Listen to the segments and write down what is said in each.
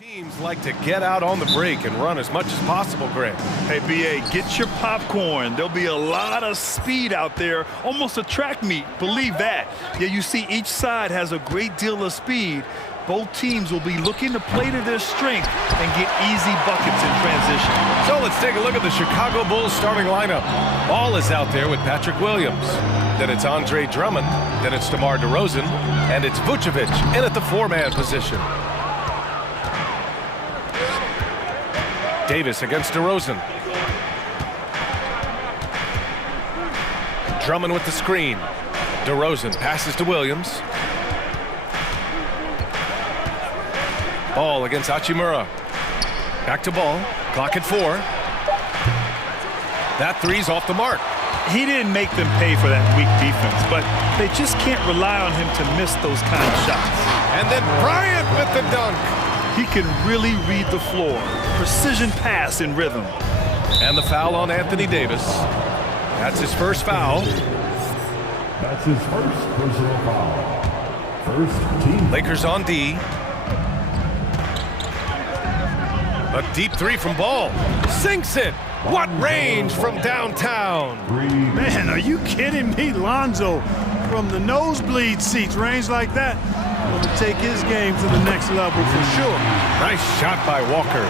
Teams like to get out on the break and run as much as possible, Grant. Hey, B.A., get your popcorn. There'll be a lot of speed out there, almost a track meet, believe that. Yeah, you see each side has a great deal of speed. Both teams will be looking to play to their strength and get easy buckets in transition. So let's take a look at the Chicago Bulls starting lineup. Ball is out there with Patrick Williams. Then it's Andre Drummond. Then it's DeMar DeRozan. And it's Vucevic in at the four-man position. Davis against DeRozan. Drummond with the screen. DeRozan passes to Williams. Ball against Hachimura. Back to Ball. Clock at 4. That three's off the mark. He didn't make them pay for that weak defense, but they just can't rely on him to miss those kind of shots. And then Bryant with the dunk. He can really read the floor. Precision pass in rhythm. And the foul on Anthony Davis. That's his first foul. That's his first personal foul. First team. Lakers on D. A deep three from Ball. Sinks it. What range from downtown. Man, are you kidding me? Lonzo from the nosebleed seats, range like that. Going to take his game to the next level for sure. Nice shot by Walker.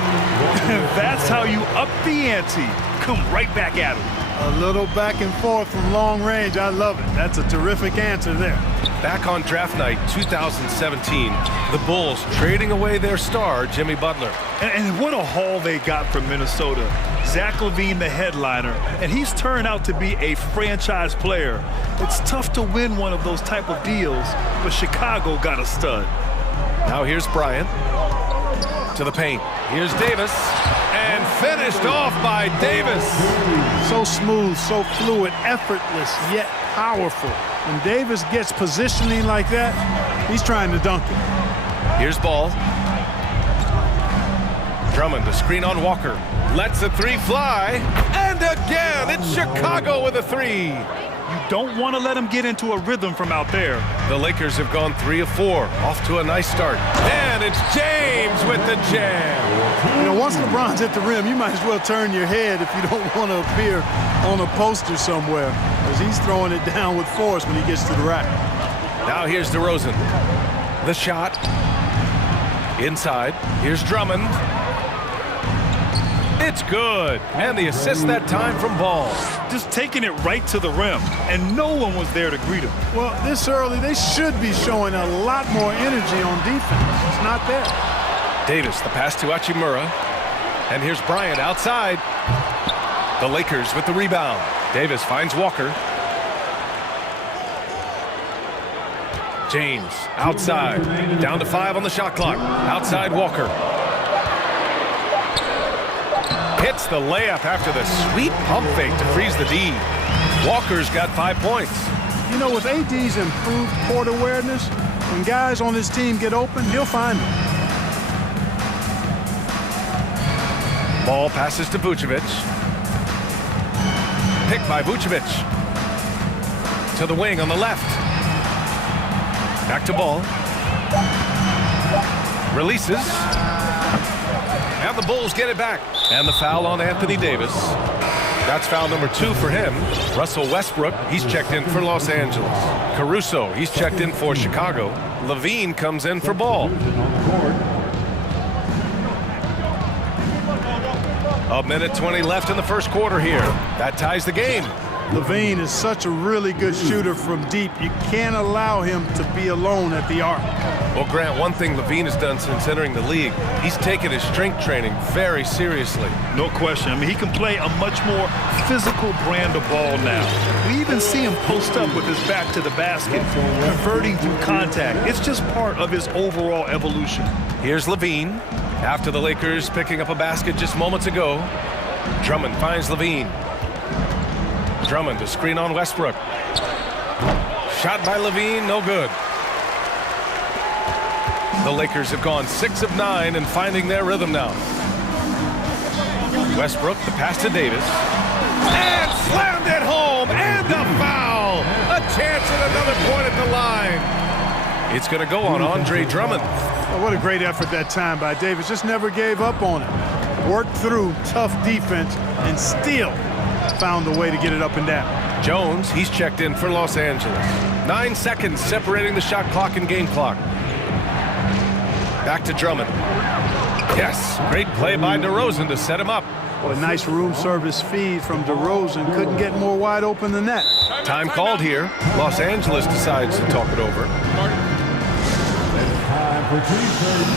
That's how you up the ante. Come right back at him. A little back and forth from long range. I love it. That's a terrific answer there. Back on draft night 2017, the Bulls trading away their star, Jimmy Butler. And what a haul they got from Minnesota. Zach LaVine, the headliner, and he's turned out to be a franchise player. It's tough to win one of those type of deals, but Chicago got a stud. Now here's Bryant to the paint. Here's Davis, and finished off by Davis. So smooth, so fluid, effortless, yet powerful. When Davis gets positioning like that, he's trying to dunk it. Here's Ball. Drummond, the screen on Walker. Lets the three fly. And again, it's Chicago with a three. You don't want to let him get into a rhythm from out there. The Lakers have gone 3 of 4. Off to a nice start. And it's James with the jam. You know, once LeBron's at the rim, you might as well turn your head if you don't want to appear on a poster somewhere, because he's throwing it down with force when he gets to the rack. Now here's DeRozan. The shot. Inside. Here's Drummond. It's good. And the assist that time from Ball. Just taking it right to the rim, and no one was there to greet him. Well, this early, they should be showing a lot more energy on defense. It's not there. Davis, the pass to Hachimura. And here's Bryant outside. The Lakers with the rebound. Davis finds Walker. James outside. Down to 5 on the shot clock. Outside Walker. Hits the layup after the sweet pump fake to freeze the D. Walker's got 5 points. You know, with AD's improved court awareness, when guys on his team get open, he'll find them. Ball passes to Vucevic. Picked by Vucevic. To the wing on the left. Back to Ball. Releases. And the Bulls get it back. And the foul on Anthony Davis. That's foul number 2 for him. Russell Westbrook, he's checked in for Los Angeles. Caruso, he's checked in for Chicago. LaVine comes in for Ball. A minute 20 left in the first quarter here. That ties the game. LaVine is such a really good shooter from deep. You can't allow him to be alone at the arc. Well, Grant, one thing LaVine has done since entering the league, he's taken his strength training very seriously. No question. I mean, he can play a much more physical brand of ball now. We even see him post up with his back to the basket, converting through contact. It's just part of his overall evolution. Here's LaVine. After the Lakers picking up a basket just moments ago, Drummond finds LaVine. Drummond, a screen on Westbrook. Shot by LaVine, no good. The Lakers have gone 6 of 9 and finding their rhythm now. Westbrook, the pass to Davis. And slammed it home, and a foul! A chance at another point at the line. It's going to go on Andre Drummond. Oh, what a great effort that time by Davis. Just never gave up on it. Worked through tough defense and still found a way to get it up and down. Jones, he's checked in for Los Angeles. 9 seconds separating the shot clock and game clock. Back to Drummond. Yes, great play by DeRozan to set him up. Well, a nice room service feed from DeRozan. Couldn't get more wide open than that. Time called here. Los Angeles decides to talk it over. It's time for team thirty.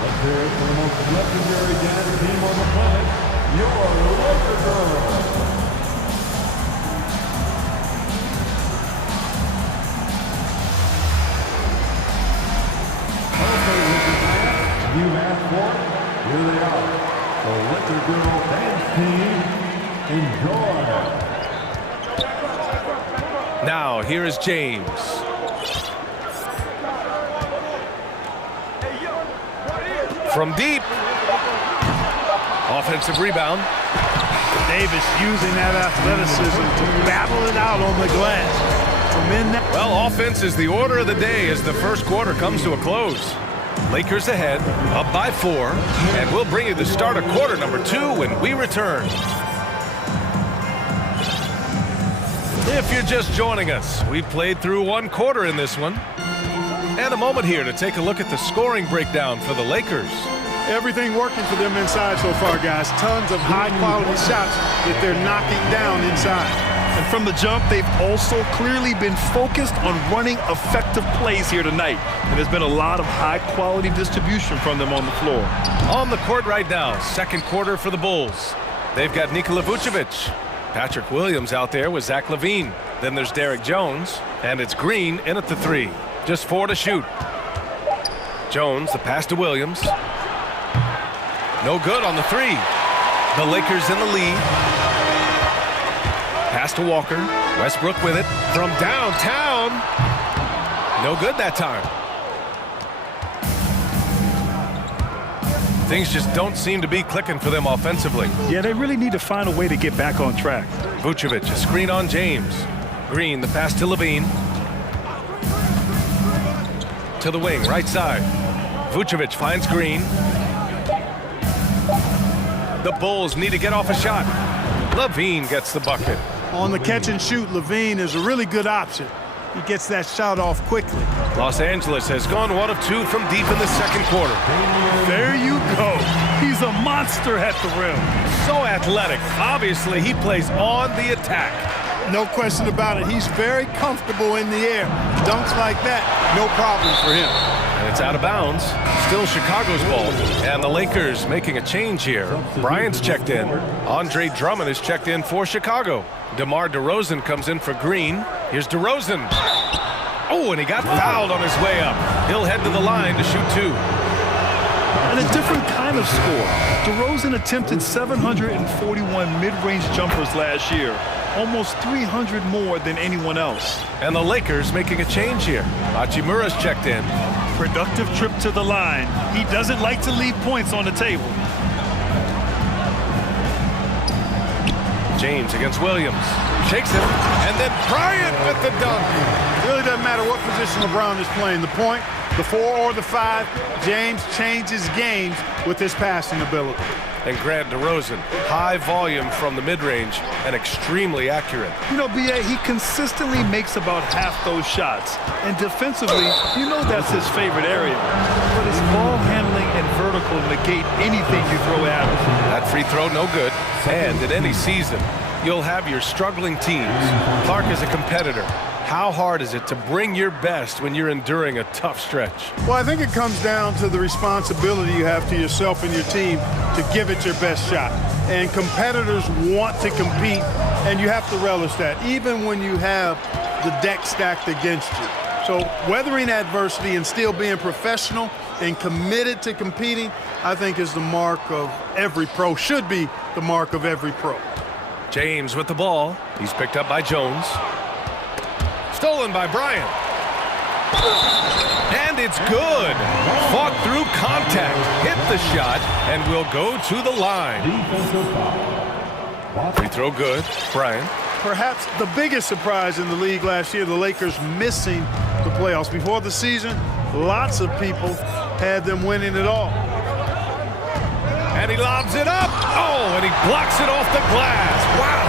Let's hear it for the most legendary dance team on the planet, your Laker girls. Okay, Laker fans, you've asked for it. Here they are. The Laker girl dance team. Enjoy. Now, here is James. From deep. Offensive rebound. Davis using that athleticism to battle it out on the glass. From in that. Well, offense is the order of the day as the first quarter comes to a close. Lakers ahead, up by 4, and we'll bring you the start of quarter number 2 when we return. If you're just joining us, we've played through 1 quarter in this one. And a moment here to take a look at the scoring breakdown for the Lakers. Everything working for them inside so far, guys. Tons of high-quality shots that they're knocking down inside. And from the jump, they've also clearly been focused on running effective plays here tonight. And there's been a lot of high-quality distribution from them on the floor. On the court right now, second quarter for the Bulls. They've got Nikola Vucevic. Patrick Williams out there with Zach LaVine. Then there's Derek Jones. And it's Green in at the 3. Just 4 to shoot. Jones, the pass to Williams. No good on the 3. The Lakers in the lead. Pass to Walker. Westbrook with it from downtown. No good that time. Things just don't seem to be clicking for them offensively. Yeah, they really need to find a way to get back on track. Vucevic, a screen on James. Green, the pass to LaVine. To the wing, right side. Vucevic finds Green. The Bulls need to get off a shot. LaVine gets the bucket. On the catch and shoot, LaVine is a really good option. He gets that shot off quickly. Los Angeles has gone 1 of 2 from deep in the second quarter. There you go. He's a monster at the rim. So athletic. Obviously, he plays on the attack. No question about it. He's very comfortable in the air. Dunks like that, no problem for him. And it's out of bounds. Still Chicago's ball. And the Lakers making a change here. Bryant's checked in. Andre Drummond is checked in for Chicago. DeMar DeRozan comes in for Green. Here's DeRozan. Oh, and he got fouled on his way up. He'll head to the line to shoot 2. And a different kind of score. DeRozan attempted 741 mid-range jumpers last year. Almost 300 more than anyone else. And the Lakers making a change here. Hachimura's checked in. Productive trip to the line. He doesn't like to leave points on the table. James against Williams. Shakes him. And then Bryant with the dunk. It really doesn't matter what position LeBron is playing. The point, the 4 or the 5, James changes games with his passing ability. And Grant DeRozan, high volume from the mid-range and extremely accurate. You know, B.A., he consistently makes about half those shots. And defensively, you know that's his favorite area. But his ball handling and vertical negate anything you throw at him. That free throw, no good. And in any season, you'll have your struggling teams. Clark is a competitor. How hard is it to bring your best when you're enduring a tough stretch? Well, I think it comes down to the responsibility you have to yourself and your team to give it your best shot. And competitors want to compete, and you have to relish that, even when you have the deck stacked against you. So weathering adversity and still being professional and committed to competing, I think is the mark of every pro, should be the mark of every pro. James with the ball. He's picked up by Jones. Stolen by Bryant. And it's good. Fought through contact, hit the shot, and will go to the line. Free throw good. Bryant. Perhaps the biggest surprise in the league last year, the Lakers missing the playoffs. Before the season, lots of people had them winning it all. And he lobs it up. Oh, and he blocks it off the glass. Wow.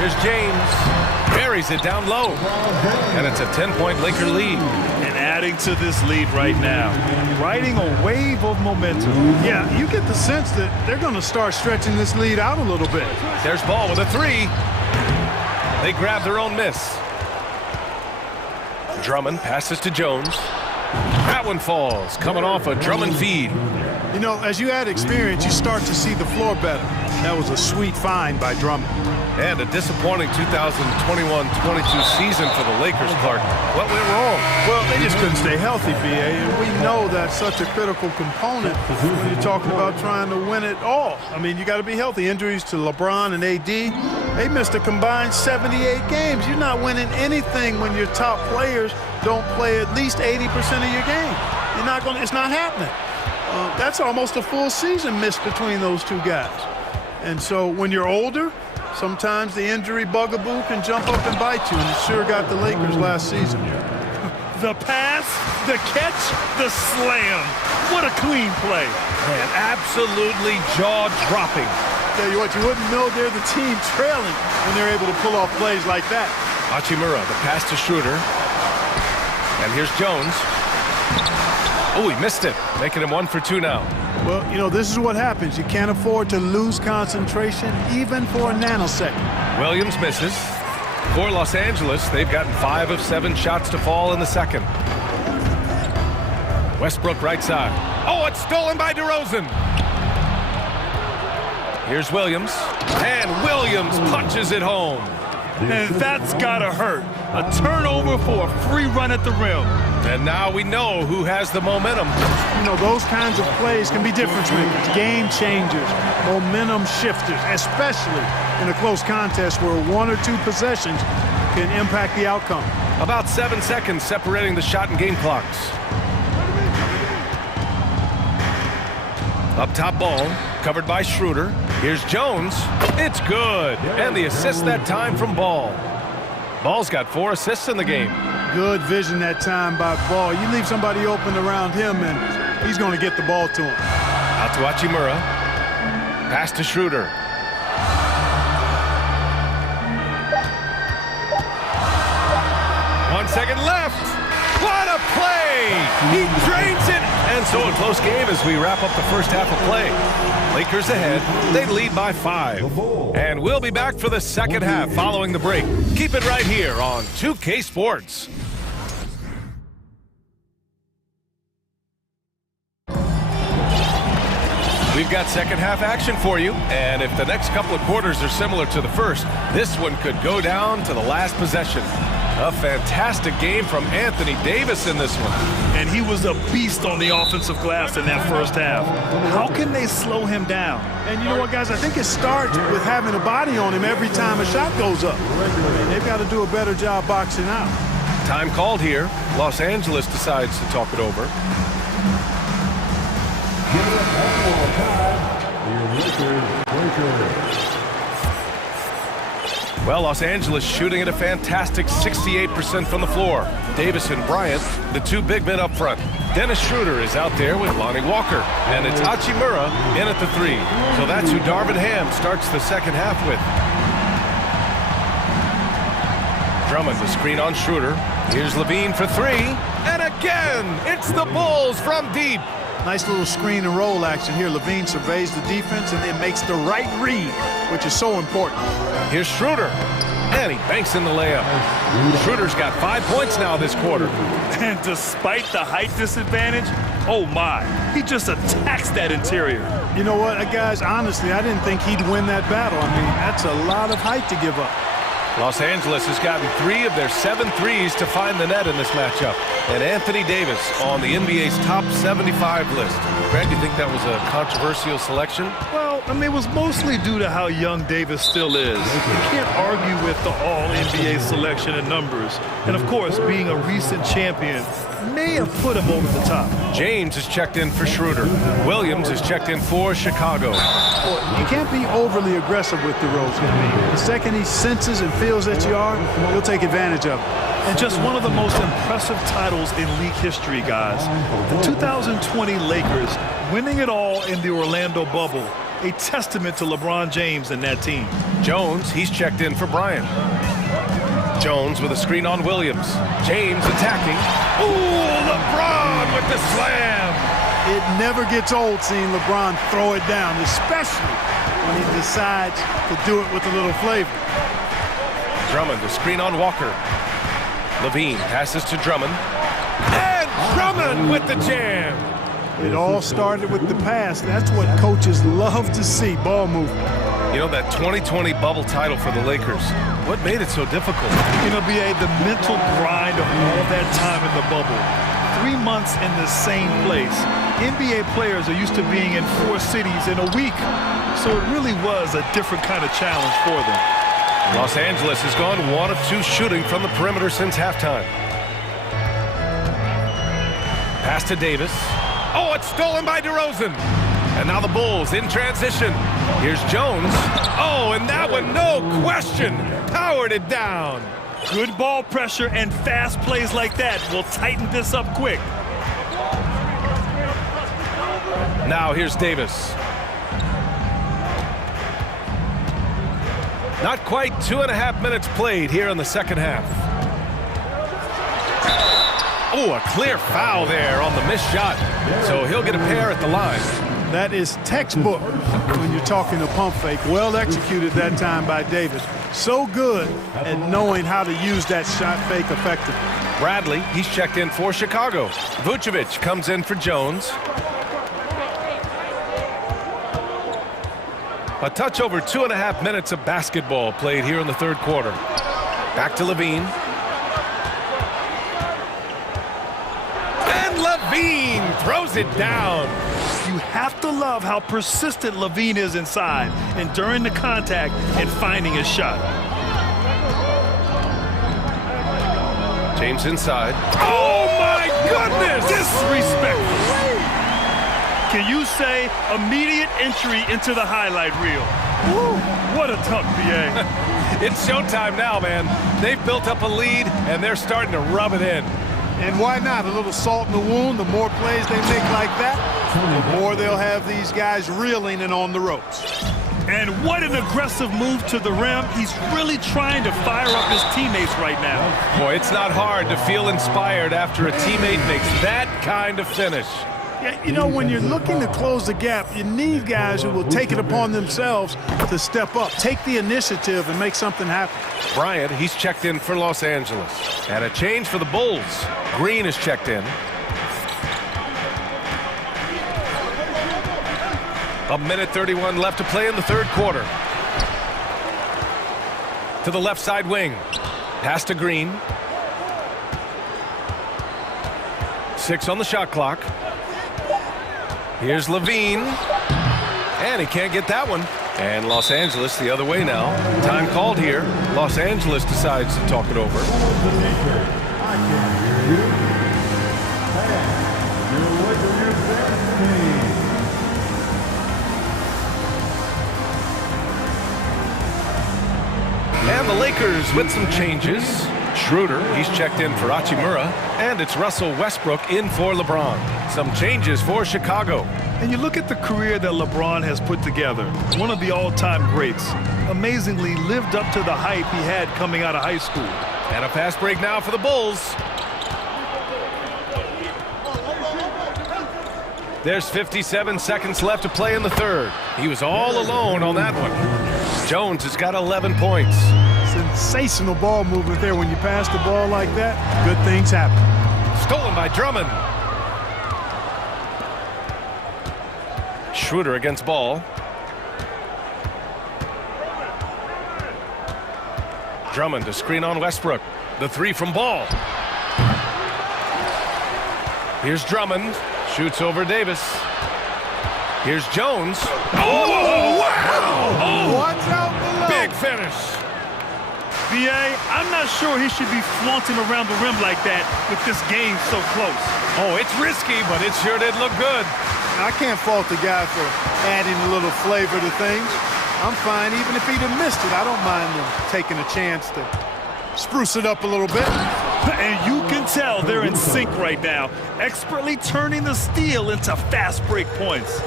Here's James. Buries it down low. And it's a 10-point Laker lead. And adding to this lead right now, riding a wave of momentum. Yeah, you get the sense that they're going to start stretching this lead out a little bit. There's Ball with a three. They grab their own miss. Drummond passes to Jones. That one falls, coming off a Drummond feed. You know, as you add experience, you start to see the floor better. That was a sweet find by Drummond. And a disappointing 2021-22 season for the Lakers, Clark. What went wrong? Well, they just couldn't stay healthy, B.A., and we know that's such a critical component when you're talking about trying to win it all. I mean, you got to be healthy. Injuries to LeBron and A.D., they missed a combined 78 games. You're not winning anything when your top players don't play at least 80% of your game. You're not going to, it's not happening. That's almost a full season missed between those two guys. And so when you're older, sometimes the injury bugaboo can jump up and bite you, and it sure got the Lakers last season. The pass, the catch, the slam. What a clean play. Man, absolutely jaw-dropping. Tell you what, you wouldn't know they're the team trailing when they're able to pull off plays like that. Hachimura, the pass to Schroeder. And here's Jones. Oh, he missed it, making him 1 for 2 now. Well, you know, this is what happens. You can't afford to lose concentration even for a nanosecond. Williams misses. For Los Angeles, they've gotten 5 of 7 shots to fall in the second. Westbrook right side. Oh, it's stolen by DeRozan. Here's Williams. And Williams punches it home. And that's gotta hurt. A turnover for a free run at the rim. And now we know who has the momentum. You know, those kinds of plays can be difference makers, game changers, momentum shifters, especially in a close contest where 1 or 2 possessions can impact the outcome. About 7 seconds separating the shot and game clocks. Up top Ball, covered by Schroeder. Here's Jones. It's good. And the assist that time from Ball. Ball's got 4 assists in the game. Good vision that time by Ball. You leave somebody open around him, and he's going to get the ball to him. Out to Hachimura. Pass to Schroeder. One second left. What a play! He drains it! And so a close game as we wrap up the first half of play. Lakers ahead. They lead by 5. And we'll be back for the second half following the break. Keep it right here on 2K Sports. We've got second half action for you, and if the next couple of quarters are similar to the first, this one could go down to the last possession. A fantastic game from Anthony Davis in this one. And he was a beast on the offensive glass in that first half. How can they slow him down? And you know what, guys? I think it starts with having a body on him every time a shot goes up. They've got to do a better job boxing out. Time called here. Los Angeles decides to talk it over. Well, Los Angeles shooting at a fantastic 68% from the floor. Davis and Bryant, the 2 big men up front. Dennis Schroeder is out there with Lonnie Walker. And it's Hachimura in at the 3. So that's who Darvin Ham starts the second half with. Drummond, the screen on Schroeder. Here's Levine for 3. And again, it's the Bulls from deep. Nice little screen and roll action here. Levine surveys the defense and then makes the right read, which is so important. Here's Schroeder, and he banks in the layup. Schroeder's got 5 points now this quarter. And despite the height disadvantage, oh my, he just attacks that interior. You know what, guys, honestly, I didn't think he'd win that battle. I mean, that's a lot of height to give up. Los Angeles has gotten 3 of their 7 threes to find the net in this matchup. and Anthony Davis on the NBA's top 75 list. Greg, do you think that was a controversial selection? Well, I mean, it was mostly due to how young Davis still is. You can't argue with the all-NBA selection and numbers. And, of course, being a recent champion may have put him over the top. James is checked in for Schroeder. Williams is checked in for Chicago. You can't be overly aggressive with DeRozan. The second he senses and feels that you are, he'll take advantage of it. And just one of the most impressive titles in league history, guys. The 2020 Lakers winning it all in the Orlando bubble. A testament to LeBron James and that team. Jones, he's checked in for Bryant. Jones with a screen on Williams. James attacking. Ooh, LeBron with the slam. It never gets old seeing LeBron throw it down, especially when he decides to do it with a little flavor. Drummond, the screen on Walker. Levine passes to Drummond. And Drummond with the jam. It all started with the pass. That's what coaches love to see, ball movement. You know, that 2020 bubble title for the Lakers, what made it so difficult? You know, B.A., the mental grind of all that time in the bubble. 3 months in the same place. NBA players are used to being in 4 cities in a week, so it really was a different kind of challenge for them. Los Angeles has gone 1 of 2 shooting from the perimeter since halftime. Pass to Davis. Oh, it's stolen by DeRozan. And now the Bulls in transition. Here's Jones. Oh, and that one, no question, powered it down. Good ball pressure and fast plays like that will tighten this up quick. Now here's Davis. Not quite 2.5 minutes played here in the second half. Oh, a clear foul there on the missed shot. So he'll get a pair at the line. That is textbook when you're talking a pump fake. Well executed that time by Davis. So good at knowing how to use that shot fake effectively. Bradley, he's checked in for Chicago. Vucevic comes in for Jones. A touch over 2.5 minutes of basketball played here in the third quarter. Back to Levine. And Levine throws it down. You have to love how persistent Levine is inside and during the contact and finding his shot. James inside. Oh my goodness! Disrespectful. Can you say immediate entry into the highlight reel? Woo, what a tough BA. It's showtime now, man. They've built up a lead and they're starting to rub it in. And why not? A little salt in the wound. The more plays they make like that, the more they'll have these guys reeling and on the ropes. And what an aggressive move to the rim. He's really trying to fire up his teammates right now. Boy, it's not hard to feel inspired after a teammate makes that kind of finish. Yeah, you know, when you're looking to close the gap, you need guys who will take it upon themselves to step up, take the initiative, and make something happen. Bryant, he's checked in for Los Angeles. And a change for the Bulls. Green is checked in. A minute 31 left to play in the third quarter. To the left side wing. Pass to Green. 6 on the shot clock. Here's Levine. And he can't get that one. And Los Angeles the other way now. Time called here. Los Angeles decides to talk it over. I can't hear you. Hey, you're looking your best team. And the Lakers with some changes. Schroeder, he's checked in for Hachimura. And it's Russell Westbrook in for LeBron. Some changes for Chicago. And you look at the career that LeBron has put together. One of the all-time greats. Amazingly lived up to the hype he had coming out of high school. And a fast break now for the Bulls. There's 57 seconds left to play in the third. He was all alone on that one. Jones has got 11 points. Sensational ball movement there. When you pass the ball like that, good things happen. Stolen by Drummond. Schroeder against ball. Drummond to screen on Westbrook. The three from ball. Here's Drummond. Shoots over Davis. Here's Jones. Oh, wow! Oh, Watch out below. Big finish. B.A., I'm not sure he should be flaunting around the rim like that with this game so close. Oh, it's risky, but it sure did look good. I can't fault the guy for adding a little flavor to things. I'm fine, even if he'd have missed it. I don't mind him taking a chance to spruce it up a little bit. And you can tell they're in sync right now, expertly turning the steal into fast break points.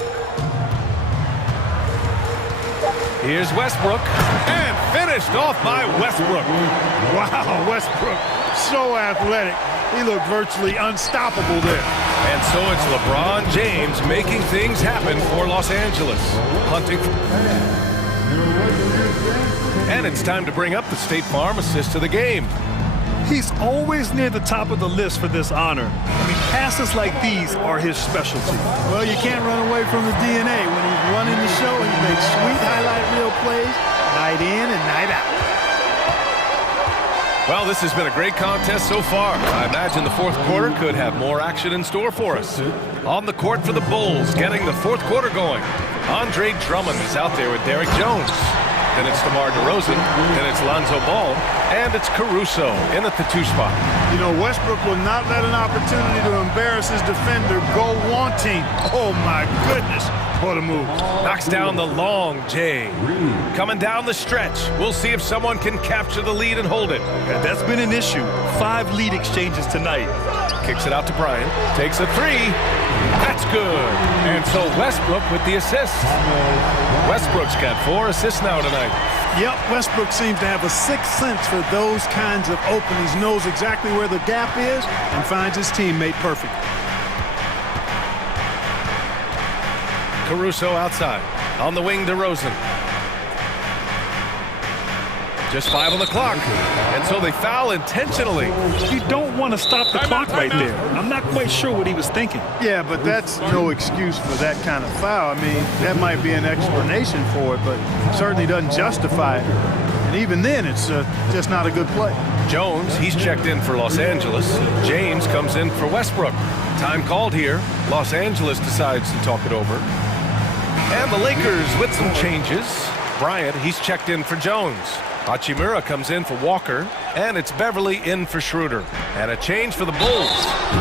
Here's Westbrook, and finished off by Westbrook. Wow, Westbrook, so athletic. He looked virtually unstoppable there. And so it's LeBron James making things happen for Los Angeles. Hunting. And it's time to bring up the State Farm assist of the game. He's always near the top of the list for this honor. I mean, passes like these are his specialty. Well, you can't run away from the DNA. When he's running the show, he makes sweet highlight reel plays night in and night out. Well, this has been a great contest so far. I imagine the fourth quarter could have more action in store for us. On the court for the Bulls, getting the fourth quarter going. Andre Drummond is out there with Derek Jones. Then it's DeMar DeRozan. Then it's Lonzo Ball. And it's Caruso in at the 2 spot. You know, Westbrook will not let an opportunity to embarrass his defender go wanting. Oh, my goodness. What a move. Knocks down the long J. Coming down the stretch. We'll see if someone can capture the lead and hold it. And that's been an issue. 5 lead exchanges tonight. Kicks it out to Bryant. Takes a 3. That's good. And so Westbrook with the assist. Westbrook's got 4 assists now tonight. Yep, Westbrook seems to have a sixth sense for those kinds of openings. Knows exactly where the gap is and finds his teammate perfect. Caruso outside. On the wing, DeRozan. Just 5 on the clock. And so they foul intentionally. You don't want to stop the clock right there. I'm not quite sure what he was thinking. Yeah, but that's no excuse for that kind of foul. I mean, that might be an explanation for it, but certainly doesn't justify it. And even then, it's just not a good play. Jones, he's checked in for Los Angeles. James comes in for Westbrook. Time called here. Los Angeles decides to talk it over. And the Lakers with some changes. Bryant, he's checked in for Jones. Hachimura comes in for Walker, and it's Beverly in for Schroeder. And a change for the Bulls.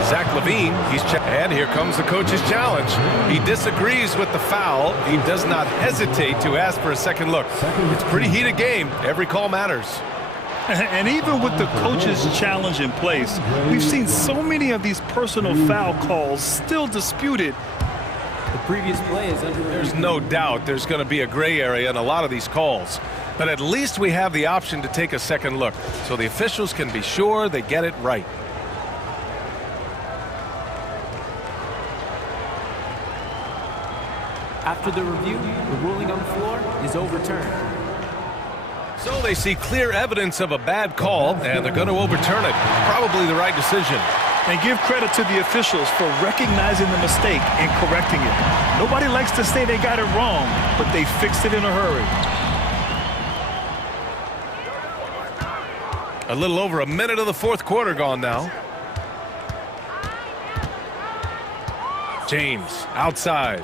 Zach LaVine, he's checked. And here comes the coach's challenge. He disagrees with the foul. He does not hesitate to ask for a second look. It's a pretty heated game. Every call matters. And even with the coach's challenge in place, we've seen so many of these personal foul calls still disputed. The previous play is under. There's no doubt there's going to be a gray area in a lot of these calls. But at least we have the option to take a second look, so the officials can be sure they get it right. After the review, the ruling on the floor is overturned. So they see clear evidence of a bad call, and they're going to overturn it. Probably the right decision. And give credit to the officials for recognizing the mistake and correcting it. Nobody likes to say they got it wrong, but they fixed it in a hurry. A little over a minute of the fourth quarter gone now. James outside.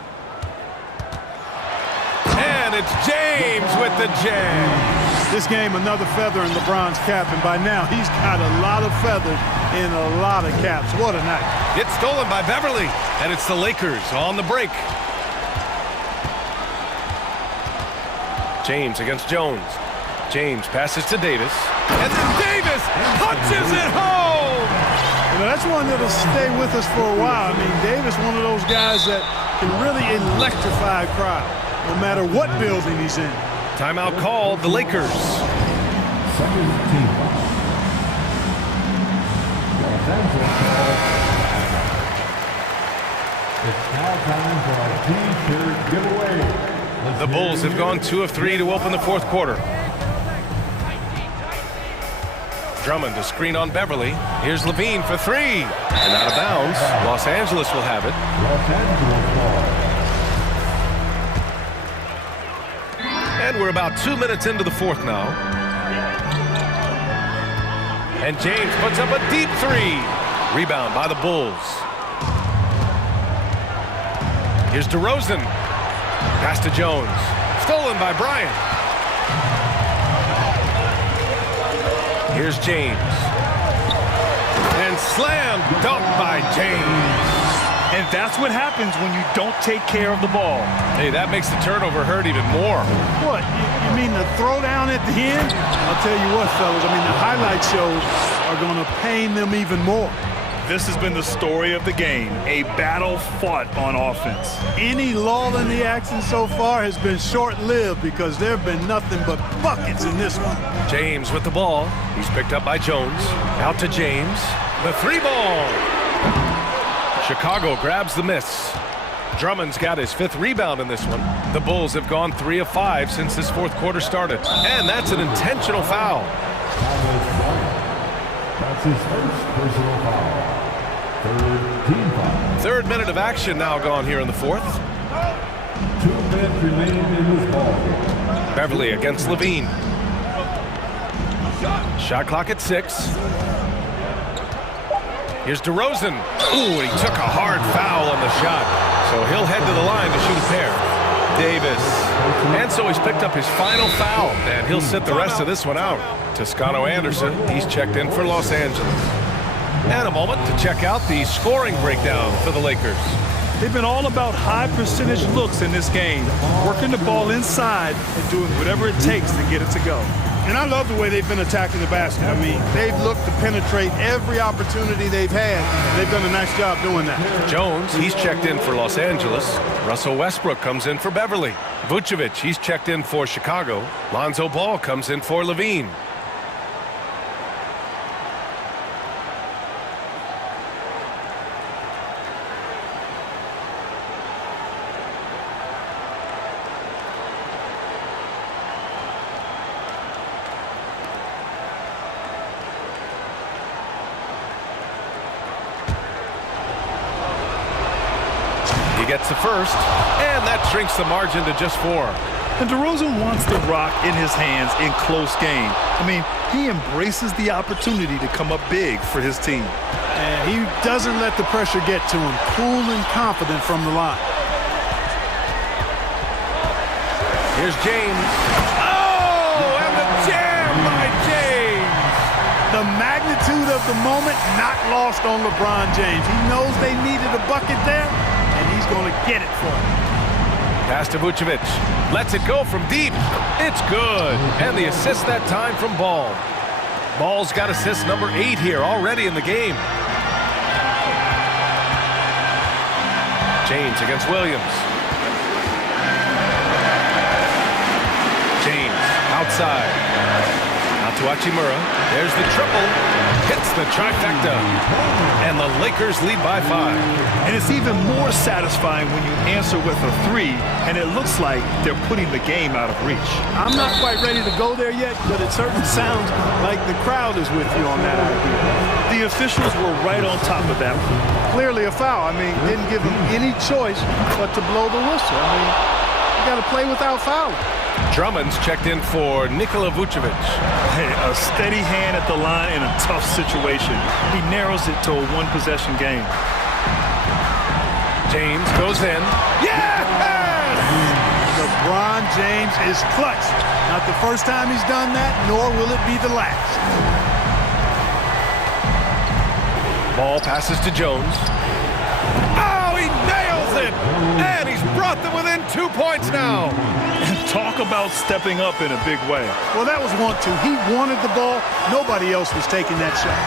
And it's James with the jam. This game, another feather in LeBron's cap, and by now he's got a lot of feathers in a lot of caps. What a night. It's stolen by Beverly, and it's the Lakers on the break. James against Jones. James passes to Davis, and then Davis punches it home! You know, that's one that'll stay with us for a while. I mean, Davis, one of those guys that can really electrify a crowd, no matter what building he's in. Timeout called, the Lakers. It's now time for our T-shirt giveaway. The Bulls have gone 2 of 3 to open the fourth quarter. Drummond to screen on Beverly. Here's LaVine for 3. And out of bounds. Los Angeles will have it. Los Angeles ball. And we're about 2 minutes into the fourth now. And James puts up a deep 3. Rebound by the Bulls. Here's DeRozan. Pass to Jones. Stolen by Bryant. Here's James. And slam dunk by James. And that's what happens when you don't take care of the ball. Hey, that makes the turnover hurt even more. What? You mean the throwdown at the end? I'll tell you what, fellas. I mean, the highlight shows are going to pain them even more. This has been the story of the game, a battle fought on offense. Any lull in the action so far has been short-lived because there have been nothing but buckets in this one. James with the ball. He's picked up by Jones. Out to James. The three ball. Chicago grabs the miss. Drummond's got his 5th rebound in this one. The Bulls have gone 3 of 5 since this 4th quarter started. And that's an intentional foul. That's his first personal foul. Third team foul. 3rd minute of action now gone here in the 4th. 2 minutes remain in this ball game. Beverly against Levine. Shot clock at 6. Here's DeRozan. Ooh, he took a hard foul on the shot. So he'll head to the line to shoot a pair. Davis. And so he's picked up his final foul, and he'll sit the rest of this one out. Toscano Anderson, he's checked in for Los Angeles. And a moment to check out the scoring breakdown for the Lakers. They've been all about high percentage looks in this game, working the ball inside and doing whatever it takes to get it to go. And I love the way they've been attacking the basket. I mean, they've looked to penetrate every opportunity they've had. They've done a nice job doing that. Jones, he's checked in for Los Angeles. Russell Westbrook comes in for Beverly. Vucevic, he's checked in for Chicago. Lonzo Ball comes in for Levine. Gets the first, and that shrinks the margin to just 4. And DeRozan wants the rock in his hands in close game. I mean, he embraces the opportunity to come up big for his team. And he doesn't let the pressure get to him. Cool and confident from the line. Here's James. Oh, and the jam by James. The magnitude of the moment not lost on LeBron James. He knows they needed a bucket there. He's going to get it for him. Pass to Vucevic. Lets it go from deep. It's good. And the assist that time from Ball. Ball's got assist number 8 here already in the game. James against Williams. James outside. Out to Hachimura. There's the triple. Hits the trifecta. And the Lakers lead by 5. And it's even more satisfying when you answer with a 3, and it looks like they're putting the game out of reach. I'm not quite ready to go there yet, but it certainly sounds like the crowd is with you on that idea. The officials were right on top of that one. Clearly a foul. I mean, didn't give them any choice but to blow the whistle. I mean, you got to play without fouling. Drummond's checked in for Nikola Vucevic. Hey, a steady hand at the line in a tough situation. He narrows it to a 1-possession game. James goes in. Yes! LeBron James is clutch. Not the first time he's done that, nor will it be the last. Ball passes to Jones. Oh, he nails it! And he's brought them within 2 points now. And talk about stepping up in a big way. Well, that was 1-2. He wanted the ball. Nobody else was taking that shot.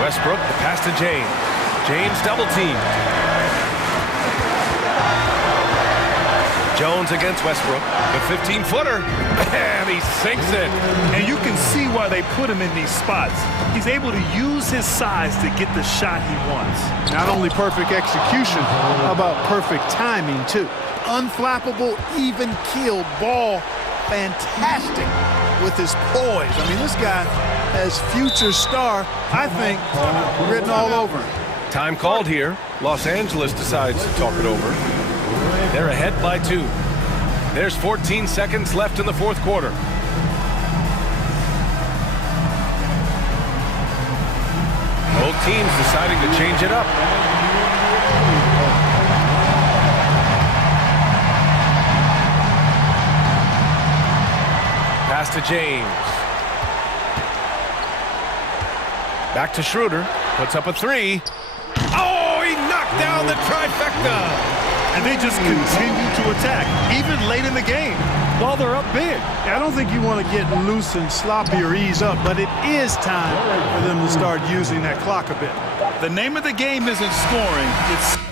Westbrook, the pass to James. James double teamed. Jones against Westbrook. The 15-footer. And he sinks it. And you can see why they put him in these spots. He's able to use his size to get the shot he wants. Not only perfect execution, how about perfect timing, too? Unflappable, even-keeled ball. Fantastic with his poise. I mean, this guy has future star, I think, written all over him. Time called here. Los Angeles decides to talk it over. They're ahead by 2. There's 14 seconds left in the 4th quarter. Both teams deciding to change it up. to James. Back to Schroeder. Puts up a three. Oh, he knocked down the trifecta. And they just continue to attack, even late in the game, while they're up big. I don't think you want to get loose and sloppy or ease up, but it is time for them to start using that clock a bit. The name of the game isn't scoring, it's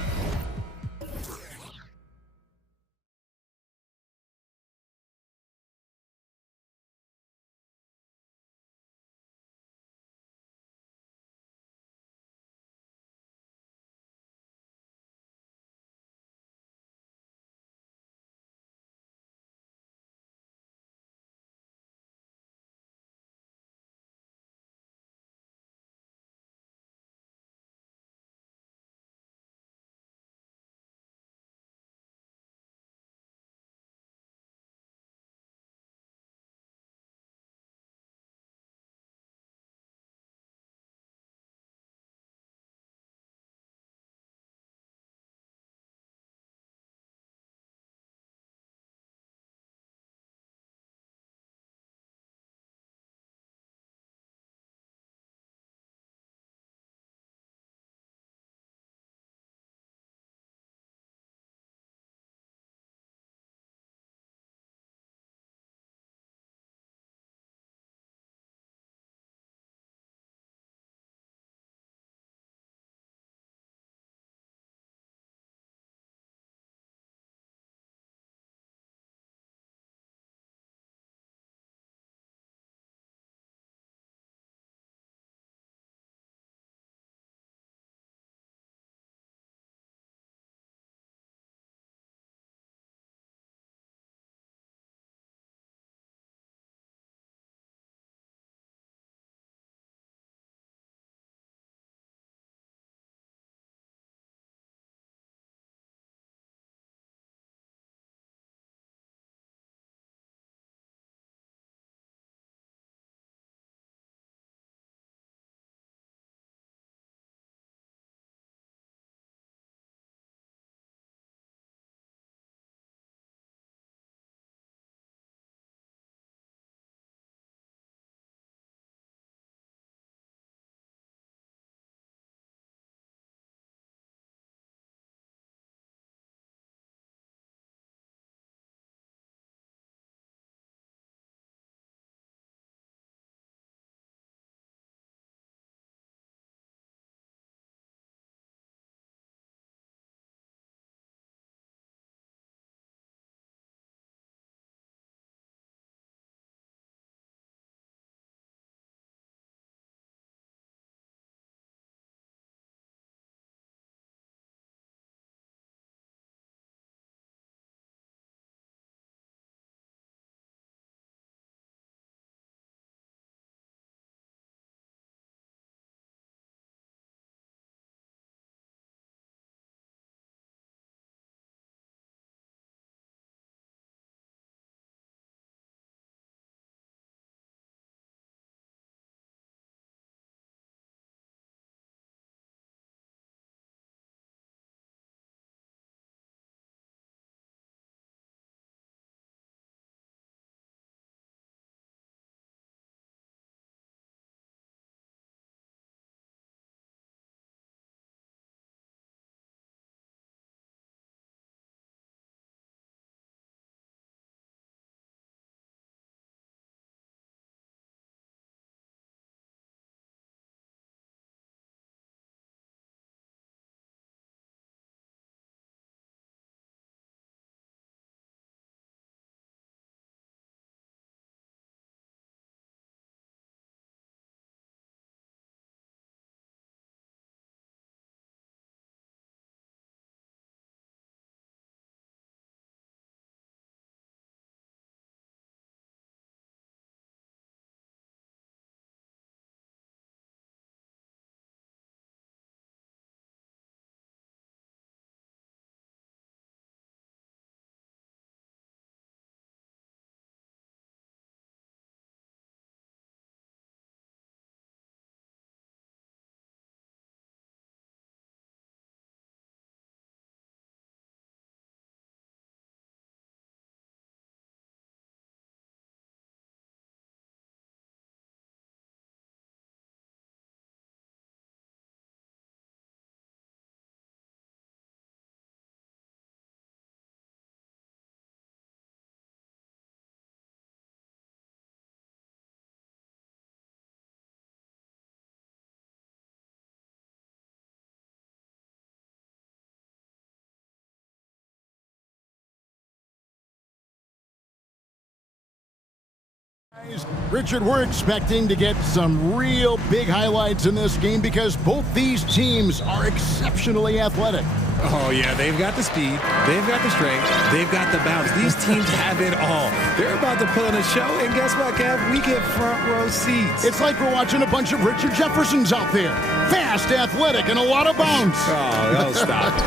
Richard, we're expecting to get some real big highlights in this game because both these teams are exceptionally athletic. Oh, yeah, they've got the speed, they've got the strength, they've got the bounce. These teams have it all. They're about to put on a show, and guess what, Kev? We get front row seats. It's like we're watching a bunch of Richard Jeffersons out there. Fast, athletic, and a lot of bounce. Oh, stop it.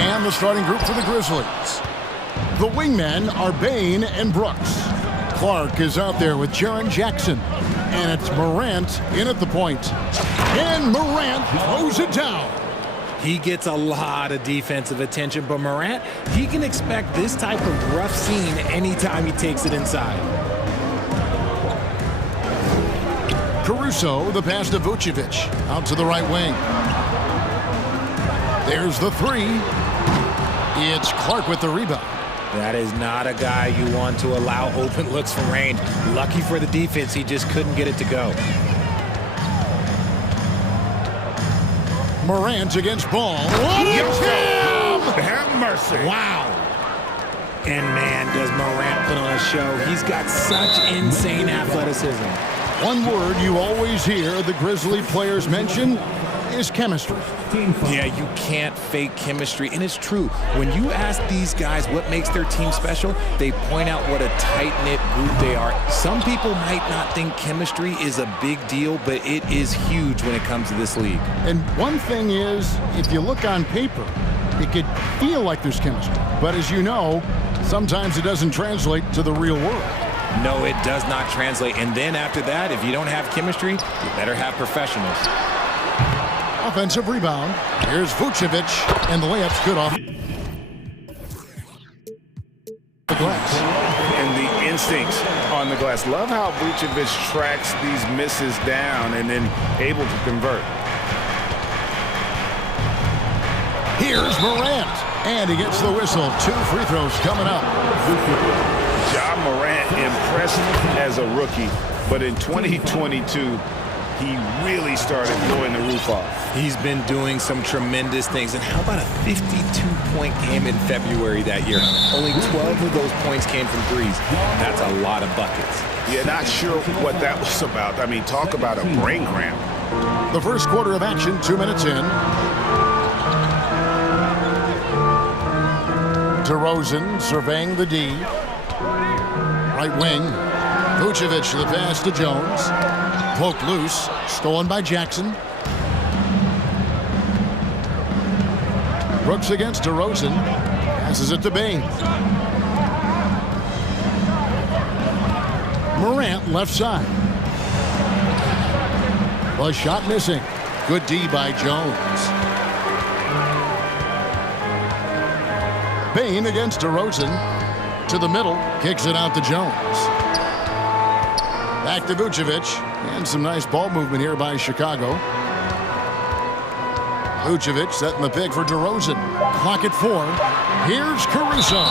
And the starting group for the Grizzlies. The wingmen are Bain and Brooks. Clark is out there with Jaren Jackson. And it's Morant in at the point. And Morant throws it down. He gets a lot of defensive attention, but Morant, he can expect this type of rough scene anytime he takes it inside. Caruso, the pass to Vucevic, out to the right wing. There's the three. It's Clark with the rebound. That is not a guy you want to allow open looks from range. Lucky for the defense, he just couldn't get it to go. Morant against Ball. Have mercy. Wow. And man, does Morant put on a show. He's got such insane athleticism. One word you always hear the Grizzly players mention is chemistry. Yeah, you can't fake chemistry, and it's true. When you ask these guys what makes their team special, they point out what a tight-knit group they are. Some people might not think chemistry is a big deal, but it is huge when it comes to this league. And one thing is, if you look on paper, it could feel like there's chemistry. But as you know, sometimes it doesn't translate to the real world. No, it does not translate. And then after that, if you don't have chemistry, you better have professionals. Offensive rebound. Here's Vucevic, and the layup's good off the glass. And the instincts on the glass. Love how Vucevic tracks these misses down and then able to convert. Here's Morant, and he gets the whistle. 2 free throws coming up. Ja Morant impressed as a rookie, but in 2022, he really started blowing the roof off. He's been doing some tremendous things. And how about a 52-point game in February that year? Only 12 of those points came from threes. That's a lot of buckets. Yeah, not sure what that was about. I mean, talk about a brain cramp. The first quarter of action, 2 minutes in. DeRozan surveying the D. Right wing. Vucevic the pass to Jones. Poked loose. Stolen by Jackson. Brooks against DeRozan. Passes it to Bain. Morant left side. The shot missing. Good D by Jones. Bain against DeRozan. To the middle. Kicks it out to Jones. Back to Vucevic. And some nice ball movement here by Chicago. Vucevic setting the pick for DeRozan. Clock at 4. Here's Caruso.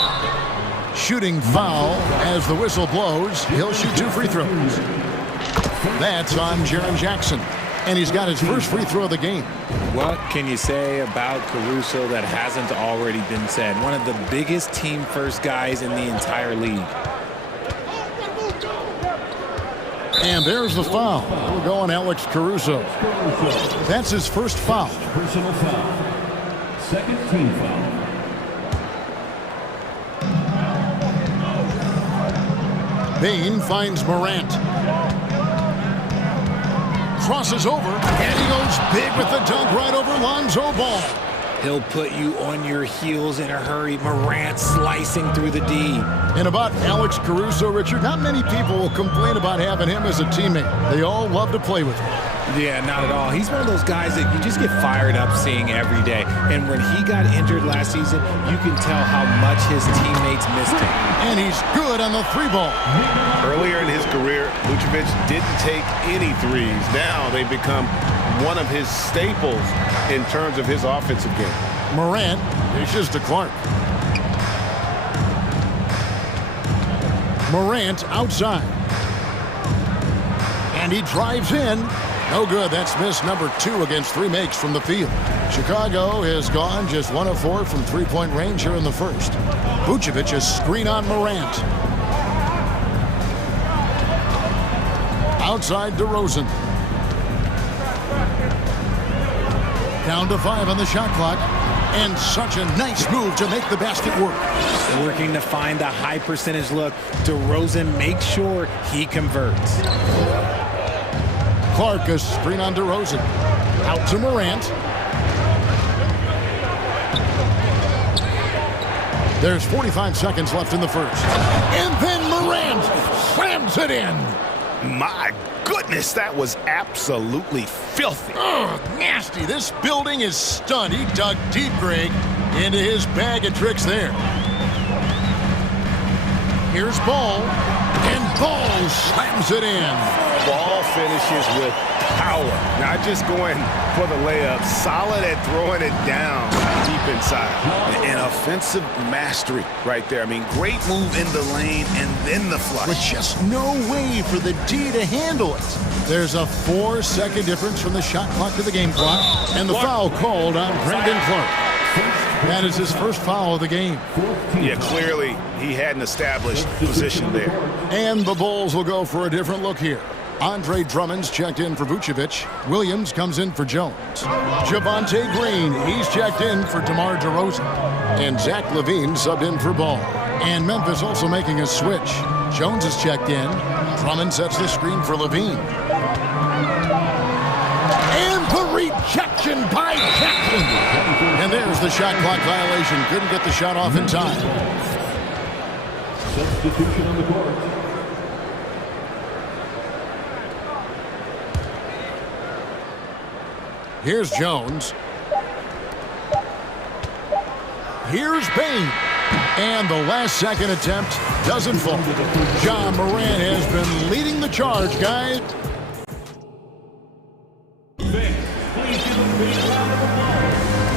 Shooting foul as the whistle blows. He'll shoot 2 free throws. That's on Jaren Jackson. And he's got his first free throw of the game. What can you say about Caruso that hasn't already been said? One of the biggest team-first guys in the entire league. And there's the foul. We're going Alex Caruso. That's his first foul. Personal foul. Second team foul. Bain finds Morant. Crosses over, and he goes big with the dunk right over Lonzo Ball. He'll put you on your heels in a hurry. Morant slicing through the D. And about Alex Caruso, Richard, not many people will complain about having him as a teammate. They all love to play with him. Yeah, not at all. He's one of those guys that you just get fired up seeing every day. And when he got injured last season, you can tell how much his teammates missed him. And he's good on the 3-ball. Earlier in his career, Vucevic didn't take any threes. Now they become one of his staples in terms of his offensive game. Morant dishes to Clark. Morant outside. And he drives in. No good. That's miss number 2 against 3 makes from the field. Chicago has gone just 1 of 4 from 3-point range here in the first. Vucevic a screen on Morant. Outside DeRozan. Down to 5 on the shot clock. And such a nice move to make the basket work. Working to find the high percentage look. DeRozan makes sure he converts. Clark, a screen on DeRozan. Out to Morant. There's 45 seconds left in the first. And then Morant slams it in. My goodness, that was absolutely filthy. Oh, nasty. This building is stunned. He dug deep, Greg, into his bag of tricks there. Here's Ball, and Ball slams it in. Ball finishes with power, not just going for the layup, solid at throwing it down deep inside. And offensive mastery right there. I mean, great move in the lane and then the flush. With just no way for the D to handle it. There's a 4-second difference from the shot clock to the game clock, and the foul called on Brandon Clark. That is his first foul of the game. Yeah, clearly he hadn't established position there. And the Bulls will go for a different look here. Andre Drummond's checked in for Vucevic. Williams comes in for Jones. Javonte Green, he's checked in for DeMar DeRozan. And Zach LaVine subbed in for Ball. And Memphis also making a switch. Jones is checked in. Drummond sets the screen for LaVine. And the rejection by Jackson. And there's the shot clock violation. Couldn't get the shot off in time. Substitution on the court. Here's Jones. Here's Bain. And the last second attempt doesn't fall. John Morant has been leading the charge, guys.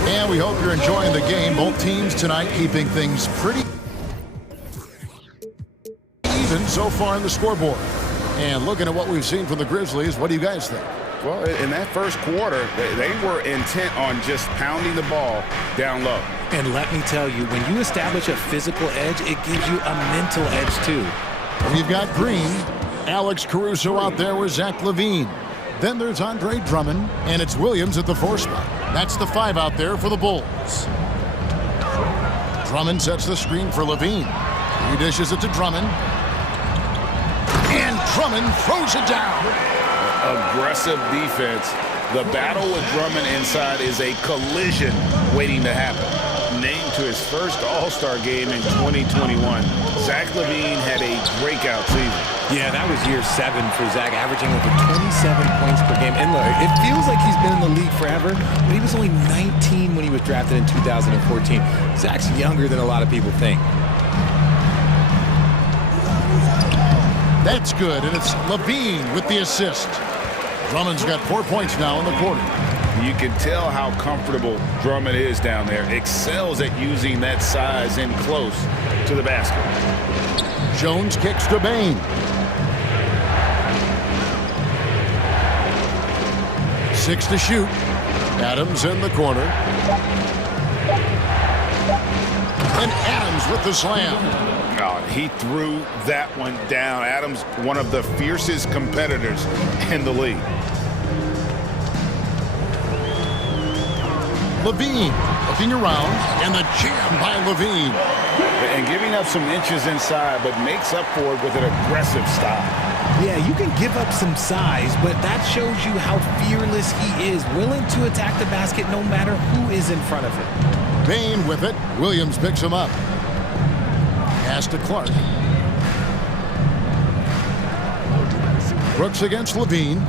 And we hope you're enjoying the game. Both teams tonight keeping things pretty even so far in the scoreboard. And looking at what we've seen from the Grizzlies, what do you guys think? Well, in that first quarter, they were intent on just pounding the ball down low. And let me tell you, when you establish a physical edge, it gives you a mental edge too. We've got Green, Alex Caruso out there with Zach LaVine. Then there's Andre Drummond, and it's Williams at the 4 spot. That's the 5 out there for the Bulls. Drummond sets the screen for LaVine. He dishes it to Drummond. And Drummond throws it down. Aggressive defense. The battle with Drummond inside is a collision waiting to happen. Named to his first All-Star game in 2021, Zach LaVine had a breakout season. Yeah, that was year 7 for Zach, averaging over 27 points per game. And look, it feels like he's been in the league forever, but he was only 19 when he was drafted in 2014. Zach's younger than a lot of people think. That's good, and it's LaVine with the assist. Drummond's got 4 points now in the quarter. You can tell how comfortable Drummond is down there. Excels at using that size in close to the basket. Jones kicks to Bain. 6 to shoot. Adams in the corner. And Adams with the slam. Oh, he threw that one down. Adams, one of the fiercest competitors in the league. LaVine looking around, and the jam by LaVine. And giving up some inches inside, but makes up for it with an aggressive style. Yeah, you can give up some size, but that shows you how fearless he is, willing to attack the basket no matter who is in front of him. Bain with it. Williams picks him up. Pass to Clark. Brooks against LaVine.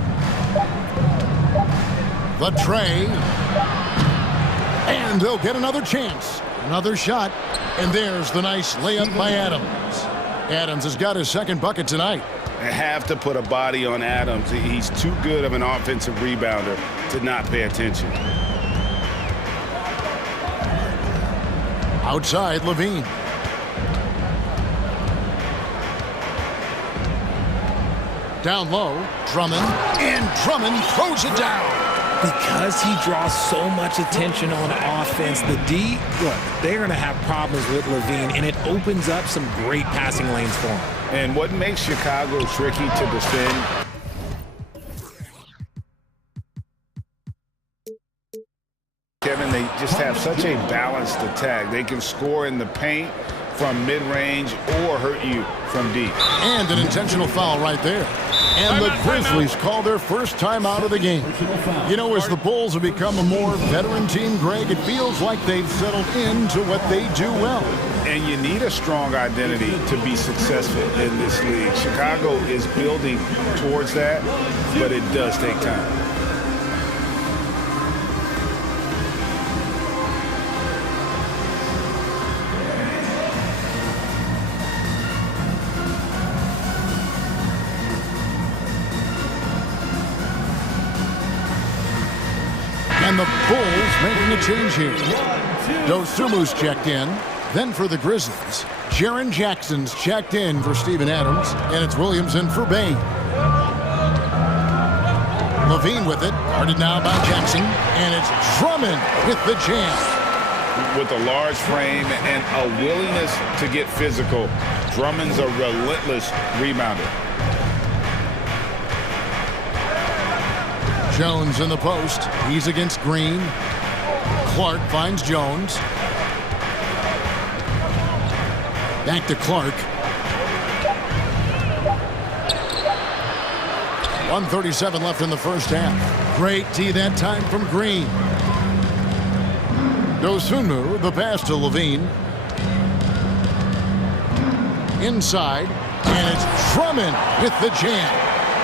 The tray. And they'll get another chance. Another shot. And there's the nice layup by Adams. Adams has got his second bucket tonight. They have to put a body on Adams. He's too good of an offensive rebounder to not pay attention. Outside, LaVine. Down low, Drummond. And Drummond throws it down. Because he draws so much attention on offense, the D, look, they're going to have problems with LaVine, and it opens up some great passing lanes for him. And what makes Chicago tricky to defend just have such a balanced attack. They can score in the paint from mid-range or hurt you from deep. And an intentional foul right there. And the Grizzlies call their first time out of the game. You know, as the Bulls have become a more veteran team, Greg, it feels like they've settled into what they do well. And you need a strong identity to be successful in this league. Chicago is building towards that, but it does take time. And the Bulls making a change here. Dosumu's checked in. Then for the Grizzlies, Jaren Jackson's checked in for Steven Adams. And it's Williams in for Bain. Levine with it. Guarded now by Jackson. And it's Drummond with the jam. With a large frame and a willingness to get physical, Drummond's a relentless rebounder. Jones in the post. He's against Green. Clark finds Jones. Back to Clark. 1:37 left in the first half. Great D that time from Green. Dosunmu, the pass to Levine. Inside, and it's Drummond with the jam.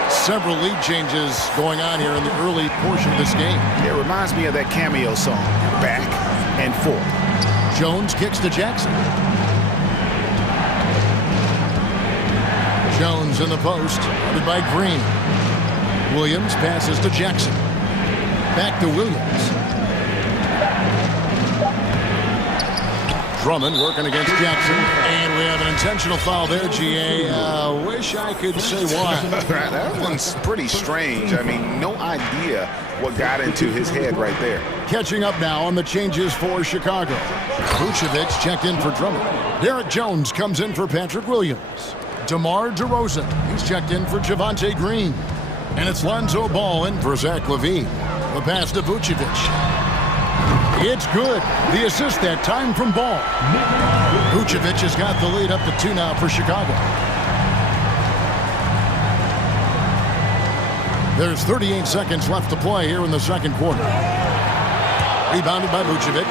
Several lead changes going on here in the early portion of this game. It reminds me of that cameo song, Back and Forth. Jones kicks to Jackson. Jones in the post, guarded by Green. Williams passes to Jackson. Back to Williams. Drummond working against Jackson. And we have an intentional foul there, GA. Wish I could say why. That one's pretty strange. I mean, no idea what got into his head right there. Catching up now on the changes for Chicago. Vucevic checked in for Drummond. Derek Jones comes in for Patrick Williams. DeMar DeRozan, he's checked in for Javonte Green. And it's Lonzo Ball in for Zach LaVine. The pass to Vucevic. It's good. The assist that time from Ball. Vucevic has got the lead up to 2 now for Chicago. There's 38 seconds left to play here in the second quarter. Rebounded by Vucevic.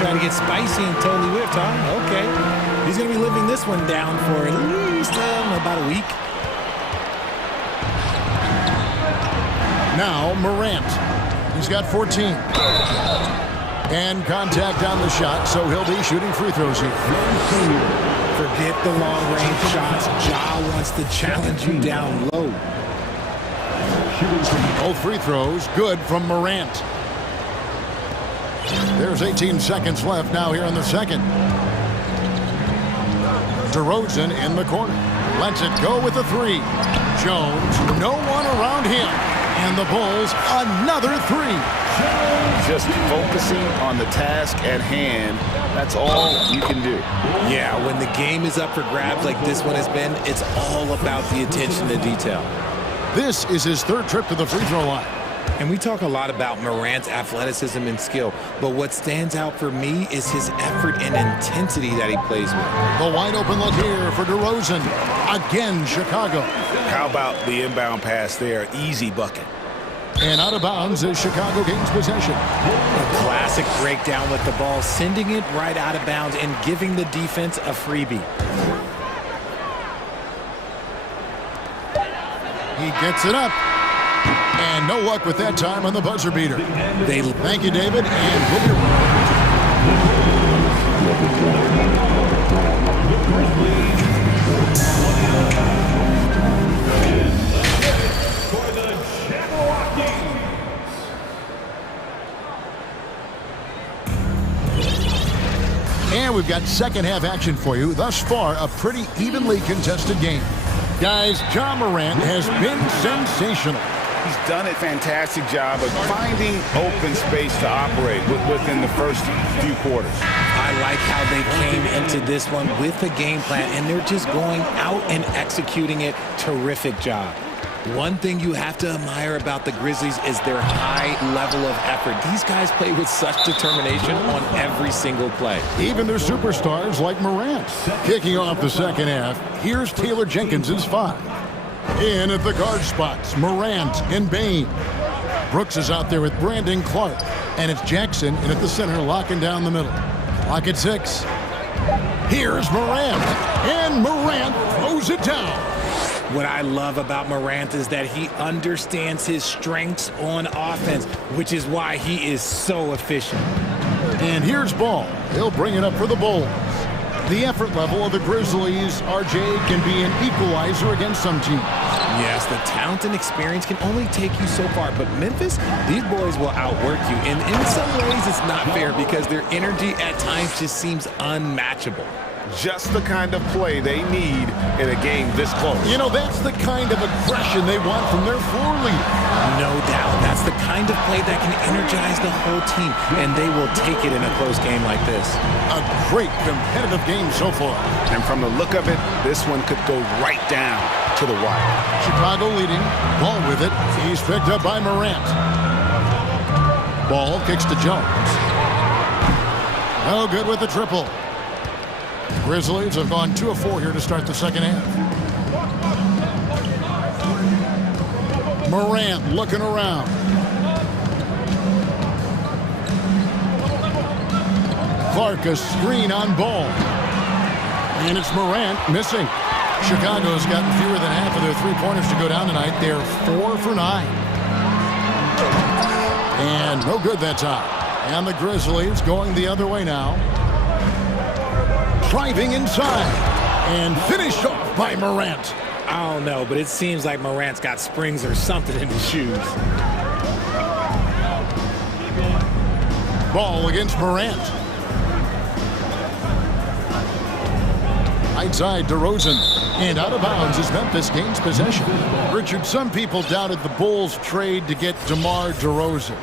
Trying to get spicy and totally whipped, huh? Okay. He's going to be living this one down for at least about a week. Now Morant. He's got 14. And contact on the shot, so he'll be shooting free throws here. Forget the long-range shots. Ja wants to challenge you down low. Both free throws good from Morant. There's 18 seconds left now here in the second. DeRozan in the corner. Lets it go with a 3. Jones, no one around him. And the Bulls, another 3. Just focusing on the task at hand, that's all you can do. Yeah, when the game is up for grabs like this one has been, it's all about the attention to detail. This is his 3rd trip to the free throw line. And we talk a lot about Morant's athleticism and skill, but what stands out for me is his effort and intensity that he plays with. The wide open look here for DeRozan. Again, Chicago. How about the inbound pass there? Easy bucket. And out of bounds as Chicago gains possession. A classic breakdown with the ball, sending it right out of bounds and giving the defense a freebie. He gets it up. And no luck with that time on the buzzer beater. Thank you, David, and we'll be right And we've got second half action for you. Thus far, a pretty evenly contested game. Guys, Ja Morant has been sensational. He's done a fantastic job of finding open space to operate within the first few quarters. I like how they came into this one with a game plan, and they're just going out and executing it. Terrific job. One thing you have to admire about the Grizzlies is their high level of effort. These guys play with such determination on every single play. Even their superstars like Morant. Kicking off the second half, here's Taylor Jenkins's 5. In at the guard spots, Morant and Bain. Brooks is out there with Brandon Clark. And it's Jackson in at the center, locking down the middle. Clock at 6. Here's Morant. And Morant throws it down. What I love about Morant is that he understands his strengths on offense, which is why he is so efficient. And here's Ball. He'll bring it up for the Bulls. The effort level of the Grizzlies, RJ, can be an equalizer against some teams. Yes, the talent and experience can only take you so far, but Memphis, these boys will outwork you. And in some ways, it's not fair because their energy at times just seems unmatchable. Just the kind of play they need in a game this close. You know, that's the kind of aggression they want from their floor leader. No doubt. That's the kind of play that can energize the whole team, and they will take it in a close game like this. A great competitive game so far. And from the look of it, this one could go right down to the wire. Chicago leading. Ball with it. He's picked up by Morant. Ball kicks to Jones. No good with the triple. Grizzlies have gone 2 of 4 here to start the second half. Morant looking around. Clark a screen on Ball. And it's Morant missing. Chicago's gotten fewer than half of their three-pointers to go down tonight. They're 4 for 9. And no good that time. And the Grizzlies going the other way now. Driving inside and finished off by Morant. I don't know, but it seems like Morant's got springs or something in his shoes. Ball against Morant. Right side DeRozan. And out of bounds as Memphis gains possession. Richard, some people doubted the Bulls trade to get DeMar DeRozan.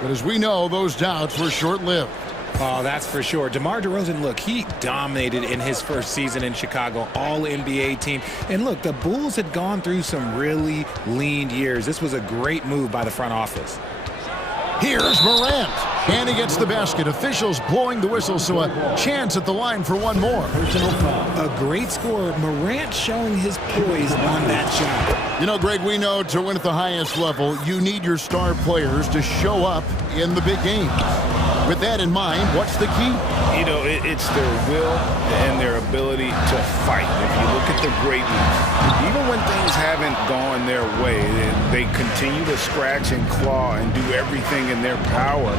But as we know, those doubts were short-lived. Oh, that's for sure. DeMar DeRozan, look, he dominated in his first season in Chicago, all-NBA team. And look, the Bulls had gone through some really lean years. This was a great move by the front office. Here's Morant. And he gets the basket. Officials blowing the whistle, so a chance at the line for one more. A great scorer. Morant showing his poise on that shot. You know, Greg, we know to win at the highest level, you need your star players to show up in the big games. With that in mind, what's the key? You know, it's their will and their ability to fight. If you look at the great ones, even when things haven't gone their way, they continue to scratch and claw and do everything in their power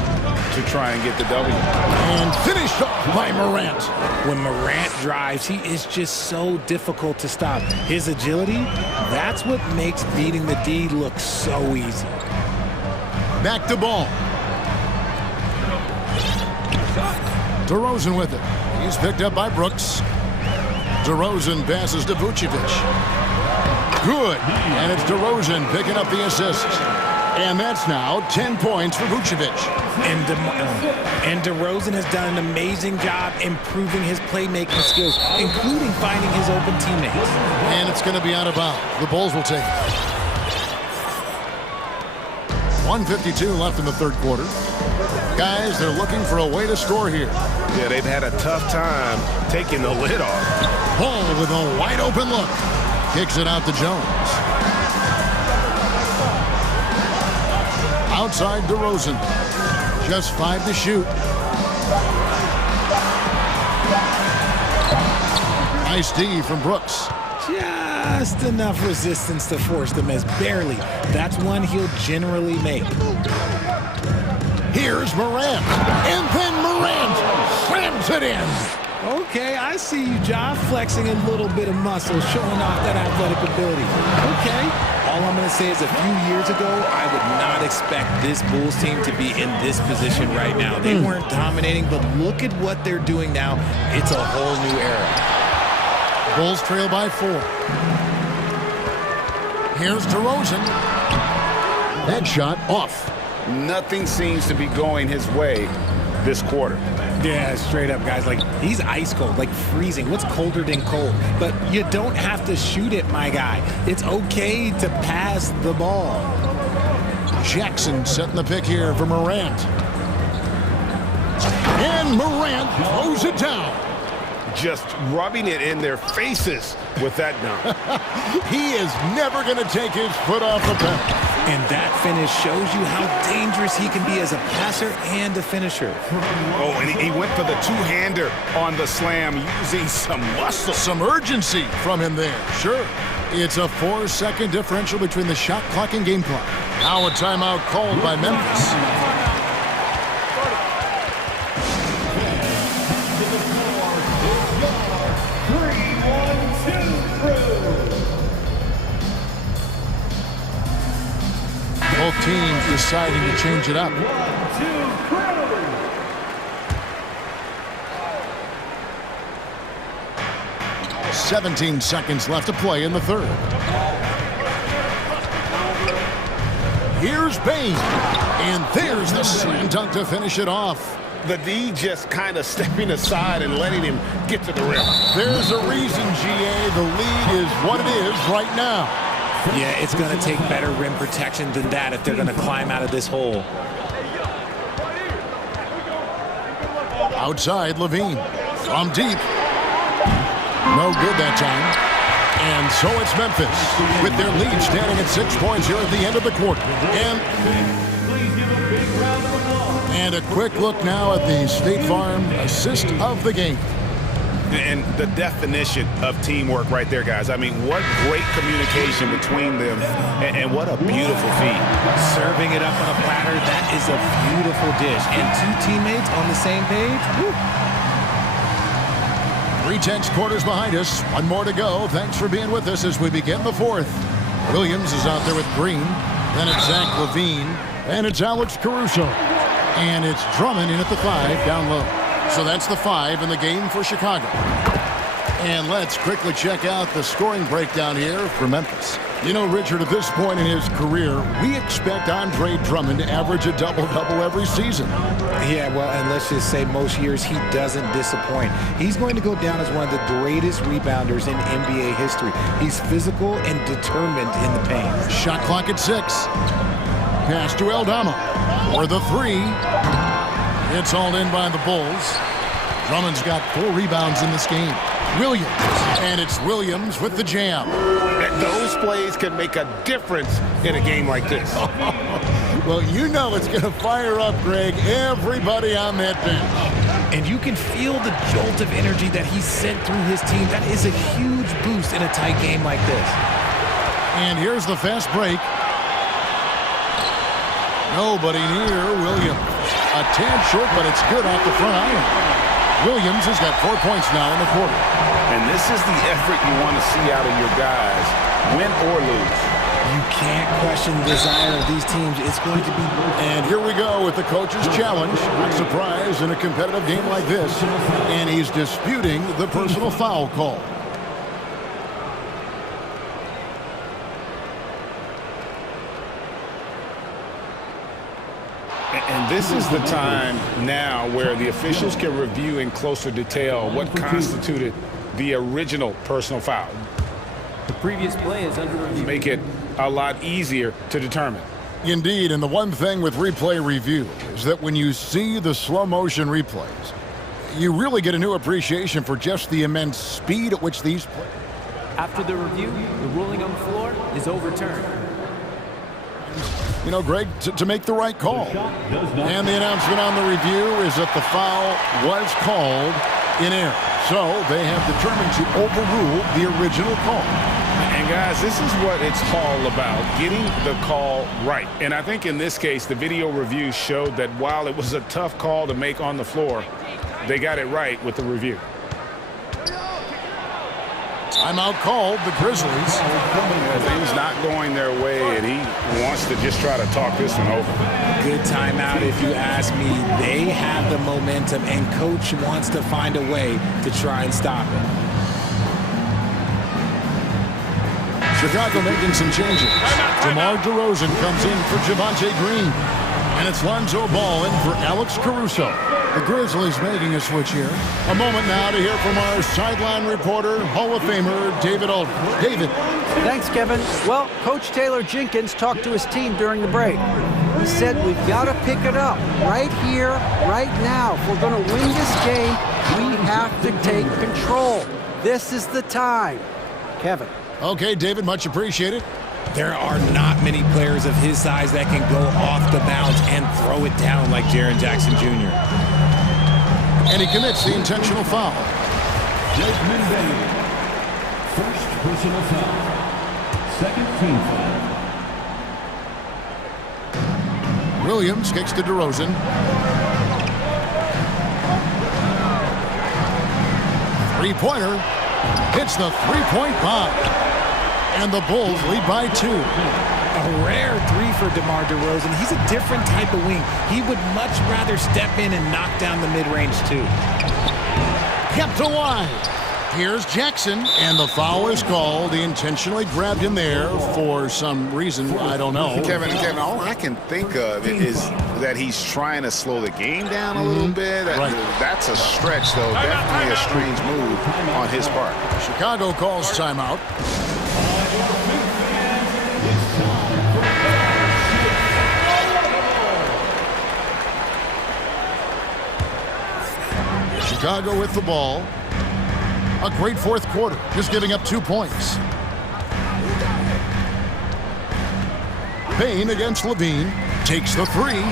to try and get the W. And finished off by Morant. When Morant drives, he is just so difficult to stop. His agility, that's what makes beating the D look so easy. Back to Ball. DeRozan with it. He's picked up by Brooks. DeRozan passes to Vucevic. Good. And it's DeRozan picking up the assist. And that's now 10 points for Vucevic. And DeRozan has done an amazing job improving his playmaking skills, including finding his open teammates. And it's going to be out of bounds. The Bulls will take it. 1:52 left in the third quarter. Guys, they're looking for a way to score here. Yeah, they've had a tough time taking the lid off. Ball with a wide open look. Kicks it out to Jones. Outside DeRozan. Just 5 to shoot. Nice D from Brooks. Just enough resistance to force the miss. Barely. That's one he'll generally make. Here's Morant. And then Morant slams it in. Okay, I see you, Ja, flexing a little bit of muscle, showing off that athletic ability. Okay, all I'm going to say is a few years ago, I would not expect this Bulls team to be in this position right now. They weren't dominating, but look at what they're doing now. It's a whole new era. Bulls trail by 4. Here's DeRozan. That shot off. Nothing seems to be going his way this quarter. Yeah, straight up, guys. Like, he's ice cold, like freezing. What's colder than cold? But you don't have to shoot it, my guy. It's okay to pass the ball. Jackson setting the pick here for Morant. And Morant throws it down. Just rubbing it in their faces with that dunk. He is never going to take his foot off the pedal. And that finish shows you how dangerous he can be as a passer and a finisher. Oh, and he went for the two-hander on the slam, using some muscle. Some urgency from him there, sure. It's a 4-second differential between the shot clock and game clock. Now a timeout called by Memphis. Both teams deciding to change it up. 17 seconds left to play in the third. Here's Bain. And there's the slam dunk to finish it off. The D just kind of stepping aside and letting him get to the rim. There's a reason, GA. The lead is what it is right now. Yeah, it's going to take better rim protection than that if they're going to climb out of this hole. Outside, Levine. From deep. No good that time. And so it's Memphis with their lead standing at 6 points here at the end of the quarter. And a quick look now at the State Farm assist of the game. And the definition of teamwork right there, guys. I mean, what great communication between them, and what a beautiful feat. Serving it up on a platter, that is a beautiful dish. And two teammates on the same page. Woo. 3/10 quarters behind us. One more to go. Thanks for being with us as we begin the fourth. Williams is out there with Green. Then it's Zach Levine. And it's Alex Caruso. And it's Drummond in at the 5 down low. So that's the 5 in the game for Chicago. And let's quickly check out the scoring breakdown here for Memphis. You know, Richard, at this point in his career, we expect Andre Drummond to average a double-double every season. Yeah, well, and let's just say most years he doesn't disappoint. He's going to go down as one of the greatest rebounders in NBA history. He's physical and determined in the paint. Shot clock at 6. Pass to Aldama. For the 3. It's hauled in by the Bulls. Drummond's got 4 rebounds in this game. Williams. And it's Williams with the jam. Those plays can make a difference in a game like this. Well, you know it's going to fire up, Greg, everybody on that bench. And you can feel the jolt of energy that he sent through his team. That is a huge boost in a tight game like this. And here's the fast break. Nobody near Williams. A tad short, but it's good off the front iron. Williams has got 4 points now in the quarter. And this is the effort you want to see out of your guys, win or lose. You can't question the desire of these teams. It's going to be... And here we go with the coach's challenge. Not surprised in a competitive game like this. And he's disputing the personal foul call. And this is the time now where the officials can review in closer detail what constituted the original personal foul. The previous play is under review. Make it a lot easier to determine. Indeed, and the one thing with replay review is that when you see the slow motion replays, you really get a new appreciation for just the immense speed at which these plays. After the review, the ruling on the floor is overturned. You know, Greg, to make the right call. And the announcement on the review is that the foul was called in error. So they have determined to overrule the original call. And guys, this is what it's all about, getting the call right. And I think in this case, the video review showed that while it was a tough call to make on the floor, they got it right with the review. Timeout called, the Grizzlies. Things not going their way, and he wants to just try to talk this one over. Good timeout if you ask me. They have the momentum, and coach wants to find a way to try and stop it. Chicago making some changes. DeMar DeRozan comes in for Javonte Green. And it's Lonzo Ball in for Alex Caruso. The Grizzlies making a switch here. A moment now to hear from our sideline reporter, Hall of Famer David Aldridge. David. Thanks, Kevin. Well, Coach Taylor Jenkins talked to his team during the break. He said we've got to pick it up right here, right now. If we're going to win this game, we have to take control. This is the time. Kevin. Okay, David, much appreciated. There are not many players of his size that can go off the bounce and throw it down like Jaren Jackson Jr. And he commits the intentional foul. Desmond Bain. First personal foul. Second team foul. Williams kicks to DeRozan. Three-pointer. Hits the three-point bomb. And the Bulls lead by 2. A rare three for DeMar DeRozan. He's a different type of wing. He would much rather step in and knock down the mid-range too. Kept alive. Here's Jackson, and the foul is called. He intentionally grabbed him there for some reason, I don't know. Kevin, all I can think of is that he's trying to slow the game down a little bit. That's a stretch, though. Definitely a strange move on his part. Chicago calls timeout. Chicago with the ball. A great fourth quarter, just giving up 2 points. Payne against Levine. Takes the three.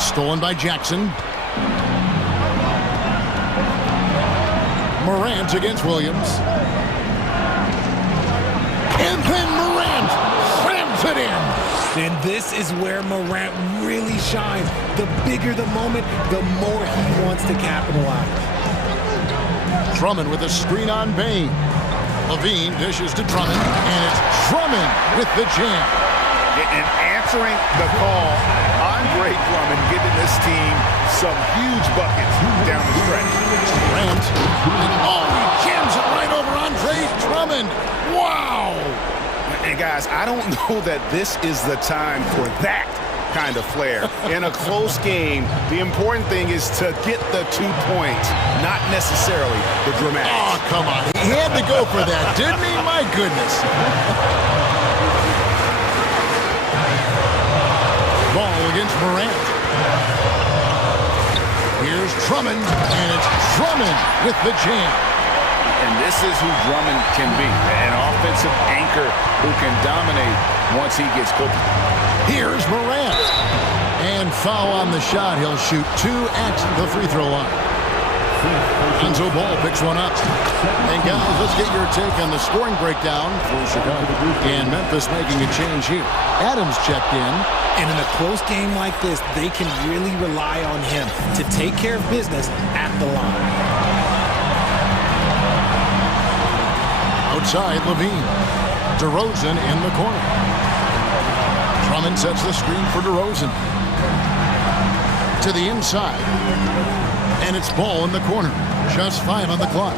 Stolen by Jackson. Morant against Williams. And then Morant slams it in. And this is where Morant really shines. The bigger the moment, the more he wants to capitalize. Drummond with a screen on Bain. Levine dishes to Drummond, and it's Drummond with the jam. And answering the call, Andre Drummond giving this team some huge buckets down the stretch. Grant, and he jams it right over Andre Drummond. Wow! And guys, I don't know that this is the time for that kind of flair. In a close game, the important thing is to get the 2 points, not necessarily the dramatics. Oh, come on. He had to go for that, didn't he? My goodness. Ball against Morant. Here's Drummond, and it's Drummond with the jam. And this is who Drummond can be, an offensive anchor who can dominate once he gets cooking. Here's Morant. And foul on the shot. He'll shoot 2 at the free throw line. Lonzo Ball picks one up. And guys, let's get your take on the scoring breakdown for Chicago. And Memphis making a change here. Adams checked in. And in a close game like this, they can really rely on him to take care of business at the line. Outside, Levine. DeRozan in the corner. Drummond sets the screen for DeRozan. To the inside. And it's Ball in the corner. Just 5 on the clock.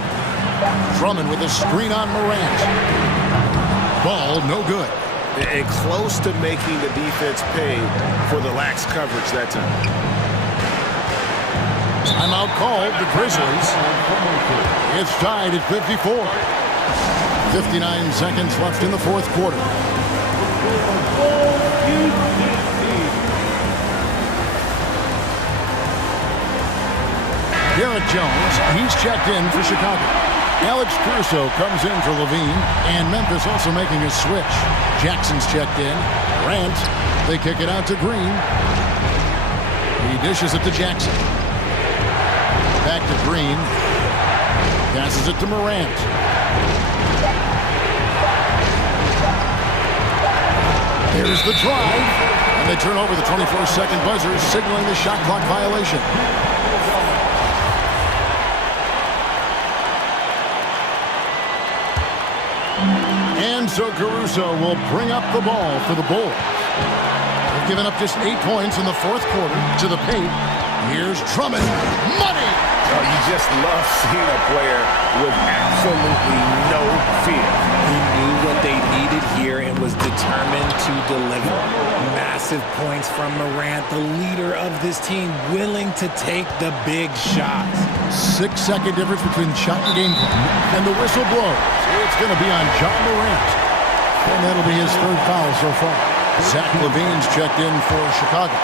Drummond with a screen on Morant. Ball no good. And close to making the defense pay for the lax coverage that time. Timeout called the Grizzlies. It's tied at 54. 59 seconds left in the fourth quarter. Derek Jones, he's checked in for Chicago. Alex Caruso comes in for Levine, and Memphis also making a switch. Jackson's checked in. Grant, they kick it out to Green. He dishes it to Jackson. Back to Green. Passes it to Morant. Here's the drive, and they turn over the 24-second buzzer, signaling the shot clock violation. And so Caruso will bring up the ball for the Bulls. They've given up just 8 points in the fourth quarter to the paint. Here's Drummond. Money! Oh, you just love seeing a player with absolutely no fear. He knew what they needed here and was determined to deliver. Massive points from Morant, the leader of this team, willing to take the big shots. 6-second difference between shot and game clock. And the whistle blows. It's going to be on John Morant. And that'll be his third foul so far. Zach LaVine's checked in for Chicago.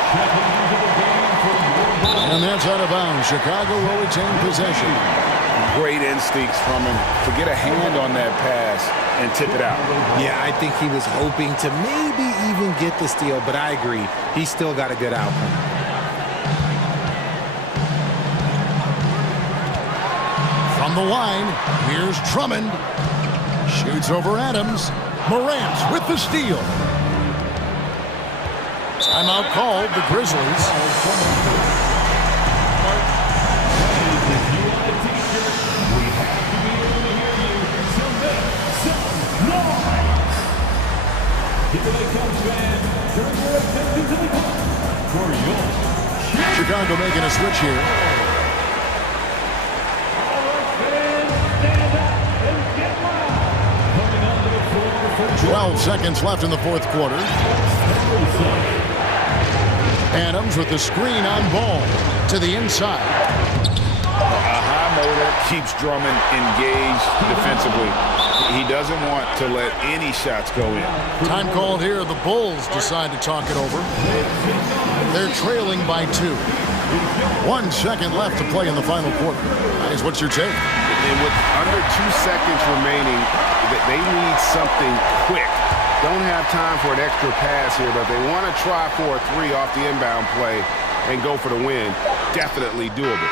And that's out of bounds. Chicago will retain possession. Great instincts from him to get a hand on that pass and tip it out. Yeah, I think he was hoping to maybe even get the steal, but I agree. He still got a good outcome. From the line, here's Drummond. Shoots over Adams. Morant with the steal. Timeout called, the Grizzlies. Chicago making a switch here. 12 seconds left in the fourth quarter. Adams with the screen on ball to the inside. A high motor keeps Drummond engaged defensively. He doesn't want to let any shots go in. Time called here. The Bulls decide to talk it over. They're trailing by 2. 1 second left to play in the final quarter. Guys, what's your take? And with under 2 seconds remaining, they need something quick. Don't have time for an extra pass here, but they want to try for a 3 off the inbound play and go for the win. Definitely doable.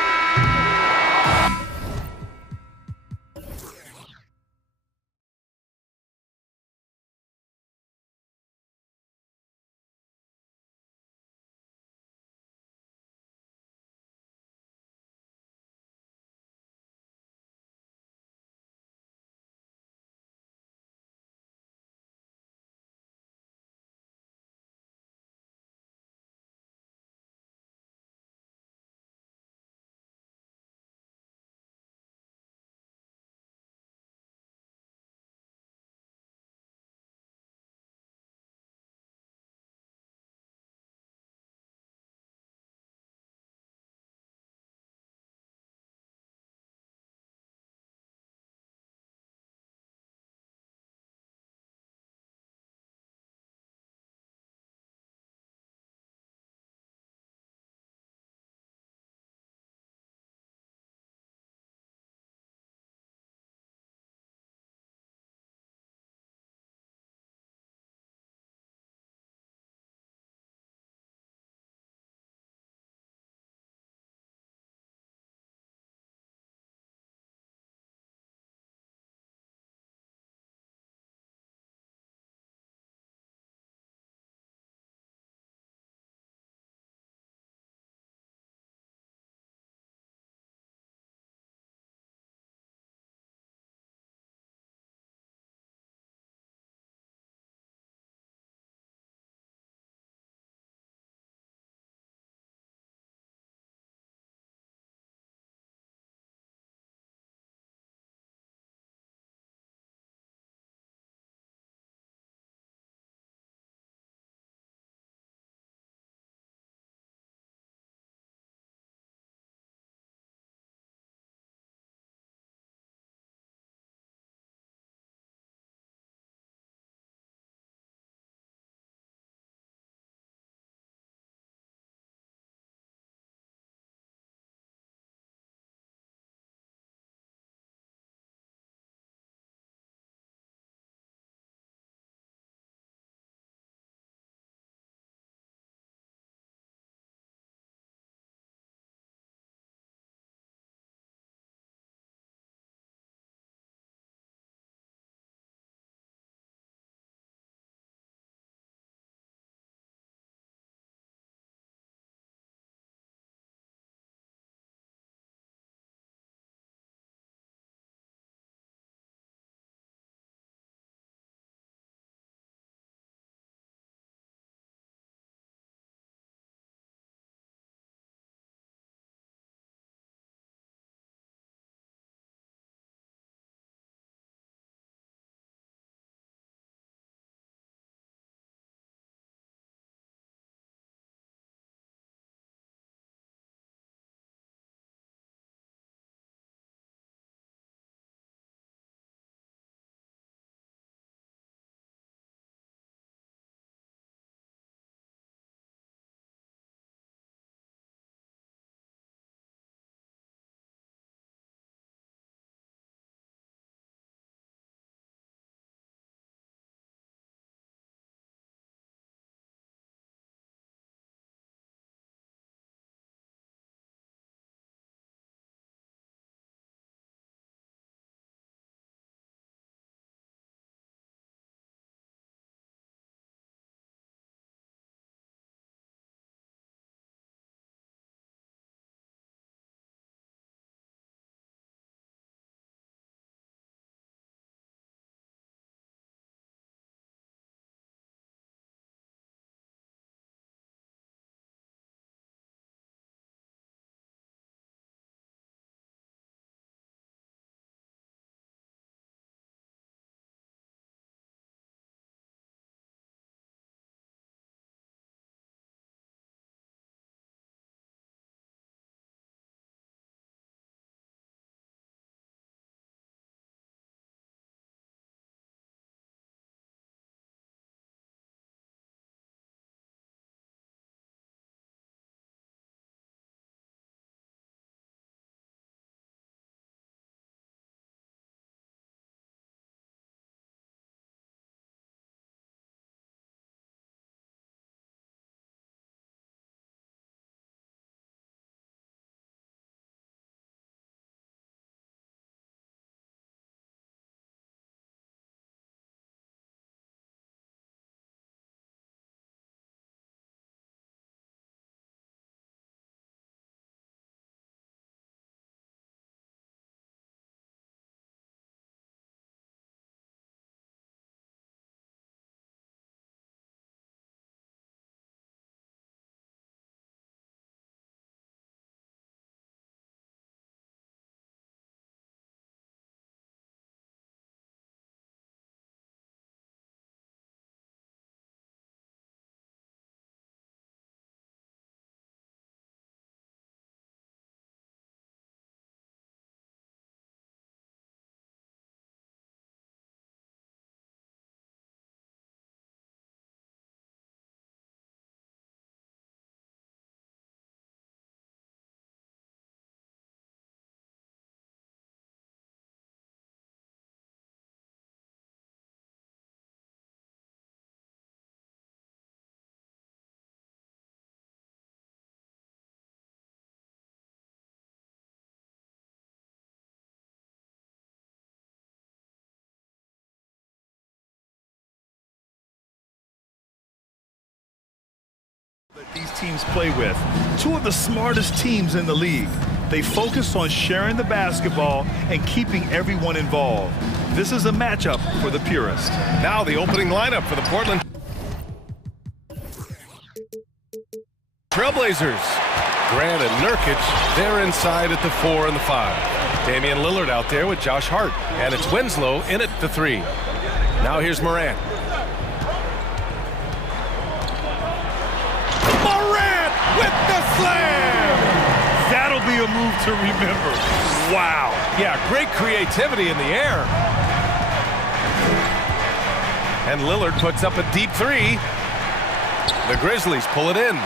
These teams play with. Two of the smartest teams in the league. They focus on sharing the basketball and keeping everyone involved. This is a matchup for the purist. Now the opening lineup for the Portland Trailblazers. Grant and Nurkic, they're inside at the 4 and the 5. Damian Lillard out there with Josh Hart. And it's Winslow in at the 3. Now here's Morant. Morant with the slam! That'll be a move to remember. Wow. Yeah, great creativity in the air. And Lillard puts up a deep 3. The Grizzlies pull it in.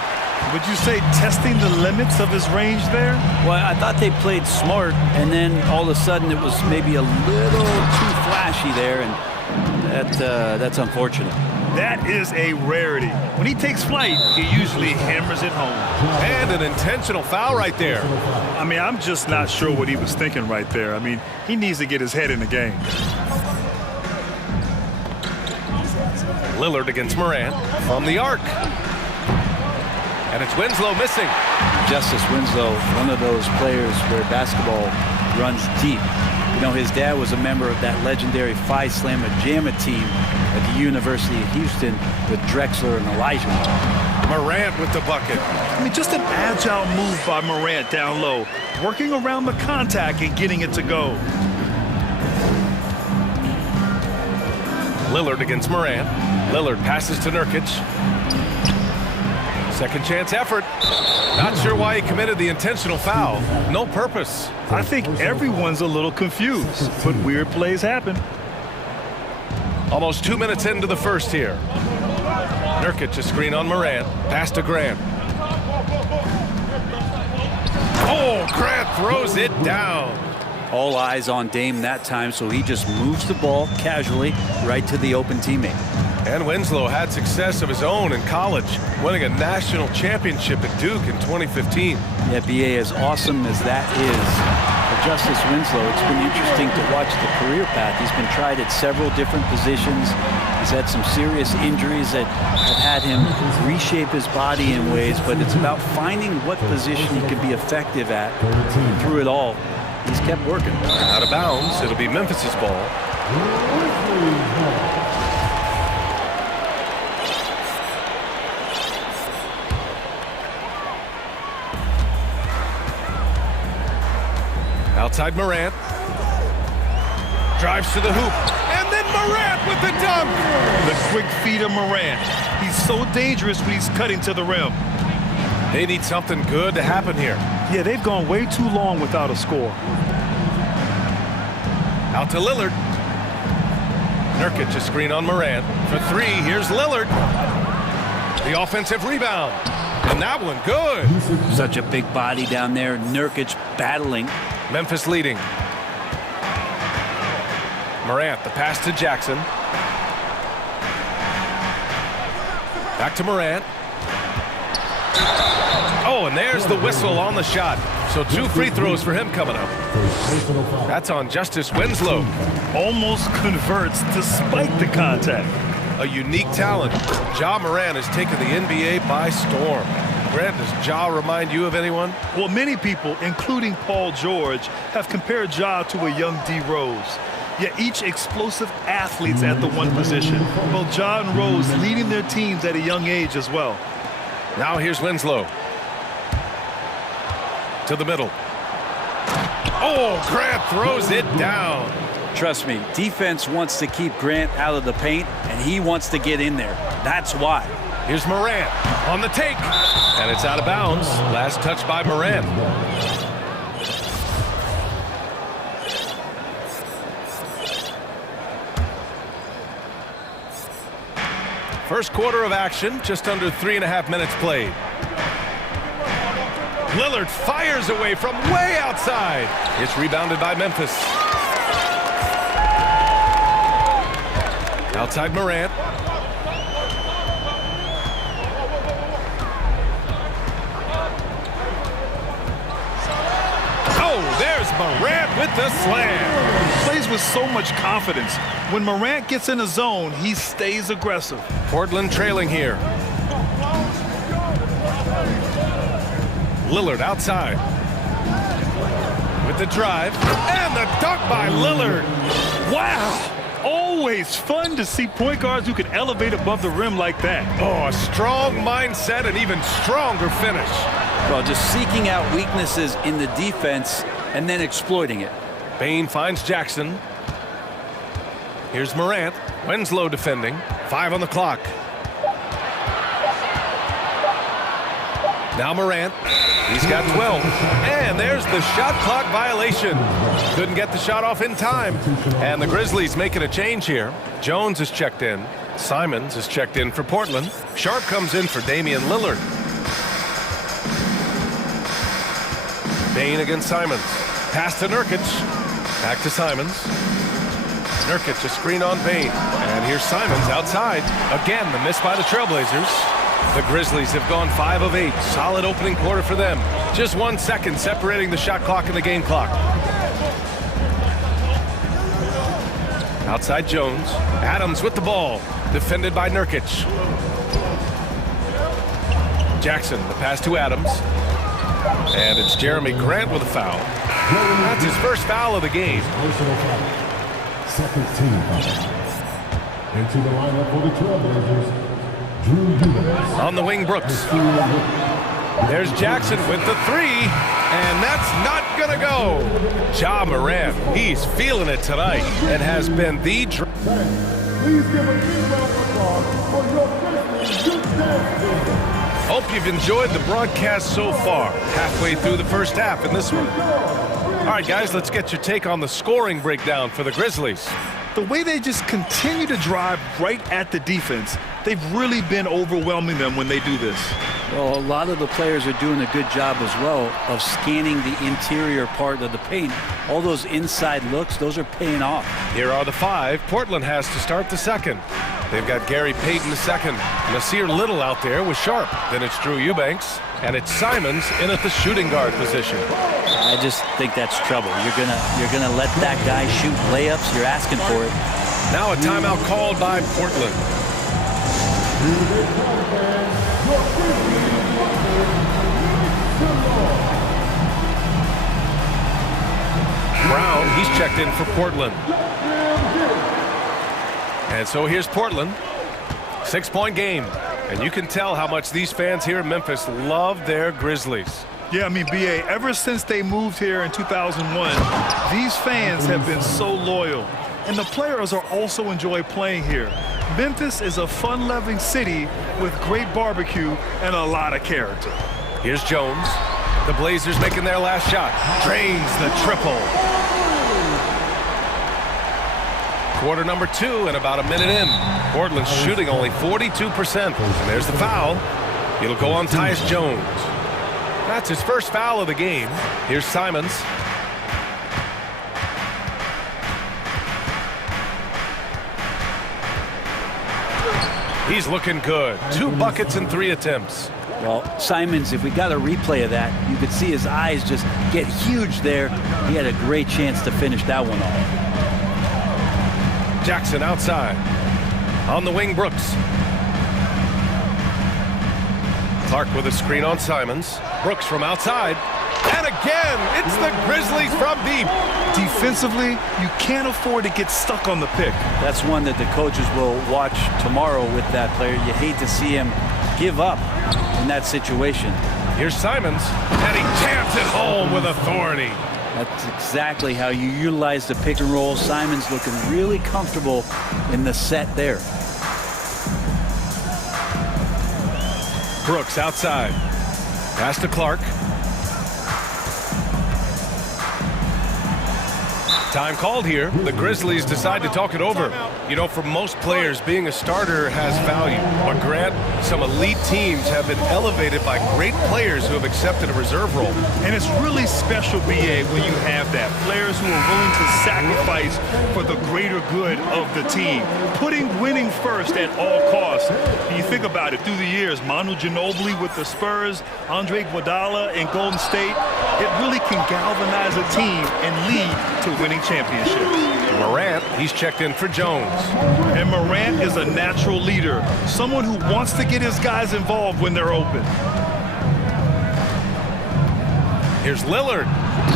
Would you say testing the limits of his range there? Well, I thought they played smart, and then all of a sudden it was maybe a little too flashy there, and that's unfortunate. That is a rarity. When he takes flight, he usually hammers it home. And an intentional foul right there. I mean, I'm just not sure what he was thinking right there. I mean, he needs to get his head in the game. Lillard against Morant from the arc. And it's Winslow missing. Justice Winslow, one of those players where basketball runs deep. You know, his dad was a member of that legendary Phi Slamma Jamma team at the University of Houston with Drexler and Elijah. Morant with the bucket. I mean, just an agile move by Morant down low, working around the contact and getting it to go. Lillard against Morant. Lillard passes to Nurkic. Second chance effort. Not sure why he committed the intentional foul. No purpose. I think everyone's a little confused, but weird plays happen. Almost 2 minutes into the first here. Nurkic a screen on Morant. Pass to Grant. Oh, Grant throws it down. All eyes on Dame that time, so he just moves the ball casually right to the open teammate. And Winslow had success of his own in college, winning a national championship at Duke in 2015. Yeah, BA, as awesome as that is for Justice Winslow, it's been interesting to watch the career path. He's been tried at several different positions. He's had some serious injuries that have had him reshape his body in ways, but it's about finding what position he can be effective at. Through it all, he's kept working. Out of bounds, it'll be Memphis's ball. Outside Morant. Drives to the hoop. And then Morant with the dunk. The quick feed of Morant. He's so dangerous when he's cutting to the rim. They need something good to happen here. Yeah, they've gone way too long without a score. Out to Lillard. Nurkic a screen on Morant. For 3, here's Lillard. The offensive rebound. And that one good. Such a big body down there. Nurkic battling. Memphis leading. Morant, the pass to Jackson. Back to Morant. Oh, and there's the whistle on the shot. So 2 free throws for him coming up. That's on Justice Winslow. Almost converts despite the contact. A unique talent. Ja Morant has taken the NBA by storm. Grant, does Ja remind you of anyone? Well, many people, including Paul George, have compared Ja to a young D. Rose. Yet each explosive athletes at the one position. Both Ja and Rose leading their teams at a young age as well. Now here's Winslow. To the middle. Oh, Grant throws it down. Trust me, defense wants to keep Grant out of the paint, and he wants to get in there. That's why. Here's Morant on the take. And it's out of bounds. Last touch by Morant. First quarter of action, just under 3.5 minutes played. Lillard fires away from way outside. It's rebounded by Memphis. Outside Morant. Oh, there's Morant with the slam. He plays with so much confidence. When Morant gets in a zone, he stays aggressive. Portland trailing here. Lillard outside. With the drive. And the dunk by Lillard. Wow. Always fun to see point guards who can elevate above the rim like that. Oh, a strong mindset and even stronger finish. Well, just seeking out weaknesses in the defense and then exploiting it. Bain finds Jackson. Here's Morant. Winslow defending. 5 on the clock. Now Morant. He's got 12. And there's the shot clock violation. Couldn't get the shot off in time. And the Grizzlies making a change here. Jones is checked in. Simons is checked in for Portland. Sharp comes in for Damian Lillard. Bain against Simons. Pass to Nurkic. Back to Simons. Nurkic a screen on Bain. And here's Simons outside. Again, the miss by the Trailblazers. The Grizzlies have gone 5 of 8. Solid opening quarter for them. Just 1 second separating the shot clock and the game clock. Outside Jones. Adams with the ball. Defended by Nurkic. Jackson, the pass to Adams. And it's Jeremy Grant with a foul. That's his first foul of the game. Second team foul. Into the lineup for the Trailblazers. On the wing, Brooks. There's Jackson with the 3, and that's not gonna go. Ja Morant, he's feeling it tonight and has been the... Please give a big round of applause for your Grizzlies. Hope you've enjoyed the broadcast so far. Halfway through the first half in this one. All right, guys, let's get your take on the scoring breakdown for the Grizzlies. The way they just continue to drive right at the defense, they've really been overwhelming them when they do this. Well, a lot of the players are doing a good job as well of scanning the interior part of the paint. All those inside looks, those are paying off. Here are the 5. Portland has to start the second. They've got Gary Payton the second. Nasir Little out there with Sharp. Then it's Drew Eubanks. And it's Simons in at the shooting guard position. I just think that's trouble. You're gonna let that guy shoot layups. You're asking for it. Now a timeout called by Portland. Brown, he's checked in for Portland. And so here's Portland. 6-point game. And you can tell how much these fans here in Memphis love their Grizzlies. Yeah, I mean, B.A., ever since they moved here in 2001, these fans have been so loyal. And the players are also enjoy playing here. Memphis is a fun-loving city with great barbecue and a lot of character. Here's Jones. The Blazers making their last shot. Drains the triple. Quarter number 2 and about a minute in. Portland's shooting only 42%. And there's the foul. It'll go on Tyus Jones. That's his first foul of the game. Here's Simons. He's looking good. 2 buckets and 3 attempts. Well, Simons, if we got a replay of that, you could see his eyes just get huge there. He had a great chance to finish that one off. Jackson outside. On the wing, Brooks. Clark with a screen on Simons. Brooks from outside. And again, it's the Grizzlies from deep. Defensively, you can't afford to get stuck on the pick. That's one that the coaches will watch tomorrow with that player. You hate to see him give up in that situation. Here's Simons, and he jams it home with authority. That's exactly how you utilize the pick and roll. Simons looking really comfortable in the set there. Brooks outside. Pass to Clark. Time called here. The Grizzlies decide to talk it over. You know, for most players, being a starter has value. But Grant, some elite teams have been elevated by great players who have accepted a reserve role. And it's really special, B.A., when you have that. Players who are willing to sacrifice for the greater good of the team. Putting winning first at all costs. And you think about it, through the years, Manu Ginobili with the Spurs, Andre Iguodala in Golden State, it really can galvanize a team and lead to winning championships. Morant, he's checked in for Jones. And Morant is a natural leader, someone who wants to get his guys involved when they're open. Here's Lillard.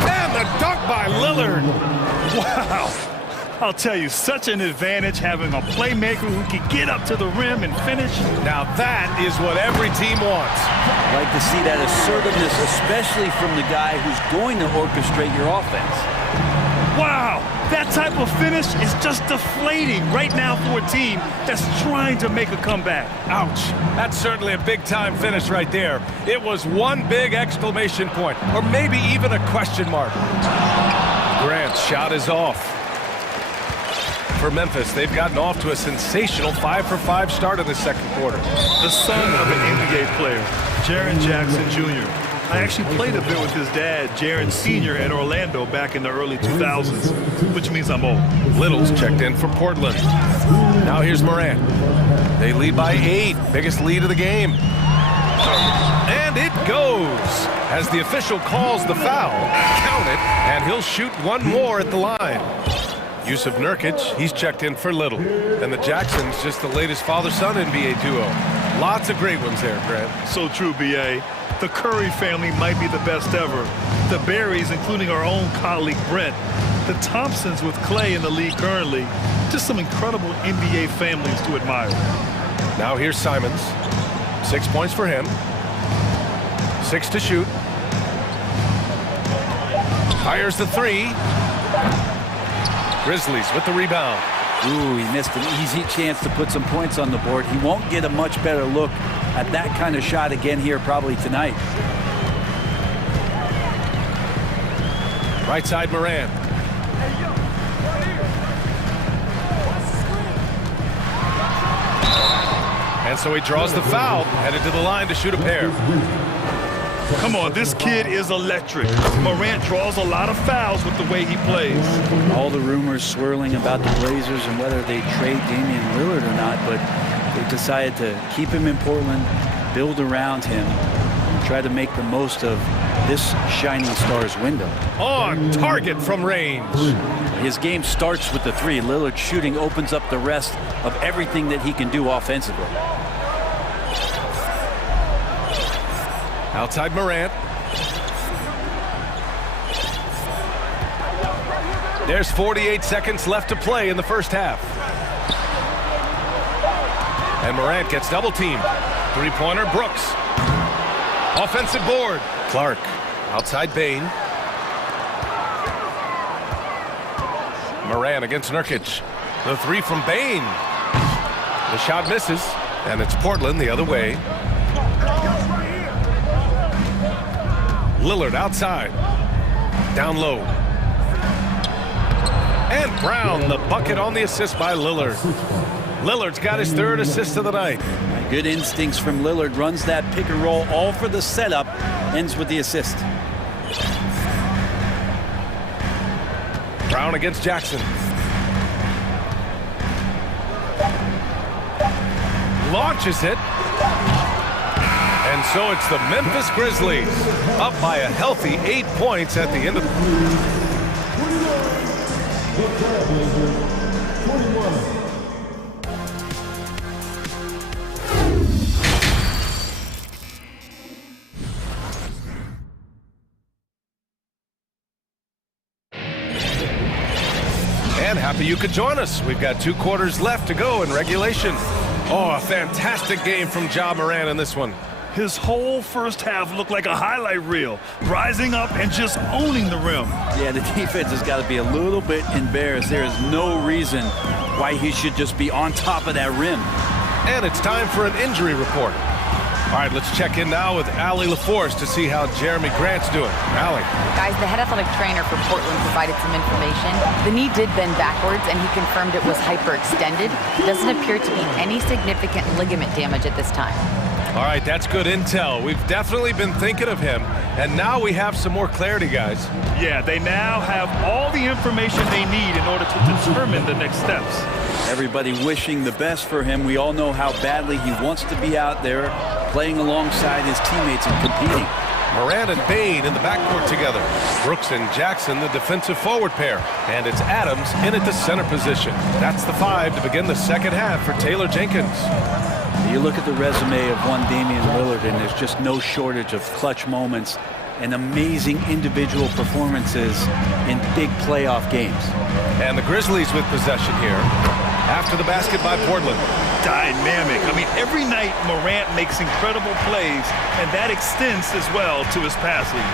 And the dunk by Lillard. Wow. I'll tell you, such an advantage having a playmaker who can get up to the rim and finish. Now that is what every team wants. I'd like to see that assertiveness, especially from the guy who's going to orchestrate your offense. Wow, that type of finish is just deflating right now for a team that's trying to make a comeback. Ouch. That's certainly a big-time finish right there. It was one big exclamation point, or maybe even a question mark. Grant's shot is off. For Memphis, they've gotten off to a sensational 5-for-5 start in the second quarter. The son of an NBA player, Jaren Jackson Jr. I actually played a bit with his dad, Jaren Sr. at Orlando back in the early 2000s, which means I'm old. Little's checked in for Portland. Now here's Morant. They lead by 8, biggest lead of the game. And it goes as the official calls the foul. Count it, and he'll shoot one more at the line. Yusuf Nurkic, he's checked in for Little. And the Jacksons, just the latest father-son NBA duo. Lots of great ones there, Grant. So true, B.A. The Curry family might be the best ever. The Berrys, including our own colleague Brent. The Thompsons with Clay in the league currently. Just some incredible NBA families to admire. Now here's Simons. 6 points for him. 6 to shoot. Fires the 3. Grizzlies with the rebound. Ooh, he missed an easy chance to put some points on the board. He won't get a much better look at that kind of shot again here probably tonight. Right side Morant. And so he draws the foul, headed to the line to shoot a pair. Come on, this kid is electric. Morant draws a lot of fouls with the way he plays. All the rumors swirling about the Blazers and whether they trade Damian Lillard or not, but they decided to keep him in Portland, build around him, and try to make the most of this shining star's window. On target from range. His game starts with the 3. Lillard shooting opens up the rest of everything that he can do offensively. Outside Morant. There's 48 seconds left to play in the first half. And Morant gets double teamed. Three-pointer Brooks. Offensive board. Clark. Outside Bain. Morant against Nurkic. The 3 from Bain. The shot misses. And it's Portland the other way. Lillard outside. Down low. And Brown, the bucket on the assist by Lillard. Lillard's got his 3rd assist of the night. Good instincts from Lillard. Runs that pick and roll all for the setup. Ends with the assist. Brown against Jackson. Launches it. And so it's the Memphis Grizzlies up by a healthy 8 points at the end of the And happy you could join us. We've got 2 quarters left to go in regulation. Oh, a fantastic game from Ja Morant in this one. His whole first half looked like a highlight reel, rising up and just owning the rim. Yeah, the defense has got to be a little bit embarrassed. There is no reason why he should just be on top of that rim. And it's time for an injury report. All right, let's check in now with Allie LaForce to see how Jeremy Grant's doing. Allie. Guys, the head athletic trainer for Portland provided some information. The knee did bend backwards, and he confirmed it was hyperextended. Doesn't appear to be any significant ligament damage at this time. All right, that's good intel. We've definitely been thinking of him, and now we have some more clarity, guys. Yeah, they now have all the information they need in order to determine the next steps. Everybody wishing the best for him. We all know how badly he wants to be out there, playing alongside his teammates and competing. Morant and Bain in the backcourt together. Brooks and Jackson, the defensive forward pair. And it's Adams in at the center position. That's the 5 to begin the second half for Taylor Jenkins. You look at the resume of one Damian Lillard, and there's just no shortage of clutch moments and amazing individual performances in big playoff games. And the Grizzlies with possession here after the basket by Portland. Dynamic. I mean, every night Morant makes incredible plays, and that extends as well to his passing.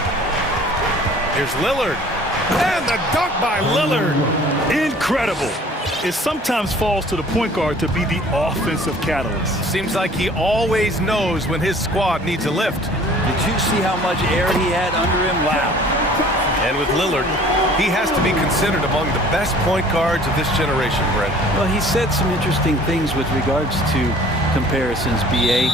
Here's Lillard. And the dunk by Lillard. Incredible. It sometimes falls to the point guard to be the offensive catalyst. Seems like he always knows when his squad needs a lift. Did you see how much air he had under him? Wow. And with Lillard, he has to be considered among the best point guards of this generation, Brent. Well, he said some interesting things with regards to comparisons, B.A.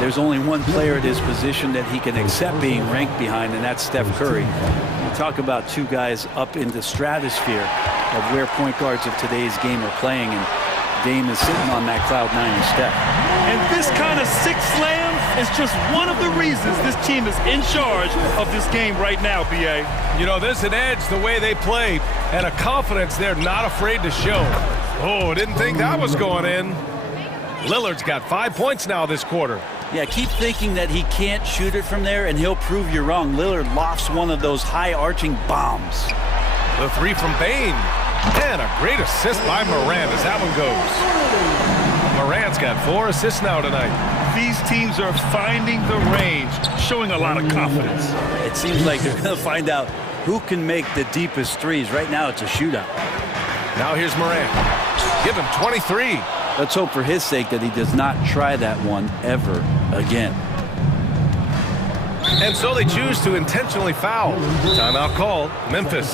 There's only one player at his position that he can accept being ranked behind, and that's Steph Curry. You talk about two guys up in the stratosphere of where point guards of today's game are playing, and Dame is sitting on that cloud nine with Steph. And this kind of six slam is just one of the reasons this team is in charge of this game right now, B.A. You know, there's an edge the way they play and a confidence they're not afraid to show. Oh, didn't think that was going in. Lillard's got 5 points now this quarter. Yeah, keep thinking that he can't shoot it from there, and he'll prove you wrong. Lillard lofts one of those high-arching bombs. The three from Bain. And a great assist by Morant as that one goes. Morant's got 4 assists now tonight. These teams are finding the range, showing a lot of confidence. It seems like they're going to find out who can make the deepest threes. Right now, it's a shootout. Now here's Morant. Give him 23. Let's hope for his sake that he does not try that one ever again. And so they choose to intentionally foul. Timeout call, Memphis.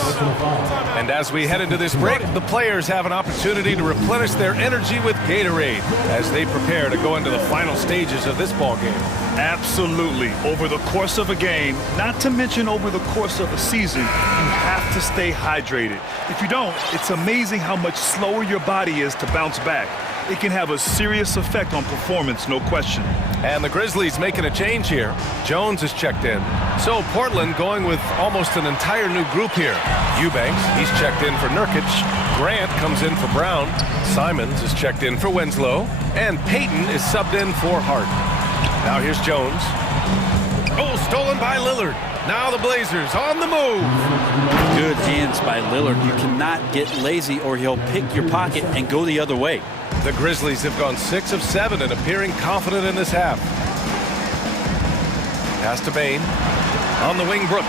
And as we head into this break, the players have an opportunity to replenish their energy with Gatorade as they prepare to go into the final stages of this ball game. Absolutely. Over the course of a game, not to mention over the course of a season, you have to stay hydrated. If you don't, it's amazing how much slower your body is to bounce back. It can have a serious effect on performance, no question. And the Grizzlies making a change here. Jones is checked in. So Portland going with almost an entire new group here. Eubanks, he's checked in for Nurkic. Grant comes in for Brown. Simons is checked in for Winslow. And Payton is subbed in for Hart. Now here's Jones. Oh, stolen by Lillard. Now the Blazers on the move. Good hands by Lillard. You cannot get lazy or he'll pick your pocket and go the other way. The Grizzlies have gone 6 of 7 and appearing confident in this half. Pass to Bain. On the wing, Brooks.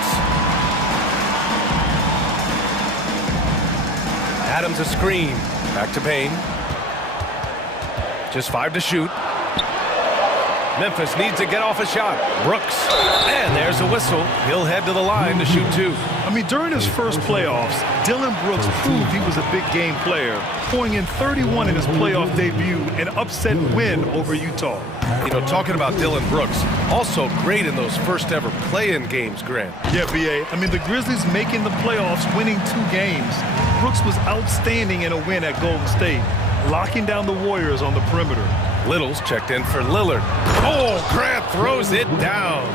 Adams a screen. Back to Bain. Just 5 to shoot. Memphis needs to get off a shot. Brooks. And there's a whistle. He'll head to the line to shoot 2. I mean, during his first playoffs, Dillon Brooks proved he was a big game player, pouring in 31 in his playoff debut, an upset win over Utah. You know, talking about Dillon Brooks, also great in those first ever play-in games, Grant. Yeah, B.A. I mean, the Grizzlies making the playoffs, winning 2 games. Brooks was outstanding in a win at Golden State, locking down the Warriors on the perimeter. Little's checked in for Lillard. Oh, Grant throws it down.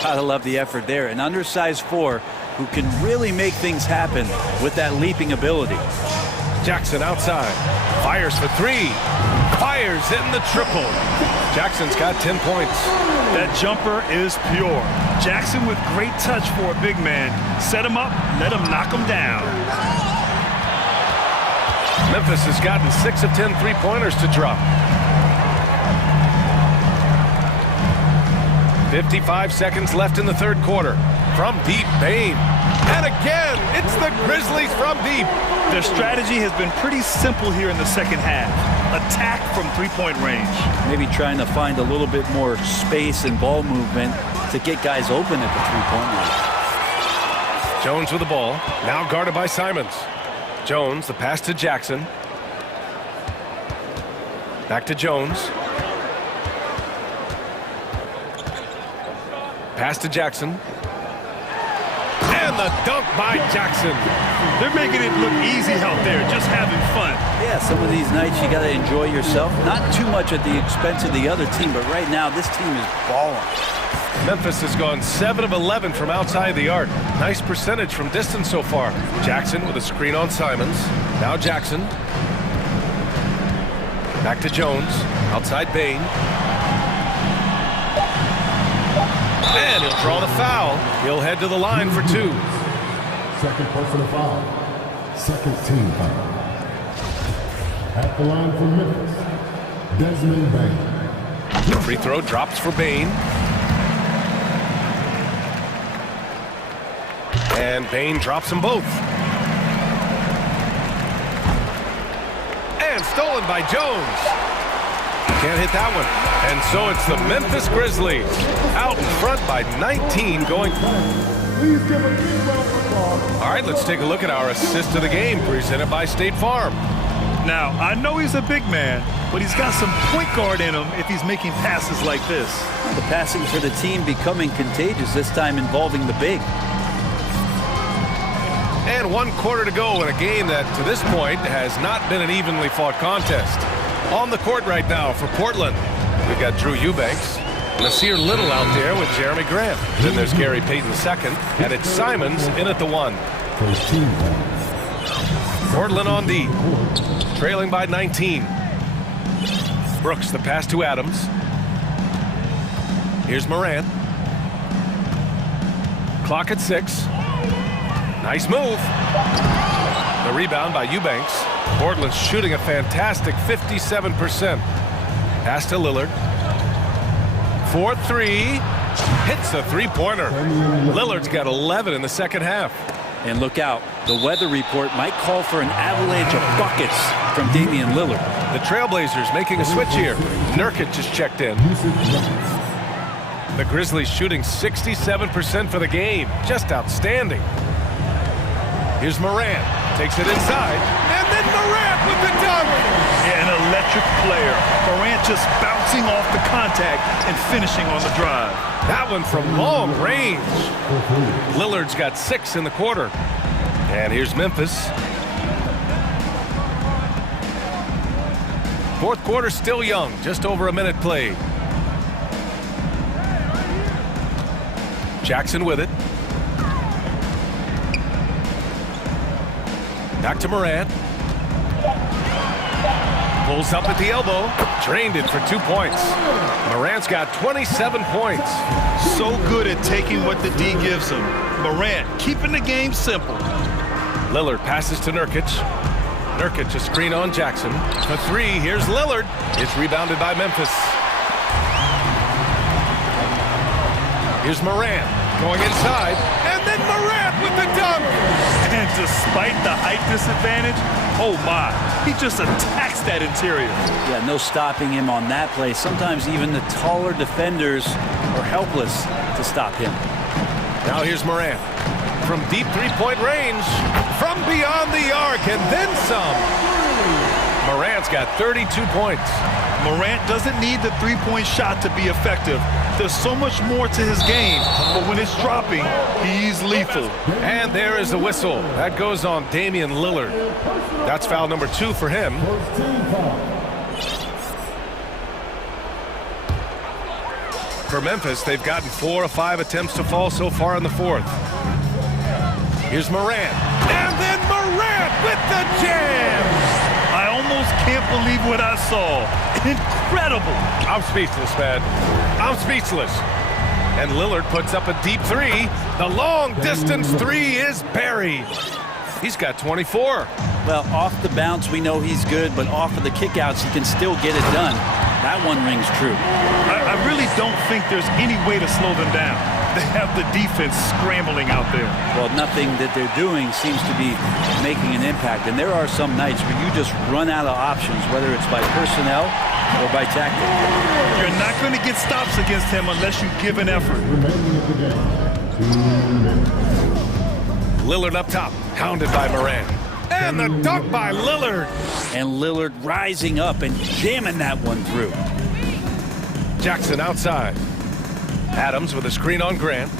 Gotta love the effort there. An undersized 4 who can really make things happen with that leaping ability. Jackson outside. Fires for 3. Fires hitting the triple. Jackson's got 10 points. That jumper is pure. Jackson with great touch for a big man. Set him up, let him knock him down. Memphis has gotten 6 of 10 three-pointers to drop. 55 seconds left in the third quarter. From deep, Bain. And again, it's the Grizzlies from deep. Their strategy has been pretty simple here in the second half. Attack from three-point range. Maybe trying to find a little bit more space and ball movement to get guys open at the three-point line. Jones with the ball. Now guarded by Simons. Jones, the pass to Jackson. Back to Jones. Pass to Jackson. And the dunk by Jackson. They're making it look easy out there, just having fun. Yeah, some of these nights you got to enjoy yourself. Not too much at the expense of the other team, but right now this team is balling. Memphis has gone 7 of 11 from outside the arc. Nice percentage from distance so far. Jackson with a screen on Simons. Now Jackson. Back to Jones. Outside Bain. And he'll draw the foul. He'll head to the line for 2. Second personal foul. Second team foul. At the line for Memphis, Desmond Bain. The free throw drops for Bain. And Bain drops them both. And stolen by Jones. Can't hit that one. And so it's the Memphis Grizzlies out in front by 19 going. Please give a big round of applause. All right, let's take a look at our assist of the game presented by State Farm. Now, I know he's a big man, but he's got some point guard in him if he's making passes like this. The passing for the team becoming contagious, this time involving the big. And 1 quarter to go in a game that, to this point, has not been an evenly fought contest. On the court right now for Portland, we've got Drew Eubanks, Nasir Little out there with Jeremy Grant. Then there's Gary Payton II, and it's Simons in at the 1. First team foul. Portland on D, trailing by 19. Brooks, the pass to Adams. Here's Morant. Clock at 6. Nice move. The rebound by Eubanks. Portland's shooting a fantastic 57%. Pass to Lillard. 4-3. Hits the three-pointer. Lillard's got 11 in the second half. And look out, the weather report might call for an avalanche of buckets from Damian Lillard. The Trailblazers making a switch here. Nurkic just checked in. The Grizzlies shooting 67% for the game. Just outstanding. Here's Morant. Takes it inside. And then Morant with the dunk. Yeah, an electric player. Morant just bouncing off the contact and finishing on the drive. That one from long range. Lillard's got 6 in the quarter. And here's Memphis. Fourth quarter still young. Just over a minute played. Jackson with it. Back to Morant. Pulls up at the elbow. Drained it for 2 points. Morant's got 27 points. So good at taking what the D gives him. Morant keeping the game simple. Lillard passes to Nurkic. Nurkic a screen on Jackson. For 3, here's Lillard. It's rebounded by Memphis. Here's Morant going inside. And then Morant with the dunk. And despite the height disadvantage, oh my, he just attacks that interior. Yeah, no stopping him on that play. Sometimes even the taller defenders are helpless to stop him. Now here's Morant. From deep three-point range. From beyond the arc and then some. Morant's got 32 points. Morant doesn't need the three-point shot to be effective. There's so much more to his game, but when it's dropping, he's lethal. And there is the whistle. That goes on Damian Lillard. That's foul number 2 for him. First team foul. For Memphis, they've gotten 4 of 5 attempts to fall so far in the fourth. Here's Morant. And then Morant with the jam! I almost can't believe what I saw. Incredible. I'm speechless, man. I'm speechless. And Lillard puts up a deep 3. The long-distance 3 is buried. He's got 24. Well, off the bounce, we know he's good, but off of the kickouts, he can still get it done. That one rings true. I really don't think there's any way to slow them down. They have the defense scrambling out there. Well, nothing that they're doing seems to be making an impact. And there are some nights where you just run out of options, whether it's by personnel or by tactic. You're not going to get stops against him unless you give an effort. Lillard up top, hounded by Morant. And the dunk by Lillard. And Lillard rising up and jamming that one through. Jackson outside. Adams with a screen on Grant.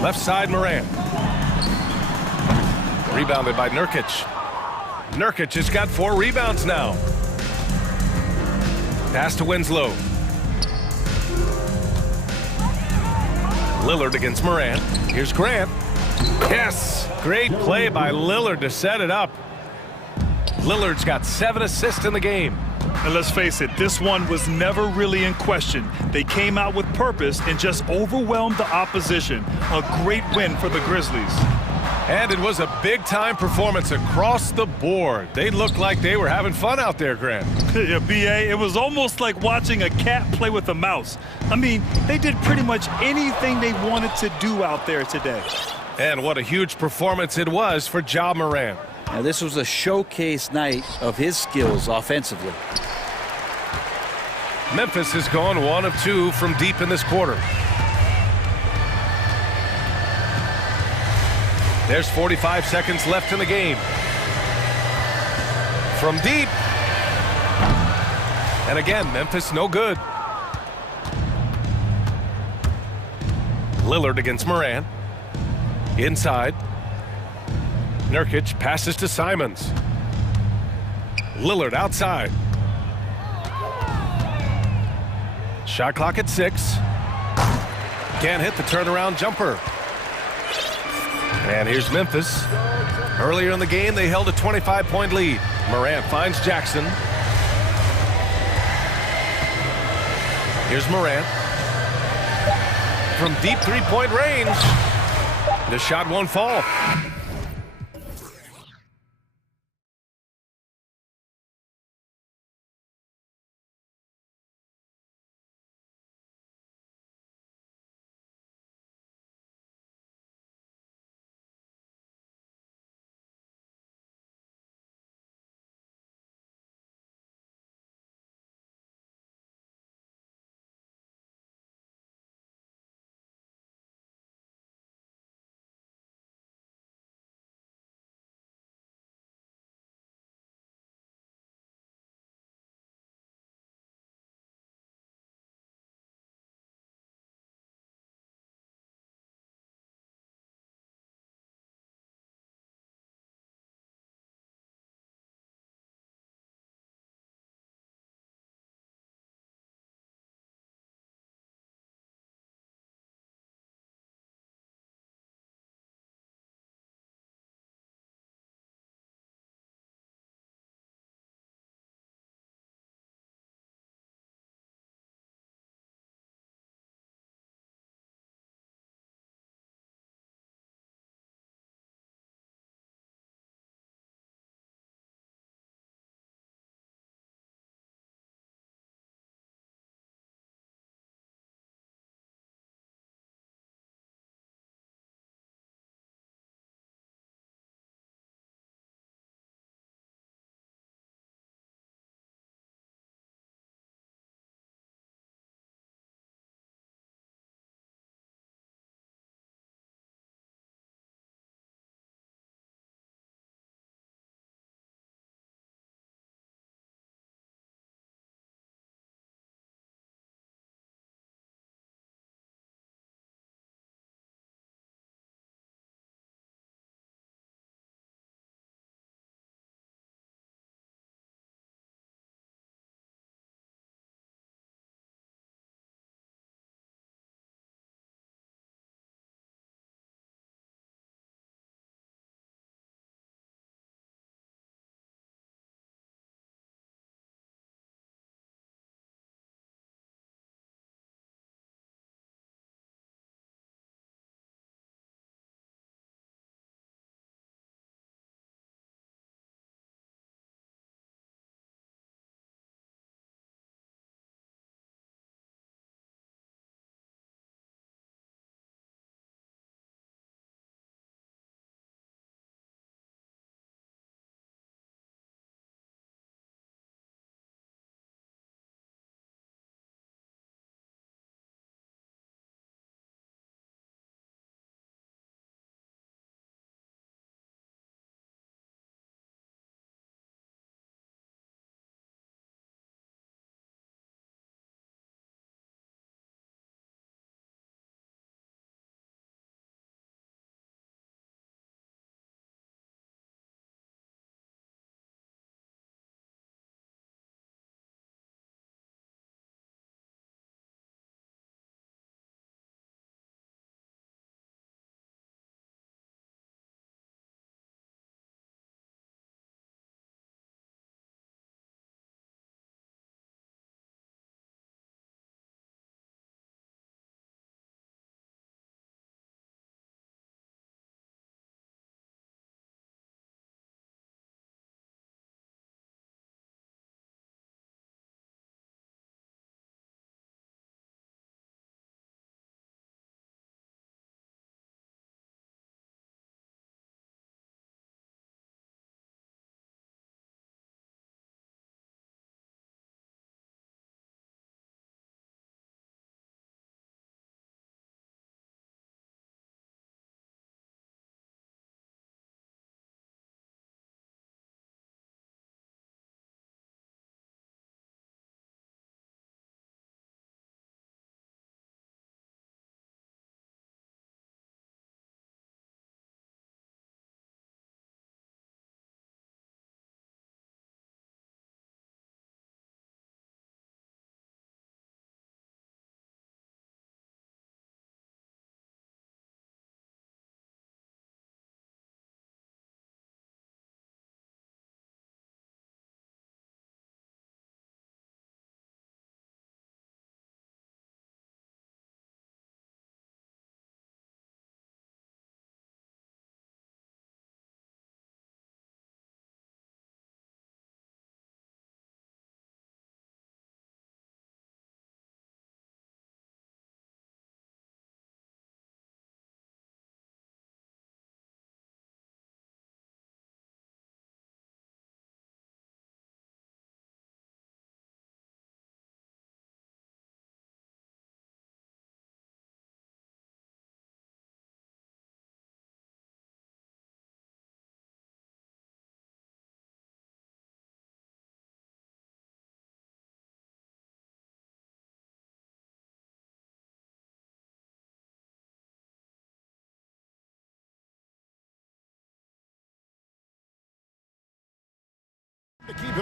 Left side, Morant. Rebounded by Nurkic. Nurkic has got 4 rebounds now. Pass to Winslow. Lillard against Morant. Here's Grant. Yes! Great play by Lillard to set it up. Lillard's got 7 assists in the game. And let's face it, this one was never really in question. They came out with purpose and just overwhelmed the opposition. A great win for the Grizzlies. And it was a big-time performance across the board. They looked like they were having fun out there, Grant. Yeah, B.A., it was almost like watching a cat play with a mouse. I mean, they did pretty much anything they wanted to do out there today. And what a huge performance it was for Ja Morant. Now, this was a showcase night of his skills offensively. Memphis has gone 1 of 2 from deep in this quarter. There's 45 seconds left in the game. From deep. And again, Memphis no good. Lillard against Morant. Inside. Nurkic passes to Simons. Lillard outside. Shot clock at 6. Can't hit the turnaround jumper. And here's Memphis. Earlier in the game, they held a 25-point lead. Morant finds Jackson. Here's Morant. From deep three-point range. The shot won't fall.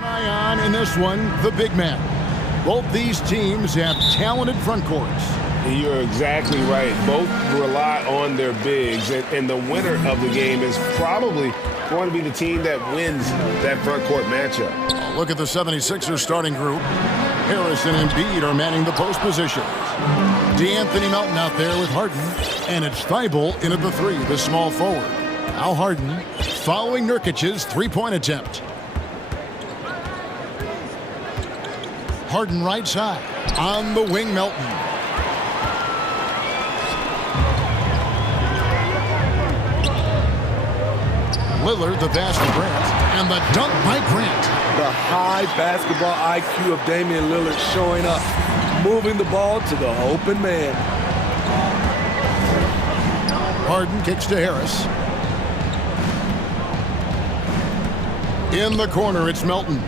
an eye on in this one, the big man. Both these teams have talented front courts. You're exactly right. Both rely on their bigs, and the winner of the game is probably going to be the team that wins that front court matchup. Look at the 76ers starting group. Harris and Embiid are manning the post positions. D'Anthony Melton out there with Harden, and it's Thibault in at the 3, the small forward. Now Harden following Nurkic's three-point attempt. Harden right side. On the wing, Melton. Lillard, the pass to Grant, and the dunk by Grant. The high basketball IQ of Damian Lillard showing up, moving the ball to the open man. Harden kicks to Harris. In the corner, it's Melton.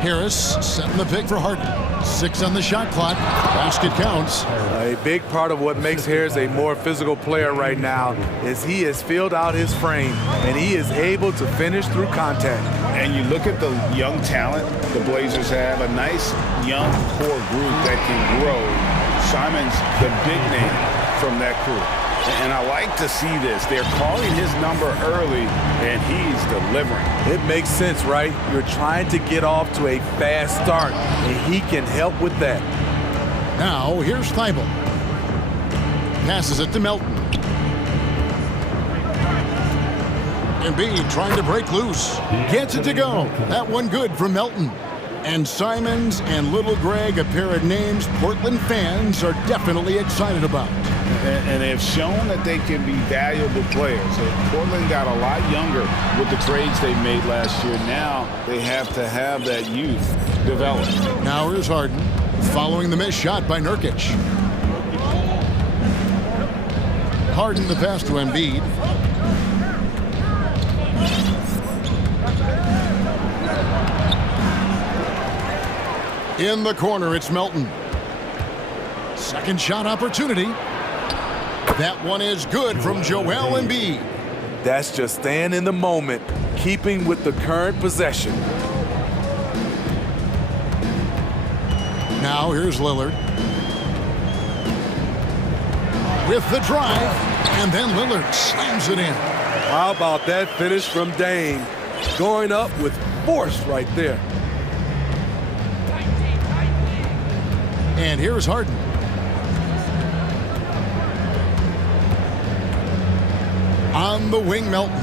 Harris setting the pick for Harden. 6 on the shot clock. Basket counts. A big part of what makes Harris a more physical player right now is he has filled out his frame, and he is able to finish through contact. And you look at the young talent the Blazers have, a nice young core group that can grow. Simon's the big name from that crew. And I like to see this. They're calling his number early, and he's delivering. It makes sense, right? You're trying to get off to a fast start, and he can help with that. Now, here's Thibault. Passes it to Melton. Embiid trying to break loose. Gets it to go. That one good from Melton. And Simons and Little Greg, a pair of names Portland fans are definitely excited about. And they've shown that they can be valuable players. Portland got a lot younger with the trades they made last year. Now they have to have that youth develop. Now here's Harden, following the missed shot by Nurkic. Harden the pass to Embiid. In the corner, it's Melton. Second shot opportunity. That one is good from Joel Embiid. That's just staying in the moment, keeping with the current possession. Now here's Lillard. With the drive, and then Lillard slams it in. How about that finish from Dame? Going up with force right there. And here's Harden. On the wing, Melton.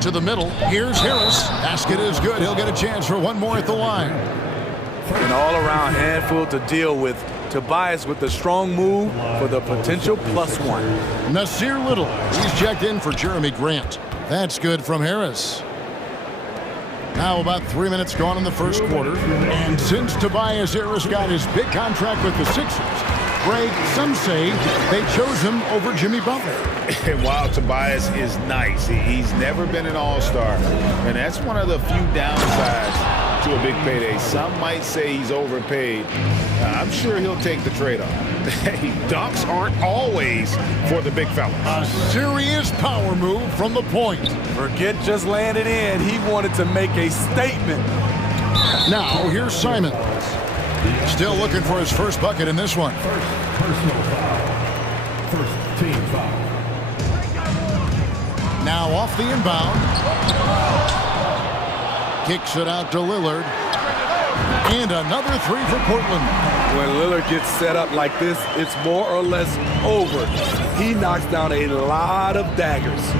To the middle. Here's Harris. Basket is good. He'll get a chance for one more at the line. An all-around handful to deal with. Tobias with the strong move for the potential +1. Nasir Little. He's checked in for Jeremy Grant. That's good from Harris. Now about 3 minutes gone in the first quarter. And since Tobias Harris got his big contract with the Sixers, Greg, some say they chose him over Jimmy Butler. And while Tobias is nice, he's never been an all-star. And that's one of the few downsides to a big payday. Some might say he's overpaid. I'm sure he'll take the trade-off. Dunks aren't always for the big fella. A serious power move from the point. Forget just landing in. He wanted to make a statement. Now, here's Simon. Still looking for his first bucket in this one. First personal foul. First team foul. Now off the inbound. Kicks it out to Lillard. And another three for Portland. When Lillard gets set up like this, it's more or less over. He knocks down a lot of daggers.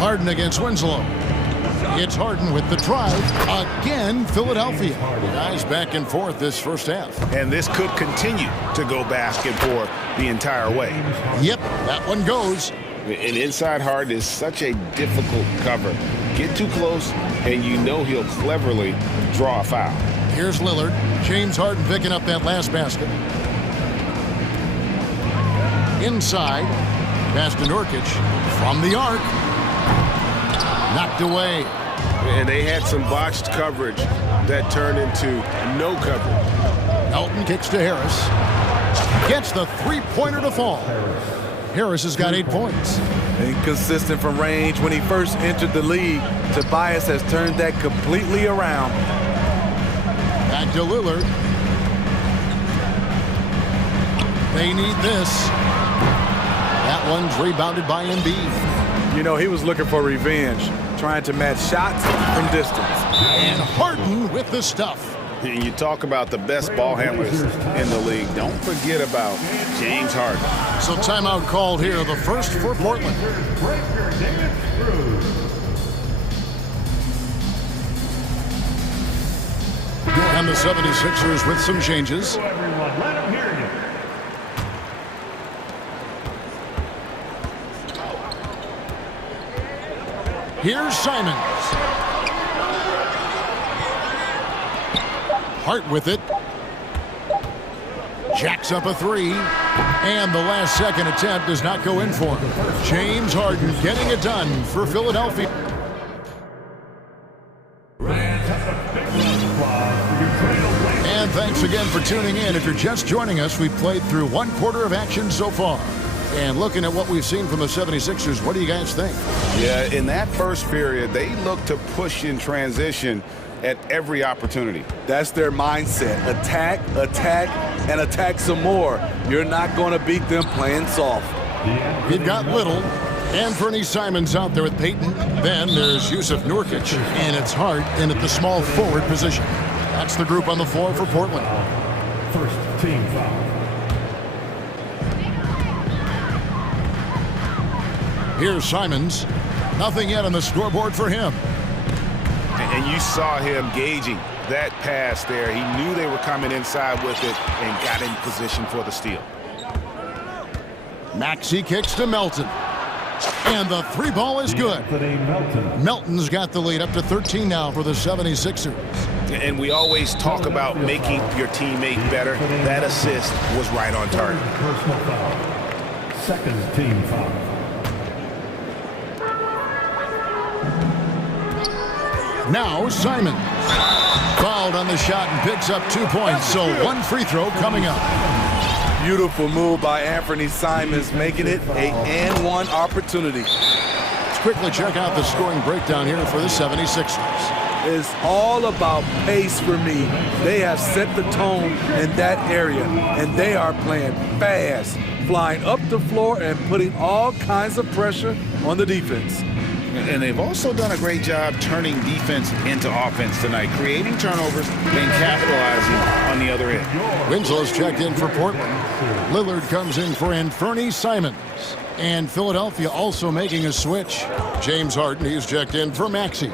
Harden against Winslow. It's Harden with the drive. Again, Philadelphia. Guys back and forth this first half. And this could continue to go back and forth the entire way. Yep, that one goes. An inside Harden is such a difficult cover. Get too close, and you know he'll cleverly draw a foul. Here's Lillard. James Harden picking up that last basket. Inside. Pass to Nurkic. From the arc. Knocked away. And they had some botched coverage that turned into no coverage. Melton kicks to Harris. Gets the three-pointer to fall. Harris has got 8 points. Inconsistent from range when he first entered the league. Tobias has turned that completely around. Back to Lillard. They need this. That one's rebounded by Embiid. You know, he was looking for revenge, trying to match shots from distance. And Harden with the stuff. You talk about the best ball handlers in the league. Don't forget about James Harden. So timeout called here, the first for Portland. And the 76ers with some changes. Here's Simons. Hart with it. Jacks up a three. And the last second attempt does not go in for him. James Harden getting it done for Philadelphia. And thanks again for tuning in. If you're just joining us, we've played through 1/4 of action so far. And looking at what we've seen from the 76ers, what do you guys think? Yeah, in that first period, they looked to push in transition at every opportunity. That's their mindset. Attack, attack, and attack some more. You're not going to beat them playing soft. You've got Little and Fernie Simons out there with Peyton. Then there's Yusuf Nurkic, and it's Hart in at the small forward position. That's the group on the floor for Portland. First team foul. Here's Simons. Nothing yet on the scoreboard for him. And you saw him gauging that pass there. He knew they were coming inside with it and got in position for the steal. Maxey kicks to Melton. And the three ball is good. Melton's got the lead up to 13 now for the 76ers. And we always talk about making your teammate better. That assist was right on target. Personal foul. Second team foul. Now Simons. Fouled on the shot and picks up 2 points. So one free throw coming up. Beautiful move by Anthony Simons, making it a and-one opportunity. Let's quickly check out the scoring breakdown here for the 76ers. It's all about pace for me. They have set the tone in that area, and they are playing fast, flying up the floor and putting all kinds of pressure on the defense. And they've also done a great job turning defense into offense tonight, creating turnovers and capitalizing on the other end. Winslow's checked in for Portland. Lillard comes in for Anthony Simons. And Philadelphia also making a switch. James Harden, he's checked in for Maxey.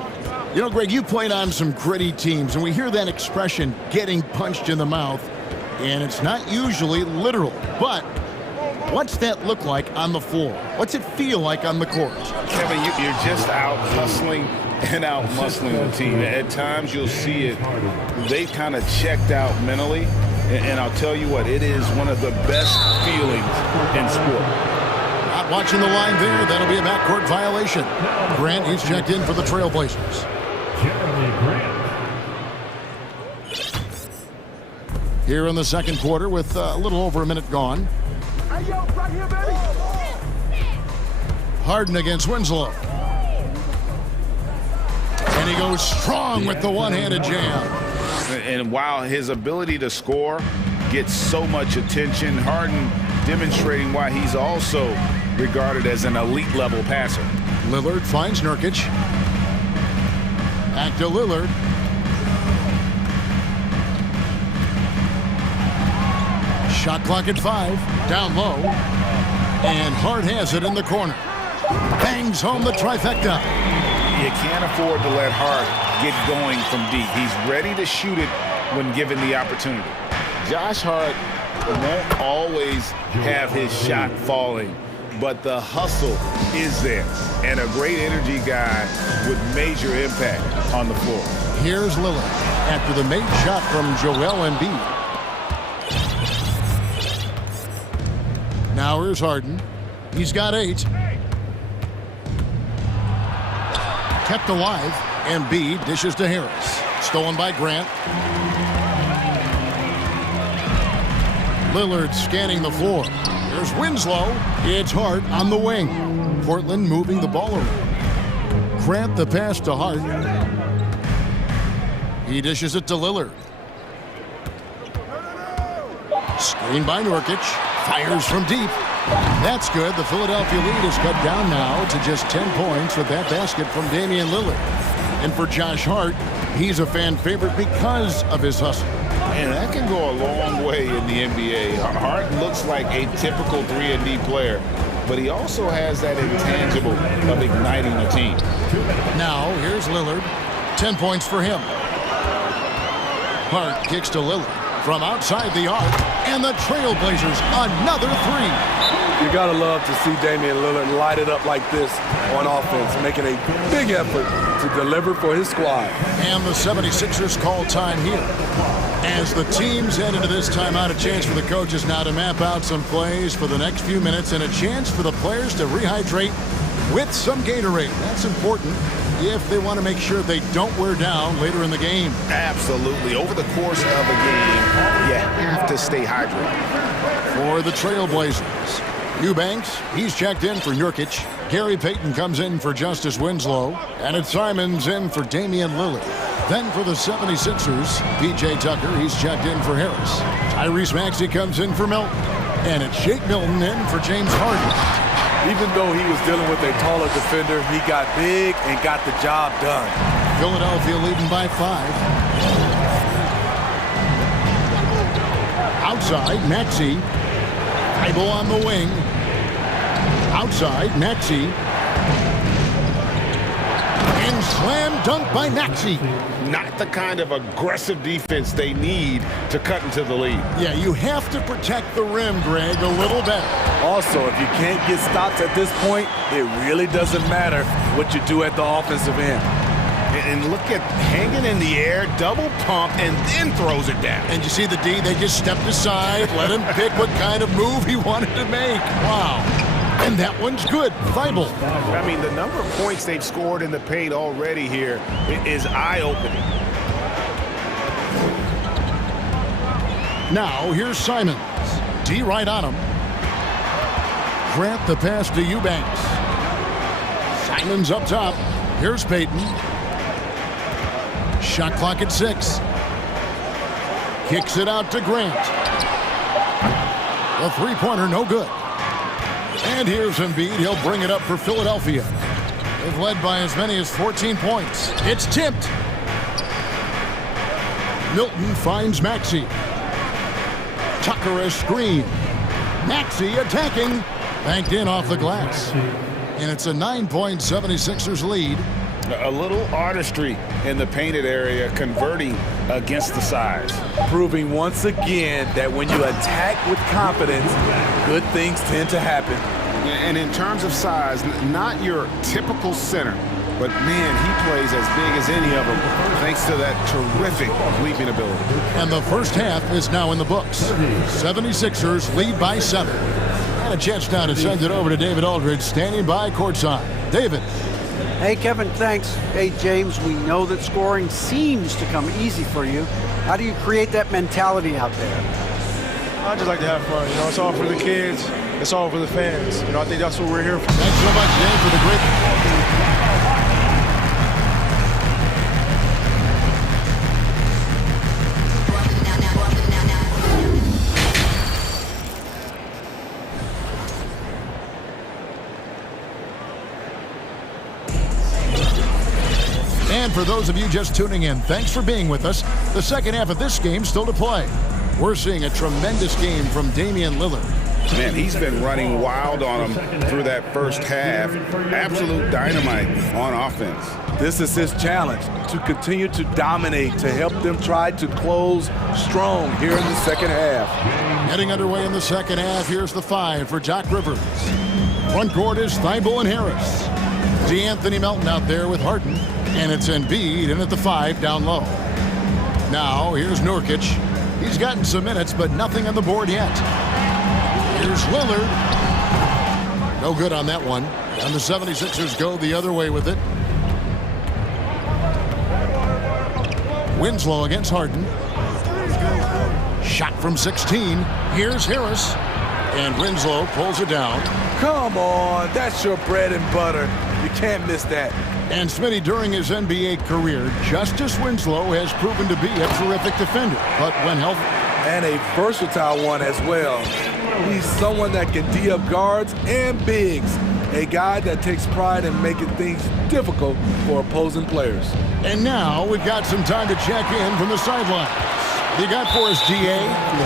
You know, Greg, you played on some gritty teams, and we hear that expression, getting punched in the mouth, and it's not usually literal. But what's that look like on the floor? What's it feel like on the court? Kevin, you're just out hustling and out muscling the team. At times you'll see it. They kind of checked out mentally. And I'll tell you what, it is one of the best feelings in sport. Not watching the line there. That'll be a backcourt violation. Grant, he's checked in for the Trailblazers. Jeremy Grant. Here in the second quarter with a little over a minute gone. Hey, yo, right here, baby. Harden against Winslow. And he goes strong with the one-handed jam. And while his ability to score gets so much attention, Harden demonstrating why he's also regarded as an elite-level passer. Lillard finds Nurkic. Back to Lillard. Shot clock at 5. Down low. And Hart has it in the corner. Bangs home the trifecta. You can't afford to let Hart get going from deep. He's ready to shoot it when given the opportunity. Josh Hart won't always have his shot falling, but the hustle is there. And a great energy guy with major impact on the floor. Here's Lillard after the made shot from Joel Embiid. Now here's Harden. He's got 8. Kept alive. Embiid dishes to Harris. Stolen by Grant. Lillard scanning the floor. There's Winslow. It's Hart on the wing. Portland moving the ball around. Grant the pass to Hart. He dishes it to Lillard. Screen by Nurkic. Fires from deep. That's good. The Philadelphia lead is cut down now to just 10 points with that basket from Damian Lillard. And for Josh Hart, he's a fan favorite because of his hustle. And that can go a long way in the NBA. Hart looks like a typical 3-and-D player, but he also has that intangible of igniting a team. Now, here's Lillard. 10 points for him. Hart kicks to Lillard from outside the arc, and the Trailblazers another three. You gotta love to see Damian Lillard light it up like this on offense, making a big effort to deliver for his squad. And the 76ers call time here. As the teams head into this timeout, a chance for the coaches now to map out some plays for the next few minutes and a chance for the players to rehydrate with some Gatorade. That's important if they want to make sure they don't wear down later in the game. Absolutely. Over the course of a game, you have to stay hydrated. For the Trailblazers, Eubanks, he's checked in for Nurkic. Gary Payton comes in for Justice Winslow. And it's Simons in for Damian Lillard. Then for the 76ers, P.J. Tucker, he's checked in for Harris. Tyrese Maxey comes in for Milton. And it's Shake Milton in for James Harden. Even though he was dealing with a taller defender, he got big and got the job done. Philadelphia leading by 5. Outside, Maxey. Thibault on the wing. Outside, Maxey. And slam dunk by Maxey. Not the kind of aggressive defense they need to cut into the lead. Yeah, you have to protect the rim, Greg, a little better. Also, if you can't get stops at this point, it really doesn't matter what you do at the offensive end. And look at hanging in the air, double pump, and then throws it down. And you see the D, they just stepped aside, let him pick what kind of move he wanted to make. Wow. And that one's good. Thibault. I mean, the number of points they've scored in the paint already here is eye-opening. Now, here's Simons. D right on him. Grant the pass to Eubanks. Simons up top. Here's Payton. Shot clock at 6. Kicks it out to Grant. The three-pointer no good. And here's Embiid. He'll bring it up for Philadelphia. They've led by as many as 14 points. It's tipped. Milton finds Maxey. Tucker a screen. Maxey attacking. Banked in off the glass. And it's a 9-point 76ers lead. A little artistry in the painted area, converting against the size. Proving once again that when you attack with confidence, good things tend to happen. And in terms of size, not your typical center, but man, he plays as big as any of them thanks to that terrific leaping ability. And the first half is now in the books. 76ers lead by 7. And a chance now to send it over to David Aldridge, standing by courtside. David. Hey, Kevin, thanks. Hey, James, we know that scoring seems to come easy for you. How do you create that mentality out there? I just like to have fun. You know, it's all for the kids. It's all for the fans. You know, I think that's what we're here for. Thanks so much, Dave, for the great... And for those of you just tuning in, thanks for being with us. The second half of this game still to play. We're seeing a tremendous game from Damian Lillard. Man, he's been running wild on him through that first half. Absolute dynamite on offense. This is his challenge, to continue to dominate, to help them try to close strong here in the second half. Heading underway in the second half, here's the 5 for Doc Rivers. Front court is Thibault and Harris. D'Anthony Melton out there with Harden. And it's Embiid in at the 5 down low. Now, here's Nurkic. He's gotten some minutes, but nothing on the board yet. Here's Lillard. No good on that one. And the 76ers go the other way with it. Winslow against Harden. Shot from 16. Here's Harris. And Winslow pulls it down. Come on, that's your bread and butter. You can't miss that. And Smitty, during his NBA career, Justice Winslow has proven to be a terrific defender. But when healthy... And a versatile one as well. He's someone that can D up guards and bigs. A guy that takes pride in making things difficult for opposing players. And now we've got some time to check in from the sidelines. You got for us, DA?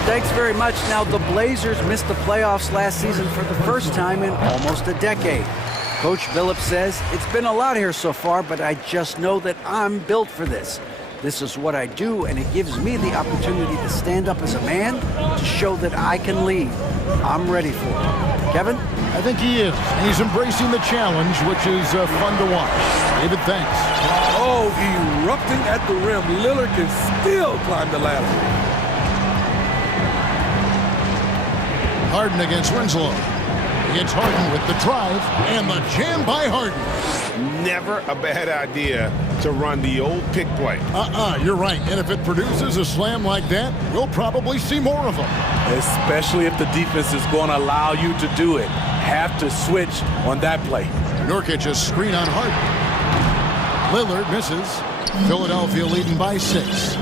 Thanks very much. Now, the Blazers missed the playoffs last season for the first time in almost a decade. Coach Phillips says, it's been a lot here so far, but I just know that I'm built for this. This is what I do, and it gives me the opportunity to stand up as a man to show that I can lead. I'm ready for it. Kevin? I think he is. He's embracing the challenge, which is fun to watch. David, thanks. Oh, erupting at the rim. Lillard can still climb the ladder. Harden against Winslow. It's Harden with the drive and the jam by Harden. Never a bad idea to run the old pick play. You're right. And if it produces a slam like that, we'll probably see more of them. Especially if the defense is going to allow you to do it. Have to switch on that play. Nurkic's screen on Harden. Lillard misses. Philadelphia leading by 6.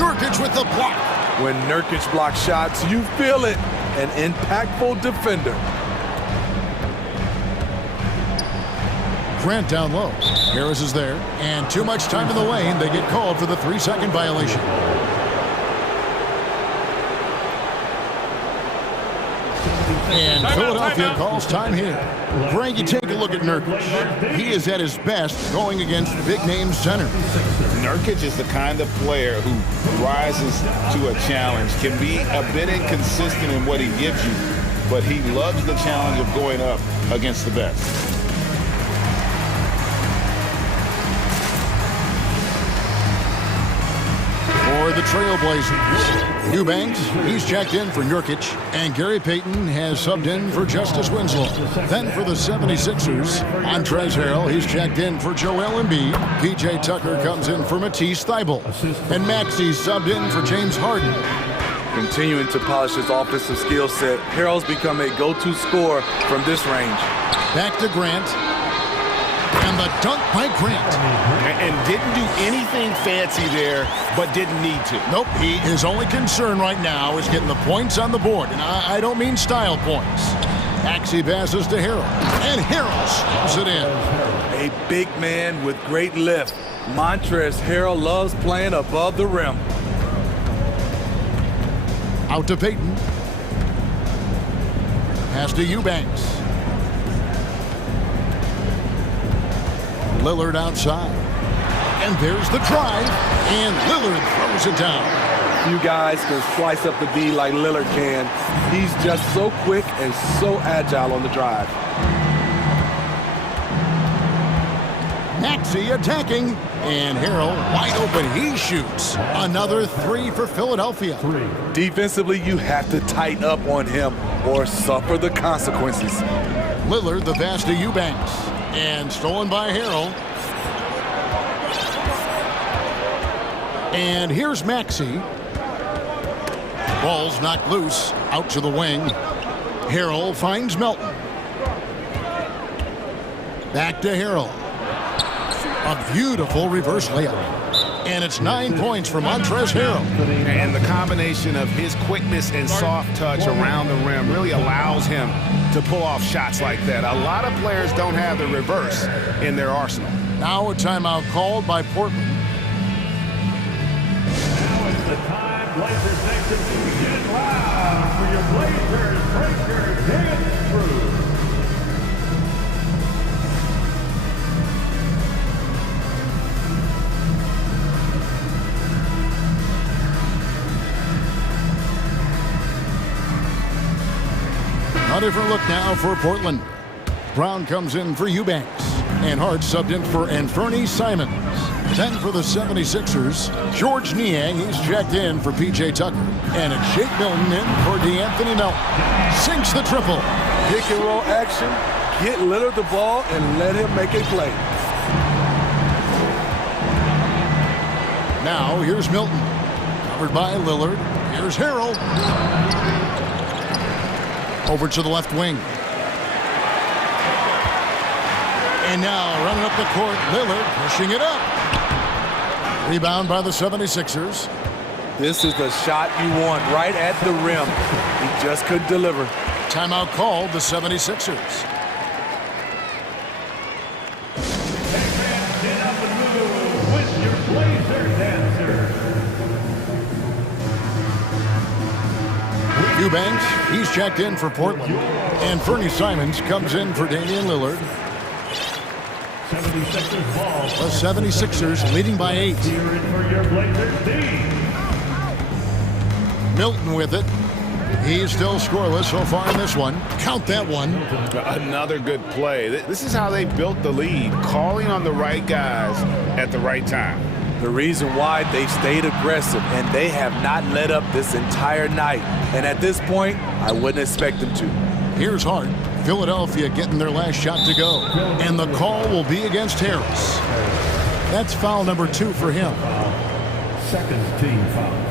Nurkic with the block. When Nurkic blocks shots, you feel it. An impactful defender. Grant down low. Harris is there. And too much time in the lane. They get called for the 3-second violation. And Philadelphia calls time here. Greg, you take a look at Nurkic. He is at his best going against big-name centers. Nurkic is the kind of player who rises to a challenge, can be a bit inconsistent in what he gives you, but he loves the challenge of going up against the best. For the Trailblazers, Eubanks, he's checked in for Nurkic, and Gary Payton has subbed in for Justice Winslow. Then for the 76ers, Montrezl Harrell, he's checked in for Joel Embiid. PJ Tucker comes in for Matisse Thybulle, and Maxey's subbed in for James Harden. Continuing to polish his offensive skill set, Harrell's become a go-to scorer from this range. Back to Grant. And the dunk by Grant. And didn't do anything fancy there, but didn't need to. Nope, his only concern right now is getting the points on the board. And I don't mean style points. Maxey passes to Harrell. And Harrell slows it in. A big man with great lift. Montrezl Harrell loves playing above the rim. Out to Payton. Pass to Eubanks. Lillard outside. And there's the drive. And Lillard throws it down. You guys can slice up the D like Lillard can. He's just so quick and so agile on the drive. Maxey attacking. And Harrell wide open. He shoots. Another 3 for Philadelphia. Defensively, you have to tighten up on him or suffer the consequences. Lillard, the pass to Eubanks. And stolen by Harrell. And here's Maxey. Ball's knocked loose. Out to the wing. Harrell finds Melton. Back to Harrell. A beautiful reverse layup. And it's 9 points for Montrezl Harrell. And the combination of his quickness and soft touch around the rim really allows him to pull off shots like that. A lot of players don't have the reverse in their arsenal. Now a timeout called by Portland. Now it's the time Blazers Nation get loud for your Blazers Breaker Dance Crew. A different look now for Portland. Brown comes in for Eubanks. And Hart subbed in for Anthony Simons. Then for the 76ers, George Niang, he's checked in for PJ Tucker. And it's Shake Milton in for DeAnthony Melton. Sinks the triple. Pick and roll action. Get Lillard the ball and let him make a play. Now here's Milton. Covered by Lillard. Here's Harrell. Over to the left wing. And now running up the court, Lillard pushing it up. Rebound by the 76ers. This is the shot you want right at the rim. He just couldn't deliver. Timeout called, the 76ers. Eubanks, he's checked in for Portland. And Fernie Simons comes in for Damian Lillard. 76ers ball. The 76ers leading by 8. Milton with it. He's still scoreless so far in this one. Count that one. Another good play. This is how they built the lead, calling on the right guys at the right time. The reason why they've stayed aggressive, and they have not let up this entire night. And at this point, I wouldn't expect them to. Here's Hart. Philadelphia getting their last shot to go. And the call will be against Harris. That's foul number 2 for him. Second team foul.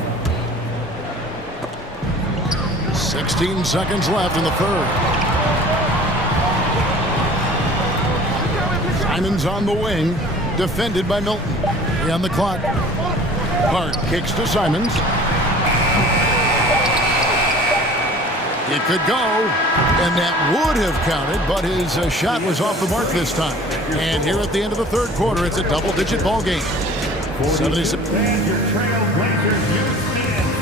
16 seconds left in the third. Simons on the wing, defended by Milton. 3 on the clock. Hart kicks to Simons. It could go, and that would have counted, but his shot was off the mark this time. And here at the end of the third quarter, it's a double-digit ball game. 76.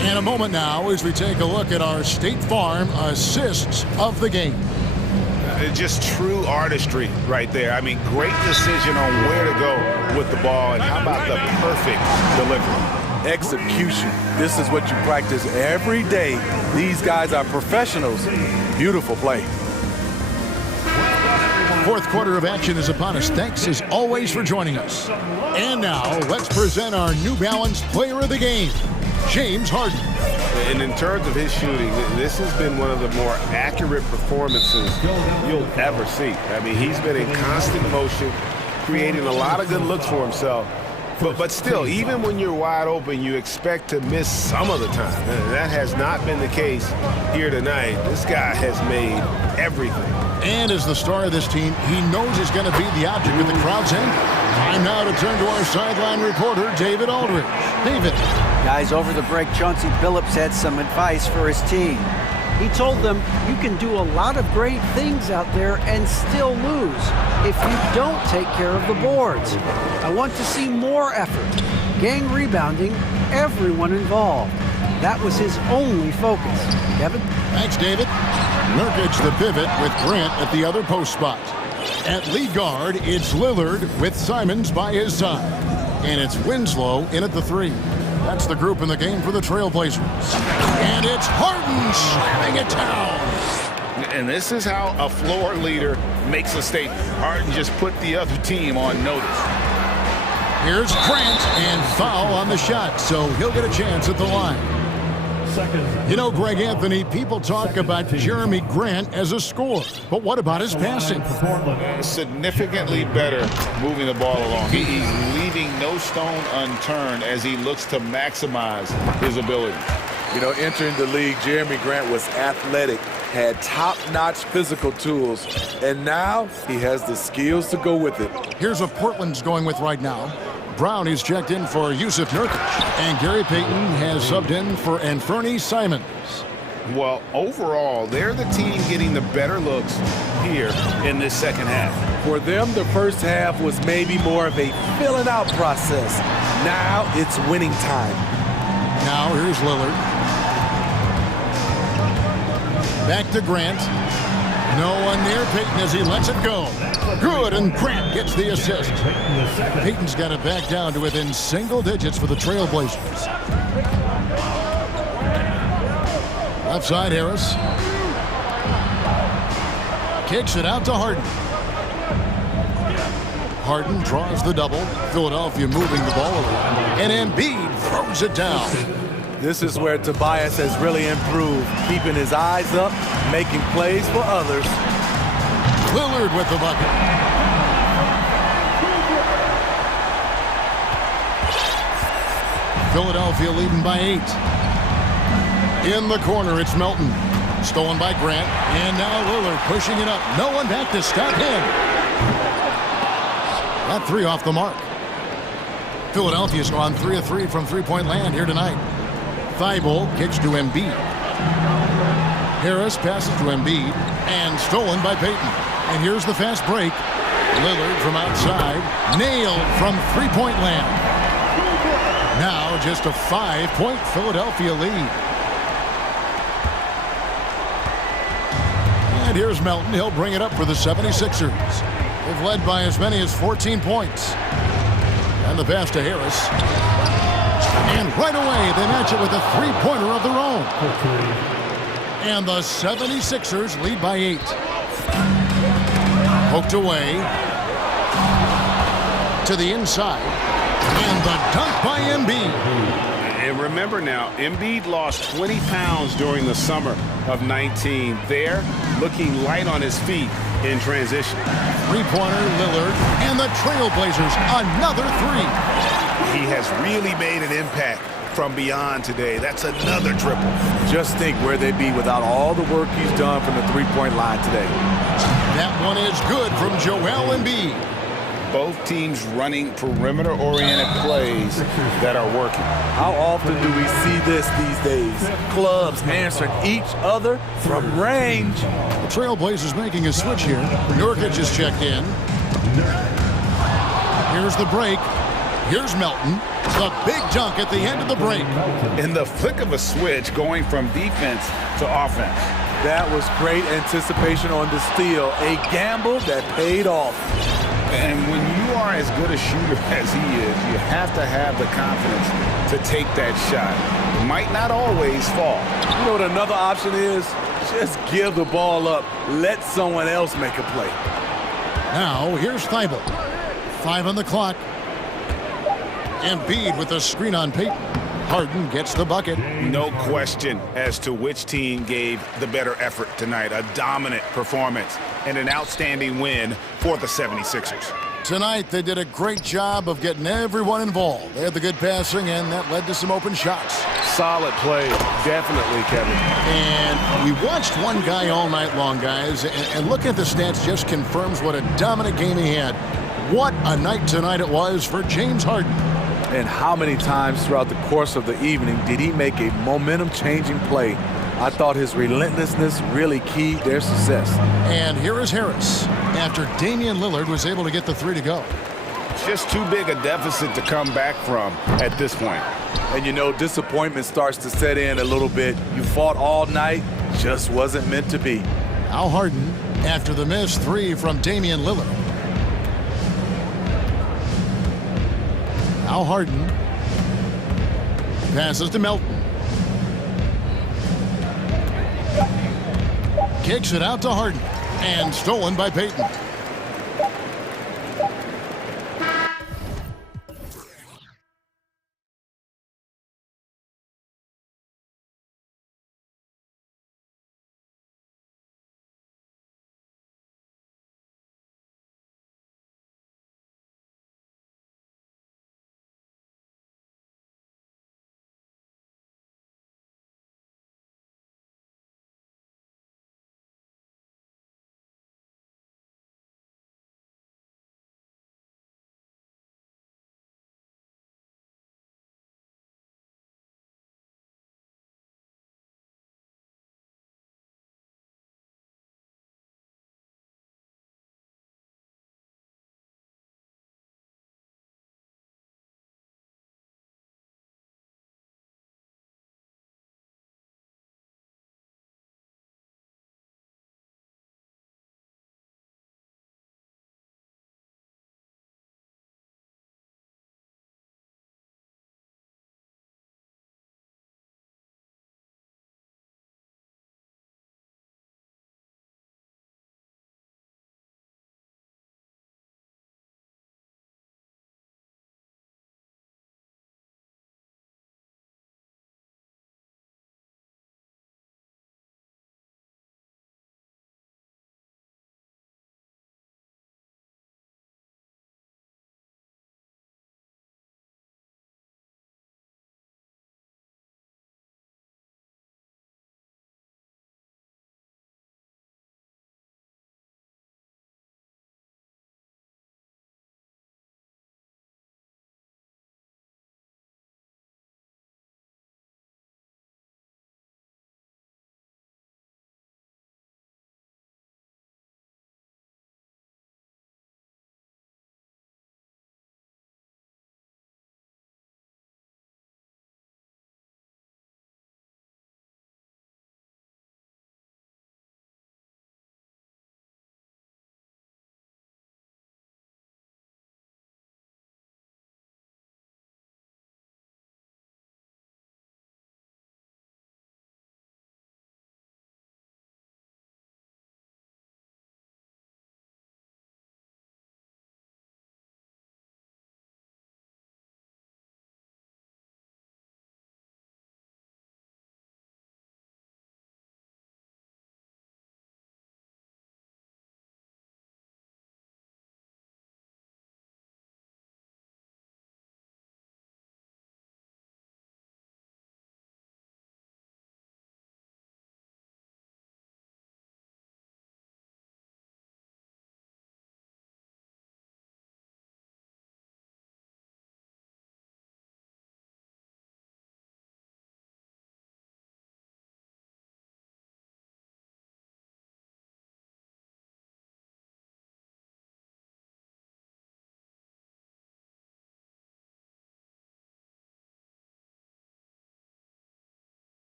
And a moment now as we take a look at our State Farm assists of the game. Just true artistry right there. I mean, great decision on where to go with the ball, and how about the perfect delivery? Execution. This is what you practice every day. These guys are professionals. Beautiful play. Fourth quarter of action is upon us. Thanks as always for joining us. And now let's present our New Balance player of the game, James Harden. And in terms of his shooting, this has been one of the more accurate performances you'll ever see. I mean, he's been in constant motion, creating a lot of good looks for himself. But still, even when you're wide open, you expect to miss some of the time. And that has not been the case here tonight. This guy has made everything. And as the star of this team, he knows he's going to be the object of the crowd's anger. Time now to turn to our sideline reporter, David Aldridge. David. Guys, over the break, Chauncey Billups had some advice for his team. He told them you can do a lot of great things out there and still lose if you don't take care of the boards. I want to see more effort, gang rebounding, everyone involved. That was his only focus. Kevin? Thanks, David. Nurkic the pivot with Grant at the other post spot. At lead guard, it's Lillard with Simons by his side. And it's Winslow in at the 3. That's the group in the game for the Trailblazers. And it's Harden slamming it down. And this is how a floor leader makes a statement. Harden just put the other team on notice. Here's Grant, and foul on the shot, so he'll get a chance at the line. You know, Greg Anthony, people talk about Jeremy Grant as a scorer, but what about his passing? Significantly better moving the ball along. He's leaving no stone unturned as he looks to maximize his ability. You know, entering the league, Jeremy Grant was athletic, had top-notch physical tools, and now he has the skills to go with it. Here's what Portland's going with right now. Brown is checked in for Yusuf Nurkic, and Gary Payton has subbed in for Fernie Simons. Well, overall, they're the team getting the better looks here in this second half. For them, the first half was maybe more of a filling out process. Now it's winning time. Now here's Lillard. Back to Grant. No one near Payton as he lets it go. Good, and Grant gets the assist. Payton's got it back down to within single digits for the Trailblazers. Left side, Harris. Kicks it out to Harden. Harden draws the double. Philadelphia moving the ball around. And Embiid throws it down. This is where Tobias has really improved, keeping his eyes up, making plays for others. Lillard with the bucket. Philadelphia leading by 8. In the corner, it's Melton. Stolen by Grant. And now Lillard pushing it up. No one back to stop him. That three off the mark. Philadelphia's gone 3 of 3 from three-point land here tonight. Thibault kicks to Embiid. Harris passes to Embiid. And stolen by Payton. And here's the fast break. Lillard from outside. Nailed from three-point land. Now just a 5-point Philadelphia lead. And here's Melton. He'll bring it up for the 76ers. They've led by as many as 14 points. And the pass to Harris. And right away, they match it with a three-pointer of their own. And the 76ers lead by 8. Poked away. To the inside. And the dunk by Embiid. And remember now, Embiid lost 20 pounds during the summer of 19. There, looking light on his feet in transition. Three-pointer, Lillard, and the Trailblazers, another three. He has really made an impact from beyond today. That's another triple. Just think where they'd be without all the work he's done from the three-point line today. That one is good from Joel Embiid. Both teams running perimeter-oriented plays that are working. How often do we see this these days? Clubs answering each other from range. The Trailblazers making a switch here. Nurkic is checked in. Here's the break. Here's Melton. The big dunk at the end of the break. In the flick of a switch, going from defense to offense. That was great anticipation on the steal. A gamble that paid off. And when you are as good a shooter as he is, you have to have the confidence to take that shot. It might not always fall. You know what another option is? Just give the ball up. Let someone else make a play. Now, here's Thibault. 5 on the clock. Embiid with a screen on Payton. Harden gets the bucket. No question as to which team gave the better effort tonight. A dominant performance and an outstanding win for the 76ers. Tonight, they did a great job of getting everyone involved. They had the good passing, and that led to some open shots. Solid play, definitely, Kevin. And we watched one guy all night long, guys, and looking at the stats just confirms what a dominant game he had. What a night tonight it was for James Harden. And how many times throughout the course of the evening did he make a momentum-changing play? I thought his relentlessness really keyed their success. And here is Harris, after Damian Lillard was able to get the three to go. Just too big a deficit to come back from at this point. And you know, disappointment starts to set in a little bit. You fought all night, just wasn't meant to be. Al Harden, after the missed three from Damian Lillard. Al Harden passes to Melton. Kicks it out to Harden. And stolen by Payton.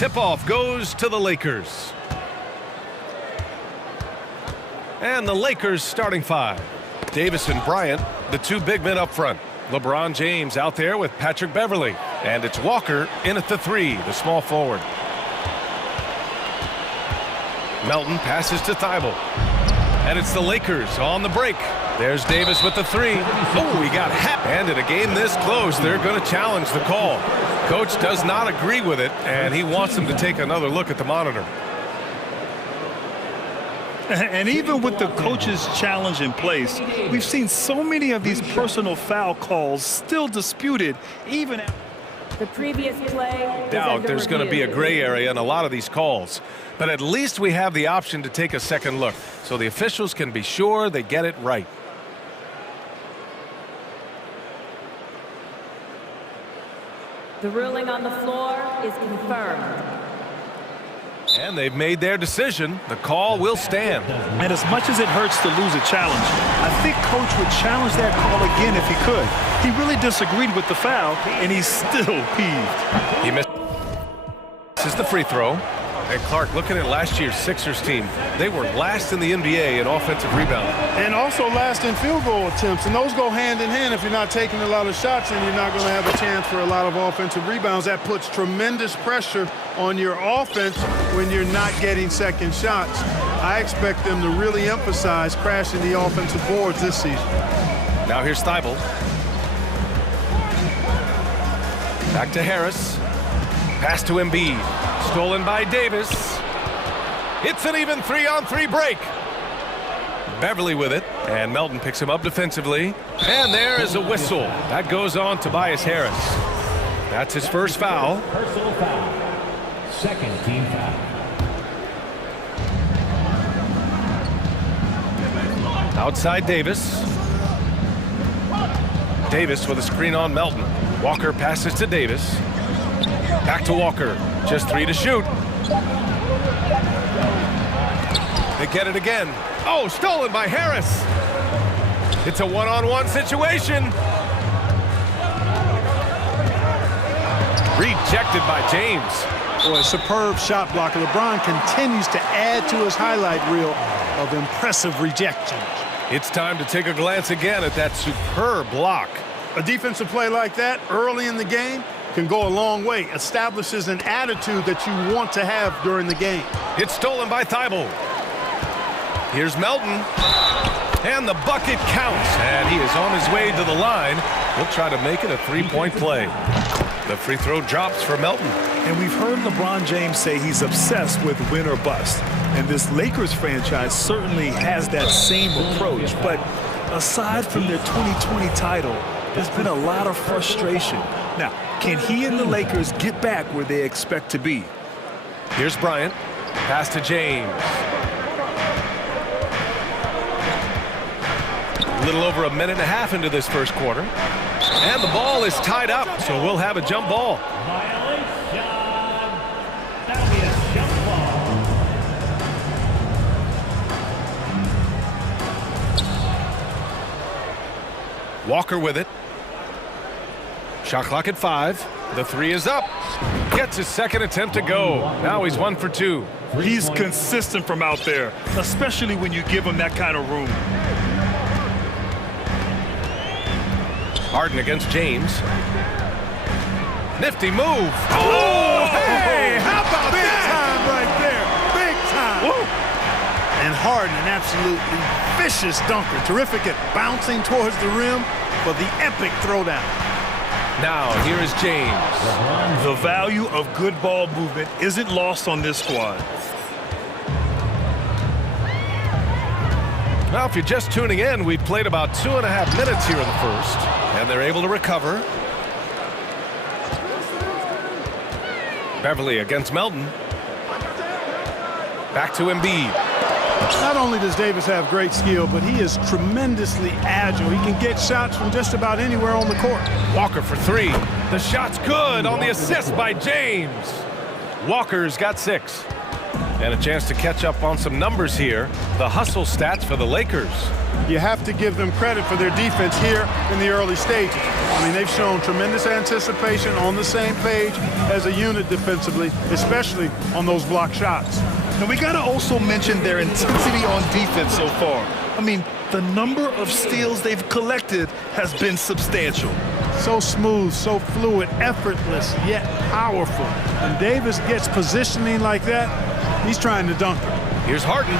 Tip-off goes to the Lakers. And the Lakers starting five. Davis and Bryant, the two big men up front. LeBron James out there with Patrick Beverly. And it's Walker in at the three, the small forward. Melton passes to Thibault. And it's the Lakers on the break. There's Davis with the three. Oh, he got hacked. And in a game this close, they're going to challenge the call. Coach does not agree with it, and he wants them to take another look at the monitor. And even with the coach's challenge in place, we've seen so many of these personal foul calls still disputed, even after the previous play. Doubt there's going to be a gray area in a lot of these calls. But at least we have the option to take a second look, so the officials can be sure they get it right. The ruling on the floor is confirmed. And they've made their decision. The call will stand. And as much as it hurts to lose a challenge, I think Coach would challenge that call again if he could. He really disagreed with the foul, and he's still peeved. He misses the free throw. And Clark, looking at last year's Sixers team, they were last in the NBA in offensive rebounding. And also last in field goal attempts. And those go hand in hand. If you're not taking a lot of shots, then you're not going to have a chance for a lot of offensive rebounds. That puts tremendous pressure on your offense when you're not getting second shots. I expect them to really emphasize crashing the offensive boards this season. Now here's Thibault. Back to Harris. Pass to Embiid. Stolen by Davis. It's an even 3-on-3 break. Beverly with it, and Melton picks him up defensively. And there is a whistle. That goes on Tobias Harris. That's his first foul. Personal foul. Second team foul. Outside Davis. Davis with a screen on Melton. Walker passes to Davis. Back to Walker. Just three to shoot. They get it again. Oh, stolen by Harris. It's a one-on-one situation. Rejected by James. Boy, a superb shot blocker. LeBron continues to add to his highlight reel of impressive rejections. It's time to take a glance again at that superb block. A defensive play like that early in the game can go a long way. Establishes an attitude that you want to have during the game. It's stolen by Thibault. Here's Melton. And the bucket counts. And he is on his way to the line. He'll try to make it a three-point play. The free throw drops for Melton. And we've heard LeBron James say he's obsessed with win or bust. And this Lakers franchise certainly has that same approach. But aside from their 2020 title, there's been a lot of frustration. Now, can he and the Lakers get back where they expect to be? Here's Bryant. Pass to James. A little over a minute and a half into this first quarter. And the ball is tied up, so we'll have a jump ball. That'll be a jump ball. Walker with it. Shot clock at 5. The three is up. Gets his second attempt to go. Now he's 1 for 2. He's consistent from out there, especially when you give him that kind of room. Harden against James. Nifty move. Oh, hey, how about big that? Time right there. Big time. Woo. And Harden, an absolutely vicious dunker. Terrific at bouncing towards the rim for the epic throwdown. Now, here is James. The value of good ball movement isn't lost on this squad. Now, if you're just tuning in, we've played about 2.5 minutes here in the first, and they're able to recover. Beverly against Melton. Back to Embiid. Not only does Davis have great skill, but he is tremendously agile. He can get shots from just about anywhere on the court. Walker for 3. The shot's good on the assist by James. Walker's got 6. And a chance to catch up on some numbers here. The hustle stats for the Lakers. You have to give them credit for their defense here in the early stages. I mean, they've shown tremendous anticipation, on the same page as a unit defensively, especially on those block shots. And we got to also mention their intensity on defense so far. I mean, the number of steals they've collected has been substantial. So smooth, so fluid, effortless, yet powerful. When Davis gets positioning like that, he's trying to dunk it. Here's Harden.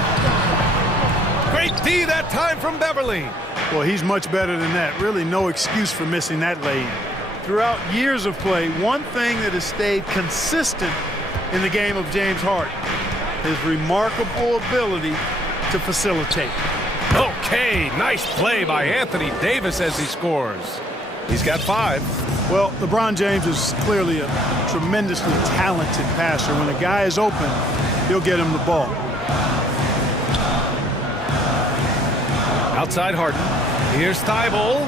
Great D that time from Beverly. Well, he's much better than that. Really no excuse for missing that lay. Throughout years of play, one thing that has stayed consistent in the game of James Harden, his remarkable ability to facilitate. Okay, nice play by Anthony Davis as he scores. He's got 5. Well, LeBron James is clearly a tremendously talented passer. When a guy is open, he'll get him the ball. Outside Harden. Here's Thibault.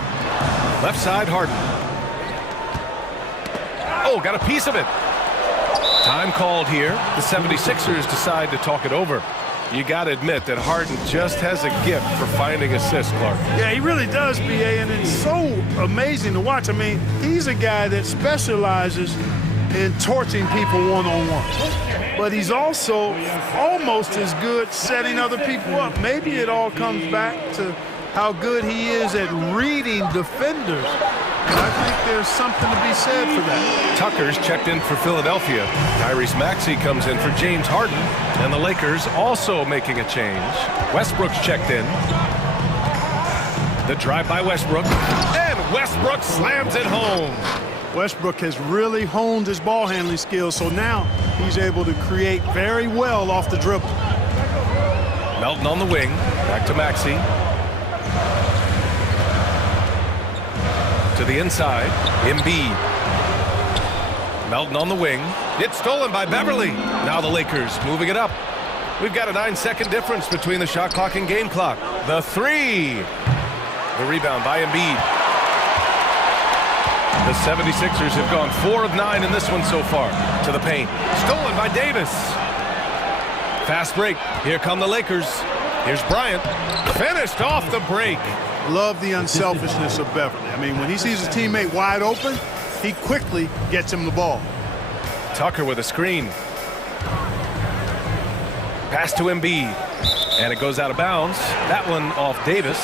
Left side Harden. Oh, got a piece of it. Time called here. The 76ers decide to talk it over. You got to admit that Harden just has a gift for finding assists, Clark. Yeah, he really does, B.A., and it's so amazing to watch. I mean, he's a guy that specializes in torching people one-on-one. But he's also almost as good setting other people up. Maybe it all comes back to how good he is at reading defenders. And I think there's something to be said for that. Tucker's checked in for Philadelphia. Tyrese Maxey comes in for James Harden. And the Lakers also making a change. Westbrook's checked in. The drive by Westbrook. And Westbrook slams it home. Westbrook has really honed his ball handling skills, so now he's able to create very well off the dribble. Melton on the wing. Back to Maxey. To the inside. Embiid. Melton on the wing. It's stolen by Beverly. Now the Lakers moving it up. We've got a 9-second difference between the shot clock and game clock. The 3. The rebound by Embiid. The 76ers have gone 4 of 9 in this one so far. To the paint. Stolen by Davis. Fast break. Here come the Lakers. Here's Bryant. Finished off the break. Love the unselfishness of Beverly. I mean, when he sees his teammate wide open, he quickly gets him the ball. Tucker with a screen. Pass to Embiid. And it goes out of bounds. That one off Davis.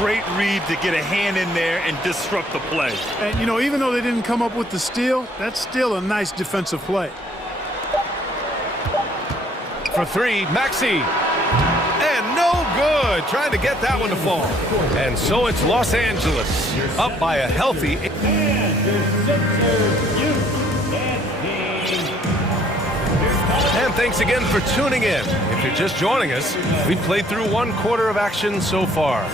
Great read to get a hand in there and disrupt the play. And, you know, even though they didn't come up with the steal, that's still a nice defensive play. For 3, Maxey. And no good. Trying to get that one to fall. And so it's Los Angeles up by a healthy. And thanks again for tuning in. If you're just joining us, we've played through 1 quarter of action so far.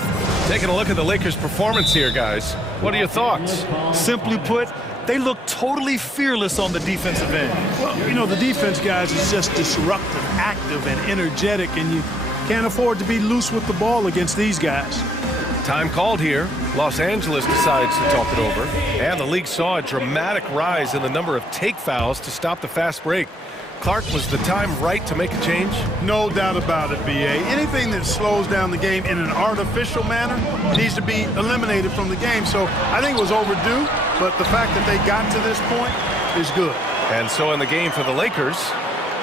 Taking a look at the Lakers' performance here, guys. What are your thoughts? Simply put, they look totally fearless on the defensive end. Well, you know, the defense, guys, is just disruptive, active, and energetic, and you can't afford to be loose with the ball against these guys. Time called here. Los Angeles decides to talk it over. And the league saw a dramatic rise in the number of take fouls to stop the fast break. Clark, was the time right to make a change? No doubt about it, B.A. Anything that slows down the game in an artificial manner needs to be eliminated from the game. So I think it was overdue, but the fact that they got to this point is good. And so in the game for the Lakers,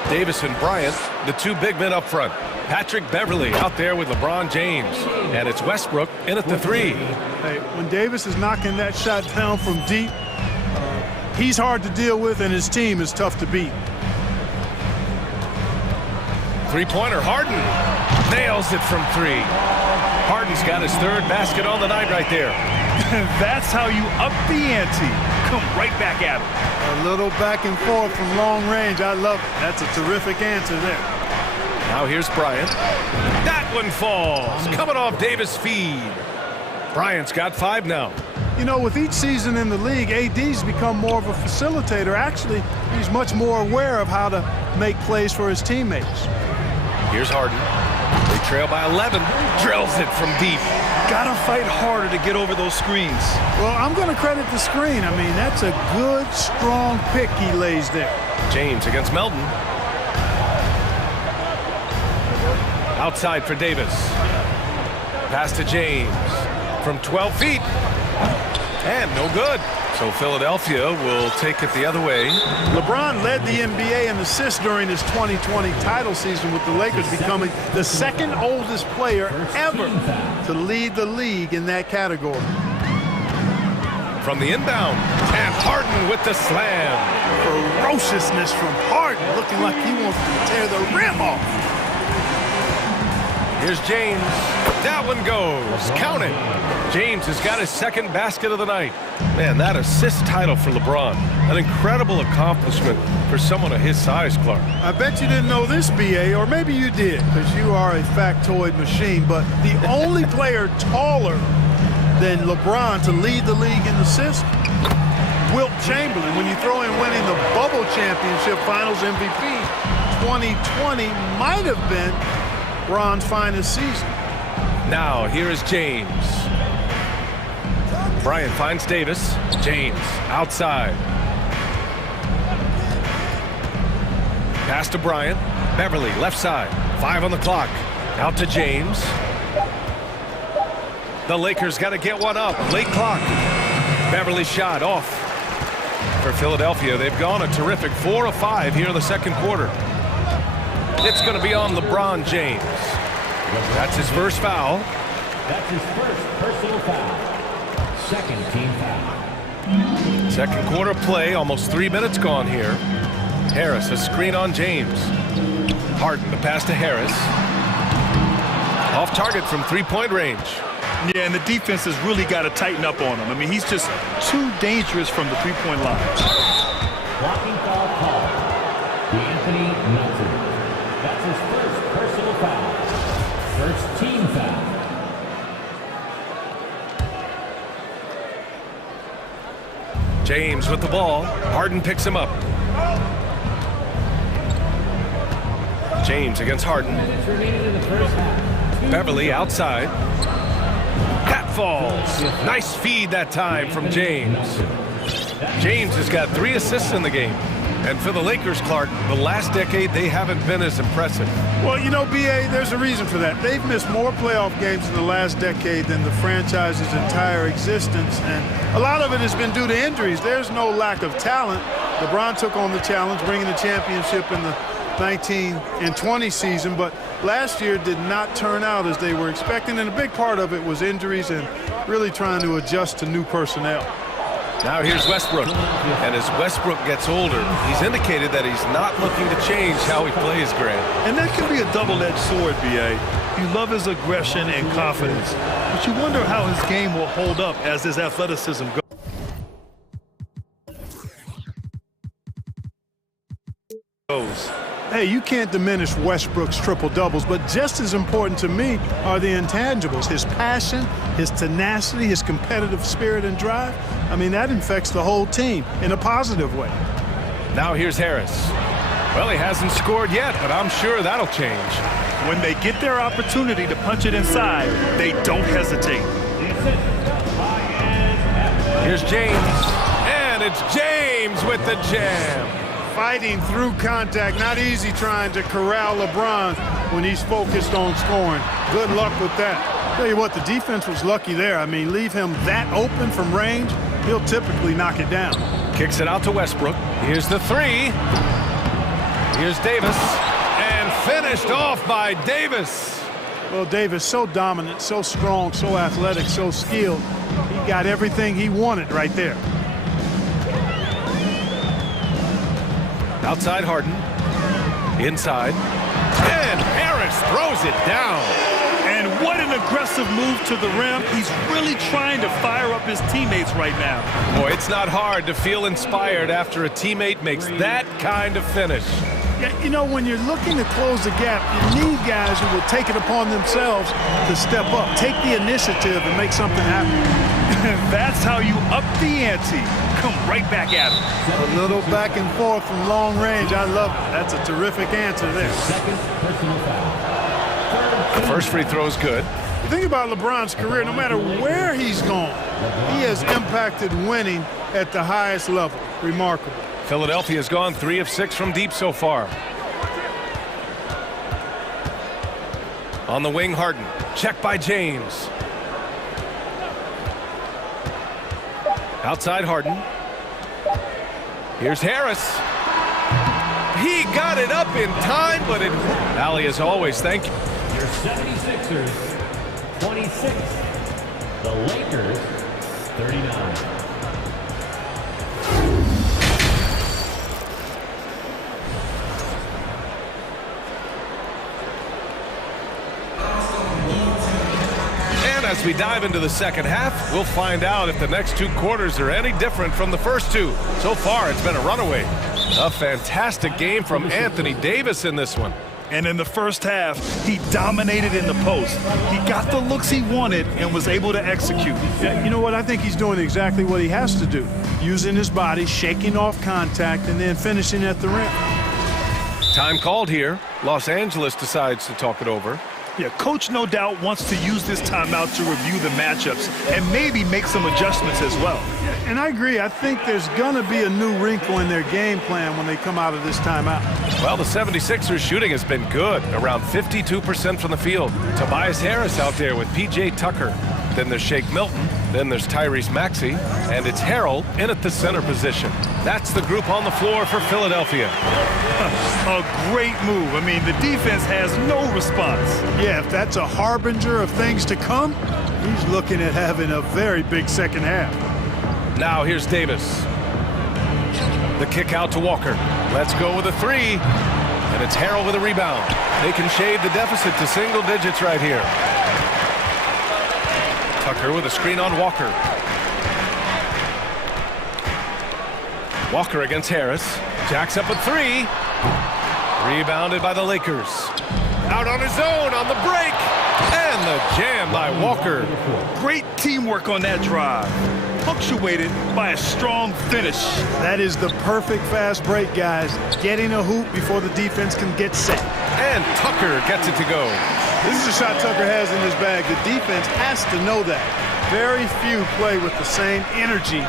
Davis and Bryant, the 2 big men up front. Patrick Beverly out there with LeBron James. And it's Westbrook in at the 3. Hey, when Davis is knocking that shot down from deep, he's hard to deal with, and his team is tough to beat. 3-pointer, Harden nails it from 3. Harden's got his 3rd basket on the night right there. That's how you up the ante. Come right back at him. A little back and forth from long range. I love it. That's a terrific answer there. Now here's Bryant. That one falls. Coming off Davis' feed. Bryant's got 5 now. You know, with each season in the league, AD's become more of a facilitator. Actually, he's much more aware of how to make plays for his teammates. Here's Harden. They trail by 11. Drills it from deep. Gotta fight harder to get over those screens. Well, I'm going to credit the screen. I mean, that's a good, strong pick he lays there. James against Melton. Outside for Davis. Pass to James from 12 feet. And no good. So Philadelphia will take it the other way. LeBron led the NBA in assists during his 2020 title season, with the Lakers becoming the second oldest player ever to lead the league in that category. From the inbound, and Harden with the slam. Ferociousness from Harden, looking like he wants to tear the rim off. Here's James. That one goes. Count it. James has got his second basket of the night. Man, that assist title for LeBron. An incredible accomplishment for someone of his size, Clark. I bet you didn't know this, B.A., or maybe you did, because you are a factoid machine, but the only player taller than LeBron to lead the league in assists, Wilt Chamberlain. When you throw in winning the Bubble Championship Finals MVP, 2020 might have been LeBron's finest season. Now, here is James. Bryant finds Davis. James outside. Pass to Bryant. Beverly left side. 5 on the clock. Out to James. The Lakers got to get one up. Late clock. Beverly shot off. For Philadelphia, they've gone a terrific 4 of 5 here in the second quarter. It's going to be on LeBron James. That's his first foul. That's his first personal foul. Second team foul. Second quarter play, almost 3 minutes gone here. Harris, a screen on James. Harden, the pass to Harris. Off target from three-point range. Yeah, and the defense has really got to tighten up on him. I mean, he's just too dangerous from the three-point line. Blocking foul call. Anthony Melton. That's his first personal foul. First team foul. James with the ball. Harden picks him up. James against Harden. Beverly outside. That falls. Nice feed that time from James. James has got 3 assists in the game. And for the Lakers, Clark, the last decade, they haven't been as impressive. Well, you know, B.A., there's a reason for that. They've missed more playoff games in the last decade than the franchise's entire existence. And a lot of it has been due to injuries. There's no lack of talent. LeBron took on the challenge, bringing the championship in the 19 and 20 season, but last year did not turn out as they were expecting, and a big part of it was injuries and really trying to adjust to new personnel. Now here's Westbrook, and as Westbrook gets older, he's indicated that he's not looking to change how he plays, Grant. And that can be a double-edged sword, B.A. You love his aggression and confidence, but you wonder how his game will hold up as his athleticism goes. Hey, you can't diminish Westbrook's triple-doubles, but just as important to me are the intangibles. His passion, his tenacity, his competitive spirit and drive. I mean, that infects the whole team in a positive way. Now here's Harris. Well, he hasn't scored yet, but I'm sure that'll change. When they get their opportunity to punch it inside, they don't hesitate. Here's James, and it's James with the jam. Fighting through contact, not easy trying to corral LeBron when he's focused on scoring. Good luck with that. Tell you what, the defense was lucky there. I mean, leave him that open from range, he'll typically knock it down. Kicks it out to Westbrook. Here's the 3. Here's Davis, and finished off by Davis. Well, Davis, so dominant, so strong, so athletic, so skilled. He got everything he wanted right there. Outside Harden. Inside. And Harris throws it down. And what an aggressive move to the rim. He's really trying to fire up his teammates right now. Boy, it's not hard to feel inspired after a teammate makes that kind of finish. Yeah, you know, when you're looking to close the gap, you need guys who will take it upon themselves to step up, take the initiative and make something happen. That's how you up the ante. Come right back at him. A little back and forth from long range. I love it. That's a terrific answer there. Second personal foul. The first free throw is good. The thing about LeBron's career, no matter where he's gone, he has impacted winning at the highest level. Remarkable. Philadelphia has gone 3 of 6 from deep so far. On the wing, Harden. Check by James. Outside Harden. Here's Harris. He got it up in time, but it... Allie, as always, thank you. Your 76ers, 26. The Lakers, 39. As we dive into the second half, we'll find out if the next two quarters are any different from the first two. So far, it's been a runaway. A fantastic game from Anthony Davis in this one. And in the first half, he dominated in the post. He got the looks he wanted and was able to execute. Yeah, you know what? I think he's doing exactly what he has to do. Using his body, shaking off contact, and then finishing at the rim. Time called here. Los Angeles decides to talk it over. Yeah, coach no doubt wants to use this timeout to review the matchups and maybe make some adjustments as well. And I agree. I think there's going to be a new wrinkle in their game plan when they come out of this timeout. Well, the 76ers shooting has been good, around 52% from the field. Tobias Harris out there with P.J. Tucker. Then there's Shake Milton. Then there's Tyrese Maxey. And it's Harrell in at the center position. That's the group on the floor for Philadelphia. A great move. I mean, the defense has no response. Yeah, if that's a harbinger of things to come, he's looking at having a very big second half. Now here's Davis. The kick out to Walker. Let's go with a three. And it's Harrell with a rebound. They can shade the deficit to single digits right here. Tucker with a screen on Walker. Walker against Harris. Jacks up a three. Rebounded by the Lakers. Out on his own on the break. And the jam by Walker. Great teamwork on that drive. Punctuated by a strong finish. That is the perfect fast break, guys. Getting a hoop before the defense can get set. And Tucker gets it to go. This is a shot Tucker has in his bag. The defense has to know that. Very few play with the same energy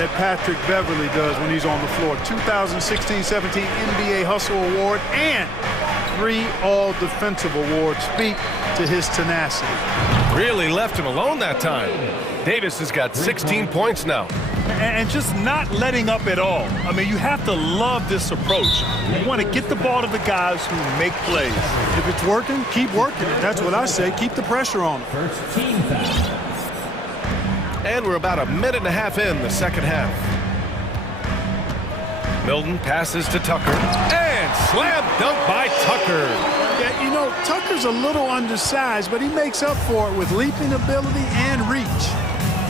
that Patrick Beverly does when he's on the floor. 2016-17 NBA Hustle Award and 3 All-Defensive Awards speak to his tenacity. Really left him alone that time. Davis has got 16 points now. And just not letting up at all. I mean, you have to love this approach. You want to get the ball to the guys who make plays. If it's working, keep working it. That's what I say. Keep the pressure on them. First team foul. And we're about a minute and a half in the second half. Milton passes to Tucker. And slam dunk by Tucker. Yeah, you know, Tucker's a little undersized, but he makes up for it with leaping ability and reach.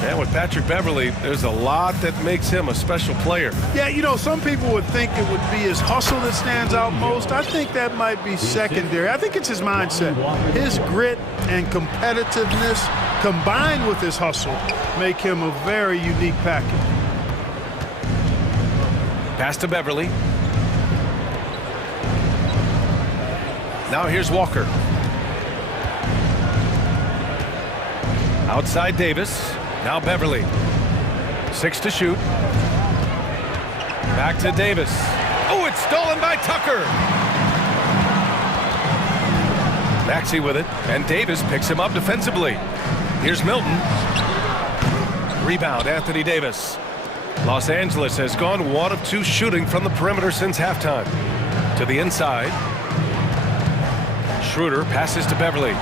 And with Patrick Beverly, there's a lot that makes him a special player. Yeah, you know, some people would think it would be his hustle that stands out most. I think that might be secondary. I think it's his mindset. His grit and competitiveness combined with his hustle make him a very unique package. Pass to Beverly. Now here's Walker. Outside Davis. Now Beverly. 6 to shoot. Back to Davis. Oh, it's stolen by Tucker. Maxey with it, and Davis picks him up defensively. Here's Milton. Rebound, Anthony Davis. Los Angeles has gone 1 of 2 shooting from the perimeter since halftime. To the inside. Schroeder passes to Beverly.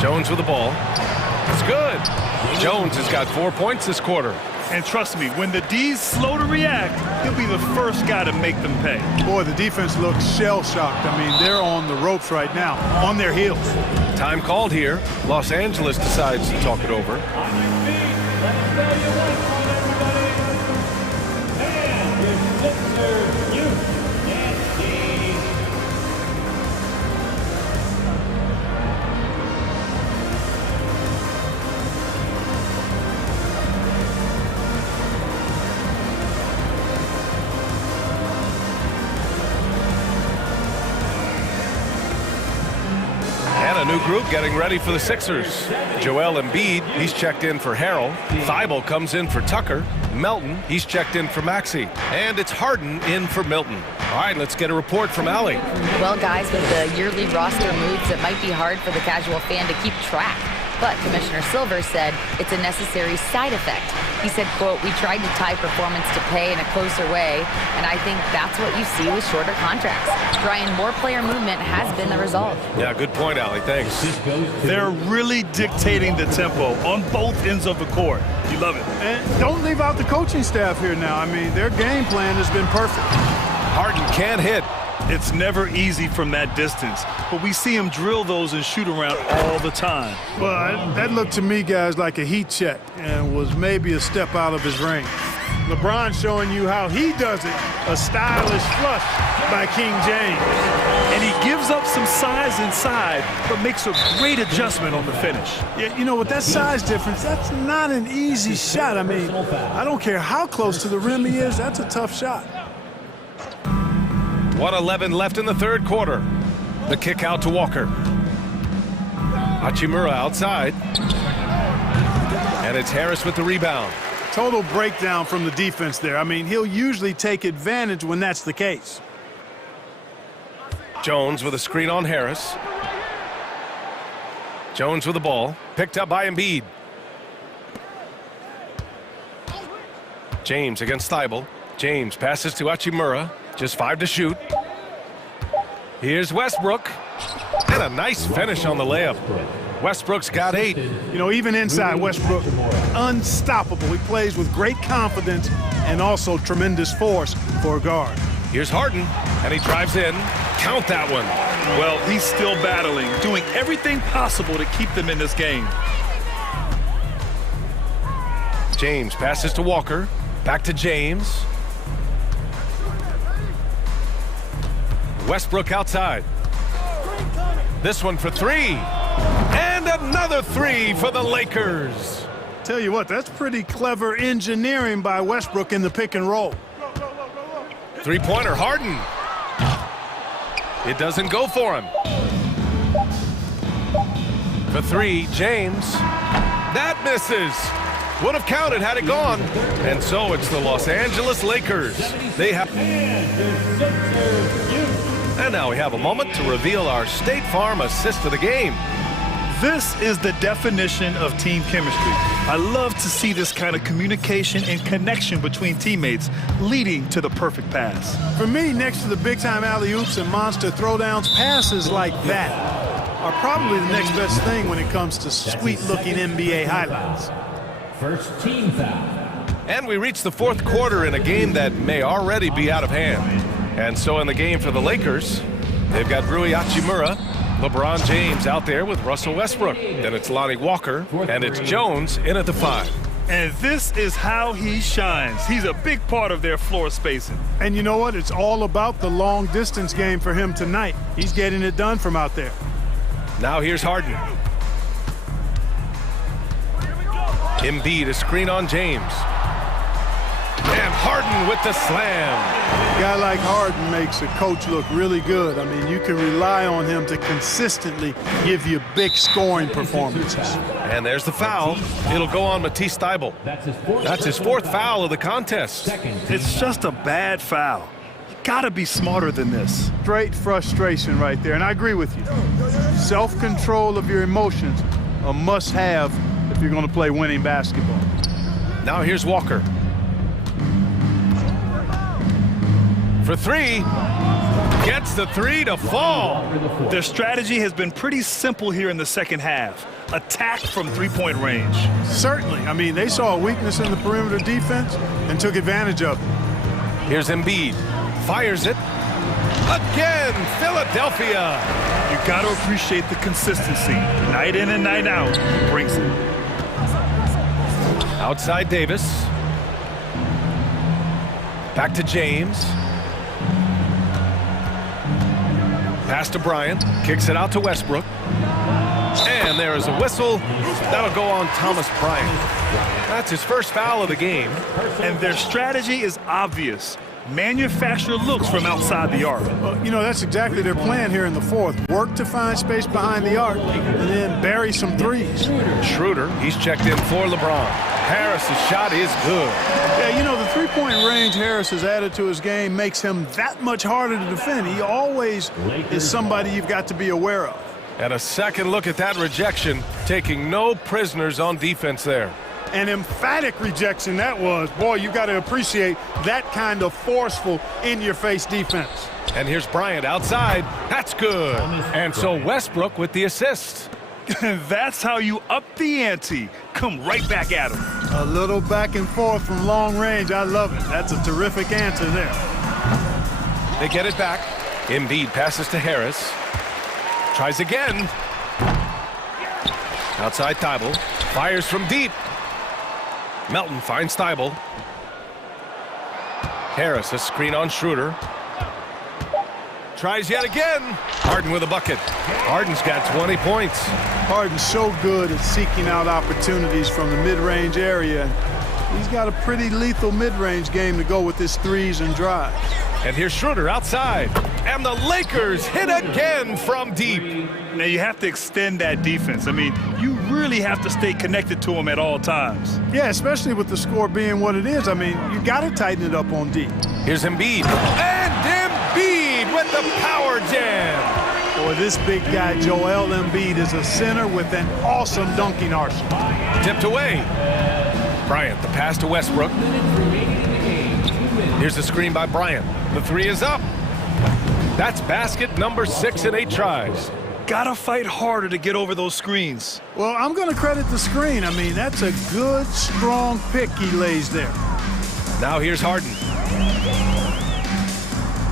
Jones with the ball. It's good. Jones has got 4 points this quarter. And trust me, when the D's slow to react, he'll be the first guy to make them pay. Boy, the defense looks shell-shocked. I mean, they're on the ropes right now, on their heels. Time called here. Los Angeles decides to talk it over. A new group getting ready for the Sixers. Joel Embiid, he's checked in for Harrell. Thibault comes in for Tucker. Melton, he's checked in for Maxey. And it's Harden in for Milton. All right, let's get a report from Allie. Well, guys, with the yearly roster moves, it might be hard for the casual fan to keep track. But Commissioner Silver said it's a necessary side effect. He said, quote, "We tried to tie performance to pay in a closer way, and I think that's what you see with shorter contracts." Brian, more player movement has been the result. Yeah, good point, Allie. Thanks. They're really dictating the tempo on both ends of the court. You love it. And don't leave out the coaching staff here now. I mean, their game plan has been perfect. Harden can't hit. It's never easy from that distance, but we see him drill those and shoot around all the time. Well, that looked to me, guys, like a heat check and was maybe a step out of his range. LeBron showing you how he does it, a stylish flush by King James. And he gives up some size inside, but makes a great adjustment on the finish. Yeah, you know, with that size difference, that's not an easy shot. I mean, I don't care how close to the rim he is, that's a tough shot. 1:11 left in the third quarter. The kick out to Walker. Hachimura outside. And it's Harris with the rebound. Total breakdown from the defense there. I mean, he'll usually take advantage when that's the case. Jones with a screen on Harris. Jones with the ball. Picked up by Embiid. James against Thibault. James passes to Hachimura. Just 5 to shoot. Here's Westbrook. And a nice finish on the layup. Westbrook's got 8. You know, even inside, Westbrook, unstoppable. He plays with great confidence and also tremendous force for a guard. Here's Harden, and he drives in. Count that one. Well, he's still battling, doing everything possible to keep them in this game. James passes to Walker. Back to James. Westbrook outside. This one for 3. And another 3 for the Lakers. Tell you what, that's pretty clever engineering by Westbrook in the pick and roll. Three-pointer, Harden. It doesn't go for him. For 3, James. That misses. Would have counted had it gone. And so it's the Los Angeles Lakers. They have... And now we have a moment to reveal our State Farm assist of the game. This is the definition of team chemistry. I love to see this kind of communication and connection between teammates leading to the perfect pass. For me, next to the big-time alley-oops and monster throwdowns, passes like that are probably the next best thing when it comes to sweet-looking NBA highlights. First team foul. And we reach the fourth quarter in a game that may already be out of hand. And so in the game for the Lakers, they've got Rui Hachimura, LeBron James out there with Russell Westbrook. Then it's Lonnie Walker, and it's Jones in at the 5. And this is how he shines. He's a big part of their floor spacing. And you know what? It's all about the long-distance game for him tonight. He's getting it done from out there. Now here's Harden. Embiid, a screen on James. And Harden with the slam. A guy like Harden makes a coach look really good. I mean, you can rely on him to consistently give you big scoring performances. And there's the foul. It'll go on Matisse Thybulle. That's his fourth foul of the contest. It's just a bad foul. You gotta be smarter than this. Straight frustration right there, and I agree with you. Self-control of your emotions, a must-have if you're going to play winning basketball. Now here's Walker. For 3, gets the 3 to fall. Their strategy has been pretty simple here in the second half. Attack from three-point range. Certainly. I mean, they saw a weakness in the perimeter defense and took advantage of it. Here's Embiid. Fires it. Again, Philadelphia. You got to appreciate the consistency. Night in and night out, he brings it. Outside Davis. Back to James. Pass to Bryant, kicks it out to Westbrook. And there is a whistle. That'll go on Thomas Bryant. That's his first foul of the game. And their strategy is obvious. Manufacture looks from outside the arc. Well, you know, that's exactly their plan here in the fourth. Work to find space behind the arc and then bury some threes. Schroeder, he's checked in for LeBron. Harris's shot is good. Yeah, you know, the three-point range Harris has added to his game makes him that much harder to defend. He always is somebody you've got to be aware of. And a second look at that rejection, taking no prisoners on defense there. An emphatic rejection that was. Boy, you got to appreciate that kind of forceful, in-your-face defense. And here's Bryant outside. That's good. And so Westbrook with the assist. That's how you up the ante. Come right back at him. A little back and forth from long range. I love it. That's a terrific answer there. They get it back. Embiid passes to Harris. Tries again. Outside Thibault. Fires from deep. Melton finds Thibault. Harris, a screen on Schroeder. Tries yet again. Harden with a bucket. Harden's got 20 points. Harden's so good at seeking out opportunities from the mid-range area. He's got a pretty lethal mid-range game to go with his threes and drives. And here's Schroeder outside. And the Lakers hit again from deep. Now you have to extend that defense. I mean, you really have to stay connected to him at all times. Yeah, especially with the score being what it is. I mean, you got to tighten it up on deep. Here's Embiid. And Embiid with the power jam. Boy, this big guy, Joel Embiid, is a center with an awesome dunking arsenal. Tipped away. Bryant, the pass to Westbrook. Here's the screen by Bryant. The three is up. That's basket number 6 in 8 tries. Gotta fight harder to get over those screens. Well, I'm going to credit the screen. I mean, that's a good, strong pick he lays there. Now here's Harden.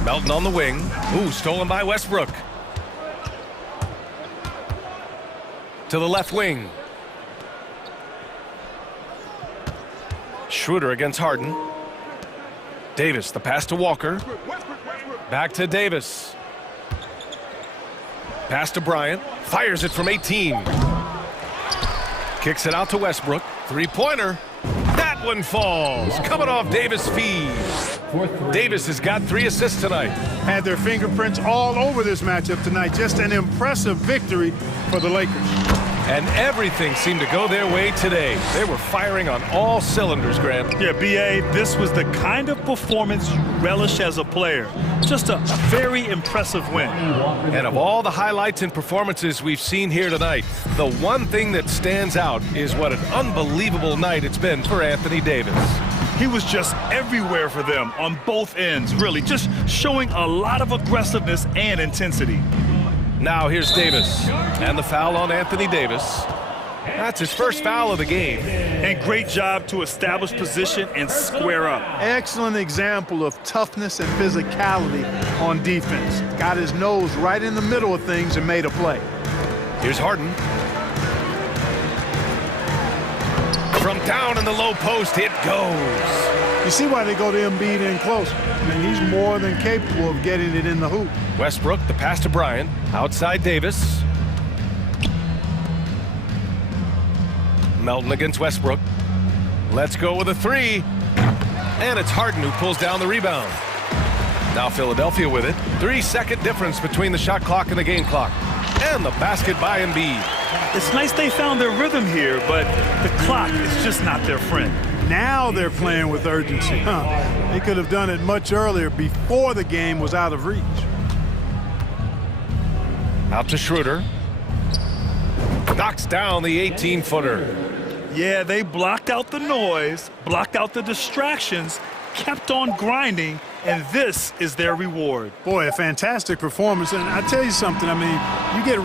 Melton on the wing. Ooh, stolen by Westbrook. To the left wing. Schroeder against Harden. Davis, the pass to Walker. Back to Davis. Pass to Bryant. Fires it from 18. Kicks it out to Westbrook. Three-pointer. That one falls. Coming off Davis' feed. Davis has got 3 assists tonight. Had their fingerprints all over this matchup tonight. Just an impressive victory for the Lakers. And everything seemed to go their way today. They were firing on all cylinders, Grant. Yeah, B.A., this was the kind of performance you relish as a player. Just a very impressive win. And of all the highlights and performances we've seen here tonight, the one thing that stands out is what an unbelievable night it's been for Anthony Davis. He was just everywhere for them on both ends, really, just showing a lot of aggressiveness and intensity. Now here's Davis, and the foul on Anthony Davis. That's his first foul of the game. And great job to establish position and square up. Excellent example of toughness and physicality on defense. Got his nose right in the middle of things and made a play. Here's Harden. From down in the low post, it goes. You see why they go to Embiid in close. I mean, he's more than capable of getting it in the hoop. Westbrook, the pass to Bryant. Outside Davis. Melton against Westbrook. Let's go with a 3. And it's Harden who pulls down the rebound. Now Philadelphia with it. 3-second difference between the shot clock and the game clock. And the basket by Embiid. It's nice they found their rhythm here, but the clock is just not their friend. Now they're playing with urgency. They could have done it much earlier, before the game was out of reach. Out to Schroeder. Knocks down the 18-footer. Yeah, they blocked out the noise, blocked out the distractions, kept on grinding, and this is their reward. Boy, a fantastic performance. And I tell you something, I mean, you get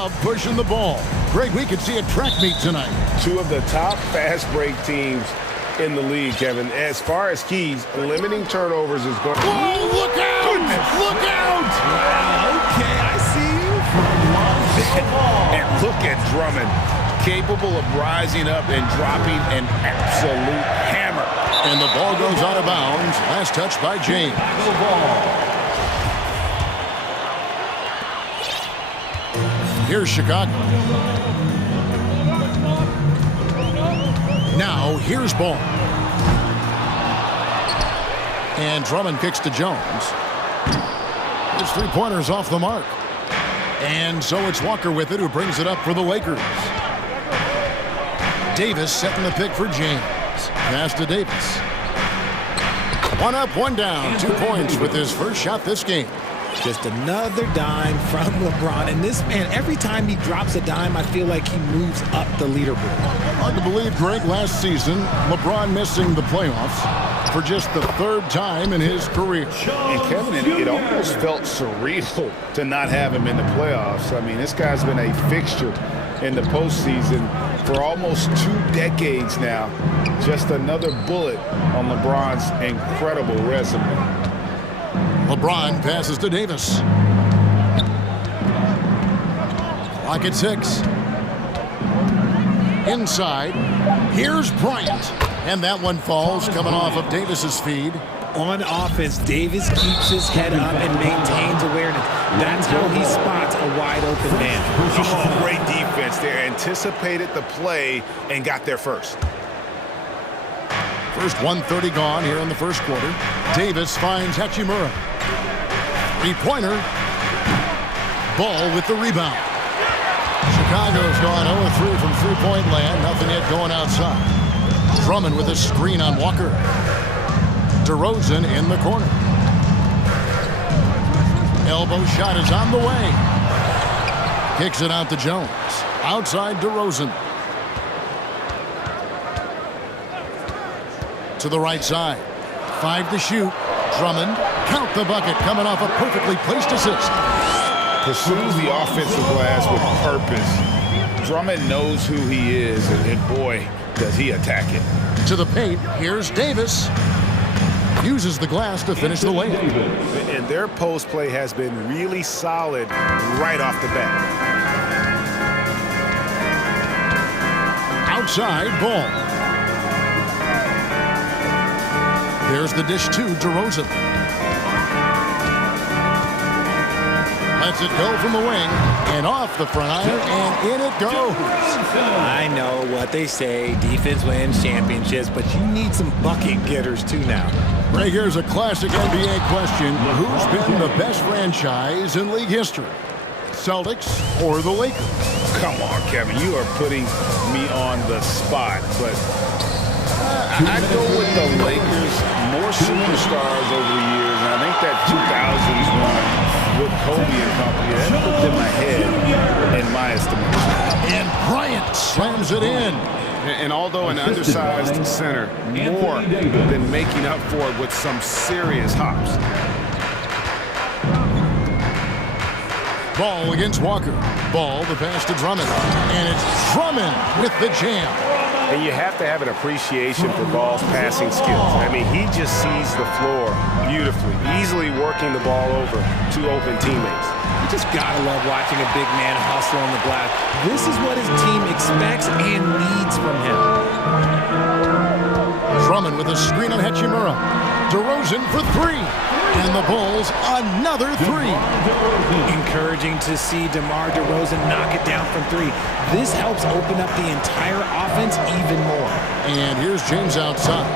love pushing the ball. Greg, we could see a track meet tonight. Two of the top fast break teams in the league, Kevin. As far as keys, limiting turnovers is going. Whoa, look out! Goodness. Look out! Okay, I see you. And look at Drummond, capable of rising up and dropping an absolute hammer. And the ball goes out of bounds. Last touch by James. Here's Chicago. Now, here's ball. And Drummond kicks to Jones. His three-pointer's off the mark. And so it's Walker with it, who brings it up for the Lakers. Davis setting the pick for James. Pass to Davis. One up, one down. 2 points with his first shot this game. Just another dime from LeBron. And this man, every time he drops a dime, I feel like he moves up the leaderboard. Hard to believe, Greg, last season, LeBron missing the playoffs for just the third time in his career. And Kevin, it almost felt surreal to not have him in the playoffs. I mean, this guy's been a fixture in the postseason for almost 2 decades now. Just another bullet on LeBron's incredible resume. LeBron passes to Davis. Clock at 6. Inside. Here's Bryant. And that one falls, coming off of Davis's feed. On offense, Davis keeps his head up and maintains awareness. That's how he spots a wide open man. Oh, great defense there. Anticipated the play and got there first. First 1:30 gone here in the first quarter. Davis finds Hachimura. Three-pointer. Ball with the rebound. Chicago's gone 0-3 from three-point land. Nothing yet going outside. Drummond with a screen on Walker. DeRozan in the corner. Elbow shot is on the way. Kicks it out to Jones. Outside DeRozan. To the right side. 5 to shoot. Drummond. Count the bucket, coming off a perfectly placed assist. Pursues the offensive glass with purpose. Drummond knows who he is, and boy, does he attack it. To the paint, here's Davis. Uses the glass to finish the layup. And their post play has been really solid right off the bat. Outside ball. There's the dish to DeRozan. Lets it go from the wing and off the front iron, and in it goes. I know what they say, defense wins championships, but you need some bucket getters too now. Right, here's a classic NBA question. Who's been the best franchise in league history? Celtics or the Lakers? Come on, Kevin, you are putting me on the spot, but I'd go with the Lakers. More superstars over the years, and I think that 2000s run with Kobe and company, that put them ahead in my estimation. And Bryant slams it in. And although an undersized center, more than making up for it with some serious hops. Ball against Walker. Ball, the pass to Drummond. And it's Drummond with the jam. And you have to have an appreciation for Ball's passing skills. I mean, he just sees the floor beautifully, easily working the ball over to open teammates. You just gotta love watching a big man hustle on the glass. This is what his team expects and needs from him. Drummond with a screen on Hachimura. DeRozan for 3. And the Bulls, another 3. Encouraging to see DeMar DeRozan knock it down from 3. This helps open up the entire offense even more. And here's James outside.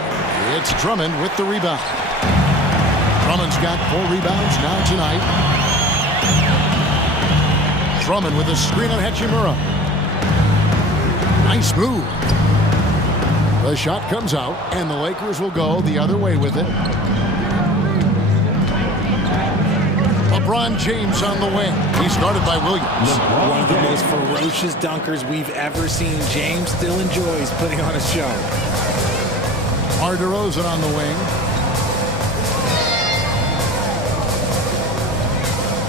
It's Drummond with the rebound. Drummond's got 4 rebounds now tonight. Drummond with a screen on Hachimura. Nice move. The shot comes out, and the Lakers will go the other way with it. LeBron James on the wing. He's guarded by Williams. One of the most ferocious dunkers we've ever seen. James still enjoys putting on a show. DeRozan on the wing.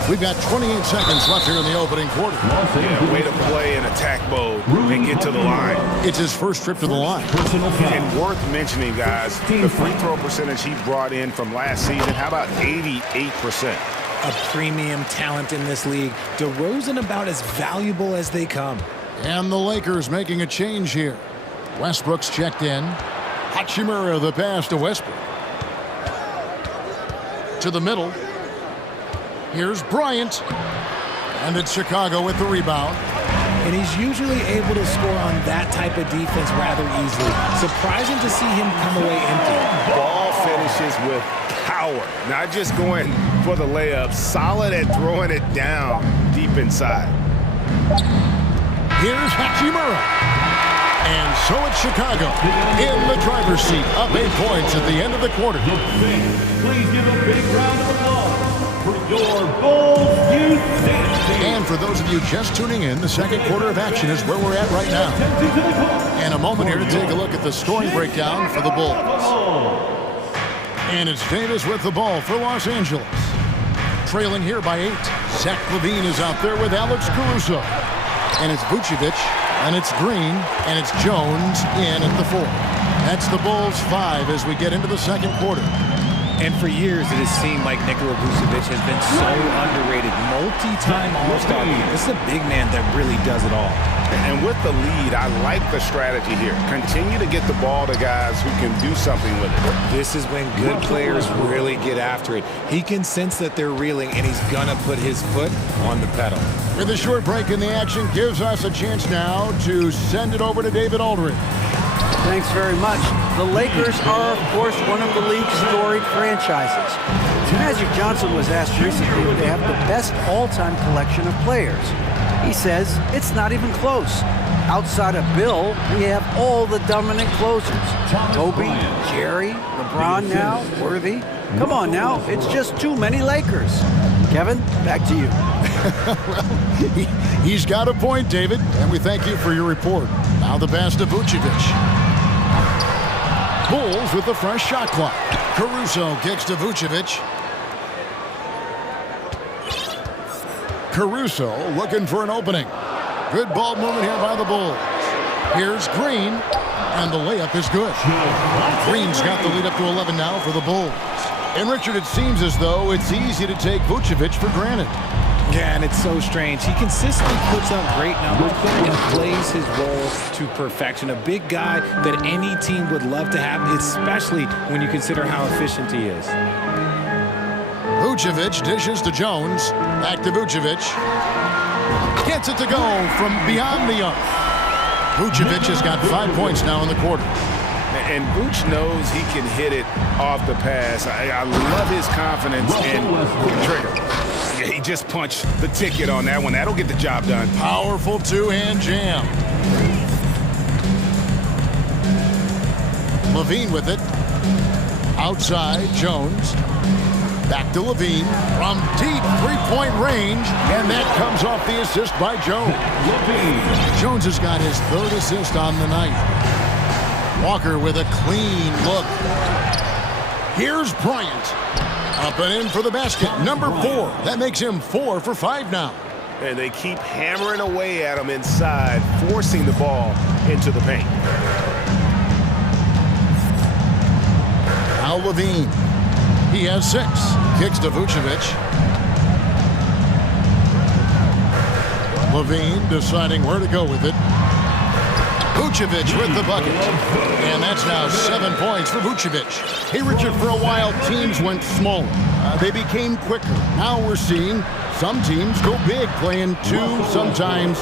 We've got 28 seconds left here in the opening quarter. Yeah, way to play in attack mode and get to the line. It's his first trip to the line. And worth mentioning, guys, the free throw percentage he brought in from last season, how about 88%? A premium talent in this league. DeRozan about as valuable as they come. And the Lakers making a change here. Westbrook's checked in. Hachimura the pass to Westbrook. To the middle. Here's Bryant. And it's Chicago with the rebound. And he's usually able to score on that type of defense rather easily. Surprising to see him come away empty. Ball finishes with power. Not just going for the layup. Solid at throwing it down deep inside. Here's Hachimura. And so it's Chicago in the driver's seat. Up 8 points at the end of the quarter. Please give a big round of applause for your Bulls Youth Dance. And for those of you just tuning in, the second quarter of action is where we're at right now. And a moment here to take a look at the scoring breakdown for the Bulls. And it's Davis with the ball for Los Angeles. Trailing here by 8. Zach LaVine is out there with Alex Caruso. And it's Vucevic, and it's Green, and it's Jones in at the 4. That's the Bulls 5 as we get into the second quarter. And for years, it has seemed like Nikola Vucevic has been so underrated. Multi-time All-Star. This is a big man that really does it all. And with the lead, I like the strategy here. Continue to get the ball to guys who can do something with it. This is when good players really get after it. He can sense that they're reeling, and he's going to put his foot on the pedal. With a short break in the action, gives us a chance now to send it over to David Aldridge. Thanks very much. The Lakers are, of course, one of the league's storied franchises. Magic Johnson was asked recently if they have the best all-time collection of players. He says it's not even close. Outside of Bill, we have all the dominant closers. Kobe, Jerry, LeBron now, Worthy. Come on now, it's just too many Lakers. Kevin, back to you. Well, he's got a point, David, and we thank you for your report. Now the pass to Vucevic. Bulls with the fresh shot clock. Caruso kicks to Vucevic. Caruso looking for an opening. Good ball movement here by the Bulls. Here's Green, and the layup is good. Green's got the lead up to 11 now for the Bulls. And Richard, it seems as though it's easy to take Vucevic for granted. Yeah, and it's so strange. He consistently puts up great numbers and plays his role to perfection. A big guy that any team would love to have, especially when you consider how efficient he is. Vucevic dishes to Jones. Back to Vucevic. Gets it to go from beyond the arc. Vucevic has got 5 points now in the quarter. And Vooch knows he can hit it off the pass. I love his confidence in the trigger. Yeah, he just punched the ticket on that one. That'll get the job done. Powerful two-hand jam. LaVine with it. Outside, Jones. Back to LaVine from deep three-point range, and that comes off the assist by Jones. Jones has got his third assist on the night. Walker with a clean look. Here's Bryant. Up and in for the basket. Number 4. That makes him 4 for 5 now. And they keep hammering away at him inside, forcing the ball into the paint. Now LaVine. He has 6. Kicks to Vucevic. LaVine deciding where to go with it. Vucevic with the bucket. And that's now 7 points for Vucevic. Hey, Richard, for a while, teams went smaller. They became quicker. Now we're seeing some teams go big, playing 2, sometimes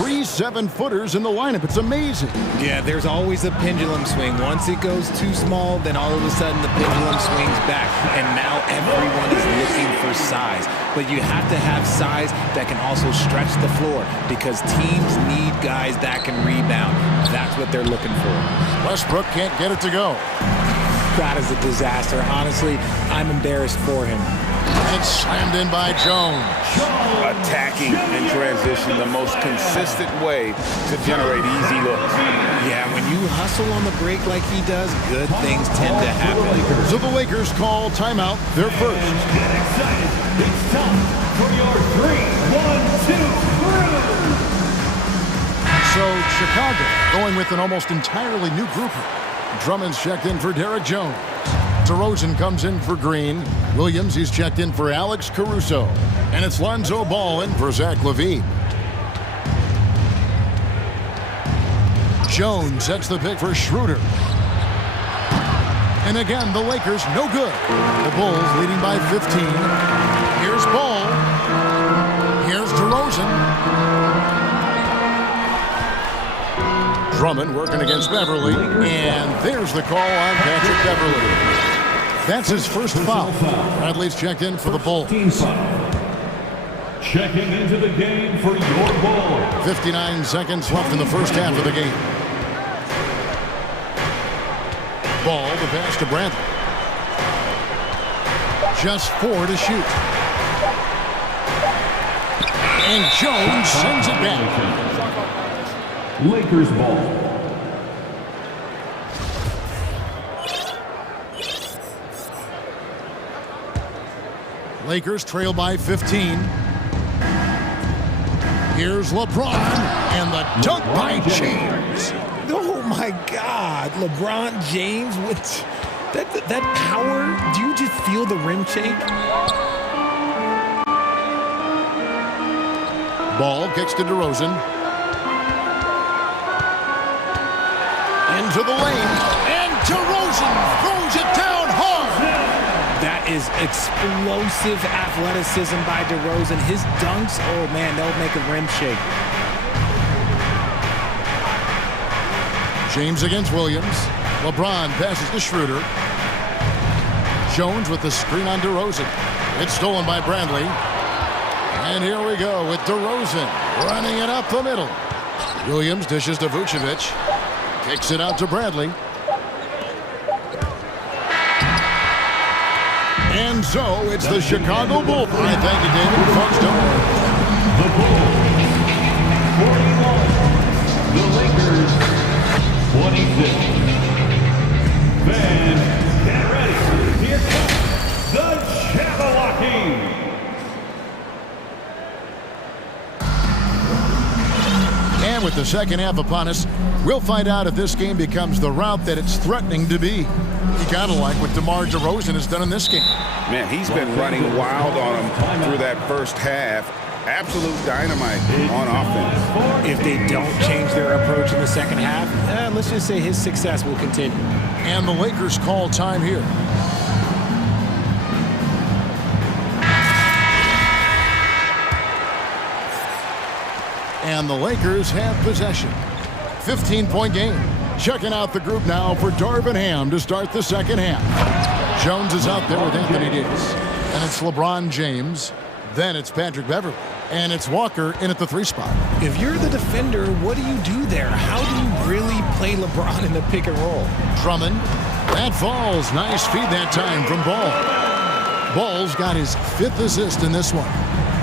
3 7-footers in the lineup. It's amazing. Yeah, there's always a pendulum swing. Once it goes too small, then all of a sudden the pendulum swings back, and now everyone is looking for size. But you have to have size that can also stretch the floor, because teams need guys that can rebound. That's what they're looking for. Westbrook can't get it to go. That is a disaster. Honestly, I'm embarrassed for him. It's slammed in by Jones. Attacking in transition, the most consistent way to generate easy looks. Yeah, when you hustle on the break like he does, good things tend to happen. So the Lakers call timeout, their first. Get excited. It's time for your 3-1-2 groove. So Chicago going with an almost entirely new group. Drummond's checked in for Derek Jones. DeRozan comes in for Green. Williams, he's checked in for Alex Caruso. And it's Lonzo Ball in for Zach LaVine. Jones sets the pick for Schroeder. And again, the Lakers no good. The Bulls leading by 15. Here's Ball. Here's DeRozan. Drummond working against Beverly, and there's the call on Patrick Beverly. That's his first foul. Bradley's checked in for the Bulls. Checking into the game for your Bulls. 59 seconds left in the first half of the game. Ball, the pass to Bradley. Just 4 to shoot. And Jones sends it back. Lakers ball. Lakers trail by 15. Here's LeBron and the dunk by James. Oh my God, LeBron James with that power. Do you just feel the rim shake? Ball kicks to DeRozan. Into the lane, and DeRozan throws it down hard. That is explosive athleticism by DeRozan. His dunks, oh man, they'll make a rim shake. James against Williams. LeBron passes to Schroeder. Jones with the screen on DeRozan. It's stolen by Bradley. And here we go with DeRozan running it up the middle. Williams dishes to Vucevic. Kicks it out to Bradley. And so it's the Chicago Bulls. All right, thank you, David. Folks, don't worry. The Bulls, 41. The Lakers, 26. Fans, get ready. Here comes the Jabberwocky. And with the second half upon us, we'll find out if this game becomes the route that it's threatening to be. You gotta like what DeMar DeRozan has done in this game. Man, he's been running wild on him through that first half. Absolute dynamite on offense. If they don't change their approach in the second half, let's just say his success will continue. And the Lakers call time here. And the Lakers have possession. 15-point game. Checking out the group now for Darvin Ham to start the second half. Jones is out there with Anthony Davis. And it's LeBron James. Then it's Patrick Beverly. And it's Walker in at the 3 spot. If you're the defender, what do you do there? How do you really play LeBron in the pick and roll? Drummond. That falls. Nice feed that time from Ball. Ball's got his 5th assist in this one.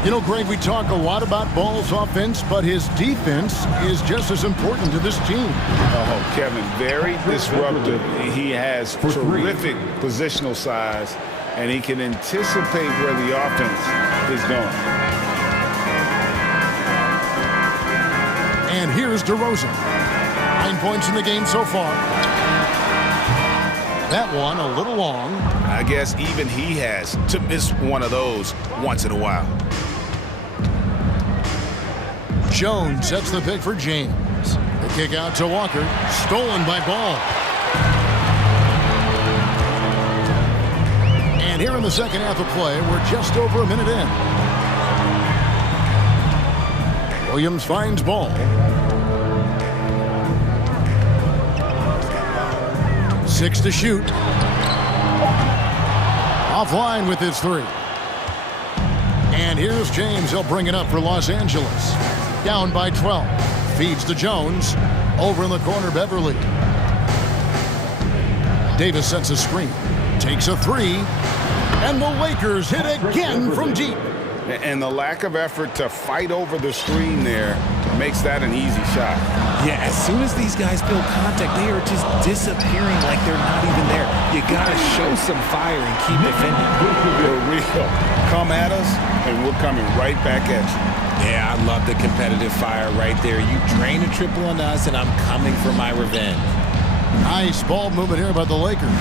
You know, Greg, we talk a lot about Ball's offense, but his defense is just as important to this team. Oh, Kevin, very disruptive. He has terrific positional size, and he can anticipate where the offense is going. And here's DeRozan. 9 points in the game so far. That one a little long. I guess even he has to miss one of those once in a while. Jones sets the pick for James. The kick out to Walker. Stolen by Ball. And here in the second half of play, we're just over a minute in. Williams finds Ball. 6 to shoot. Offline with his 3. And here's James. He'll bring it up for Los Angeles. Down by 12. Feeds to Jones. Over in the corner, Beverly. Davis sets a screen. Takes a 3. And the Lakers hit again from deep. And the lack of effort to fight over the screen there makes that an easy shot. Yeah, as soon as these guys feel contact, they are just disappearing like they're not even there. You got to show some fire and keep defending. For real. Come at us, and we're coming right back at you. Yeah, I love the competitive fire right there. You drain a triple on us, and I'm coming for my revenge. Nice ball movement here by the Lakers.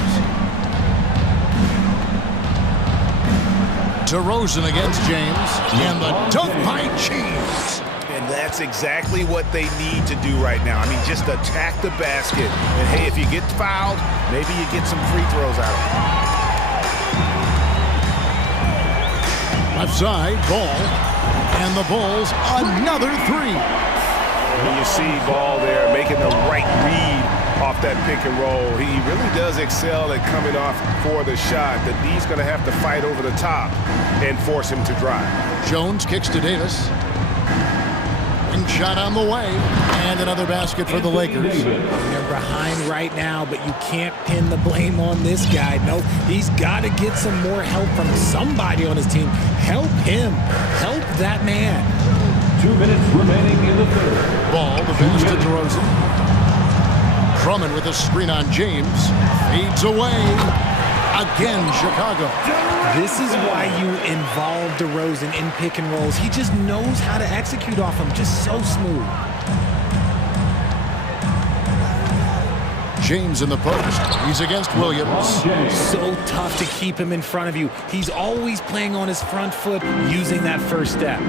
DeRozan against James, and the dunk by James. And that's exactly what they need to do right now. I mean, just attack the basket. And, hey, if you get fouled, maybe you get some free throws out of it. Left side, Ball. And the Bulls, another three. When you see Ball there making the right read off that pick and roll, he really does excel at coming off for the shot. The D's going to have to fight over the top and force him to drive. Jones kicks to Davis. And shot on the way. And another basket for the Lakers. They're behind right now, but you can't pin the blame on this guy. Nope, he's got to get some more help from somebody on his team. Help him. Help that man. 2 minutes remaining in the third. Ball, the pass to DeRozan. Drummond with a screen on James. Fades away. Again, Chicago. This is why you involve DeRozan in pick and rolls. He just knows how to execute off them. Just so smooth. James in the post. He's against Williams. So tough to keep him in front of you. He's always playing on his front foot, using that first step.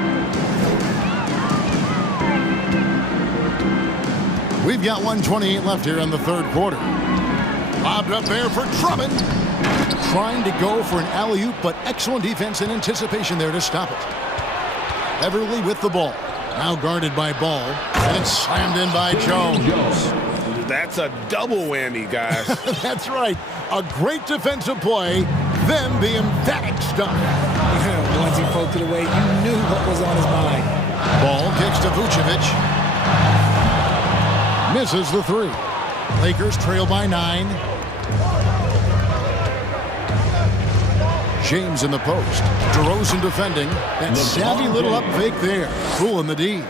We've got 1:28 left here in the third quarter. Lobbed up there for Drummond. Trying to go for an alley-oop, but excellent defense and anticipation there to stop it. Everly with the ball. Now guarded by Ball. And it's slammed in by Jones. That's a double whammy, guys. That's right. A great defensive play, then the emphatic stop. Once he poked it away, you knew what was on his mind. Ball kicks to Vucevic. Misses the three. Lakers trail by 9. James in the post. DeRozan defending. That savvy little up fake there. Fooling the D.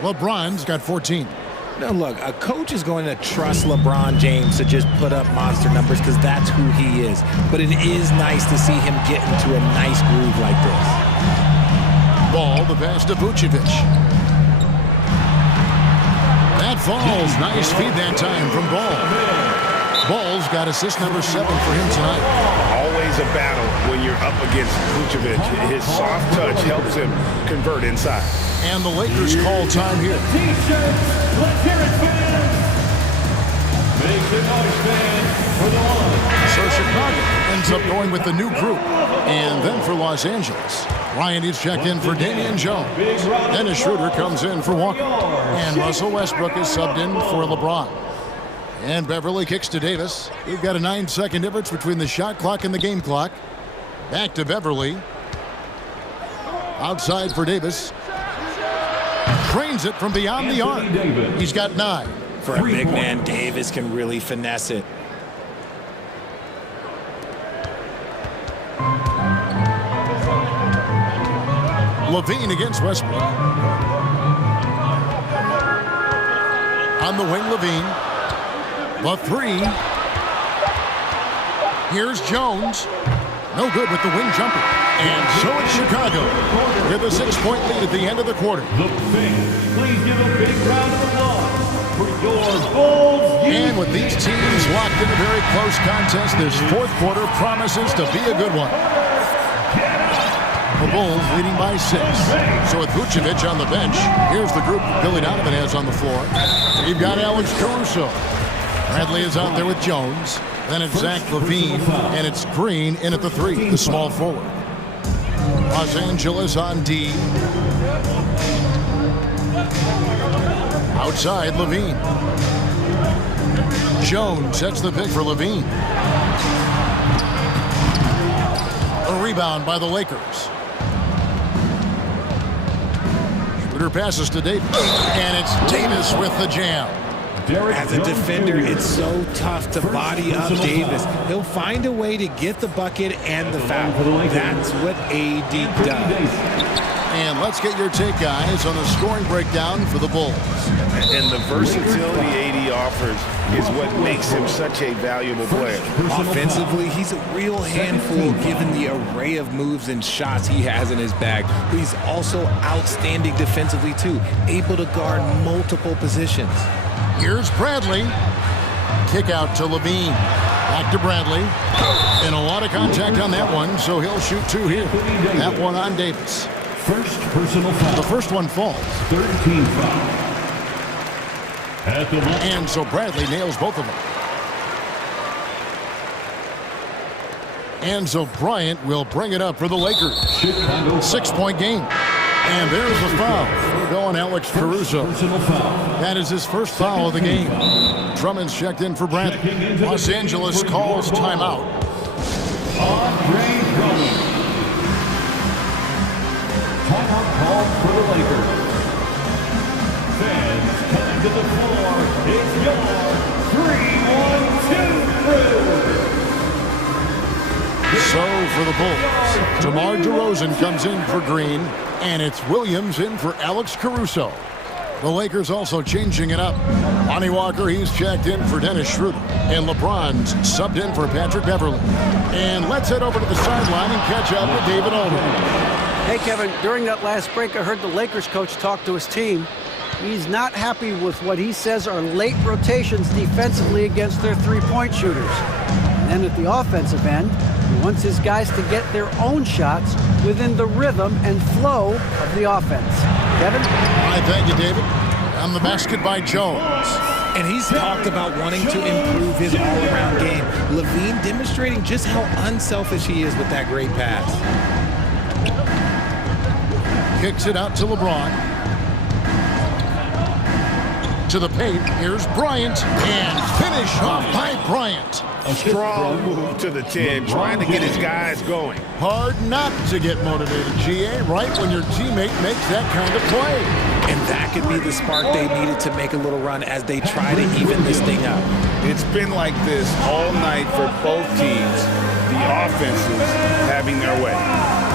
LeBron's got 14. Now look, a coach is going to trust LeBron James to just put up monster numbers because that's who he is. But it is nice to see him get into a nice groove like this. Ball, the pass to Vucevic. That falls. Nice feed that time from Ball. Ball's got assist number 7 for him tonight. Always a battle when you're up against Vucevic. His soft touch helps him convert inside. And the Lakers call time here. T-shirts, let's hear it, fans. Make the noise, fans, for the one. So Chicago ends up going with the new group. And then for Los Angeles, Ryan is checked in for Damian Jones. Dennis Schroeder comes in for Walker. And Russell Westbrook is subbed in for LeBron. And Beverly kicks to Davis. We've got a 9-second difference between the shot clock and the game clock. Back to Beverly. Outside for Davis. Drains it from beyond the arc. He's got 9. For a big man, Davis can really finesse it. Levine against Westbrook. On the wing, Levine. The three. Here's Jones. No good with the wing jumper. And so it's Chicago with a 6-point lead at the end of the quarter. The fans, please give a big round of applause for your Bulls. And with these teams locked in a very close contest, this fourth quarter promises to be a good one. The Bulls leading by 6. So with Vucevic on the bench, here's the group Billy Donovan has on the floor. You've got Alex Caruso. Bradley is out there with Jones. Then it's Zach LaVine, and it's Green in at the 3, the small forward. Los Angeles on D. Outside, LaVine. Jones sets the pick for LaVine. A rebound by the Lakers. Schroeder passes to Davis. And it's Davis with the jam. As a defender, it's so tough to body up Davis. He'll find a way to get the bucket and the foul. That's what AD does. And let's get your take, guys, on the scoring breakdown for the Bulls. And the versatility AD offers is what makes him such a valuable player. Offensively, he's a real handful given the array of moves and shots he has in his bag. But he's also outstanding defensively, too, able to guard multiple positions. Here's Bradley. Kick out to Levine. Back to Bradley. And a lot of contact on that one, so he'll shoot two here. That one on Davis. First personal foul. The first one falls. 13 foul. At the line. And so Bradley nails both of them. And so Bryant will bring it up for the Lakers. 6-point game. And there's the foul. We're going Alex Caruso. Personal foul. That is his first foul of the game. Drummond's checked in for Bradley. Los Angeles calls timeout. Andre Drummond. Timeout called for the Lakers. Fans coming to the floor. It's your 3-1-2 crew. So for the Bulls, DeMar DeRozan comes in for Green, and it's Williams in for Alex Caruso. The Lakers also changing it up. Lonnie Walker, he's checked in for Dennis Schroeder. And LeBron's subbed in for Patrick Beverley. And let's head over to the sideline and catch up with David Aldridge. Hey, Kevin, during that last break, I heard the Lakers coach talk to his team. He's not happy with what he says are late rotations defensively against their three-point shooters. And then at the offensive end, he wants his guys to get their own shots within the rhythm and flow of the offense. Kevin? Hi, thank you, David. I'm the basket by Jones. And he's talked about wanting to improve his all-around game. Levine demonstrating just how unselfish he is with that great pass. Kicks it out to LeBron. To the paint, here's Bryant. And finish off by Bryant. A strong move to the 10, trying to get his guys going. Hard not to get motivated, GA, right when your teammate makes that kind of play. And that could be the spark they needed to make a little run as they try to even this thing up. It's been like this all night for both teams. The offenses having their way.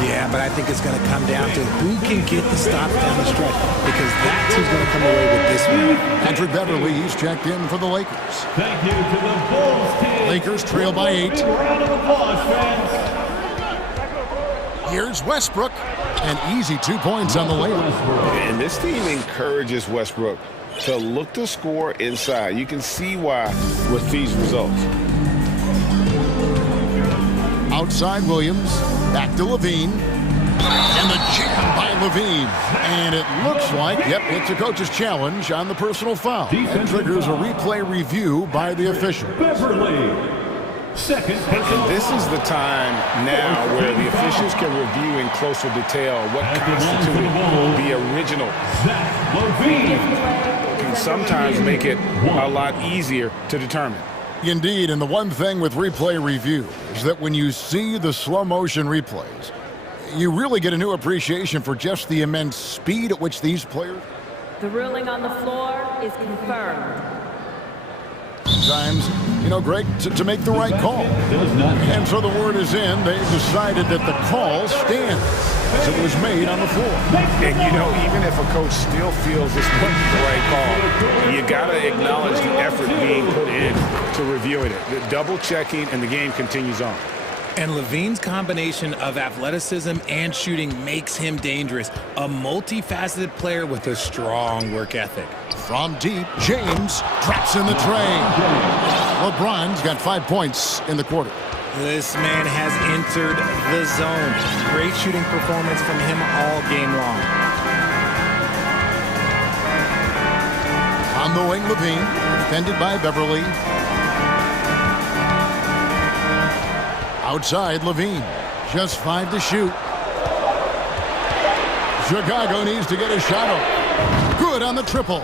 Yeah, but I think it's going to come down to who can get the stops down the stretch, because that's who's going to come away with this one. Patrick Beverley, he's checked in for the Lakers. Thank you to the Bulls team. Lakers trail by 8. Round of applause, fans. Here's Westbrook. An easy 2 points on the layup. And this team encourages Westbrook to look to score inside. You can see why with these results. Outside Williams, back to Levine. And the jam by Levine. And it looks like, yep, it's a coach's challenge on the personal foul. That triggers a replay review by the official. Beverley. Second personal. And this is the time now where the officials can review in closer detail what constituted the original. Can sometimes make it a lot easier to determine. Indeed, and the one thing with replay review is that when you see the slow motion replays, you really get a new appreciation for just the immense speed at which these players... The ruling on the floor is confirmed. Sometimes, you know, Greg, to make the right call. And so the word is in, they've decided that the call stands as it was made on the floor. And you know, even if a coach still feels this wasn't the right call, you got to acknowledge the effort being put in to reviewing it. The double checking, and the game continues on. And Levine's combination of athleticism and shooting makes him dangerous. A multifaceted player with a strong work ethic. From deep, James drops in the tray. LeBron's got 5 points in the quarter. This man has entered the zone. Great shooting performance from him all game long. On the wing, Levine, defended by Beverley. Outside, Levine, just 5 to shoot. Chicago needs to get a shot up. Good on the triple.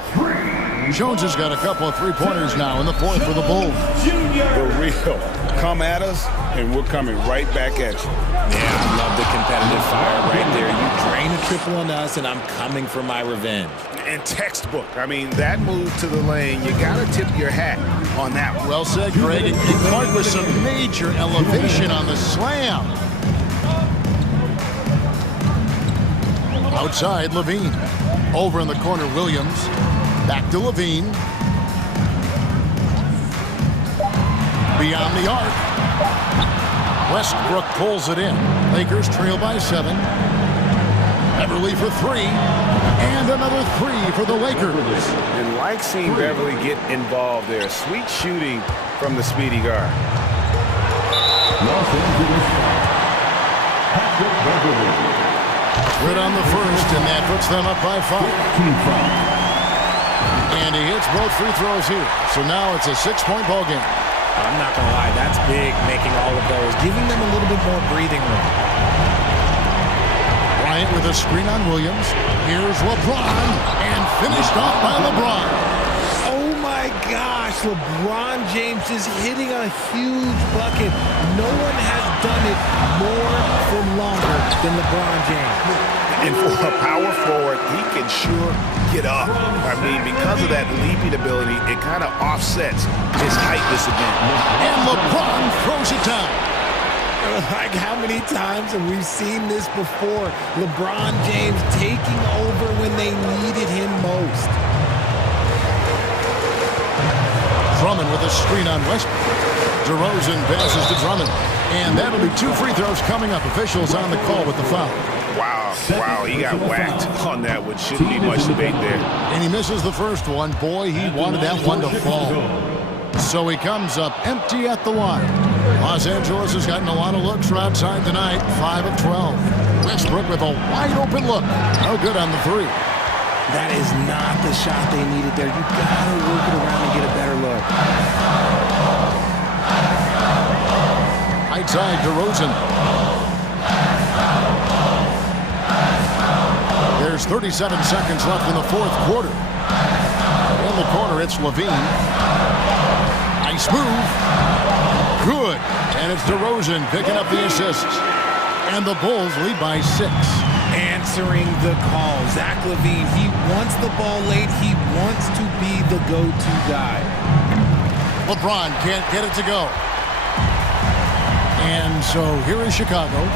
Jones has got a couple of three-pointers now in the fourth for the Bulls. For real. Come at us, and we're coming right back at you. Yeah, I love the competitive fire right there. You drain a triple on us, and I'm coming for my revenge. And textbook. I mean, that move to the lane, you got to tip your hat on that one. Well said, Greg. And Clark with some major elevation on the slam. Outside, Levine. Over in the corner, Williams. Back to Levine. Beyond the arc. Westbrook pulls it in. Lakers trail by 7. Beverly for 3. And another 3 for the Lakers. And like seeing Beverly get involved there. Sweet shooting from the speedy guard. Good on the first, and that puts them up by 5. And he hits both free throws here. So now it's a 6-point ball game. I'm not going to lie, that's big, making all of those, giving them a little bit more breathing room. Bryant with a screen on Williams. Here's LeBron, and finished off by LeBron. Oh my gosh, LeBron James is hitting a huge bucket. No one has done it more for longer than LeBron James. And for a power forward, he can sure get up. I mean, because of that leaping ability, it kind of offsets his height disadvantage. And LeBron throws it down. Like, how many times have we seen this before? LeBron James taking over when they needed him most. Drummond with a screen on Westbrook. DeRozan passes to Drummond. And that'll be 2 free throws coming up. Officials on the call with the foul. Wow, he got whacked on that one. Shouldn't be much debate there. And he misses the first one. Boy, he wanted that one to fall. So he comes up empty at the line. Los Angeles has gotten a lot of looks from outside tonight. 5 of 12. Westbrook with a wide open look. No good on the 3. That is not the shot they needed there. You gotta work it around and get a better look. Outside DeRozan. There's 37 seconds left in the fourth quarter. In the corner, it's Levine. Nice move. Good. And it's DeRozan picking up the assists. And the Bulls lead by 6. Answering the call. Zach LaVine, he wants the ball late. He wants to be the go-to guy. LeBron can't get it to go. And so here is Chicago.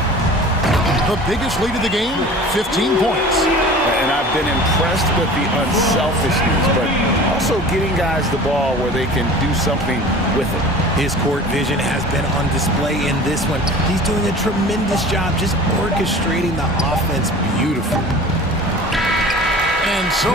The biggest lead of the game, 15 points. And I've been impressed with the unselfishness, but also getting guys the ball where they can do something with it. His court vision has been on display in this one. He's doing a tremendous job just orchestrating the offense beautifully. And so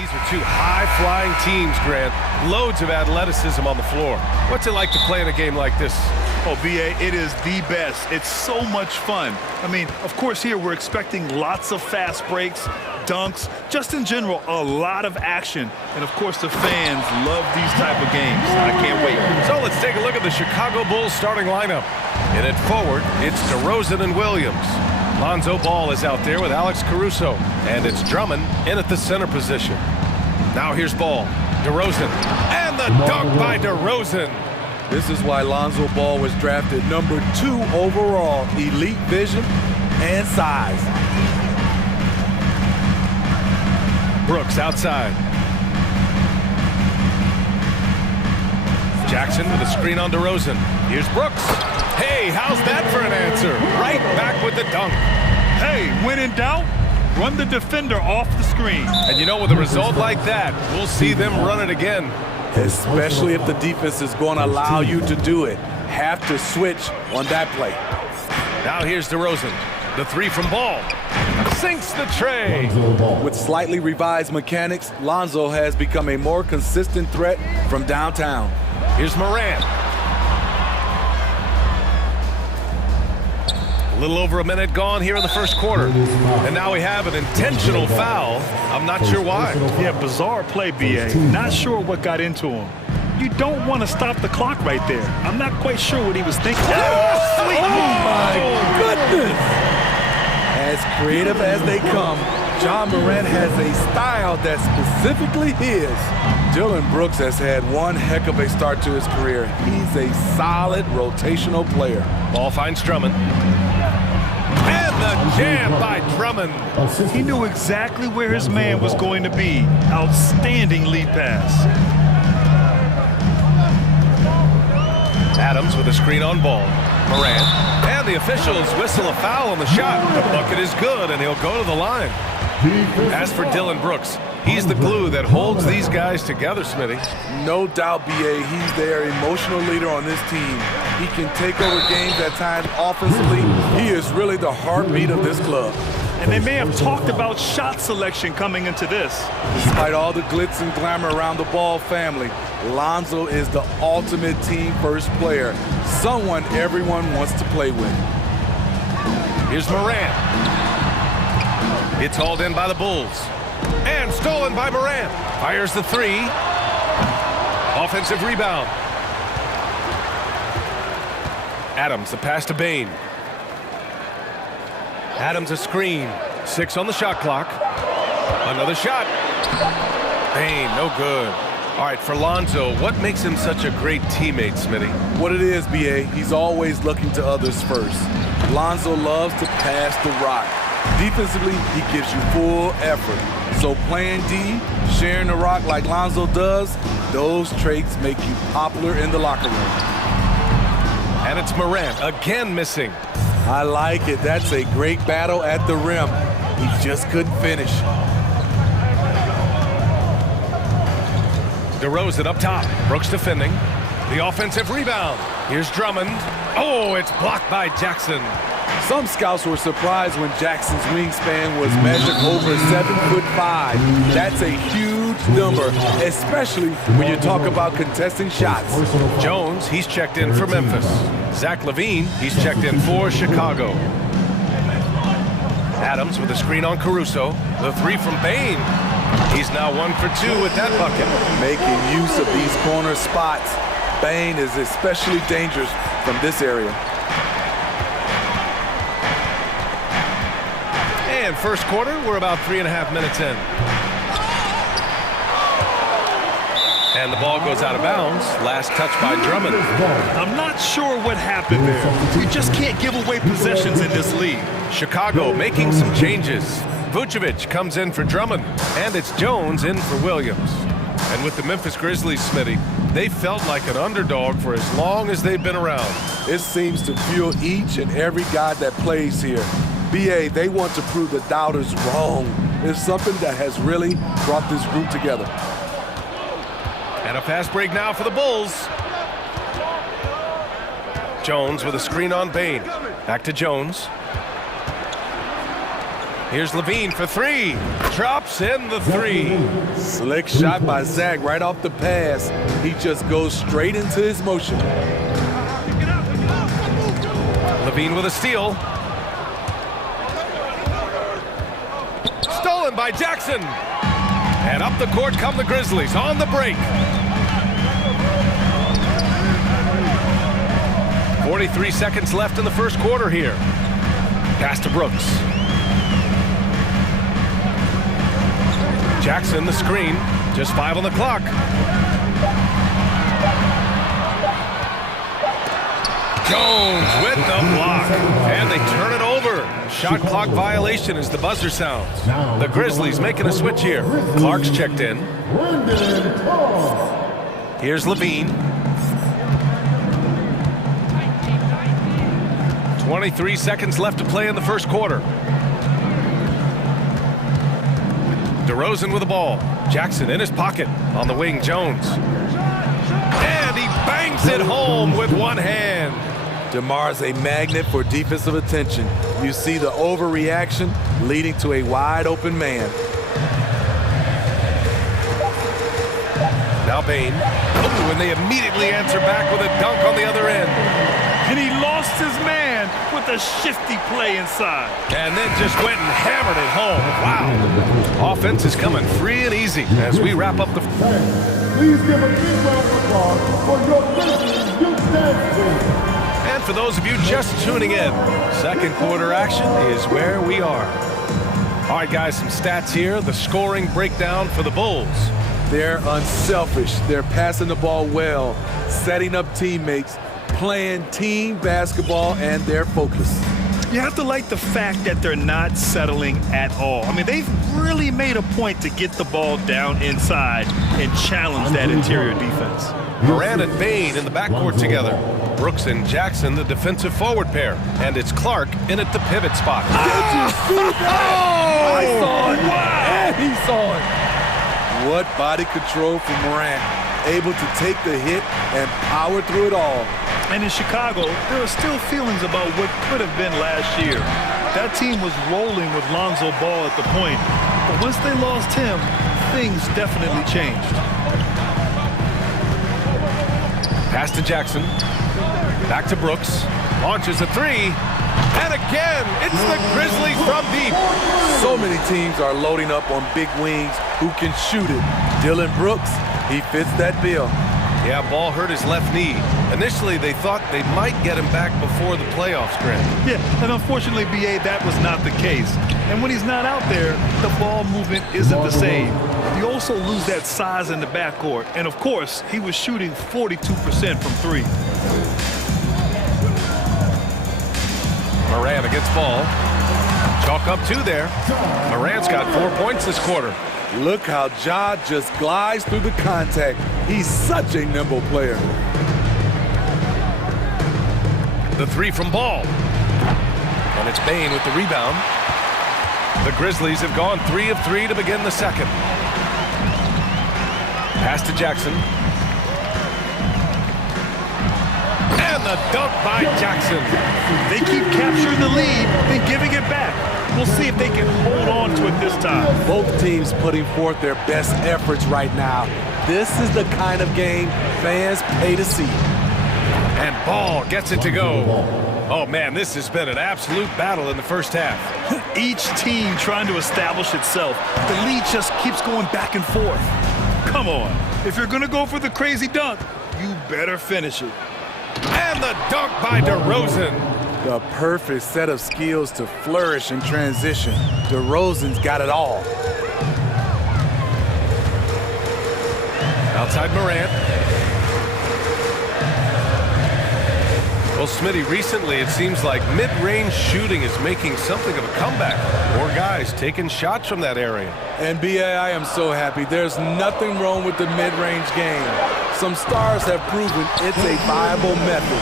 These are two high-flying teams, Grant. Loads of athleticism on the floor. What's it like to play in a game like this? Oh, B.A., it is the best. It's so much fun. I mean, of course, here we're expecting lots of fast breaks, dunks, just in general, a lot of action. And, of course, the fans love these type of games. I can't wait. So let's take a look at the Chicago Bulls starting lineup. In it forward, it's DeRozan and Williams. Lonzo Ball is out there with Alex Caruso. And it's Drummond in at the center position. Now here's Ball. DeRozan. And the dunk by DeRozan. This is why Lonzo Ball was drafted number 2 overall. Elite vision and size. Brooks outside. Jackson with a screen on DeRozan. Here's Brooks. Hey, how's that for an answer? Right back with the dunk. Hey, when in doubt, run the defender off the screen. And you know, with a result like that, we'll see them run it again. Especially if the defense is going to allow you to do it. Have to switch on that play. Now here's DeRozan. The three from Ball. Sinks the tray. With slightly revised mechanics, Lonzo has become a more consistent threat from downtown. Here's Morant. A little over a minute gone here in the first quarter. And now we have an intentional foul. I'm not sure why. Yeah, bizarre play, B.A. Not sure what got into him. You don't want to stop the clock right there. I'm not quite sure what he was thinking. Oh, my goodness! As creative as they come, John Morant has a style that's specifically his. Dylan Brooks has had one heck of a start to his career. He's a solid rotational player. Ball finds Drummond. And the jam by Drummond. He knew exactly where his man was going to be. Outstanding lead pass. Adams with a screen on Ball. Morant. And the officials whistle a foul on the shot. The bucket is good, and he'll go to the line. As for Dylan Brooks, he's the glue that holds these guys together, Smitty. No doubt, B.A., he's their emotional leader on this team. He can take over games at times offensively. He is really the heartbeat of this club. And they may have talked about shot selection coming into this. Despite all the glitz and glamour around the Ball family, Lonzo is the ultimate team-first player, someone everyone wants to play with. Here's Morant. It's hauled in by the Bulls. And stolen by Morant. Fires the three. Offensive rebound. Adams, the pass to Bain. Adams a screen. 6 on the shot clock. Another shot. Bain, no good. All right, for Lonzo, what makes him such a great teammate, Smitty? What it is, B.A., he's always looking to others first. Lonzo loves to pass the rock. Defensively, he gives you full effort. So playing D, sharing the rock like Lonzo does, those traits make you popular in the locker room. And it's Morant, again missing. I like it. That's a great battle at the rim. He just couldn't finish. DeRozan up top. Brooks defending. The offensive rebound. Here's Drummond. Oh, it's blocked by Jackson. Some scouts were surprised when Jackson's wingspan was measured over 7'5". That's a huge number, especially when you talk about contesting shots. Jones, he's checked in for Memphis. Zach LaVine, he's checked in for Chicago. Adams with a screen on Caruso. The three from Bain. He's now 1 for 2 with that bucket. Making use of these corner spots. Bain is especially dangerous from this area. And first quarter, we're about 3.5 minutes in. And the ball goes out of bounds. Last touch by Drummond. I'm not sure what happened there. You just can't give away possessions in this league. Chicago making some changes. Vucevic comes in for Drummond. And it's Jones in for Williams. And with the Memphis Grizzlies, Smitty, they felt like an underdog for as long as they've been around. It seems to fuel each and every guy that plays here. B.A., they want to prove the doubters wrong. It's something that has really brought this group together. And a fast break now for the Bulls. Jones with a screen on Bain. Back to Jones. Here's Levine for three. Drops in the three. Slick shot by Zach right off the pass. He just goes straight into his motion. Levine with a steal. Stolen by Jackson. And up the court come the Grizzlies on the break. 43 seconds left in the first quarter here. Pass to Brooks. Jackson, the screen. Just 5 on the clock. Jones with the block. And they turn it over. Shot clock violation as the buzzer sounds. The Grizzlies making a switch here. Clark's checked in. Here's Levine. 23 seconds left to play in the first quarter. DeRozan with the ball. Jackson in his pocket. On the wing, Jones. And he bangs it home with one hand. DeMar's a magnet for defensive attention. You see the overreaction leading to a wide open man. Now Bain. Oh, and they immediately answer back with a dunk on the other end. And he lost his man with a shifty play inside. And then just went and hammered it home. Wow. Offense is coming free and easy as we wrap up the... Please give a big round of applause for your Grizzlies youth dance team. And for those of you just tuning in, second quarter action is where we are. All right, guys, some stats here. The scoring breakdown for the Bulls. They're unselfish. They're passing the ball well, setting up teammates, playing team basketball, and they're focused. You have to like the fact that they're not settling at all. I mean, they've really made a point to get the ball down inside and challenge that interior defense. Moran and Bain in the backcourt together. Brooks and Jackson, the defensive forward pair. And it's Clark in at the pivot spot. Did you see that? I saw it. Wow. And he saw it. What body control from Moran. Able to take the hit and power through it all. And in Chicago, there are still feelings about what could have been last year. That team was rolling with Lonzo Ball at the point. But once they lost him, things definitely changed. Pass to Jackson. Back to Brooks. Launches a three. And again, it's the Grizzlies from deep. So many teams are loading up on big wings who can shoot it. Dylan Brooks, he fits that bill. Yeah, Ball hurt his left knee. Initially, they thought they might get him back before the playoffs, Grant. Yeah, and unfortunately, BA, that was not the case. And when he's not out there, the ball movement isn't the same. You also lose that size in the backcourt. And of course, he was shooting 42% from three. Moran against Ball. Chalk up 2 there. Moran's got 4 points this quarter. Look how Ja just glides through the contact. He's such a nimble player. The three from Ball. And it's Bain with the rebound. The Grizzlies have gone 3 of 3 to begin the second. Pass to Jackson. And the dunk by Jackson. They keep capturing the lead, then giving it back. We'll see if they can hold on to it this time. Both teams putting forth their best efforts right now. This is the kind of game fans pay to see. And Ball gets it to go. Oh, man, this has been an absolute battle in the first half. Each team trying to establish itself. The lead just keeps going back and forth. Come on. If you're going to go for the crazy dunk, you better finish it. And the dunk by DeRozan. The perfect set of skills to flourish in transition. DeRozan's got it all. Outside Morant. Well, Smitty, recently it seems like mid-range shooting is making something of a comeback. More guys taking shots from that area. And BA, I am so happy. There's nothing wrong with the mid-range game. Some stars have proven it's a viable method,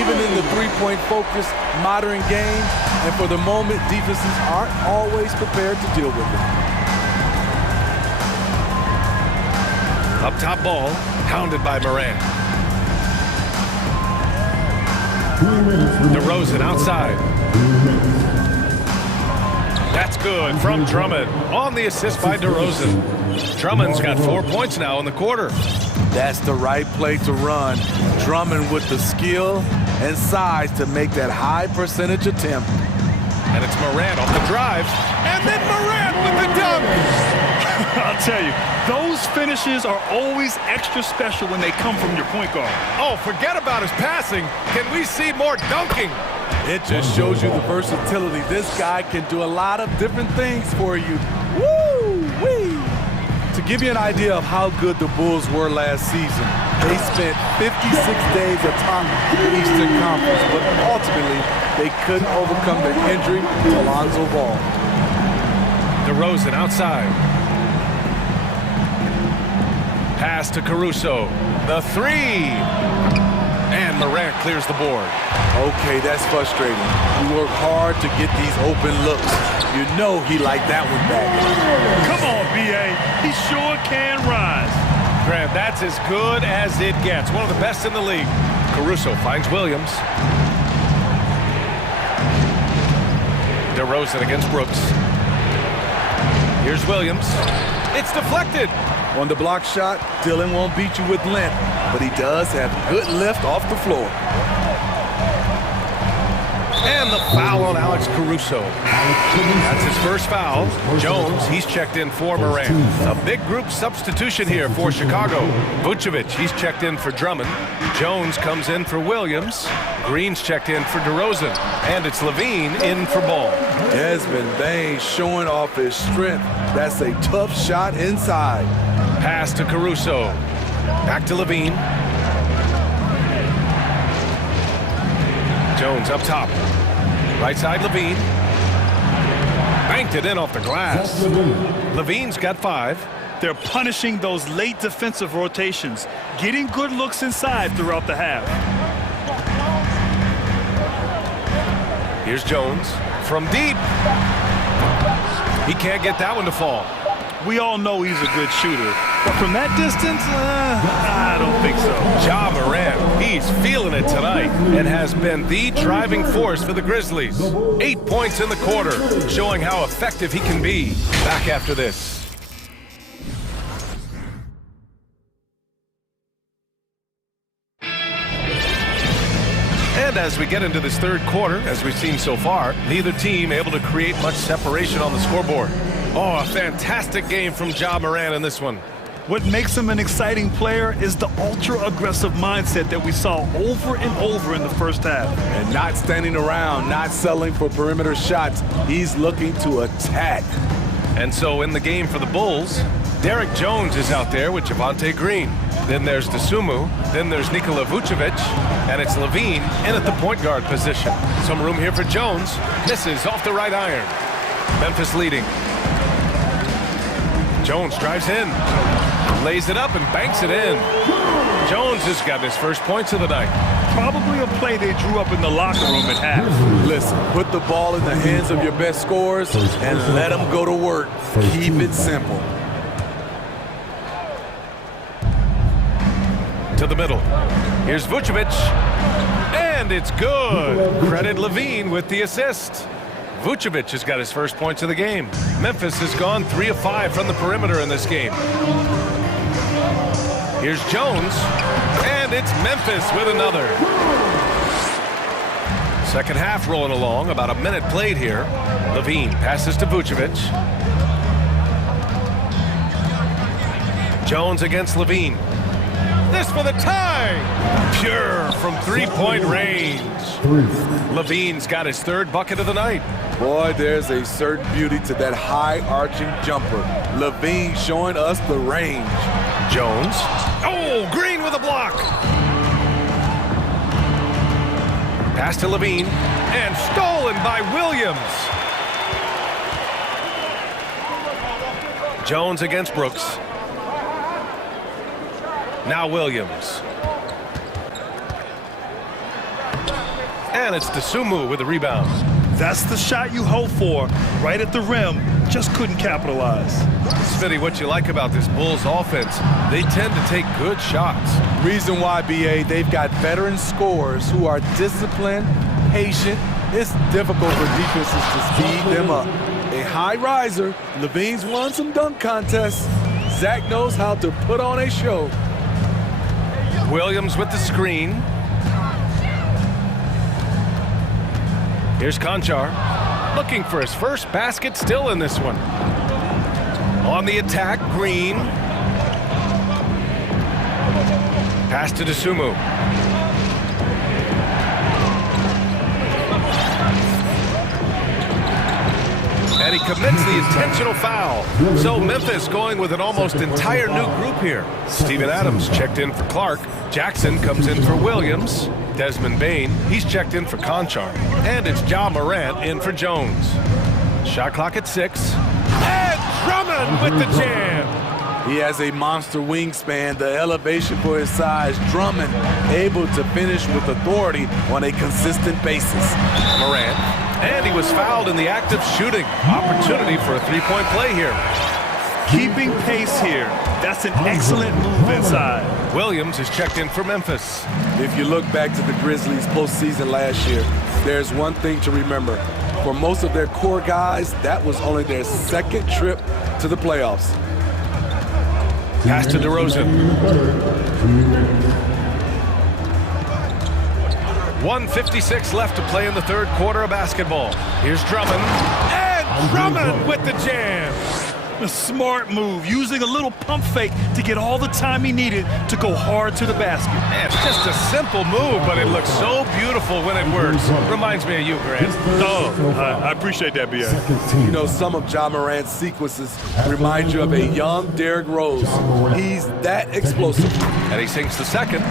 even in the three-point focused modern game. And for the moment, defenses aren't always prepared to deal with it. Up top Ball, hounded by Morant. DeRozan outside. That's good from Drummond on the assist by DeRozan. Drummond's got 4 points now in the quarter. That's the right play to run. Drummond with the skill and size to make that high percentage attempt. And it's Morant off the drive. And then Morant with the dunk. I'll tell you, those finishes are always extra special when they come from your point guard. Oh, forget about his passing. Can we see more dunking? It just shows you the versatility. This guy can do a lot of different things for you. Woo-wee! To give you an idea of how good the Bulls were last season, they spent 56 days atop the Eastern Conference, but ultimately they couldn't overcome their injury to Lonzo Ball. DeRozan outside. Pass to Caruso. The three. And Morant clears the board. Okay, that's frustrating. You work hard to get these open looks. You know he liked that one back. Come on, B.A. He sure can rise. Grant, that's as good as it gets. One of the best in the league. Caruso finds Williams. DeRozan against Brooks. Here's Williams. It's deflected. On the block shot, Dillon won't beat you with length, but he does have good lift off the floor. And the foul on Alex Caruso. That's his first foul. Jones, he's checked in for Morant. A big group substitution here for Chicago. Vucevic, he's checked in for Drummond. Jones comes in for Williams. Green's checked in for DeRozan. And it's Levine in for Ball. Desmond Bain showing off his strength. That's a tough shot inside. Pass to Caruso. Back to Levine. Jones up top. Right side, Levine. Banked it in off the glass. Levine's got 5. They're punishing those late defensive rotations, getting good looks inside throughout the half. Here's Jones from deep. He can't get that one to fall. We all know he's a good shooter, but from that distance, I don't think so. Ja Morant, he's feeling it tonight and has been the driving force for the Grizzlies. 8 points in the quarter, showing how effective he can be. Back after this. And as we get into this third quarter, as we've seen so far, neither team able to create much separation on the scoreboard. Oh, a fantastic game from Ja Morant in this one. What makes him an exciting player is the ultra-aggressive mindset that we saw over and over in the first half. And not standing around, not settling for perimeter shots. He's looking to attack. And so in the game for the Bulls, Derek Jones is out there with Javonte Green. Then there's Dosunmu. Then there's Nikola Vucevic. And it's Levine in at the point guard position. Some room here for Jones. Misses off the right iron. Memphis leading. Jones drives in. Lays it up and banks it in. Jones has got his first points of the night. Probably a play they drew up in the locker room at half. Listen, put the ball in the hands of your best scorers and let them go to work. Keep it simple. To the middle. Here's Vucevic. And it's good. Credit Levine with the assist. Vucevic has got his first points of the game. Memphis has gone 3 of 5 from the perimeter in this game. Here's Jones. And it's Memphis with another. Second half rolling along. About a minute played here. Levine passes to Vucevic. Jones against Levine. This for the tie. Pure from three-point range. Levine's got his third bucket of the night. Boy, there's a certain beauty to that high-arching jumper. Levine showing us the range. Jones. Oh, Green with a block. Pass to Levine. And stolen by Williams. Jones against Brooks. Now Williams. And it's Dosunmu with the rebound. That's the shot you hope for. Right at the rim. Just couldn't capitalize. Smitty, what you like about this Bulls offense, they tend to take good shots. Reason why, BA, they've got veteran scorers who are disciplined, patient. It's difficult for defenses to speed them up. A high riser. Levine's won some dunk contests. Zach knows how to put on a show. Williams with the screen. Here's Conchar, looking for his first basket, still in this one. On the attack, Green. Pass to Dosunmu. And he commits the intentional foul. So Memphis going with an almost entire new group here. Steven Adams checked in for Clark. Jackson comes in for Williams. Desmond Bane, he's checked in for Conchar. And it's Ja Morant in for Jones. Shot clock at 6. And Drummond with the jam. He has a monster wingspan, the elevation for his size. Drummond able to finish with authority on a consistent basis. Morant. And he was fouled in the act of shooting. Opportunity for a three-point play here. Keeping pace here. That's an excellent move inside. Williams is checked in for Memphis. If you look back to the Grizzlies postseason last year, there's one thing to remember. For most of their core guys, that was only their second trip to the playoffs. Pass to DeRozan. 1:56 left to play in the third quarter of basketball. Here's Drummond. And Drummond with the jam. A smart move, using a little pump fake to get all the time he needed to go hard to the basket. Man, it's just a simple move, but it looks so beautiful when it works. Reminds me of you, Grant. Oh, I appreciate that, B.A. You know, some of Ja Morant's sequences remind you of a young Derrick Rose. He's that explosive. And he sinks the second.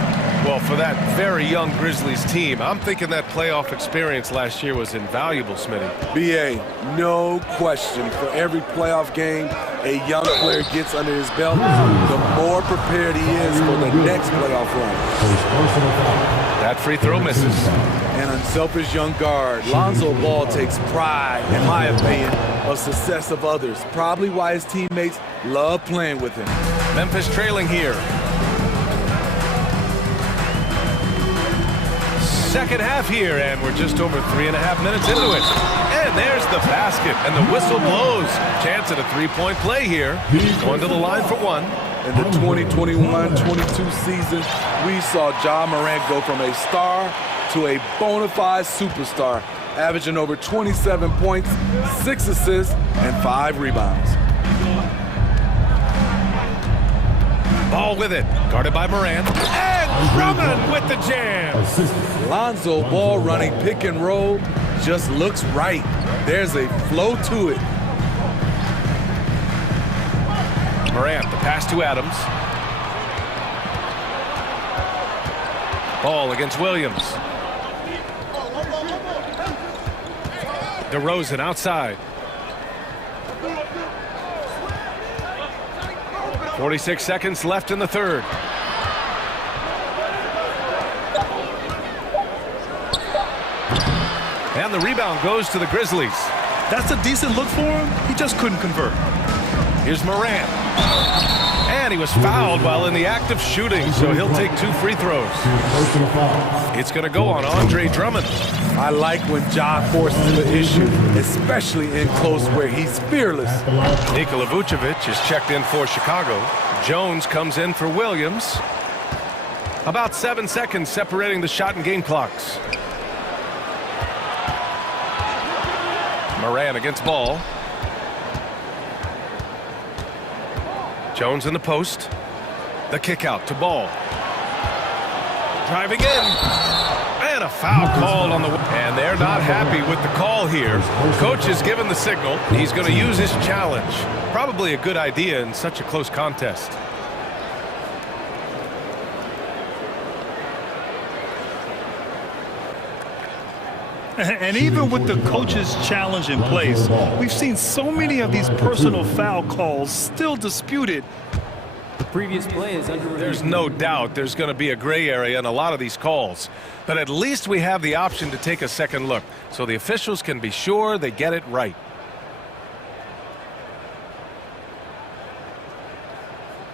Well, for that very young Grizzlies team, I'm thinking that playoff experience last year was invaluable, Smitty. B.A., no question. For every playoff game a young player gets under his belt, the more prepared he is for the next playoff run. That free throw misses. An unselfish young guard. Lonzo Ball takes pride, in my opinion, of success of others. Probably why his teammates love playing with him. Memphis trailing here. Second half here, and we're just over 3.5 minutes into it. And there's the basket, and the whistle blows. Chance at a three-point play here. Going to the line for one. In the 2021-22 season, we saw Ja Morant go from a star to a bona fide superstar, averaging over 27 points, 6 assists, and 5 rebounds. Ball with it, guarded by Morant. And Drummond with the jam. Lonzo Ball running pick and roll just looks right. There's a flow to it. Morant, the pass to Adams. Ball against Williams. DeRozan outside. 46 seconds left in the third. And the rebound goes to the Grizzlies. That's a decent look for him. He just couldn't convert. Here's Morant. And he was fouled while in the act of shooting, so he'll take 2 free throws. It's going to go on Andre Drummond. I like when Ja forces the issue, especially in close where he's fearless. Nikola Vucevic is checked in for Chicago. Jones comes in for Williams. About 7 seconds separating the shot and game clocks. Morant against Ball. Jones in the post. The kick out to Ball. Driving in. And a foul called on the... And they're not happy with the call here. Coach has given the signal. He's going to use his challenge. Probably a good idea in such a close contest. And even with the coach's challenge in place, we've seen so many of these personal foul calls still disputed. The previous play is under review. There's no doubt there's going to be a gray area in a lot of these calls. But at least we have the option to take a second look, so the officials can be sure they get it right.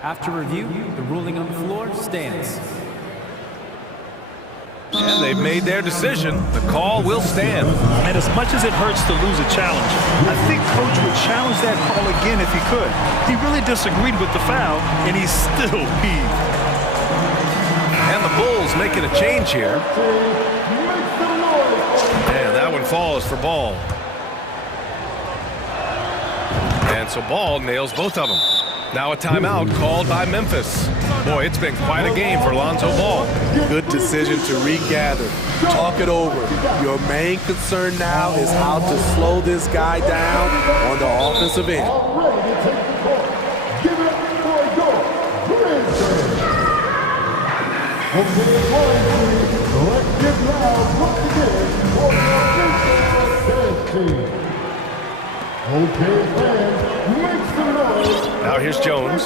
After review, the ruling on the floor stands. And they've made their decision. The call will stand. And as much as it hurts to lose a challenge, I think Coach would challenge that call again if he could. He really disagreed with the foul, and he's still peeved. And the Bulls making a change here. And that one falls for Ball. And so Ball nails both of them. Now a timeout called by Memphis. Boy, it's been quite a game for Lonzo Ball. Good decision to regather. Talk it over. Your main concern now is how to slow this guy down on the offensive end. Let's get loud once again for the team. Okay, fans, make some noise. Now here's Jones.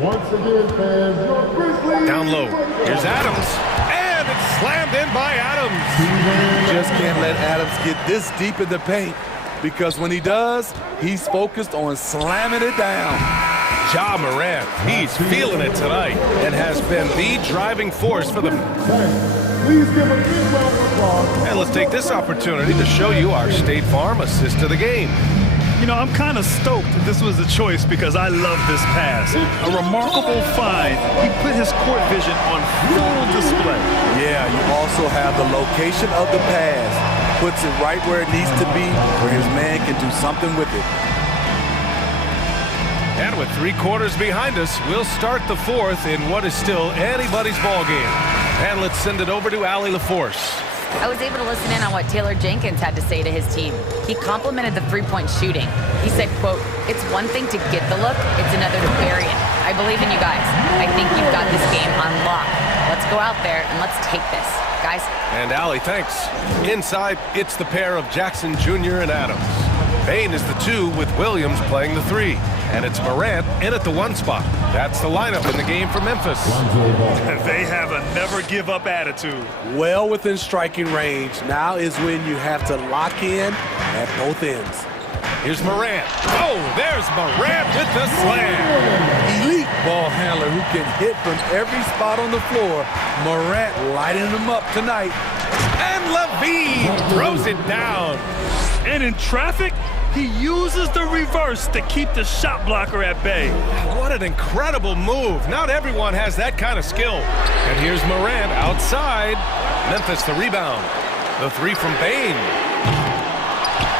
Once again, fans, your Grizzlies. Down low. Here's Adams. And it's slammed in by Adams. You just can't let Adams get this deep in the paint, because when he does, he's focused on slamming it down. Ja Morant, he's feeling it tonight and has been the driving force for them. Please give a big round of applause. And let's take this opportunity to show you our State Farm assist to the game. You know, I'm kind of stoked that this was a choice because I love this pass. A remarkable find. He put his court vision on full display. Yeah, you also have the location of the pass. Puts it right where it needs to be, where his man can do something with it. And with 3 quarters behind us, we'll start the 4th in what is still anybody's ball game. And let's send it over to Allie LaForce. I was able to listen in on what Taylor Jenkins had to say to his team. He complimented the three-point shooting. He said, quote, "It's one thing to get the look, it's another to bury it. I believe in you guys. I think you've got this game on lock. Let's go out there and let's take this. Guys." And Allie, thanks. Inside, it's the pair of Jackson Jr. and Adams. Bain is the 2 with Williams playing the 3. And it's Morant in at the 1 spot. That's the lineup in the game for Memphis. They have a never-give-up attitude. Well within striking range. Now is when you have to lock in at both ends. Here's Morant. Oh, there's Morant with the slam. Elite ball handler who can hit from every spot on the floor. Morant lighting them up tonight. And Levine throws it down. And in traffic, he uses the reverse to keep the shot blocker at bay. What an incredible move. Not everyone has that kind of skill. And here's Morant outside. Memphis the rebound. The 3 from Bain.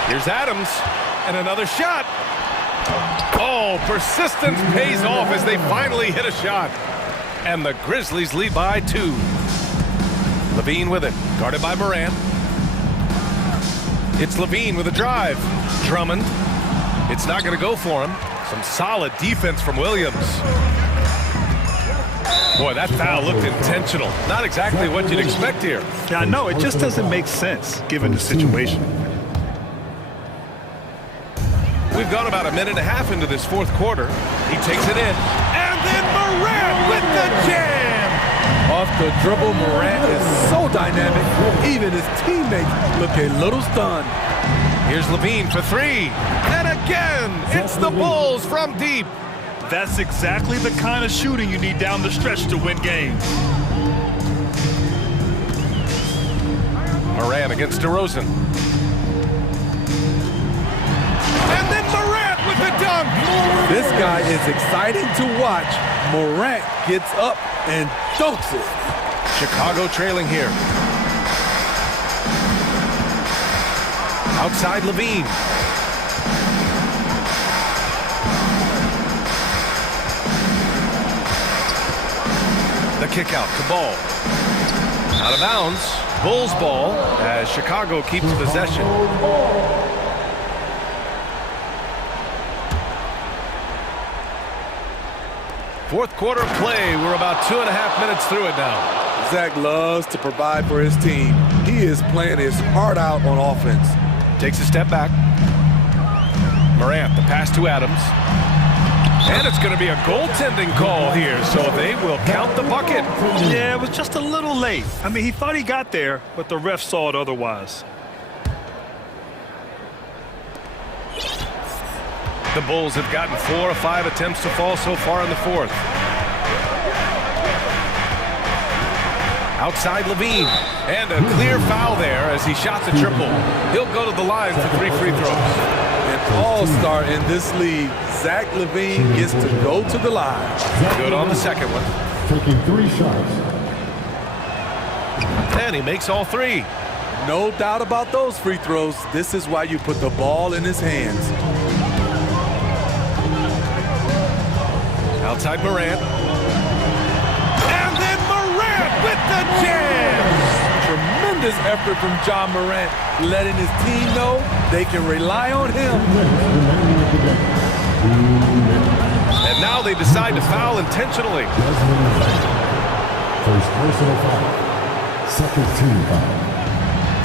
Here's Adams. And another shot. Oh, persistence pays off as they finally hit a shot. And the Grizzlies lead by 2. Levine with it, guarded by Morant. It's Levine with a drive. Drummond. It's not going to go for him. Some solid defense from Williams. Boy, that foul looked intentional. Not exactly what you'd expect here. Yeah, I know. It just doesn't make sense given the situation. We've gone about a minute and a half into this 4th quarter. He takes it in. And then Morant with the jam. Off the dribble, Morant is so dynamic. Even his teammates look a little stunned. Here's Levine for 3. And again, it's the Bulls from deep. That's exactly the kind of shooting you need down the stretch to win games. Morant against DeRozan. And then Morant with the dunk. This guy is exciting to watch. Morant gets up and dunks it. Chicago trailing here. Outside Levine. The kick out to Ball. Out of bounds. Bulls ball as Chicago keeps possession. Fourth quarter play. We're about 2.5 minutes through it now. Zach loves to provide for his team. He is playing his heart out on offense. Takes a step back. Morant, the pass to Adams. And it's going to be a goaltending call here, so they will count the bucket. Yeah, it was just a little late. I mean, he thought he got there, but the ref saw it otherwise. The Bulls have gotten 4 or 5 attempts to fall so far in the 4th. Outside Levine. And a clear foul there as he shot the triple. He'll go to the line for 3 free throws. An all-star in this league, Zach LaVine gets to go to the line. Good on the second one. Taking 3 shots. And he makes all 3. No doubt about those free throws. This is why you put the ball in his hands. Outside Morant. And then Morant with the jam! Tremendous effort from John Morant, letting his team know they can rely on him. And now they decide to foul intentionally. First personal foul. Second team foul.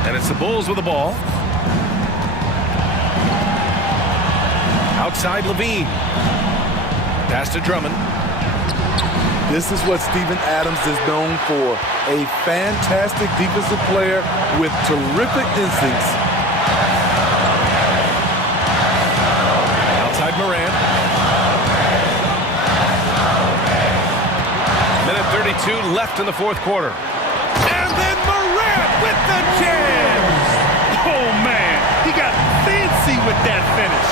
And it's the Bulls with the ball. Outside Levine. Pass to Drummond. This is what Steven Adams is known for. A fantastic defensive player with terrific instincts. Outside Morant. Minute 32 left in the fourth quarter. And then Morant with the jam! Oh, man. He got fancy with that finish.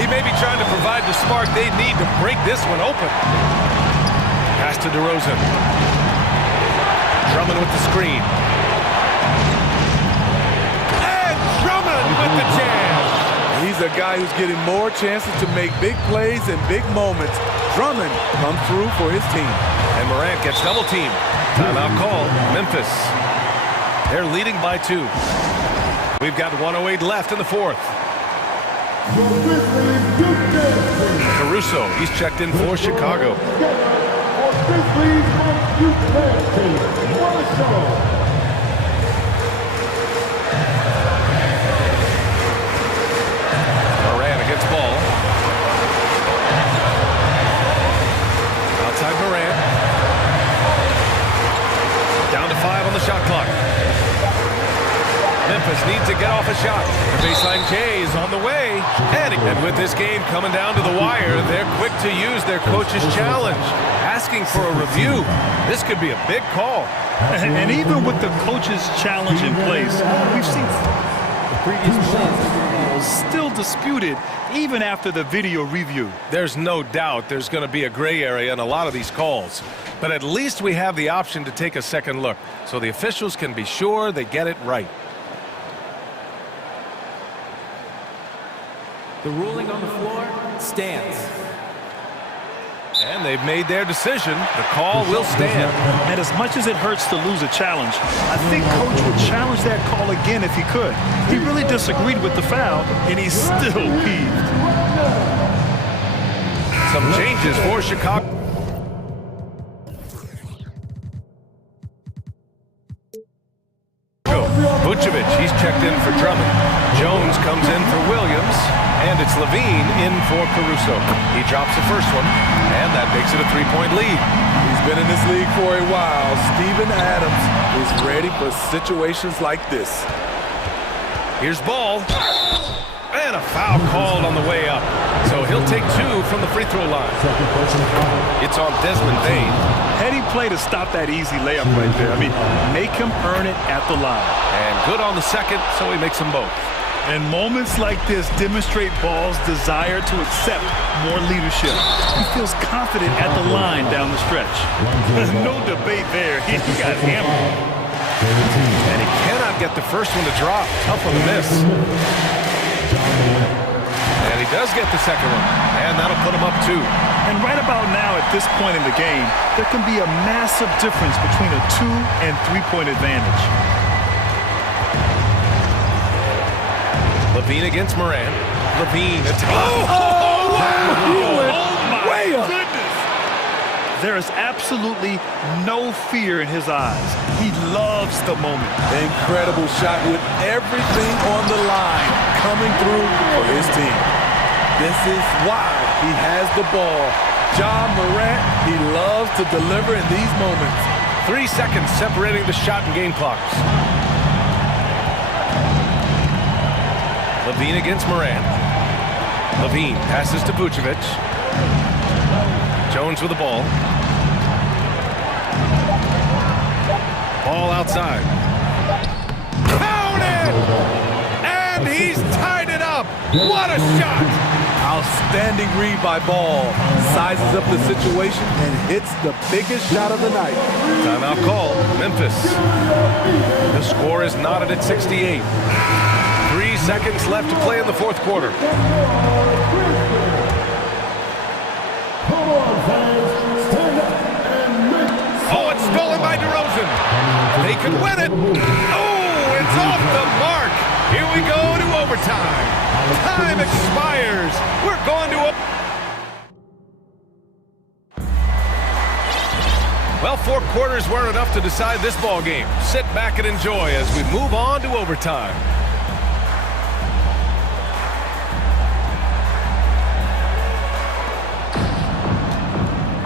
He may be trying to provide the spark they need to break this one open. Pass to DeRozan. Drummond with the screen. And Drummond with the jam! He's a guy who's getting more chances to make big plays and big moments. Drummond comes through for his team. And Morant gets double teamed. Timeout call, Memphis. They're leading by 2. We've got 1:08 left in the fourth. Caruso, he's checked in for Chicago. Morant against ball. Outside Morant. Down to 5 on the shot clock. Memphis needs to get off a shot. The baseline J is on the way. And with this game coming down to the wire, they're quick to use their coach's challenge. Asking for a review. This could be a big call. And even with the coach's challenge in place, we've seen the previous plays still disputed even after the video review. There's no doubt there's going to be a gray area in a lot of these calls. But at least we have the option to take a second look, so the officials can be sure they get it right. The ruling on the floor stands. And they've made their decision. The call will stand. And as much as it hurts to lose a challenge, I think Coach would challenge that call again if he could. He really disagreed with the foul, and he's still peeved. Some changes for Chicago. Vucevic, he's checked in for Drummond. Jones comes in for Williams. And it's Levine in for Caruso. He drops the first one, and that makes it a 3-point lead. He's been in this league for a while. Steven Adams is ready for situations like this. Here's ball. And a foul called on the way up. So he'll take 2 from the free throw line. It's on Desmond Bain. Heady play to stop that easy layup right there. I mean, make him earn it at the line. And good on the second, so he makes them both. And moments like this demonstrate Ball's desire to accept more leadership. He feels confident at the line down the stretch. No debate there. He got hammered. And he cannot get the first one to drop. Tough one to miss. And he does get the second one. And that'll put him up 2. And right about now, at this point in the game, there can be a massive difference between a 2- and 3-point advantage. Levine against Morant. Levine. Oh, my goodness. There is absolutely no fear in his eyes. He loves the moment. Incredible shot with everything on the line coming through for his team. This is why he has the ball. John Morant, he loves to deliver in these moments. 3 seconds separating the shot and game clocks. Levine against Morant. Levine passes to Vucevic. Jones with the ball. Ball outside. Count it! And he's tied it up. What a shot! Outstanding read by Ball. Sizes up the situation and hits the biggest shot of the night. Timeout call, Memphis. The score is knotted at 68. 3 seconds left to play in the fourth quarter. Oh, it's stolen by DeRozan. They could win it. Oh, it's off the mark. Here we go to overtime. Time expires. We're going to a... Well, 4 quarters weren't enough to decide this ball game. Sit back and enjoy as we move on to overtime.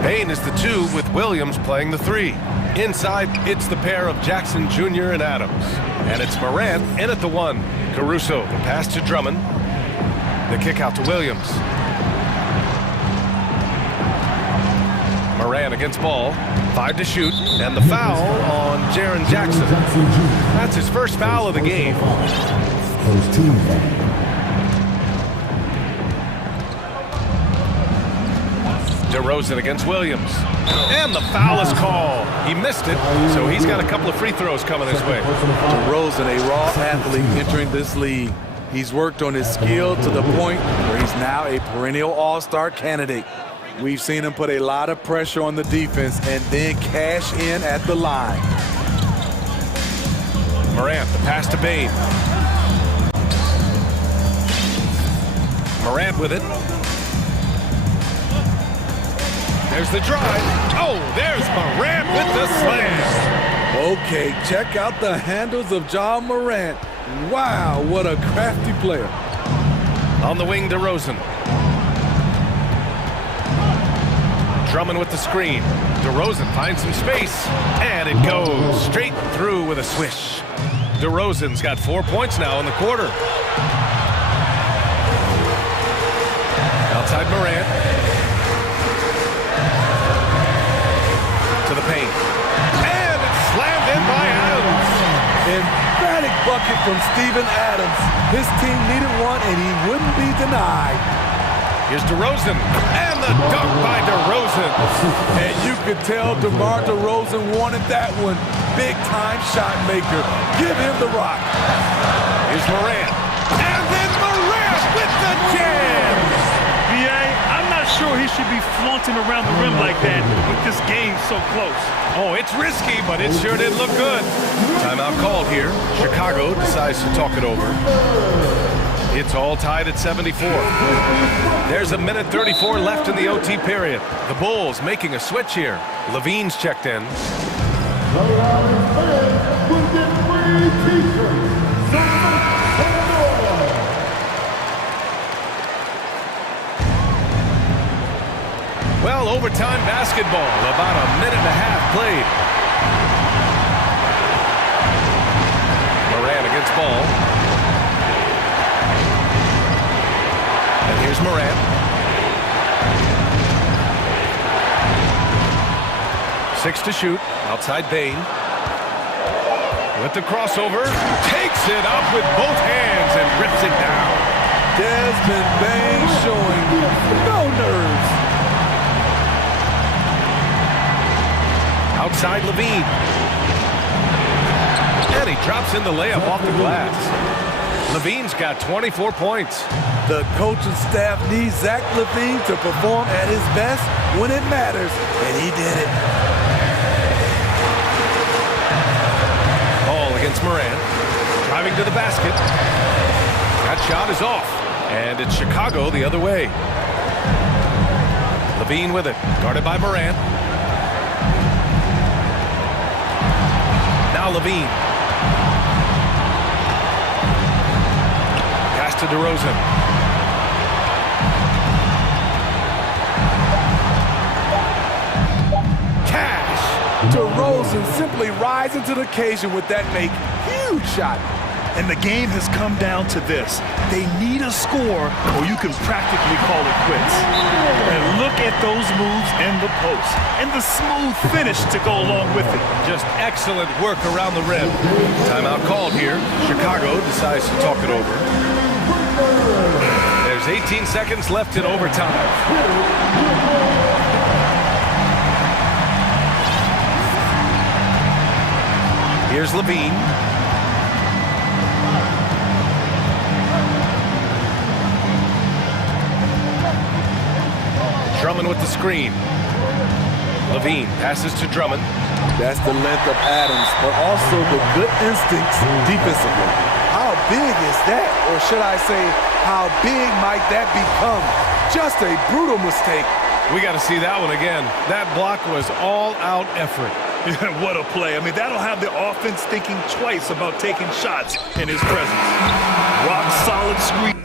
Payne is the 2 with Williams playing the 3. Inside, it's the pair of Jackson Jr. and Adams. And it's Morant in at the 1. Caruso, the pass to Drummond. The kick out to Williams. Morant against Ball. 5 to shoot. And the foul on Jaren Jackson. That's his first foul of the game. DeRozan against Williams. And the foul is called. He missed it, so he's got a couple of free throws coming his way. DeRozan, a raw athlete entering this league. He's worked on his skill to the point where he's now a perennial all-star candidate. We've seen him put a lot of pressure on the defense and then cash in at the line. Morant, the pass to Bane. Morant with it. There's the drive. Oh, there's Morant with the slam. Okay, check out the handles of John Morant. Wow, what a crafty player. On the wing, DeRozan. Drummond with the screen. DeRozan finds some space, and it goes straight through with a swish. DeRozan's got 4 points now in the quarter. Outside Morant. To the paint. And it's slammed in by Adams. Emphatic bucket from Steven Adams. His team needed one, and he wouldn't be denied. Here's DeRozan, and the dunk by DeRozan. And you could tell DeMar DeRozan wanted that one. Big-time shot maker. Give him the rock. Here's Morant. And then Morant with the jam. I'm not sure he should be flaunting around the rim like that with this game so close. Oh, it's risky, but it sure did look good. Timeout called here. Chicago decides to talk it over. It's all tied at 74. There's a minute 34 left in the OT period. The Bulls making a switch here. Levine's checked in. Well, overtime basketball, about a minute and a half played. Morant against Ball. And here's Morant. 6 to shoot, outside Bane. With the crossover, takes it up with both hands and rips it down. Desmond Bane showing no nerves. Outside Levine. And he drops in the layup off the glass. Levine's got 24 points. The coaching staff needs Zach Levine to perform at his best when it matters, and he did it. Ball against Morant. Driving to the basket. That shot is off. And it's Chicago the other way. Levine with it. Guarded by Morant. Now Levine. Pass to DeRozan. Cash. DeRozan simply rising to the occasion with that make. Huge shot. And the game has come down to this. They need a score, or you can practically call it quits. And look at those moves in the post. And the smooth finish to go along with it. Just excellent work around the rim. Timeout called here. Chicago decides to talk it over. There's 18 seconds left in overtime. Here's Levine. Drummond with the screen. Levine passes to Drummond. That's the length of Adams, but also the good instincts defensively. How big is that? Or should I say, how big might that become? Just a brutal mistake. We got to see that one again. That block was all-out effort. Yeah, what a play. I mean, that'll have the offense thinking twice about taking shots in his presence. Rock solid screen.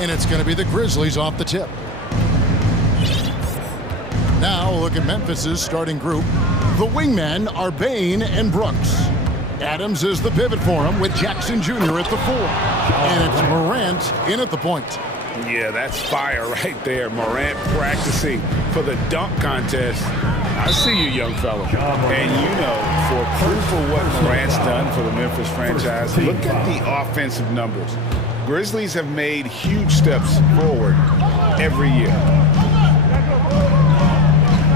And it's going to be the Grizzlies off the tip. Now look at Memphis's starting group. The wingmen are Bain and Brooks. Adams is the pivot for him with Jackson Jr. at the 4. And it's Morant in at the point. Yeah, that's fire right there. Morant practicing for the dunk contest. I see you, young fella. And you know, for proof of what Morant's done for the Memphis franchise, look at the offensive numbers. Grizzlies have made huge steps forward every year.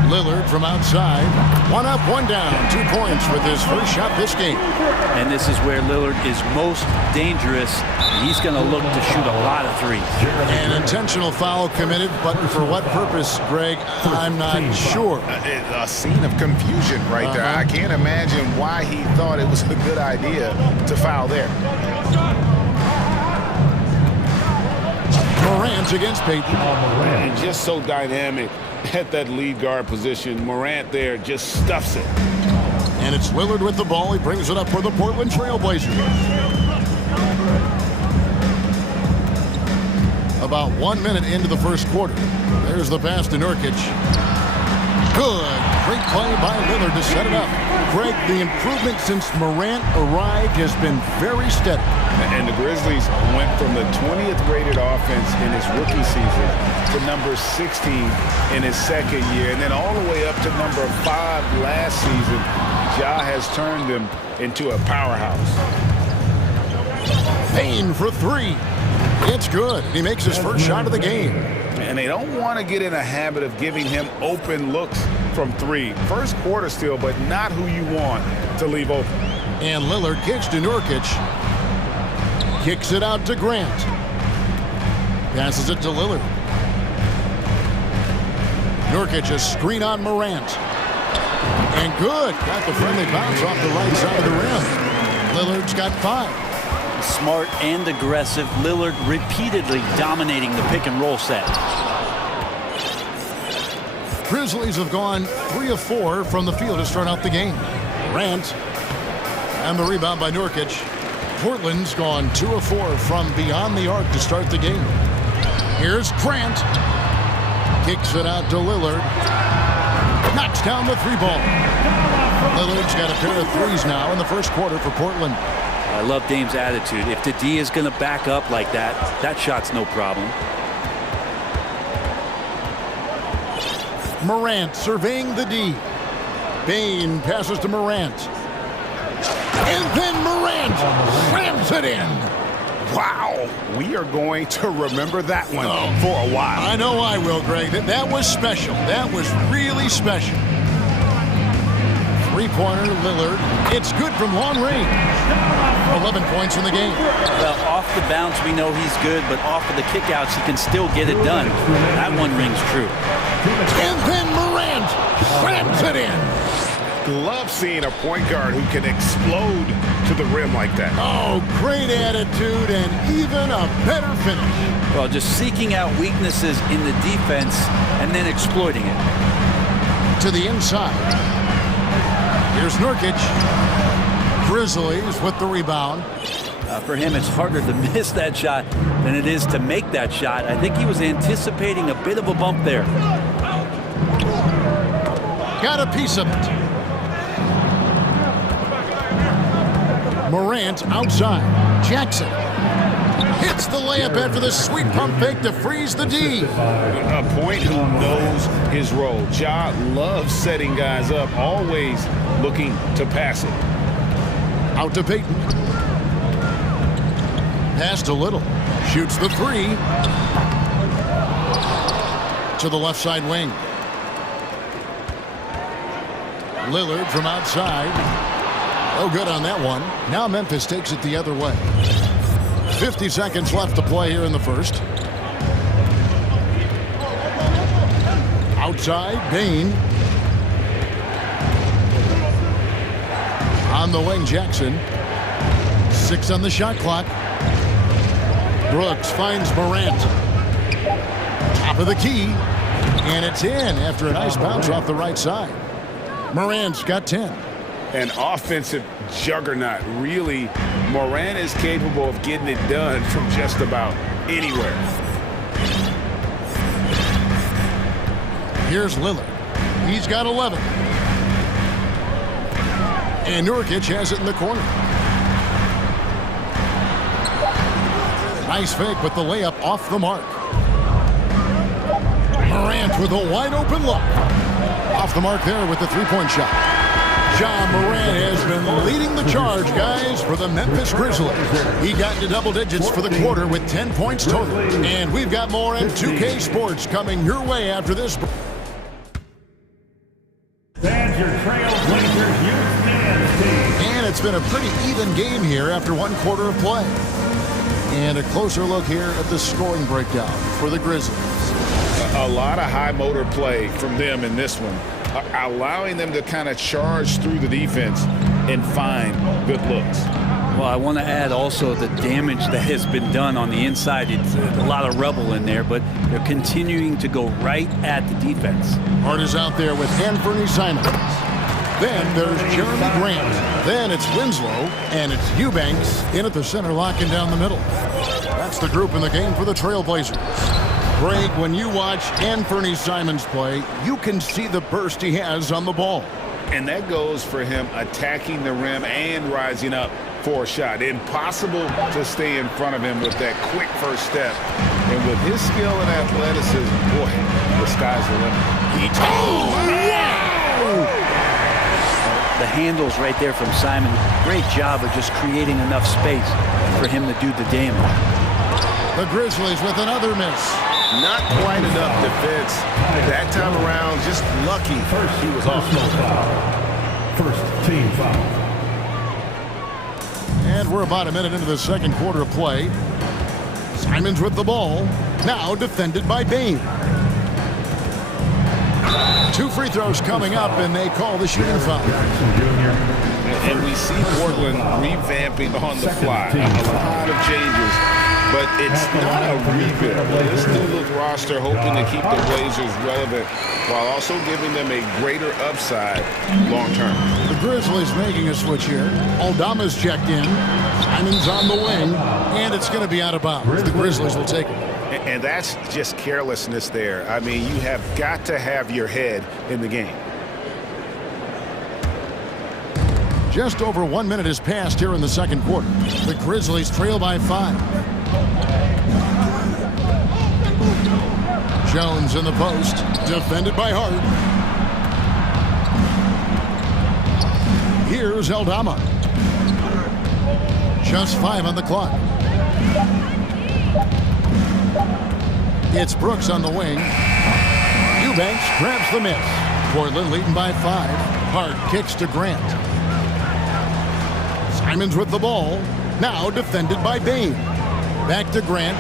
Lillard from outside. One up, one down. 2 points with his first shot this game. And this is where Lillard is most dangerous. He's going to look to shoot a lot of threes. An intentional foul committed, but for what purpose, Greg, I'm not sure. A scene of confusion right there. I can't imagine why he thought it was a good idea to foul there. Morant against Payton. And just so dynamic at that lead guard position. Morant there just stuffs it. And it's Lillard with the ball. He brings it up for the Portland Trailblazers. About 1 minute into the first quarter. There's the pass to Nurkic. Good. Great play by Lillard to set it up. Greg, the improvement since Morant arrived has been very steady. And the Grizzlies went from the 20th rated offense in his rookie season to number 16 in his second year, and then all the way up to number 5 last season. Ja has turned them into a powerhouse. Payne for 3. It's good. He makes his first shot of the game. And they don't want to get in a habit of giving him open looks from 3. First quarter still, but not who you want to leave open. And Lillard kicks to Nurkic. Kicks it out to Grant. Passes it to Lillard. Nurkic, a screen on Morant. And good. Got the friendly bounce off the right side of the rim. Lillard's got 5. Smart and aggressive. Lillard repeatedly dominating the pick and roll set. Grizzlies have gone 3 of 4 from the field to start out the game. Morant. And the rebound by Nurkic. Portland's gone 2 of 4 from beyond the arc to start the game. Here's Grant. Kicks it out to Lillard. Knocks down the 3-ball. Lillard's got a pair of threes now in the first quarter for Portland. I love Dame's attitude. If the D is going to back up like that, that shot's no problem. Morant surveying the D. Payne passes to Morant. And then Morant slams it in. Wow. We are going to remember that one for a while. I know I will, Greg. That was special. That was really special. 3-pointer, Lillard. It's good from long range. 11 points in the game. Well, off the bounce, we know he's good, but off of the kickouts, he can still get it done. That one rings true. And then Morant slams it in. Love seeing a point guard who can explode to the rim like that. Oh, great attitude and even a better finish. Well, just seeking out weaknesses in the defense and then exploiting it. To the inside. Here's Nurkic. Grizzlies with the rebound. For him, it's harder to miss that shot than it is to make that shot. I think he was anticipating a bit of a bump there. Got a piece of it. Morant outside. Jackson hits the layup after the sweet pump fake to freeze the D. A point who knows his role. Ja loves setting guys up, always looking to pass it. Out to Payton. Pass to Little. Shoots the 3. To the left side wing. Lillard from outside. No good on that one. Now Memphis takes it the other way. 50 seconds left to play here in the first. Outside, Payne. On the wing, Jackson. 6 on the shot clock. Brooks finds Morant. Top of the key. And it's in after a nice bounce off the right side. Morant's got 10. An offensive juggernaut. Really, Morant is capable of getting it done from just about anywhere. Here's Lillard. He's got 11. And Nurkic has it in the corner. Nice fake, but the layup off the mark. Morant with a wide open look. Off the mark there with the 3-point shot. Ja Morant has been leading the charge, guys, for the Memphis Grizzlies. He got into double digits for the quarter with 10 points total. And we've got more in 2K Sports coming your way after this. Fans, your Trailblazers youth men's team. And it's been a pretty even game here after one quarter of play. And a closer look here at the scoring breakdown for the Grizzlies. A lot of high motor play from them in this one, allowing them to kind of charge through the defense and find good looks. Well, I want to add also the damage that has been done on the inside. It's a lot of rubble in there, but they're continuing to go right at the defense. Hart is out there with Anthony Simons. Then there's Jeremy Grant. Then it's Winslow, and it's Eubanks in at the center, locking down the middle. That's the group in the game for the Trailblazers. Greg, when you watch Anthony Simons play, you can see the burst he has on the ball. And that goes for him attacking the rim and rising up for a shot. Impossible to stay in front of him with that quick first step. And with his skill and athleticism, boy, the sky's the limit. The handles right there from Simon. Great job of just creating enough space for him to do the damage. The Grizzlies with another miss. Not quite enough defense. That time around, just lucky he was off. First team foul. And we're about a minute into the second quarter of play. Simons with the ball. Now defended by Bain. 2 free throws coming up, and they call the shooting foul. And we see Portland revamping on the fly. A lot of changes. But it's not a rebuild. This new-look roster hoping to keep the Blazers relevant while also giving them a greater upside long-term. The Grizzlies making a switch here. Aldama's checked in. Simons on the wing. And it's going to be out of bounds. The Grizzlies will take it. And that's just carelessness there. I mean, you have got to have your head in the game. Just over 1 minute has passed here in the second quarter. The Grizzlies trail by 5. Jones in the post, defended by Hart. Here's Aldama. Just 5 on the clock. It's Brooks on the wing. Eubanks grabs the miss. Portland leading by 5. Hart kicks to Grant. Simons with the ball. Now defended by Bain. Back to Grant.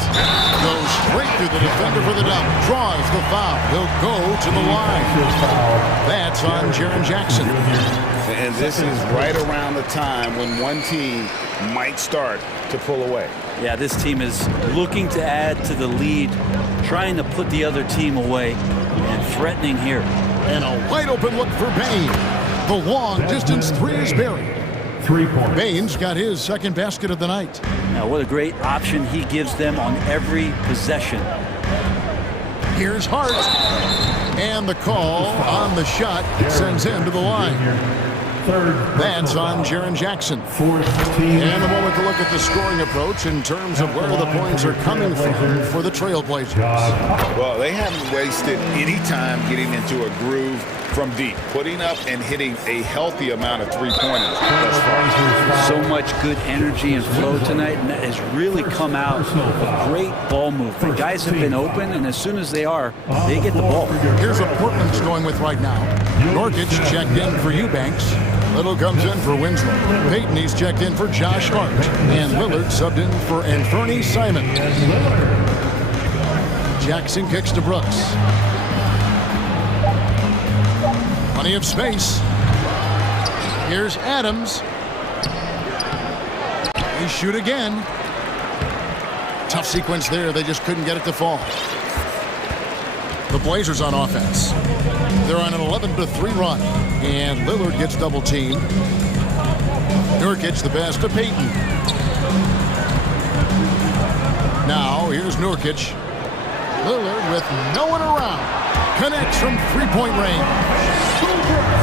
Goes straight through the defender for the dunk. Draws the foul. He'll go to the line. That's on Jaren Jackson. And this is right around the time when one team might start to pull away. Yeah, this team is looking to add to the lead, trying to put the other team away, and threatening here. And a wide open look for Bain. The long distance 3 is buried. 3 points. Bain's got his second basket of the night. Now, what a great option he gives them on every possession. Here's Hart. And the call on the shot sends him to the line. That's on Jaren Jackson. And a moment to look at the scoring approach in terms of where the points are coming from for the Trailblazers. Well, they haven't wasted any time getting into a groove from deep, putting up and hitting a healthy amount of three-pointers thus far. So much good energy and flow tonight, and that has really come out of great ball movement. Guys have been open, and as soon as they are, they get the ball. Here's what Portland's going with right now. Nurkic checked in for Eubanks. Little comes in for Winslow. Payton, he's checked in for Josh Hart. And Lillard subbed in for Anthony Simons. Jackson kicks to Brooks. Plenty of space. Here's Adams. They shoot again. Tough sequence there. They just couldn't get it to fall. The Blazers on offense. They're on an 11-3 run. And Lillard gets double teamed. Nurkic the pass to Payton. Now here's Nurkic. Lillard with no one around. Connects from three-point range.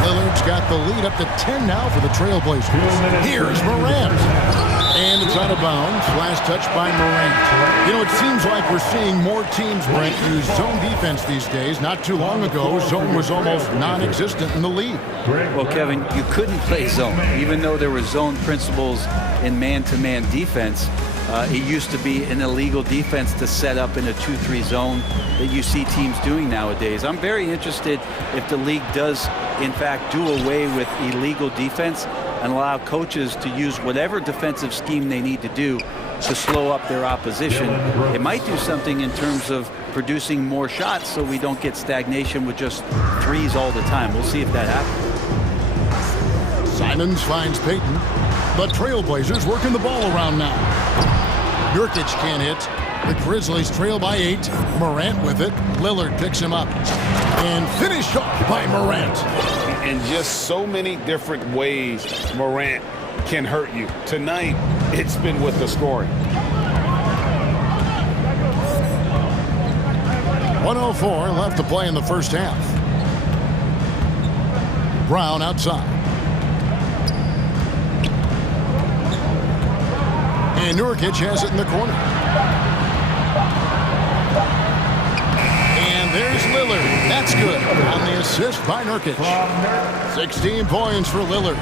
Lillard's got the lead up to 10 now for the Trailblazers. Here's Morant. And it's is out of bounds. Last touch by Morant. You know, it seems like we're seeing more teams, Brent, use zone defense these days. Not too long ago, zone was almost non-existent in the league. Well, Kevin, you couldn't play zone. Even though there were zone principles in man-to-man defense, it used to be an illegal defense to set up in a 2-3 zone that you see teams doing nowadays. I'm very interested if the league does, in fact, do away with illegal defense and allow coaches to use whatever defensive scheme they need to do to slow up their opposition. It might do something in terms of producing more shots so we don't get stagnation with just threes all the time. We'll see if that happens. Simons finds Payton. The Trailblazers working the ball around now. Nurkic can't hit. The Grizzlies trail by 8. Morant with it. Lillard picks him up. And finished off by Morant. In just so many different ways, Morant can hurt you. Tonight, it's been with the scoring. 1:04 left to play in the first half. Brown outside. And Nurkic has it in the corner. And there's Lillard. That's good. On the assist by Nurkic. 16 points for Lillard.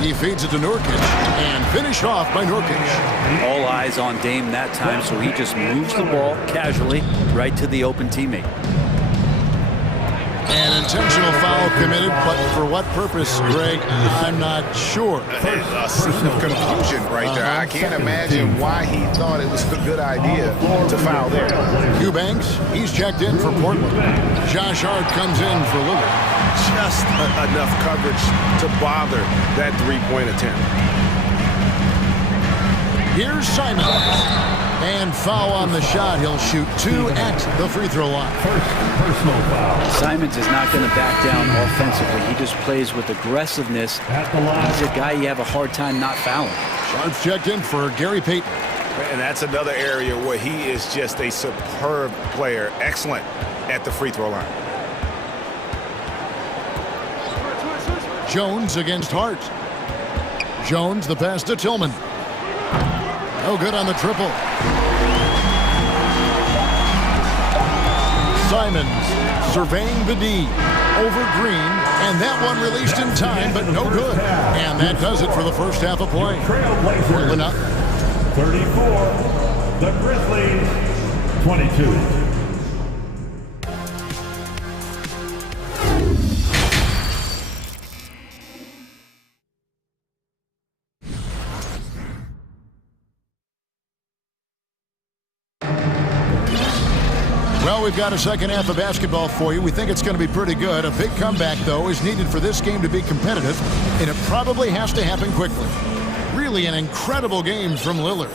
He feeds it to Nurkic and finished off by Nurkic. All eyes on Dame that time, so he just moves the ball casually right to the open teammate. An intentional foul committed, but for what purpose, Greg, I'm not sure. A scene of confusion right there. I can't imagine why he thought it was a good idea to foul there. Eubanks, he's checked in for Portland. Josh Hart comes in for Lillard. Just enough coverage to bother that three-point attempt. Here's Simons. And foul on the shot. He'll shoot 2 at the free throw line. Personal foul. Simons is not going to back down offensively. He just plays with aggressiveness. He's a guy you have a hard time not fouling. Sharps checked in for Gary Payton. And that's another area where he is just a superb player. Excellent at the free throw line. Jones against Hart. Jones, the pass to Tillman. No good on the triple. Simons surveying the D over Green, and that one released in time, but no good. And that does it for the first half of play. Portland up 34. The Grizzlies 22. Well, we've got a second half of basketball for you. We think it's going to be pretty good. A big comeback, though, is needed for this game to be competitive, and it probably has to happen quickly. Really an incredible game from Lillard.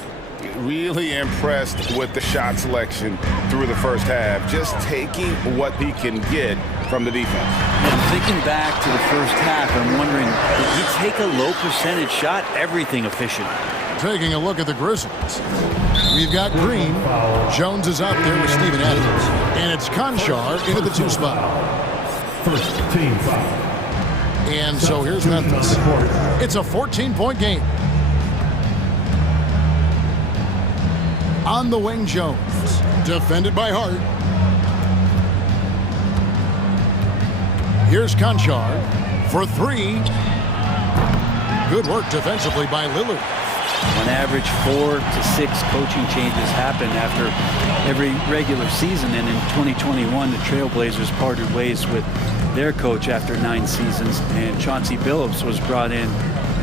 Really impressed with the shot selection through the first half. Just taking what he can get from the defense. I'm thinking back to the first half. I'm wondering, did he take a low percentage shot? Everything efficient. Taking a look at the Grizzlies. We've got Green. Jones is out there with Steven Adams. And it's Conchar into the 2 spot. First team foul. And so here's Memphis. It's a 14-point game. On the wing, Jones. Defended by Hart. Here's Conchar for 3. Good work defensively by Lillard. On average, 4 to 6 coaching changes happen after every regular season. And in 2021, the Trailblazers parted ways with their coach after 9 seasons. And Chauncey Billups was brought in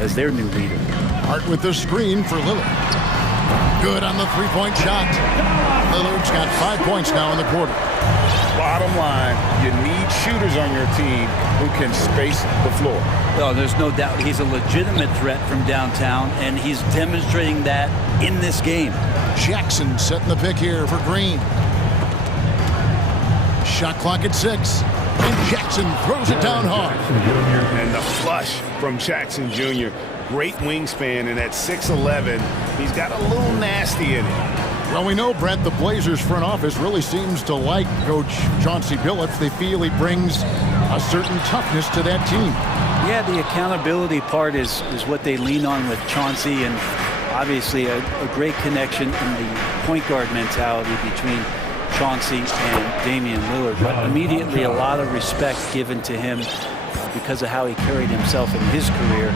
as their new leader. Hart with the screen for Lillard. Good on the 3-point shot. Lillard's got 5 points now in the quarter. Bottom line, you need shooters on your team who can space the floor. Oh, there's no doubt he's a legitimate threat from downtown, and he's demonstrating that in this game. Jackson setting the pick here for Green. Shot clock at 6. And Jackson throws it down hard. And the flush from Jackson Jr. Great wingspan, and at 6'11", he's got a little nasty in it. Well, we know, Brent, the Blazers front office really seems to like Coach Chauncey Billups. They feel he brings a certain toughness to that team. Yeah, the accountability part is what they lean on with Chauncey, and obviously a great connection in the point guard mentality between Chauncey and Damian Lillard. But immediately a lot of respect given to him because of how he carried himself in his career.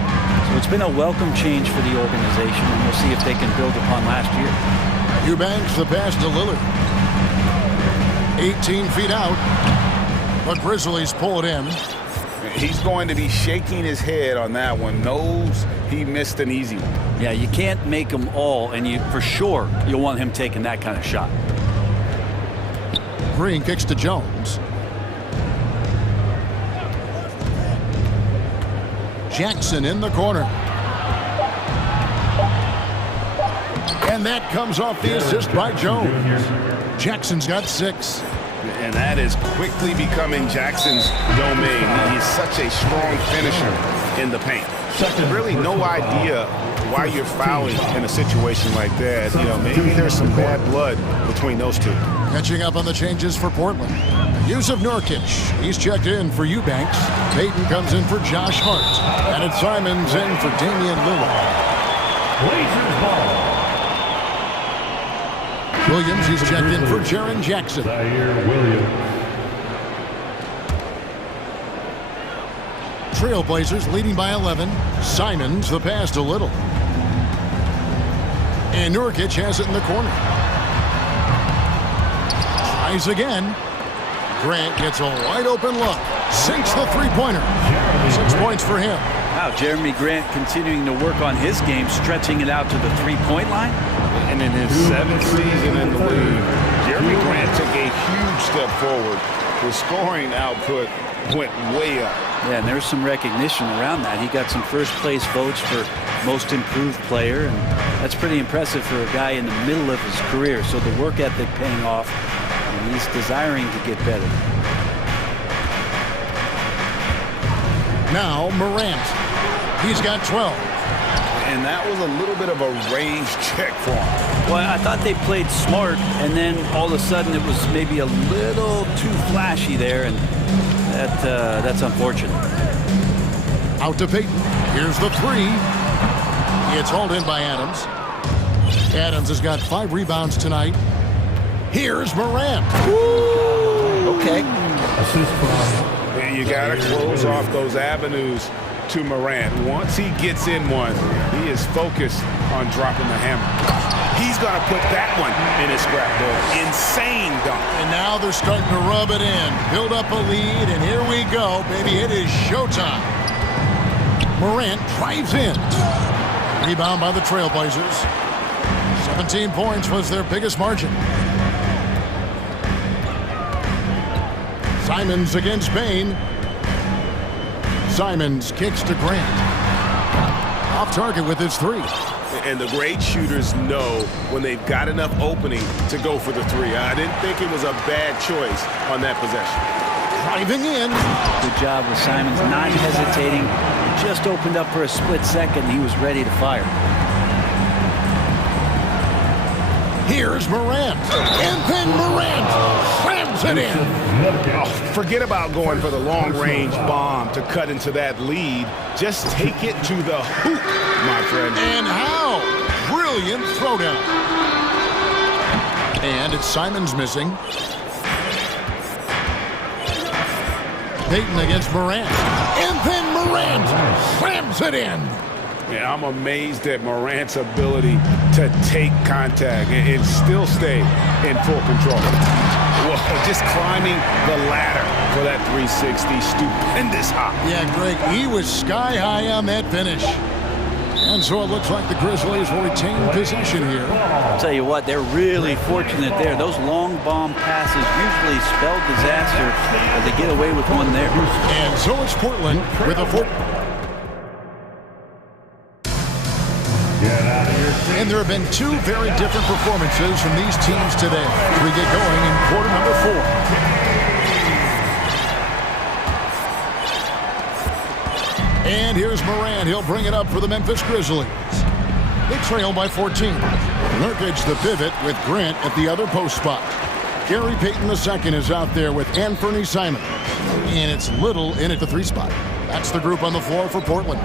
So it's been a welcome change for the organization, and we'll see if they can build upon last year. Eubanks the pass to Lillard. 18 feet out, but Grizzlies pull it in. He's going to be shaking his head on that one. Knows he missed an easy one. Yeah, you can't make them all, and for sure you'll want him taking that kind of shot. Green kicks to Jones. Jackson in the corner. And that comes off the assist by Jones. Jackson's got 6. And that is quickly becoming Jackson's domain. He's such a strong finisher in the paint. Really no idea why you're fouling in a situation like that. You know, maybe there's some bad blood between those two. Catching up on the changes for Portland. Yusuf Nurkic, he's checked in for Eubanks. Payton comes in for Josh Hart. And it's Simons in for Damian Lillard. Blazers ball. Williams, he's checked in for Jaren Jackson. Williams. Trailblazers leading by 11. Simons the pass to Little. And Nurkic has it in the corner. Tries again. Grant gets a wide open look. Sinks the three-pointer. 6 points for him. Wow, Jeremy Grant continuing to work on his game, stretching it out to the three-point line. And in his 7th season in the league, Jeremy Grant took a huge step forward. His scoring output went way up. Yeah, and there's some recognition around that. He got some first-place votes for most improved player, and that's pretty impressive for a guy in the middle of his career. So the work ethic paying off, and he's desiring to get better. Now Morant. He's got 12. And that was a little bit of a range check for him. Well, I thought they played smart, and then all of a sudden it was maybe a little too flashy there, and that's unfortunate. Out to Payton. Here's the three. It's hauled in by Adams. Adams has got 5 rebounds tonight. Here's Morant. Woo! Okay. And you got to close off those avenues to Morant. Once he gets in one, he is focused on dropping the hammer. He's going to put that one in his scrapbook. Insane dunk. And now they're starting to rub it in. Build up a lead, and here we go, baby. It is showtime. Morant drives in. Rebound by the Trailblazers. 17 points was their biggest margin. Simons against Payne. Simons kicks to Grant. Off target with his 3. And the great shooters know when they've got enough opening to go for the 3. I didn't think it was a bad choice on that possession. Driving in. Good job with Simons, not hesitating. He just opened up for a split second. He was ready to fire. Here's Morant. And then Morant slams it in. Oh, forget about going for the long-range bomb to cut into that lead. Just take it to the hoop, my friend. And how? Brilliant throwdown. And it's Simons missing. Payton against Morant. And then Morant slams it in. Yeah, I'm amazed at Morant's ability to take contact and still stay in full control. Well, just climbing the ladder for that 360, stupendous hop. Yeah, Greg, he was sky high on that finish. And so it looks like the Grizzlies will retain possession here. I'll tell you what, they're really fortunate there. Those long bomb passes usually spell disaster, but they get away with one there. And so it's Portland with a 4. And there have been 2 very different performances from these teams today as we get going in quarter number 4. And here's Morant. He'll bring it up for the Memphis Grizzlies. They trail by 14. Nurkic the pivot with Grant at the other post spot. Gary Payton II is out there with Anthony Simons. And it's Little in at the 3 spot. That's the group on the floor for Portland.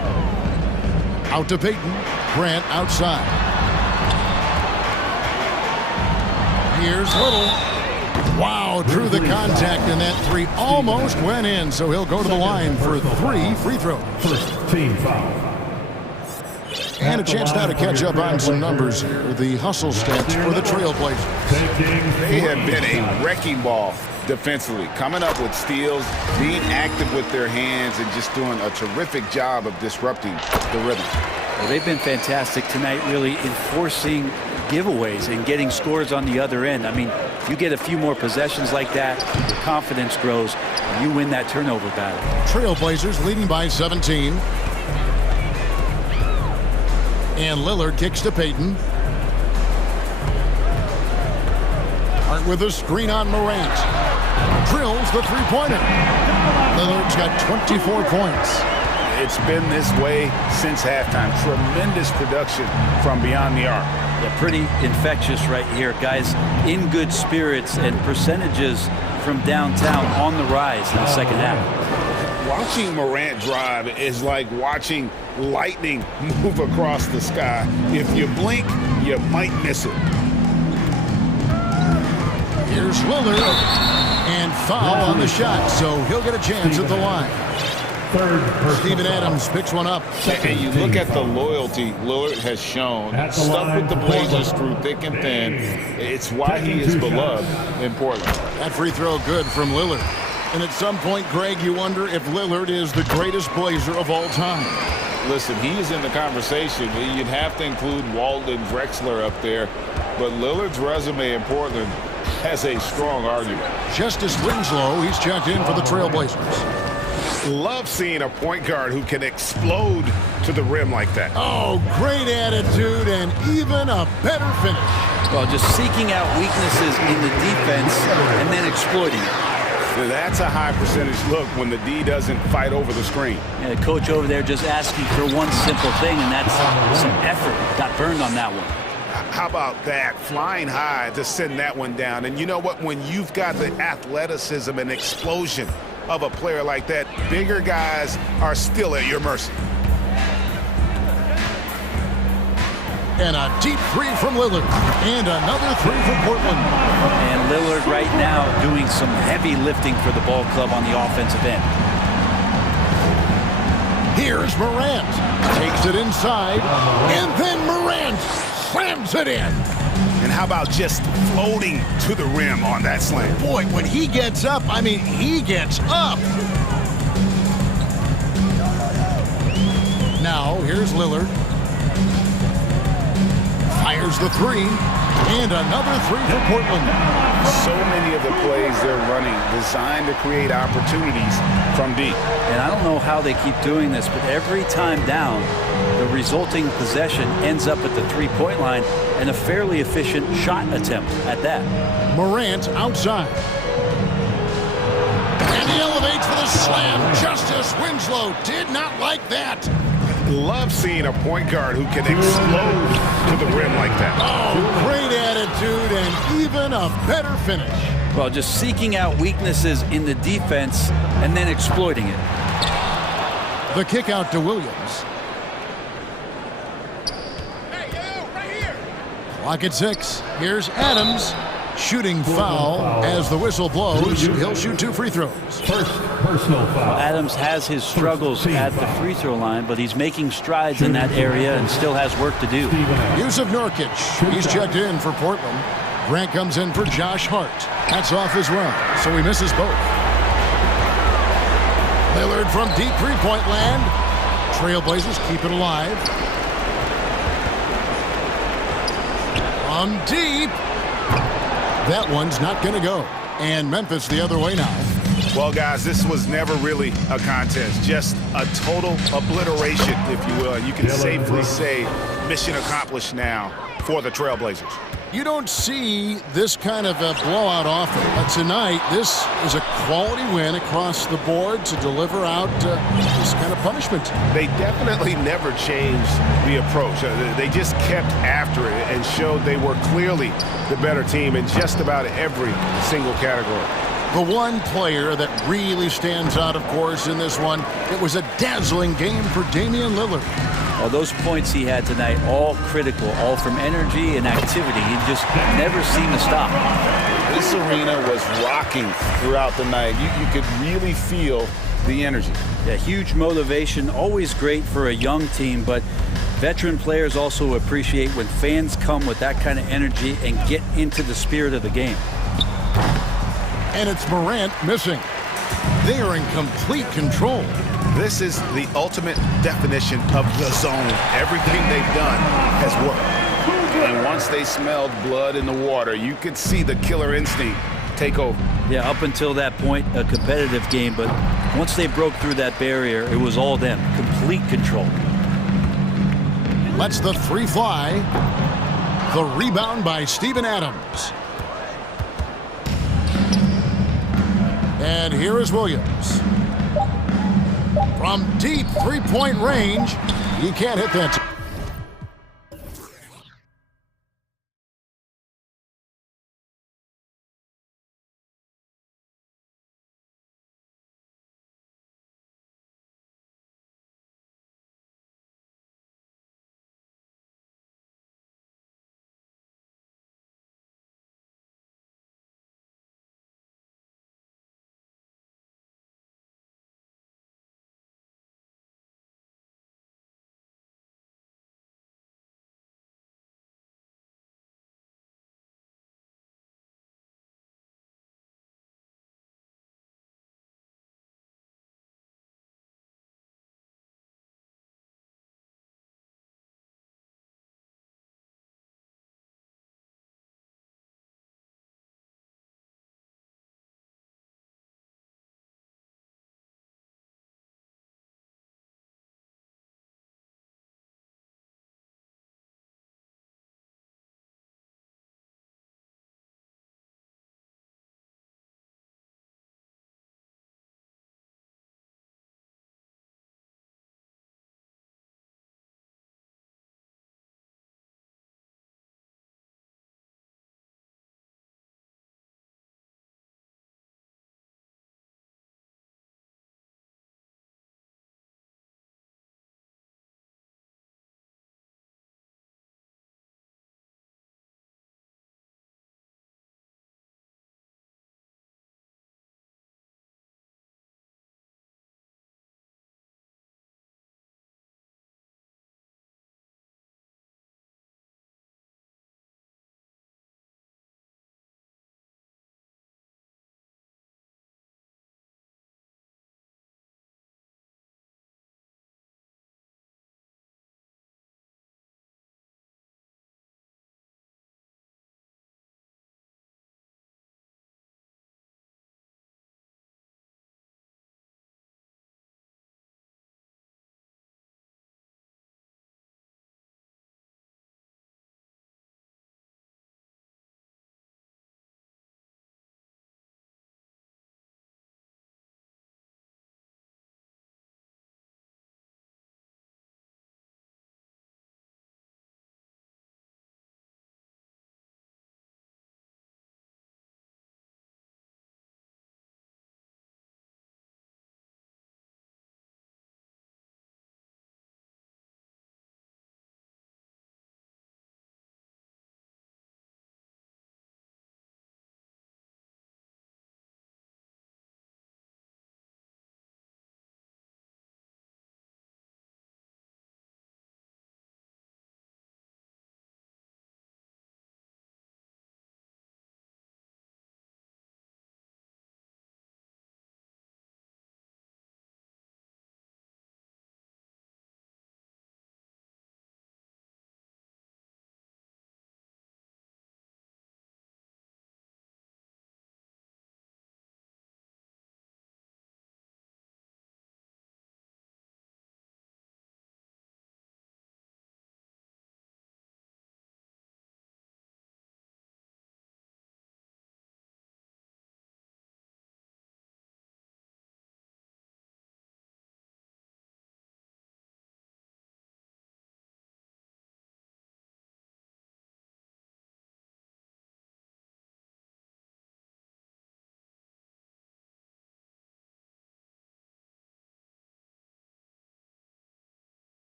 Out to Payton. Grant outside. Here's Little. Wow, drew the contact, and that 3 almost went in, so he'll go to the line for 3 free throws. First team foul. And a chance now to catch up on some numbers here. The hustle stats for the Trailblazers. They have been a wrecking ball defensively, coming up with steals, being active with their hands, and just doing a terrific job of disrupting the rhythm. Well, they've been fantastic tonight, really enforcing giveaways and getting scores on the other end. I mean, if you get a few more possessions like that, your confidence grows, and you win that turnover battle. Trailblazers leading by 17. And Lillard kicks to Payton. Hart with a screen on Morant. Drills the 3-pointer. Lillard's got 24 points. It's been this way since halftime. Tremendous production from beyond the arc. Yeah, pretty infectious right here. Guys in good spirits, and percentages from downtown on the rise in the second half. Watching Morant drive is like watching lightning move across the sky. If you blink, you might miss it. Here's Lillard, and foul on the shot, so he'll get a chance at the line. Steven Adams picks one up. And you look at the loyalty Lillard has shown, stuck with the Blazers through thick and thin. It's why he is beloved in Portland. That free throw good from Lillard. And at some point, Greg, you wonder if Lillard is the greatest Blazer of all time. Listen, he is in the conversation. You'd have to include Walden Drexler up there. But Lillard's resume in Portland has a strong argument. Justice Winslow, he's checked in for the Trailblazers. Love seeing a point guard who can explode to the rim like that. Oh, great attitude and even a better finish. Well, just seeking out weaknesses in the defense and then exploiting it. That's a high percentage look when the D doesn't fight over the screen. And the coach over there just asking for one simple thing, and that's some effort. Got burned on that one. How about that? Flying high to send that one down. And you know what? When you've got the athleticism and explosion of a player like that, bigger guys are still at your mercy. And a deep 3 from Lillard. And another 3 from Portland. And Lillard right now doing some heavy lifting for the ball club on the offensive end. Here's Morant. Takes it inside. And then Morant slams it in. And how about just floating to the rim on that slam? Boy, when he gets up, I mean, he gets up. Now, here's Lillard. Fires the 3. And another 3 for Portland. So many of the plays they're running designed to create opportunities from deep. And I don't know how they keep doing this, but every time down, the resulting possession ends up at the 3-point line, and a fairly efficient shot attempt at that. Morant outside. And he elevates for the slam. Justice Winslow did not like that. Love seeing a point guard who can explode to the rim like that. Oh, great attitude and even a better finish. Well, just seeking out weaknesses in the defense and then exploiting it. The kick out to Williams. Clock at 6. Here's Adams. Shooting foul as the whistle blows. He'll shoot 2 free throws. First personal foul. Well, Adams has his struggles at the free throw line, but he's making strides in that area and still has work to do. Yusuf Nurkic. He's checked in for Portland. Grant comes in for Josh Hart. That's off as well, so he misses both. Lillard from deep 3-point land. Trailblazers keep it alive. From deep. That one's not going to go. And Memphis the other way now. Well, guys, this was never really a contest. Just a total obliteration, if you will. You can safely say mission accomplished now for the Trailblazers. You don't see this kind of a blowout often, but tonight this is a quality win across the board to deliver out this kind of punishment. They definitely never changed the approach. They just kept after it and showed they were clearly the better team in just about every single category. The one player that really stands out, of course, in this one, it was a dazzling game for Damian Lillard. Well, those points he had tonight, all critical, all from energy and activity. He just never seemed to stop. This arena was rocking throughout the night. You could really feel the energy. Yeah, huge motivation, always great for a young team, but veteran players also appreciate when fans come with that kind of energy and get into the spirit of the game. And it's Morant missing. They are in complete control. This is the ultimate definition of the zone. Everything they've done has worked. And once they smelled blood in the water, you could see the killer instinct take over. Yeah, up until that point, a competitive game, but once they broke through that barrier, it was all them. Complete control. Lets the three fly. The rebound by Steven Adams. And here is Williams. From deep three-point range, he can't hit that.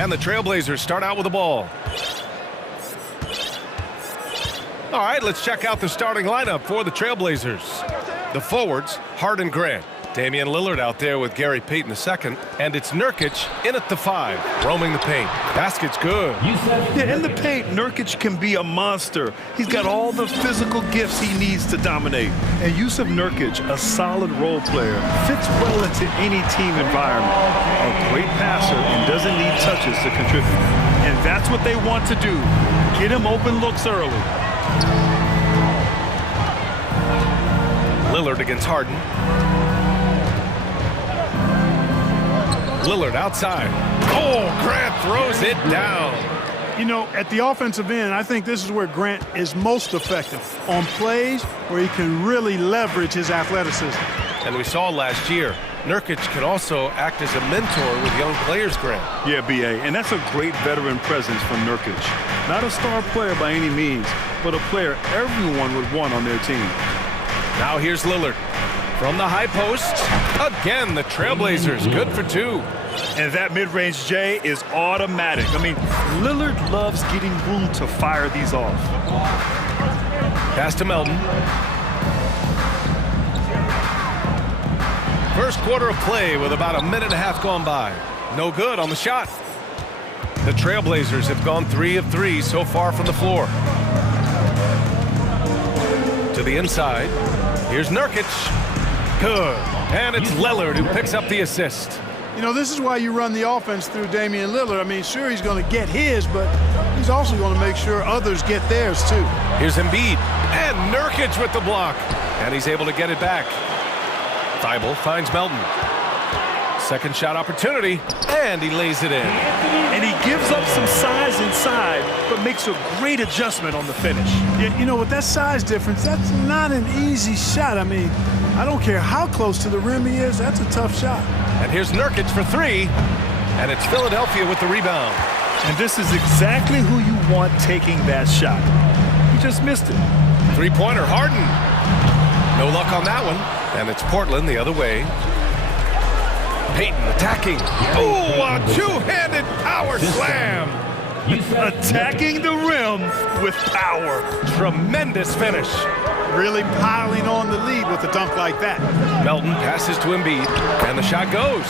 And the Trailblazers start out with the ball. All right, let's check out the starting lineup for the Trailblazers. The forwards, Harden, Grant. Damian Lillard out there with Gary Payton II. And it's Nurkic in at the 5, roaming the paint. Basket's good. Yeah, in the paint, Nurkic can be a monster. He's got all the physical gifts he needs to dominate. And Yusuf Nurkic, a solid role player, fits well into any team environment. A great passer and doesn't need touches to contribute. And that's what they want to do. Get him open looks early. Lillard against Harden. Lillard outside. Oh, Grant throws it down. You know, at the offensive end, I think this is where Grant is most effective, on plays where he can really leverage his athleticism. And we saw last year, Nurkic can also act as a mentor with young players, Grant. Yeah, B.A., and that's a great veteran presence from Nurkic. Not a star player by any means, but a player everyone would want on their team. Now here's Lillard. From the high post, again, the Trailblazers, good for 2. And that mid-range J is automatic. I mean, Lillard loves getting room to fire these off. Pass to Melton. First quarter of play with about a minute and a half gone by. No good on the shot. The Trailblazers have gone 3 of 3 so far from the floor. To the inside. Here's Nurkic. Good. And it's Lillard who picks up the assist. You know, this is why you run the offense through Damian Lillard. I mean, sure, he's going to get his, but he's also going to make sure others get theirs, too. Here's Embiid. And Nurkic with the block. And he's able to get it back. Thibault finds Melton. Second shot opportunity. And he lays it in. And he gives up some size inside, but makes a great adjustment on the finish. Yeah, you know, with that size difference, that's not an easy shot. I mean, I don't care how close to the rim he is, that's a tough shot. And here's Nurkic for 3. And it's Philadelphia with the rebound. And this is exactly who you want taking that shot. He just missed it. Three-pointer, Harden. No luck on that one. And it's Portland the other way. Payton attacking. Oh, a two-handed power slam. Attacking the rim with power. Tremendous finish. Really piling on the lead with a dunk like that. Melton passes to Embiid, and the shot goes.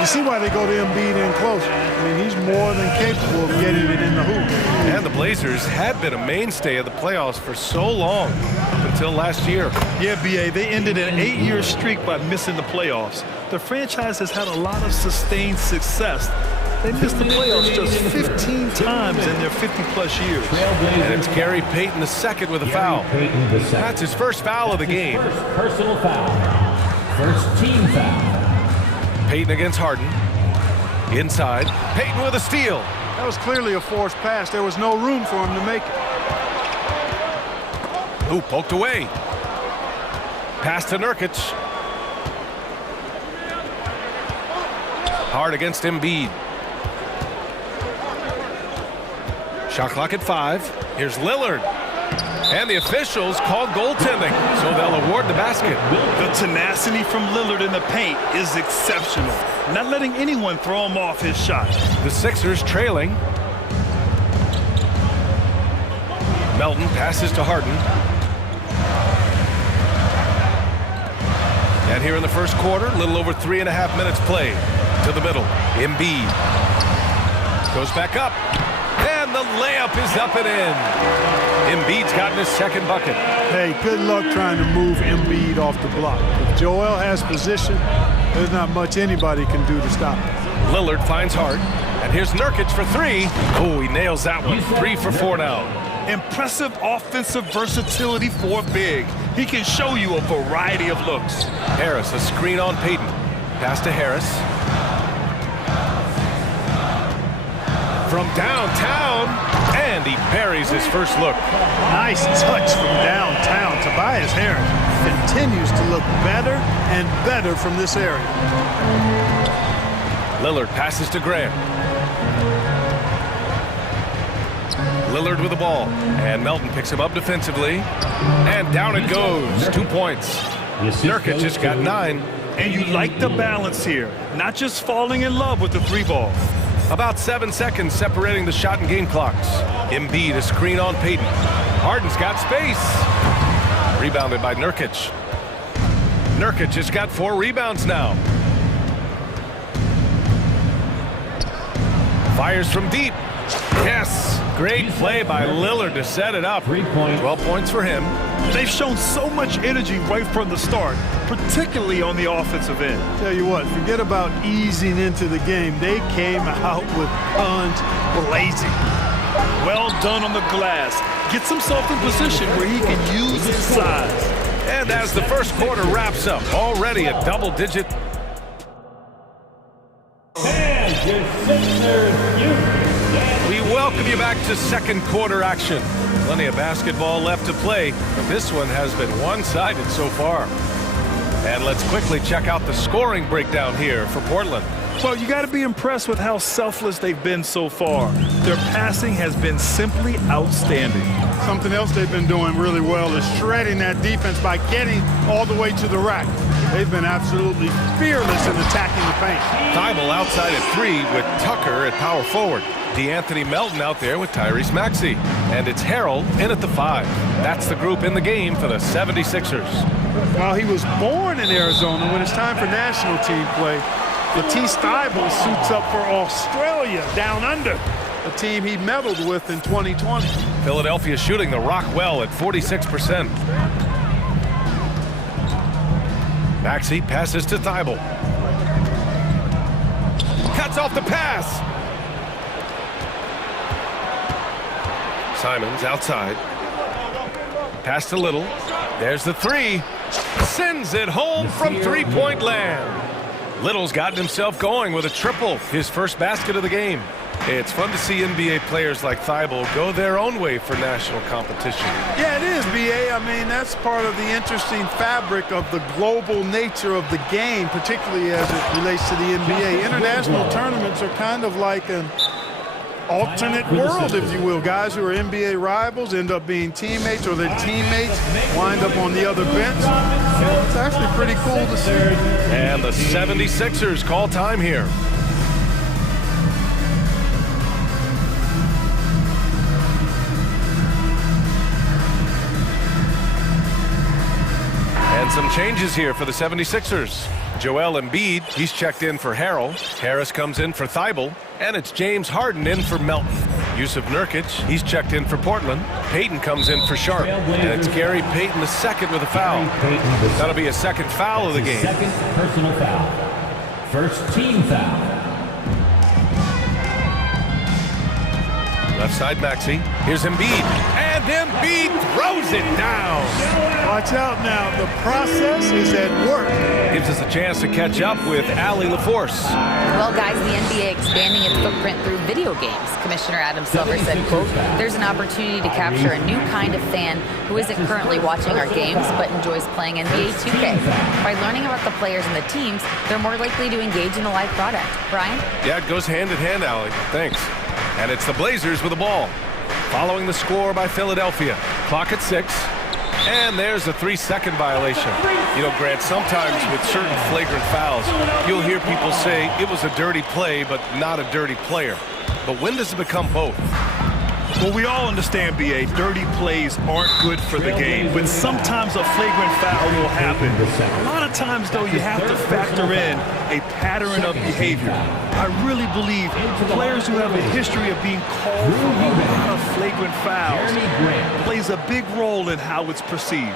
You see why they go to Embiid in close. I mean, he's more than capable of getting it in the hoop. And the Blazers had been a mainstay of the playoffs for so long, up until last year. Yeah, B.A., they ended an 8-year streak by missing the playoffs. The franchise has had a lot of sustained success. They missed the playoffs just 15 times in their 50-plus years. And it's Gary Payton II with a foul. That's his first foul of the game. Personal foul. First team foul. Payton against Harden. Inside. Payton with a steal. That was clearly a forced pass. There was no room for him to make it. Ooh, poked away. Pass to Nurkic. Hard against Embiid. Shot clock at 5. Here's Lillard. And the officials called goaltending, so they'll award the basket. The tenacity from Lillard in the paint is exceptional. Not letting anyone throw him off his shot. The Sixers trailing. Melton passes to Harden. And here in the first quarter, a little over 3.5 minutes played. To the middle. Embiid. Goes back up. And the layup is up and in. Embiid's gotten his second bucket. Hey, good luck trying to move Embiid off the block. If Joel has position, there's not much anybody can do to stop him. Lillard finds Hart. And here's Nurkic for 3. Oh, he nails that one. 3 for 4 now. Impressive offensive versatility for big. He can show you a variety of looks. Harris, a screen on Payton. Pass to Harris. From downtown, and he buries his first look. Nice touch from downtown. Tobias Harris continues to look better and better from this area. Lillard passes to Grant. Lillard with the ball, and Melton picks him up defensively, and down it goes. 2 points. Nurkic just got 9. And you like the balance here, not just falling in love with the 3 ball. About 7 seconds separating the shot and game clocks. Embiid, a screen on Payton. Harden's got space. Rebounded by Nurkic. Nurkic has got 4 rebounds now. Fires from deep. Yes, great play by Lillard to set it up. 12 points for him. They've shown so much energy right from the start, particularly on the offensive end. Tell you what, forget about easing into the game. They came out with guns blazing. Well done on the glass. Gets himself in position where he can use his size. And as the first quarter wraps up, already a double-digit. We welcome you back to second quarter action. Plenty of basketball left to play, but this one has been one-sided so far. And let's quickly check out the scoring breakdown here for Portland. Well, you got to be impressed with how selfless they've been so far. Their passing has been simply outstanding. Something else they've been doing really well is shredding that defense by getting all the way to the rack. They've been absolutely fearless in attacking the paint. Thibault outside at 3 with Tucker at power forward. DeAnthony Melton out there with Tyrese Maxey. And it's Harrell in at the 5. That's the group in the game for the 76ers. Well, he was born in Arizona. When it's time for national team play, Matisse Thybulle suits up for Australia down under, a team he medaled with in 2020. Philadelphia shooting the rock well at 46%. Maxey passes to Thybulle. Cuts off the pass. Simons outside. Pass to Little. There's the 3. Sends it home from three-point land. Little's gotten himself going with a triple, his first basket of the game. It's fun to see NBA players like Thibault go their own way for national competition. Yeah, it is, B.A. I mean, that's part of the interesting fabric of the global nature of the game, particularly as it relates to the NBA. International tournaments are kind of like an alternate world, if you will. Guys who are NBA rivals end up being teammates, or their teammates wind up on the other bench. It's actually pretty cool to see. And the 76ers call time here. And some changes here for the 76ers. Joel Embiid, he's checked in for Harrell. Harris comes in for Thibault. And it's James Harden in for Melton. Yusuf Nurkic, he's checked in for Portland. Payton comes in for Sharp. And it's Gary Payton the second with a foul. That'll be a second foul of the game. Second personal foul. First team foul. Left side Maxey. Here's Embiid. And Embiid throws it down. Watch out now. The process is at work. Gives us a chance to catch up with Allie LaForce. Well, guys, the NBA expanding its footprint through video games. Commissioner Adam Silver said, quote, "There's an opportunity to capture a new kind of fan who isn't currently watching our games but enjoys playing NBA 2K. By learning about the players and the teams, they're more likely to engage in the live product." Brian? Yeah, it goes hand in hand, Allie. Thanks. And it's the Blazers with the ball. Following the score by Philadelphia. Clock at 6. And there's a 3-second violation. You know, Grant, sometimes with certain flagrant fouls, you'll hear people say it was a dirty play, but not a dirty player. But when does it become both? Well, we all understand, B.A., dirty plays aren't good for the game, but sometimes a flagrant foul will happen. A lot of times, though, you have to factor in a pattern of behavior. I really believe players who have a history of being called for a lot of flagrant fouls plays a big role in how it's perceived.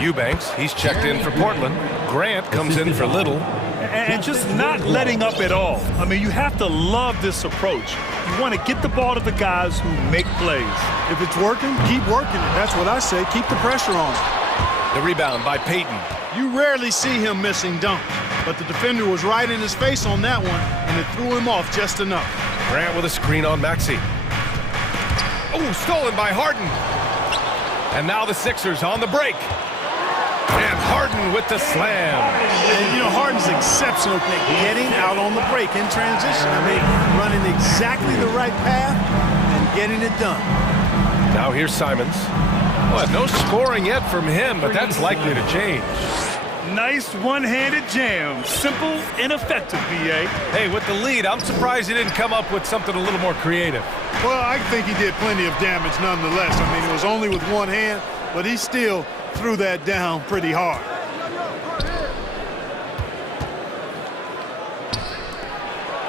Eubanks, he's checked in for Portland. Grant comes in for Little. And just not letting up at all. I mean, you have to love this approach. You want to get the ball to the guys who make plays. If it's working, keep working it. That's what I say. Keep the pressure on. The rebound by Payton. You rarely see him missing dunks, but the defender was right in his face on that one, and it threw him off just enough. Grant with a screen on Maxey. Oh, stolen by Harden. And now the Sixers on the break. And Harden with the slam. And, you know, Harden's exceptional at getting out on the break in transition. I mean, running exactly the right path and getting it done. Now here's Simons. Well, no scoring yet from him, but that's likely to change. Nice one-handed jam. Simple and effective, B.A. Hey, with the lead, I'm surprised he didn't come up with something a little more creative. Well, I think he did plenty of damage nonetheless. I mean, it was only with one hand, but he still threw that down pretty hard.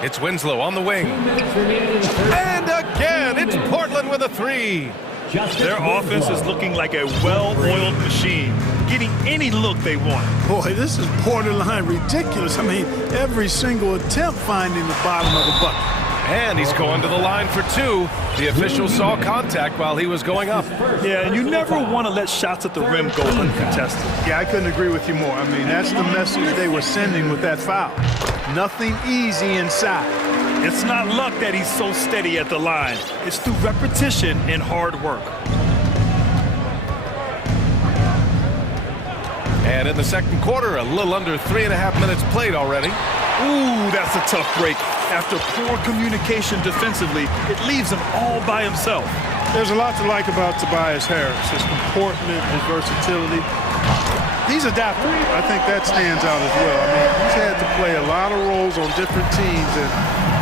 It's Winslow on the wing. And again, it's Portland with a three. Their offense is looking like a well-oiled machine, getting any look they want. Boy, this is borderline ridiculous. I mean, every single attempt finding the bottom of the bucket. And he's going to the line for two. The official saw contact while he was going up. Yeah, and you never want to let shots at the rim go uncontested. Yeah, I couldn't agree with you more. I mean, that's the message they were sending with that foul. Nothing easy inside. It's not luck that he's so steady at the line. It's through repetition and hard work. And in the second quarter, a little under 3.5 minutes played already. Ooh, that's a tough break. After poor communication defensively, it leaves him all by himself. There's a lot to like about Tobias Harris, his comportment, his versatility. He's adaptable. I think that stands out as well. I mean, he's had to play a lot of roles on different teams, and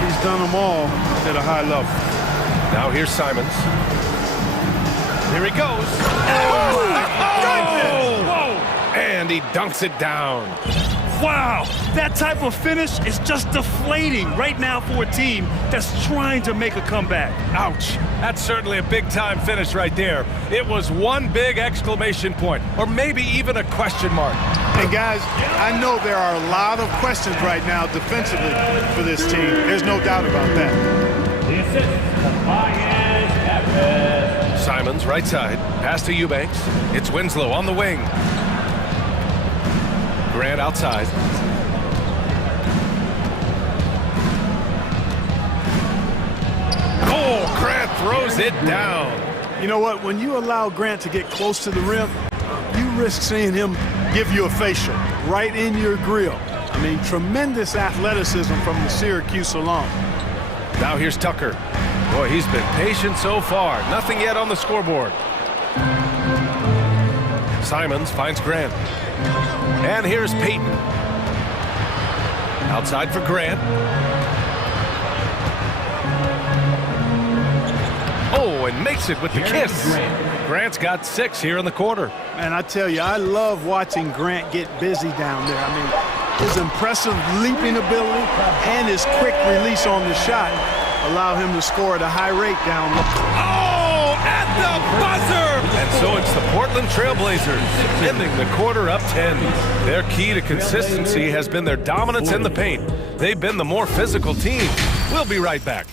he's done them all at a high level. Now here's Simons. Here he goes. And he dunks it down. Wow, that type of finish is just deflating right now for a team that's trying to make a comeback. Ouch. That's certainly a big-time finish right there. It was one big exclamation point, or maybe even a question mark. And guys, I know there are a lot of questions right now defensively for this team. There's no doubt about that. Simons, right side. Pass to Eubanks. It's Winslow on the wing. Grant outside. Oh, Grant throws it down. You know what? When you allow Grant to get close to the rim, you risk seeing him give you a facial right in your grill. I mean, tremendous athleticism from the Syracuse alum. Now here's Tucker. Boy, he's been patient so far. Nothing yet on the scoreboard. Simons finds Grant. And here's Peyton. Outside for Grant. Oh, and makes it with the kiss. Grant's got 6 here in the quarter. Man, I tell you, I love watching Grant get busy down there. I mean, his impressive leaping ability and his quick release on the shot allow him to score at a high rate down low. Oh, at the buzzer! And so it's the Portland Trailblazers ending the quarter up 10. Their key to consistency has been their dominance in the paint. They've been the more physical team. We'll be right back.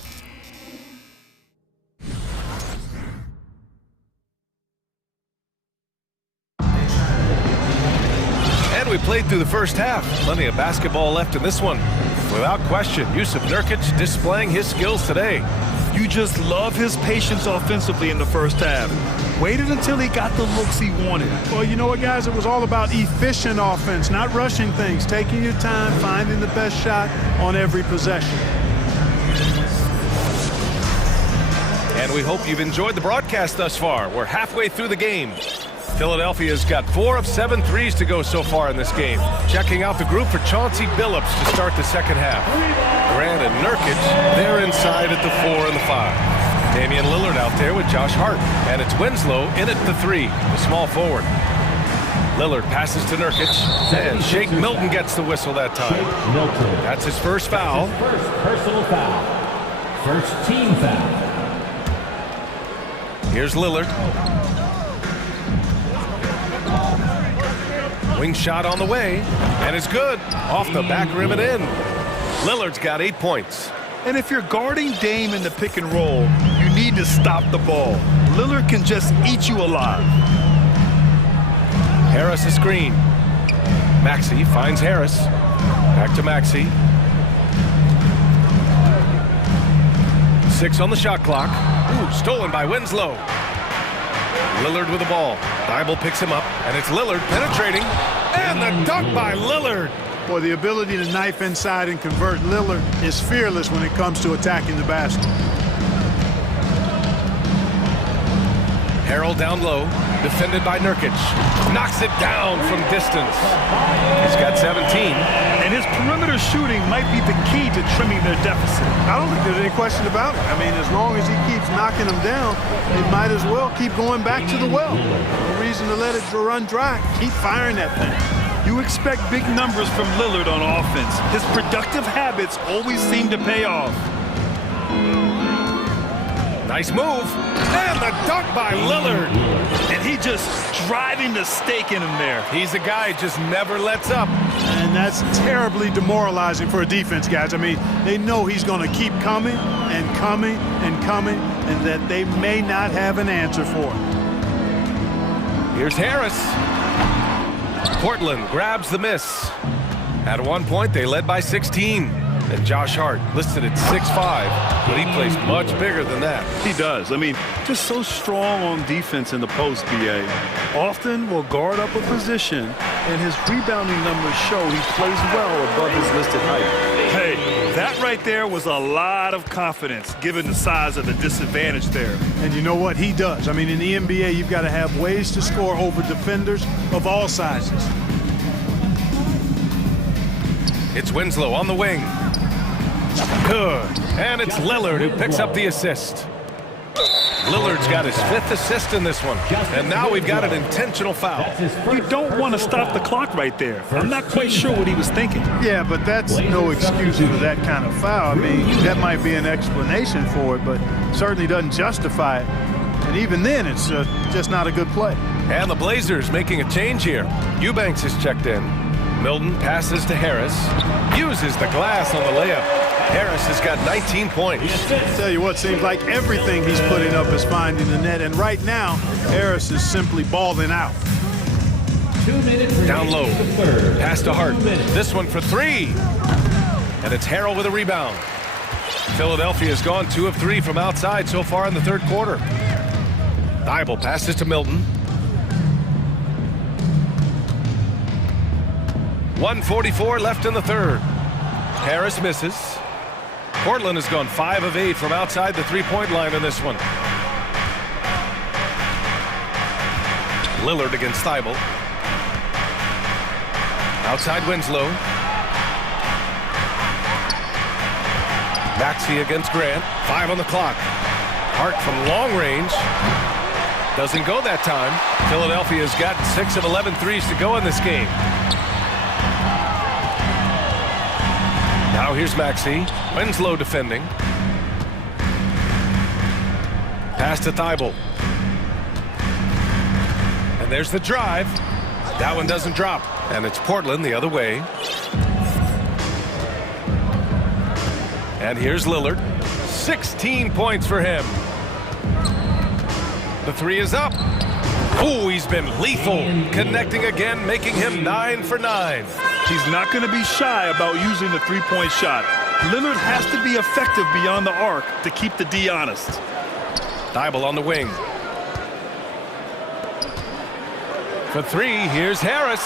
And we played through the first half. Plenty of basketball left in this one. Without question, Yusuf Nurkic displaying his skills today. You just love his patience offensively in the first half. Waited until he got the looks he wanted. Well, you know what, guys? It was all about efficient offense, not rushing things, taking your time, finding the best shot on every possession. And we hope you've enjoyed the broadcast thus far. We're halfway through the game. Philadelphia's got 4 of 7 threes to go so far in this game. Checking out the group for Chauncey Billups to start the second half. Grant and Nurkic, they're inside at the 4 and the 5. Damian Lillard out there with Josh Hart. And it's Winslow in at the 3, the small forward. Lillard passes to Nurkic, and Shake Milton gets the whistle that time. That's his first foul. First personal foul. First team foul. Here's Lillard. Wing shot on the way, and it's good. Off the back rim and in. Lillard's got 8 points. And if you're guarding Dame in the pick and roll, you need to stop the ball. Lillard can just eat you alive. Harris a screen. Maxey finds Harris. Back to Maxey. 6 on the shot clock. Ooh, stolen by Winslow. Lillard with the ball. Thibault picks him up, and it's Lillard penetrating. And the dunk by Lillard. Boy, the ability to knife inside and convert Lillard is fearless when it comes to attacking the basket. Harrell down low, defended by Nurkic. Knocks it down from distance. He's got 17. And his perimeter shooting might be the key to trimming their deficit. I don't think there's any question about it. I mean, as long as he keeps knocking them down, he might as well keep going back to the well. No reason to let it run dry. Keep firing that thing. You expect big numbers from Lillard on offense. His productive habits always seem to pay off. Nice move. And the dunk by Lillard. And he just driving the stake in him there. He's a guy who just never lets up. And that's terribly demoralizing for a defense, guys. I mean, they know he's going to keep coming and coming and coming, and that they may not have an answer for it. Here's Harris. Portland grabs the miss. At one point, they led by 16. And Josh Hart listed at 6'5", but he plays much bigger than that. He does. I mean, just so strong on defense in the post, BA. Often will guard up a position, and his rebounding numbers show he plays well above his listed height. Hey, that right there was a lot of confidence, given the size of the disadvantage there. And you know what? He does. I mean, in the NBA, you've got to have ways to score over defenders of all sizes. It's Winslow on the wing. Good. And it's Lillard who picks up the assist. Lillard's got his 5th assist in this one. And now we've got an intentional foul. You don't want to stop the clock right there. I'm not quite sure what he was thinking. Yeah, but that's no excuse for that kind of foul. I mean, that might be an explanation for it, but certainly doesn't justify it. And even then, it's just not a good play. And the Blazers making a change here. Eubanks is checked in. Milton passes to Harris. Uses the glass on the layup. Harris has got 19 points. I tell you what, seems like everything he's putting up is finding the net. And right now, Harris is simply balling out. 2 minutes down low. Pass to Hart. This one for 3. And it's Harrell with a rebound. Philadelphia has gone 2 of 3 from outside so far in the third quarter. Thibault passes to Milton. 1:44 left in the third. Harris misses. Portland has gone 5 of 8 from outside the three-point line in this one. Lillard against Thibault. Outside Winslow. Maxey against Grant. 5 on the clock. Hart from long range. Doesn't go that time. Philadelphia has gotten 6 of 11 threes to go in this game. Now here's Maxey. Winslow defending. Pass to Thibault. And there's the drive. That one doesn't drop. And it's Portland the other way. And here's Lillard. 16 points for him. The 3 is up. Oh, he's been lethal. Connecting again, making him 9 for 9. He's not going to be shy about using the three-point shot. Lillard has to be effective beyond the arc to keep the D honest. Thibault on the wing. For 3, here's Harris.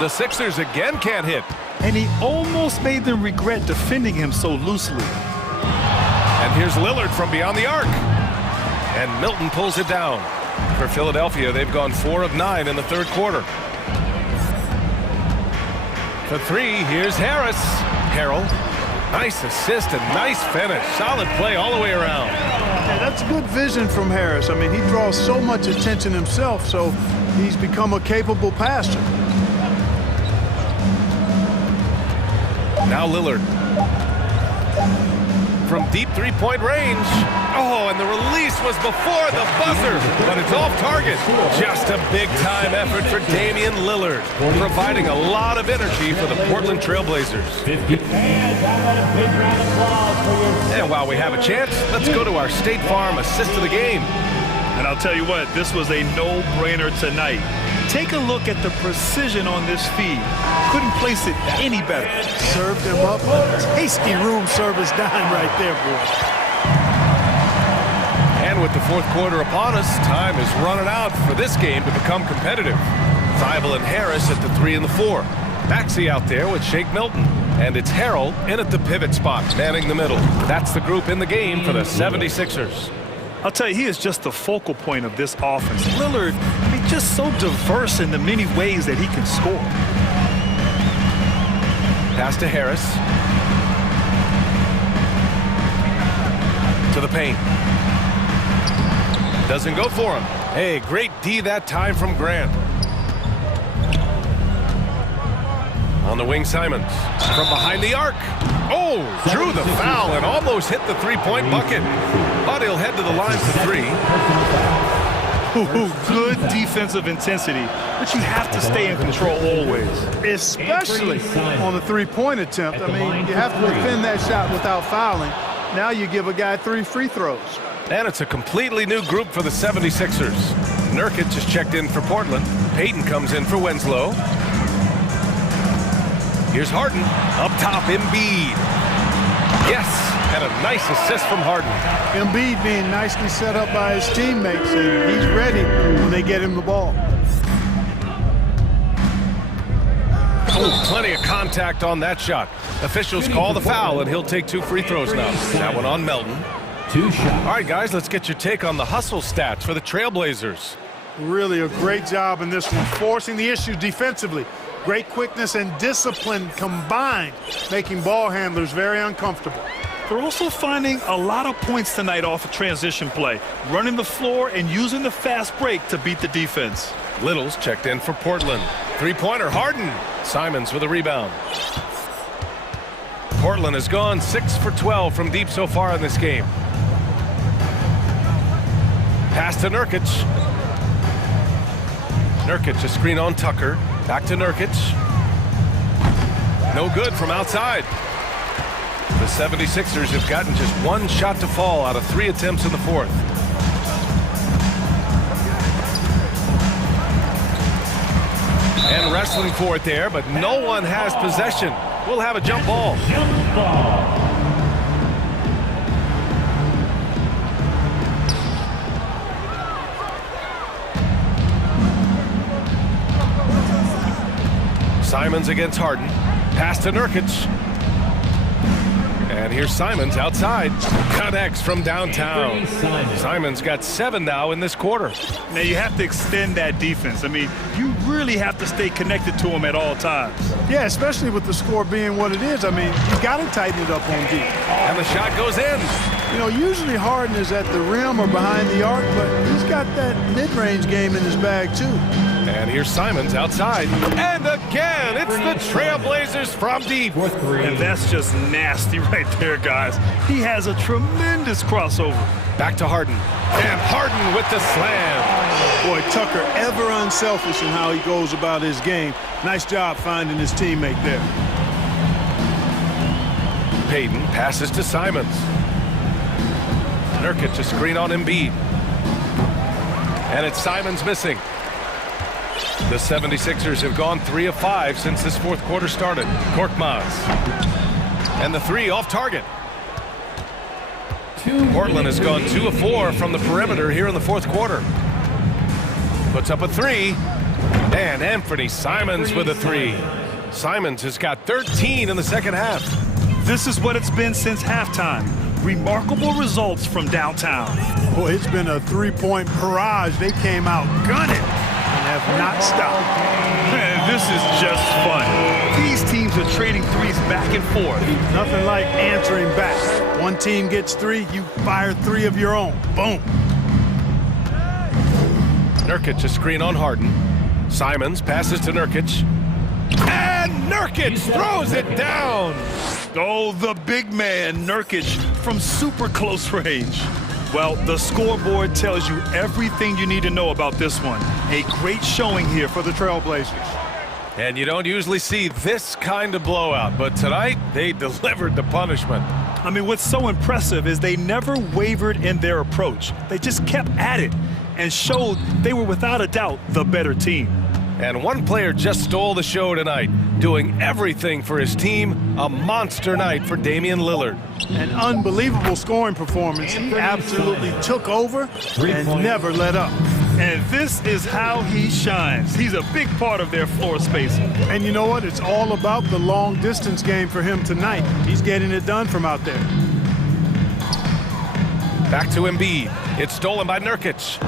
The Sixers again can't hit. And he almost made them regret defending him so loosely. And here's Lillard from beyond the arc. And Milton pulls it down. For Philadelphia, they've gone 4 of 9 in the third quarter. For 3, here's Harris. Harrell. Nice assist and nice finish. Solid play all the way around. Yeah, that's good vision from Harris. I mean, he draws so much attention himself, so he's become a capable passer. Now Lillard. From deep three-point range. Oh, and the release was before the buzzer, but it's off target. Just a big-time effort for Damian Lillard, providing a lot of energy for the Portland Trailblazers. And while we have a chance, let's go to our State Farm assist of the game. And I'll tell you what, this was a no-brainer tonight. Take a look at the precision on this feed. Couldn't place it any better. Served him up a tasty room service dime right there, boy. And with the fourth quarter upon us, time is running out for this game to become competitive. Thibault and Harris at the 3 and the 4. Maxey out there with Shake Milton. And it's Harrell in at the pivot spot, manning the middle. That's the group in the game for the 76ers. I'll tell you, he is just the focal point of this offense. Lillard, he's just so diverse in the many ways that he can score. Pass to Harris. To the paint. Doesn't go for him. Hey, great D that time from Grant. On the wing, Simons. From behind the arc. Oh, drew the foul and almost hit the three-point bucket. But he'll head to the line for three. Good defensive intensity, but you have to stay in control always. Especially on the three-point attempt. I mean, you have to defend that shot without fouling. Now you give a guy 3 free throws. And it's a completely new group for the 76ers. Nurkic is checked in for Portland. Payton comes in for Winslow. Here's Harden. Up top, Embiid. Yes, and a nice assist from Harden. Embiid being nicely set up by his teammates, and he's ready when they get him the ball. Oh, plenty of contact on that shot. Officials call the foul, and he'll take 2 free throws now. That one on Melton. 2 shots. All right, guys, let's get your take on the hustle stats for the Trailblazers. Really a great job in this one, forcing the issue defensively. Great quickness and discipline combined, making ball handlers very uncomfortable. They're also finding a lot of points tonight off of transition play, running the floor and using the fast break to beat the defense. Little's checked in for Portland. Three-pointer, Harden. Simons with a rebound. Portland has gone 6 for 12 from deep so far in this game. Pass to Nurkic. Nurkic, a screen on Tucker. Back to Nurkic. No good from outside. The 76ers have gotten just 1 shot to fall out of 3 attempts in the fourth. And wrestling for it there, but no one has possession. We'll have a jump ball. Jump ball. Simons against Harden. Pass to Nurkic. And here's Simons outside. Connects from downtown. Simons got 7 now in this quarter. Now you have to extend that defense. I mean, you really have to stay connected to him at all times. Yeah, especially with the score being what it is. I mean, you got to tighten it up on deep. And the shot goes in. You know, usually Harden is at the rim or behind the arc, but he's got that mid-range game in his bag too. And here's Simons outside. And again, it's the Trailblazers from deep. And that's just nasty right there, guys. He has a tremendous crossover. Back to Harden. And Harden with the slam. Boy, Tucker ever unselfish in how he goes about his game. Nice job finding his teammate there. Payton passes to Simons. Nurkic a screen on Embiid. And it's Simons missing. The 76ers have gone 3 of 5 since this fourth quarter started. Korkmaz. And the 3 off target. Portland has gone 2 of 4 from the perimeter here in the fourth quarter. Puts up a 3. And Anthony Simons with a 3. Simons has got 13 in the second half. This is what it's been since halftime. Remarkable results from downtown. Boy, it's been a 3-point barrage. They came out gunning and have not stopped. Man, this is just fun. These teams are trading threes back and forth. Nothing like answering back. One team gets 3, you fire 3 of your own. Boom. Nurkic a screen on Harden. Simons passes to Nurkic. And Nurkic throws it down. Oh, the big man, Nurkic, from super close range. Well, the scoreboard tells you everything you need to know about this one. A great showing here for the Trailblazers. And you don't usually see this kind of blowout, but tonight they delivered the punishment. I mean, what's so impressive is they never wavered in their approach. They just kept at it and showed they were without a doubt the better team. And one player just stole the show tonight, doing everything for his team. A monster night for Damian Lillard. An unbelievable scoring performance. He absolutely took over and never let up. And this is how he shines. He's a big part of their floor spacing. And you know what? It's all about the long distance game for him tonight. He's getting it done from out there. Back to Embiid. It's stolen by Nurkic.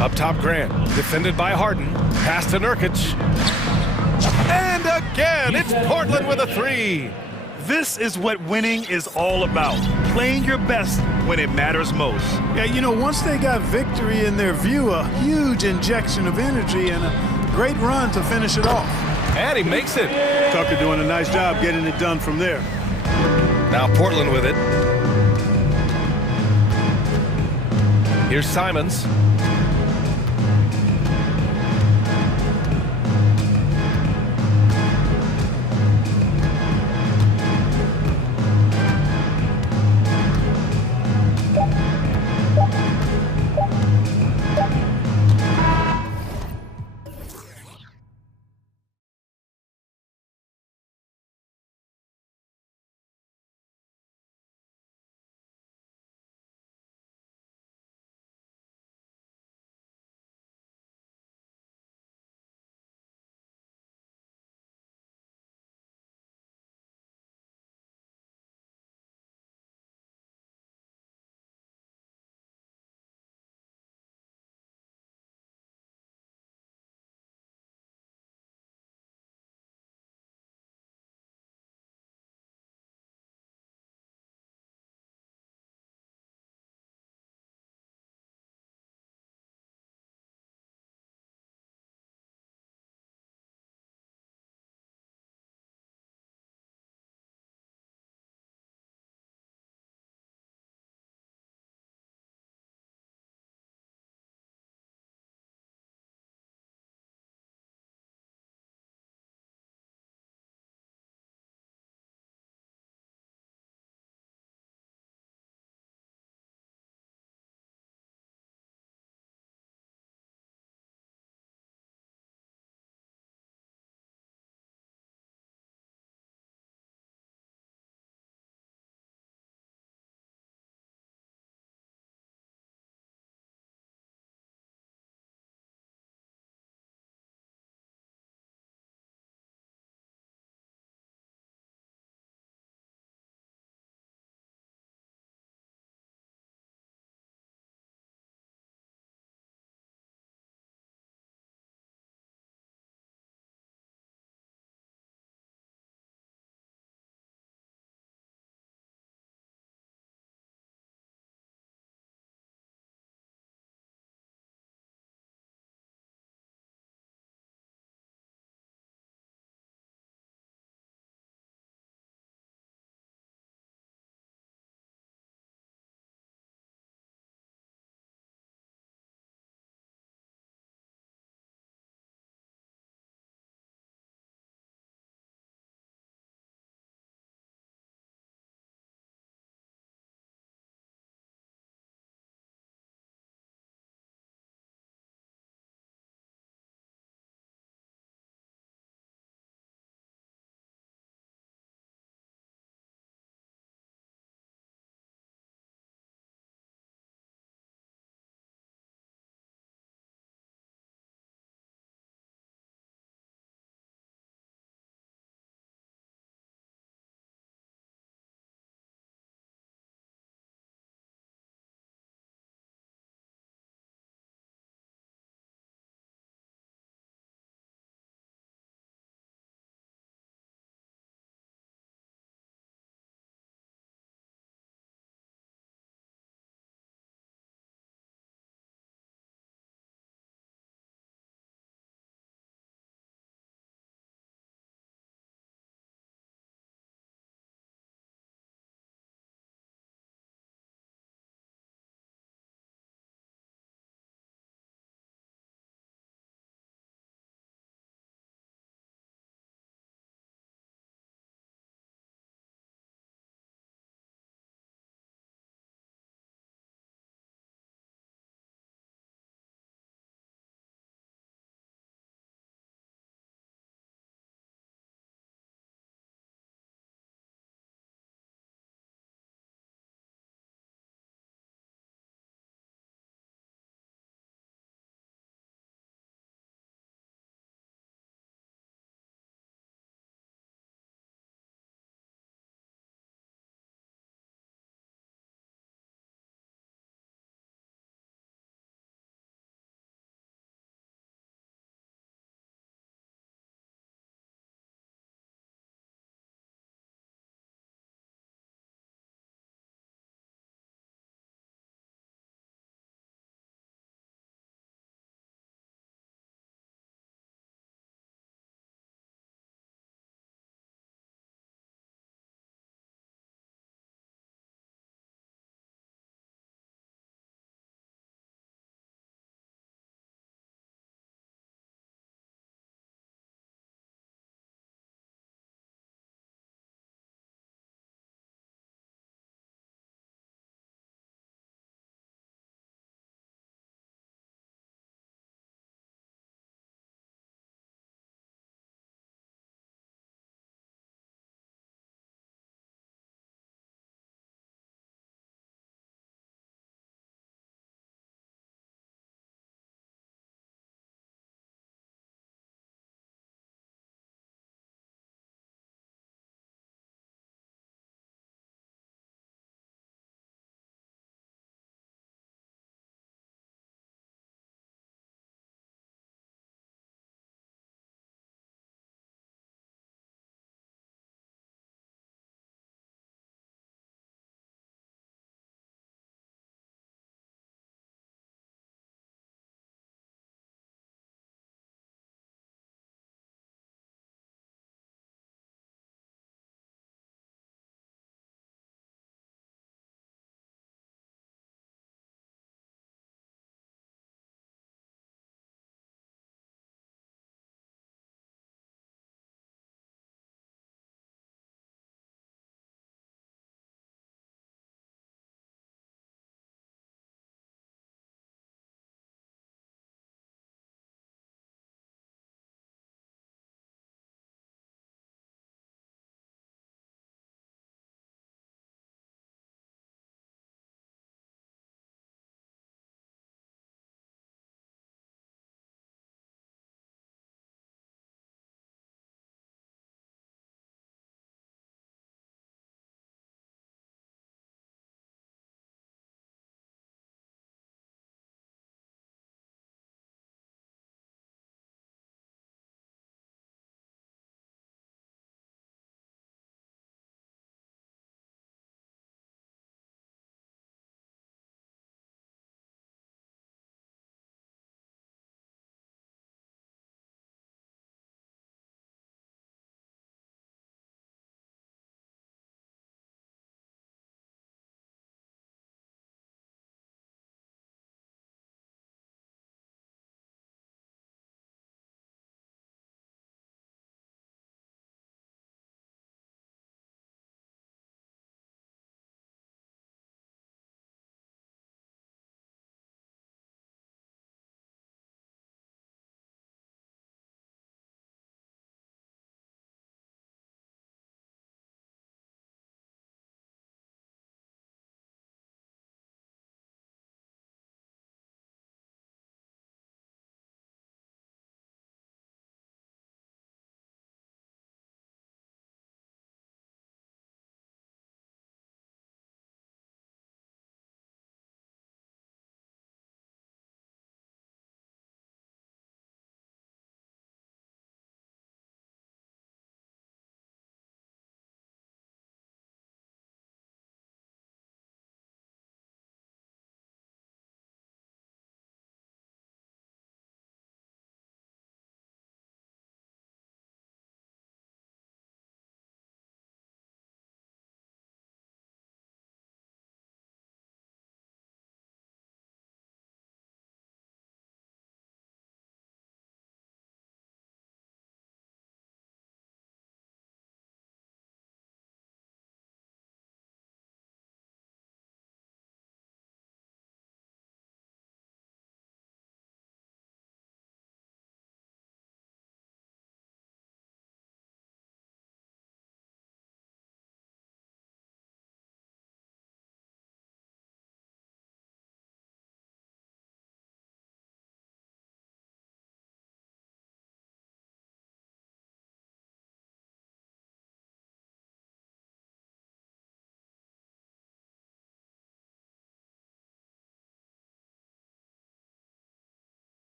Up top, Grant. Defended by Harden. Pass to Nurkic. And again, it's Portland with a three. This is what winning is all about. Playing your best when it matters most. Yeah, you know, once they got victory in their view, a huge injection of energy and a great run to finish it off. And he makes it. Tucker doing a nice job getting it done from there. Now Portland with it. Here's Simons.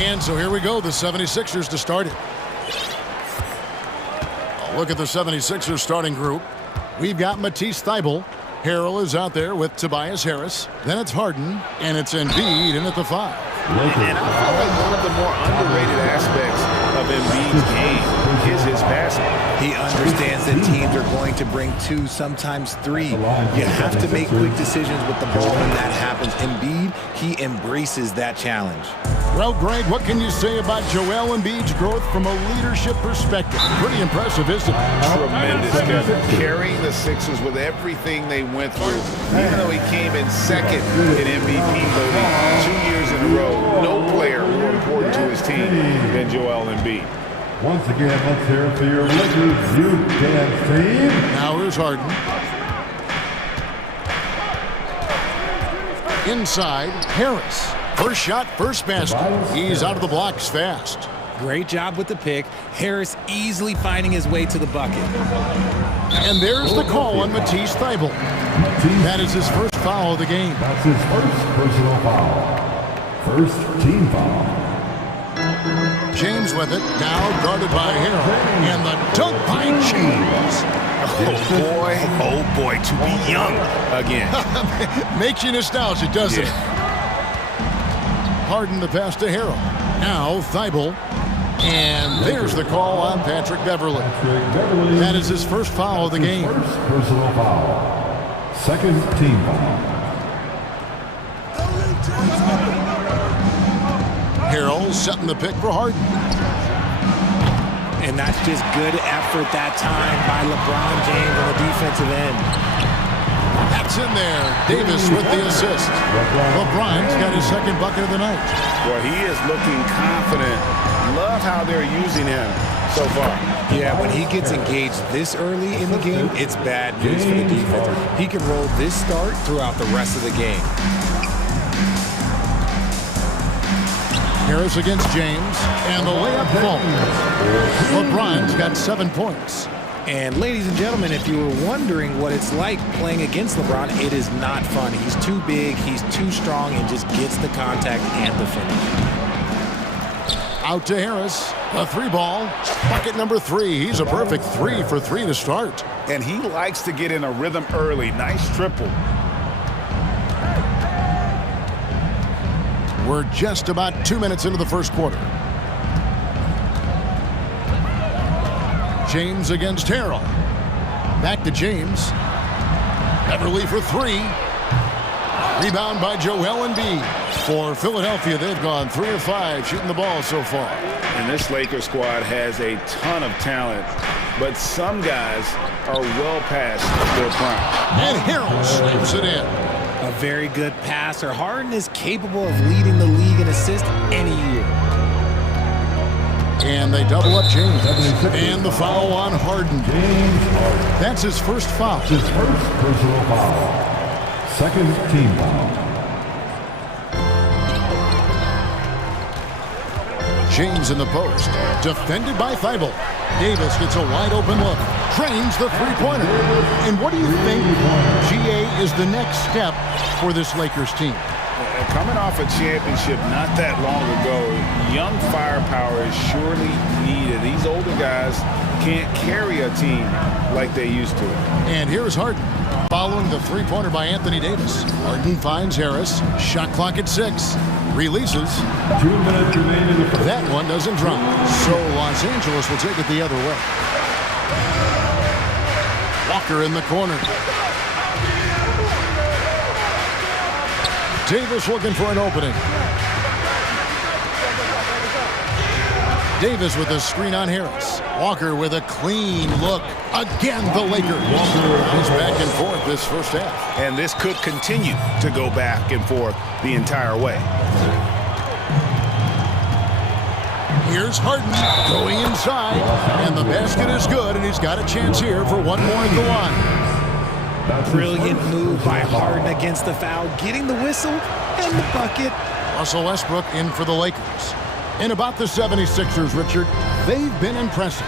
And so here we go, the 76ers to start it. A look at the 76ers starting group. We've got Matisse Thybulle. Harrell is out there with Tobias Harris. Then it's Harden, and it's Embiid in at the 5. And I feel like one of the more underrated aspects of Embiid's game is his passing. He understands that teams are going to bring 2, sometimes 3. You have to make quick decisions with the ball when that happens. Embiid, he embraces that challenge. Well, Greg, what can you say about Joel Embiid's growth from a leadership perspective? Pretty impressive, isn't it? Tremendous, Kevin. Carrying the Sixers with everything they went through. Even though he came in second in MVP voting 2 years in a row, no player more important to his team than Joel Embiid. Once again, let's hear it for your Lakers youth dance team. Now here's Harden. Inside, Harris. First shot, first basket. He's out of the blocks fast. Great job with the pick. Harris easily finding his way to the bucket. And there's the call on Matisse Thybulle. That is his first foul of the game. That's his first personal foul. First team foul. James with it, now guarded by Harrell. And the dunk by James. Oh boy, to be young again. Makes you nostalgic, doesn't it? Harden the pass to Harrell. Now Thybulle. And there's the call on Patrick Beverley. That is his first foul of the game. First personal foul. Second team foul. Harrell setting the pick for Harden. And that's just good effort that time by LeBron James on the defensive end. That's in there. Davis with the assist. LeBron's got his second bucket of the night. Well, he is looking confident. Love how they're using him so far. Yeah, when he gets engaged this early in the game, it's bad news for the defense. He can roll this start throughout the rest of the game. Harris against James, and the layup falls. LeBron's got 7 points. And ladies and gentlemen, if you were wondering what it's like playing against LeBron, it is not fun. He's too big, he's too strong, and just gets the contact and the finish. Out to Harris, a 3-ball, bucket number 3. He's a perfect 3 for 3 to start. And he likes to get in a rhythm early. Nice triple. We're just about 2 minutes into the first quarter. James against Harrell. Back to James. Beverley for 3. Rebound by Joel Embiid. For Philadelphia, they've gone 3 of 5 shooting the ball so far. And this Lakers squad has a ton of talent, but some guys are well past their prime. And Harrell slams it in. A very good passer. Harden is capable of leading the league in assists any year. And they double up James. And the foul on Harden. That's his first foul. His first personal foul. Second team foul. James in the post. Defended by Thybulle. Davis gets a wide open look. Trains the three-pointer. And what do you think, GA, is the next step for this Lakers team? Coming off a championship not that long ago, young firepower is surely needed. These older guys can't carry a team like they used to. And here's Harden. Following the three-pointer by Anthony Davis. Harden finds Harris. Shot clock at 6. Releases. 2 minutes remaining. That one doesn't drop. So Los Angeles will take it the other way. Walker in the corner. Davis looking for an opening. Davis with a screen on Harris. Walker with a clean look. Again, the Lakers. Walker is back and forth this first half. And this could continue to go back and forth the entire way. Here's Harden going inside. And the basket is good, and he's got a chance here for one more at the line. Brilliant move by Harden against the foul, getting the whistle and the bucket. Russell Westbrook in for the Lakers. And about the 76ers, Richard, they've been impressive.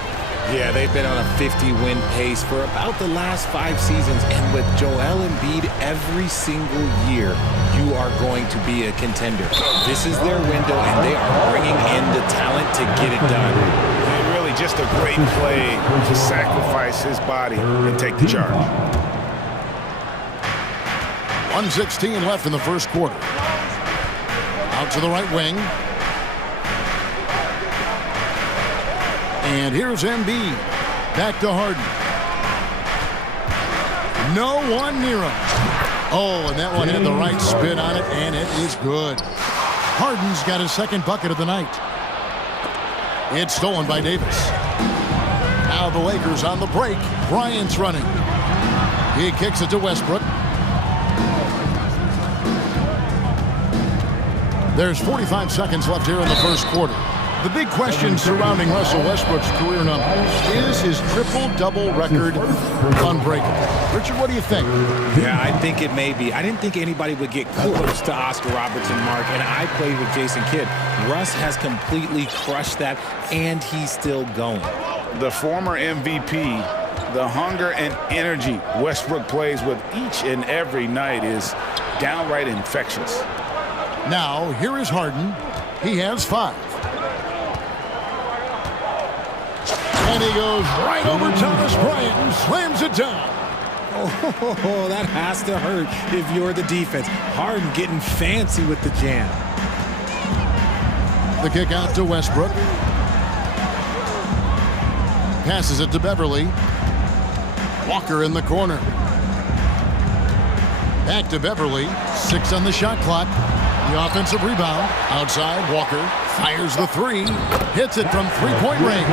Yeah, they've been on a 50-win pace for about the last 5 seasons, and with Joel Embiid every single year, you are going to be a contender. This is their window, and they are bringing in the talent to get it done. And really just a great play to sacrifice his body and take the charge. 1:16 left in the first quarter. Out to the right wing. And here's Embiid. Back to Harden. No one near him. Oh, and that one had the right spin on it, and it is good. Harden's got his second bucket of the night. It's stolen by Davis. Now the Lakers on the break. Bryant's running. He kicks it to Westbrook. There's 45 seconds left here in the first quarter. The big question surrounding Russell Westbrook's career numbers is his triple-double record unbreakable. Richard, what do you think? Yeah, I think it may be. I didn't think anybody would get close to Oscar Robertson, Mark, and I played with Jason Kidd. Russ has completely crushed that, and he's still going. The former MVP, the hunger and energy Westbrook plays with each and every night is downright infectious. Now, here is Harden. He has 5. And he goes right over Thomas Bryant and slams it down. Oh, that has to hurt if you're the defense. Harden getting fancy with the jam. The kick out to Westbrook. Passes it to Beverly. Walker in the corner. Back to Beverly. 6 on the shot clock. The offensive rebound. Outside, Walker fires the 3. Hits it from three-point range.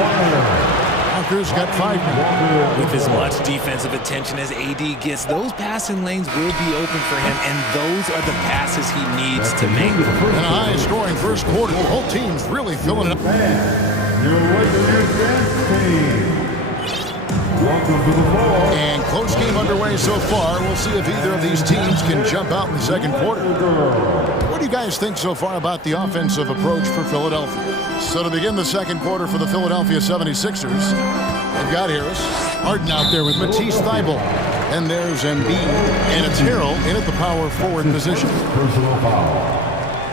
Walker's got 5 now. With as much defensive attention as AD gets, those passing lanes will be open for him, and those are the passes he needs to make. And a high-scoring first quarter. The whole team's really filling it up. And close game underway so far. We'll see if either of these teams can jump out in the second quarter. What do you guys think so far about the offensive approach for Philadelphia? So to begin the second quarter for the Philadelphia 76ers, they've got Harris. Harden out there with Matisse Thybulle. And there's Embiid. And it's Harrell in at the power forward position. Personal foul.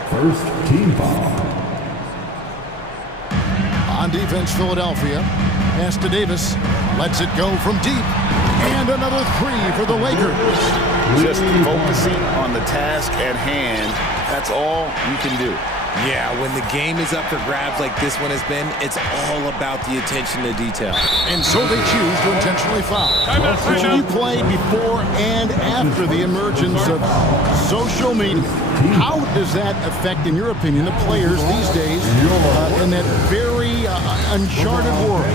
First team foul. On defense, Philadelphia. Pass to Davis. Lets it go from deep. And another 3 for the Lakers. Just focusing on the task at hand. That's all you can do. Yeah, when the game is up for grabs like this one has been, it's all about the attention to detail. And so they choose to intentionally foul. You played before and after the emergence of social media. How does that affect, in your opinion, the players these days in that very uncharted world?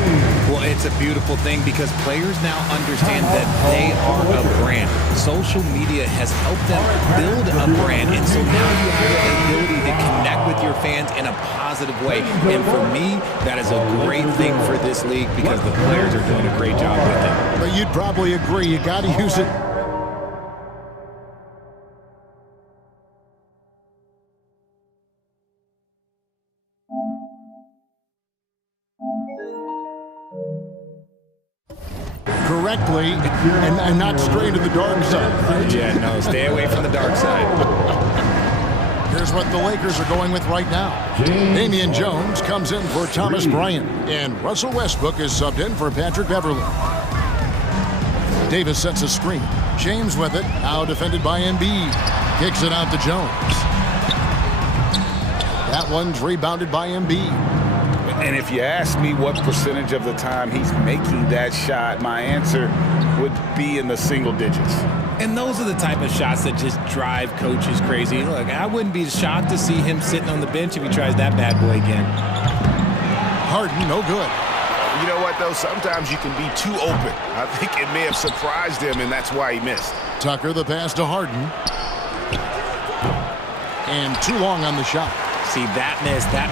Well, it's a beautiful thing because players now understand that they are a brand. Social media has helped them build a brand, and so now you have the ability to connect with your fans in a positive way. And for me, that is a great thing for this league because the players are doing a great job with it. But you'd probably agree, you got to use it. Correctly and not stray to the dark side. Right? Yeah, no, stay away from the dark side. Here's what the Lakers are going with right now. Damian Jones comes in for Thomas Bryant, and Russell Westbrook is subbed in for Patrick Beverly. Davis sets a screen. James with it, now defended by Embiid. Kicks it out to Jones. That one's rebounded by Embiid. And if you ask me what percentage of the time he's making that shot, my answer would be in the single digits. And those are the type of shots that just drive coaches crazy. Look, I wouldn't be shocked to see him sitting on the bench if he tries that bad boy again. Harden, no good. You know what, though? Sometimes you can be too open. I think it may have surprised him, and that's why he missed. Tucker, the pass to Harden. And too long on the shot. See, that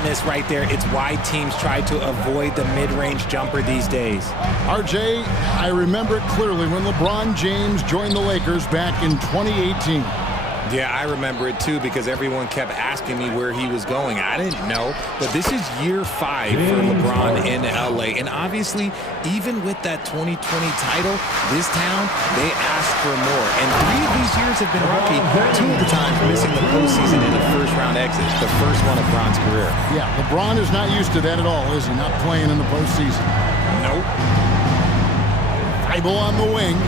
miss right there, it's why teams try to avoid the mid-range jumper these days. RJ, I remember it clearly when LeBron James joined the Lakers back in 2018. Yeah, I remember it too because everyone kept asking me where he was going. I didn't know, but this is year 5 for LeBron in LA. And obviously, even with that 2020 title, this town, they asked for more. And 3 of these years have been rocky, 2 of the times missing the postseason in the first round exit, the first one of LeBron's career. Yeah, LeBron is not used to that at all, is he? Not playing in the postseason. Nope. Bible on the wing.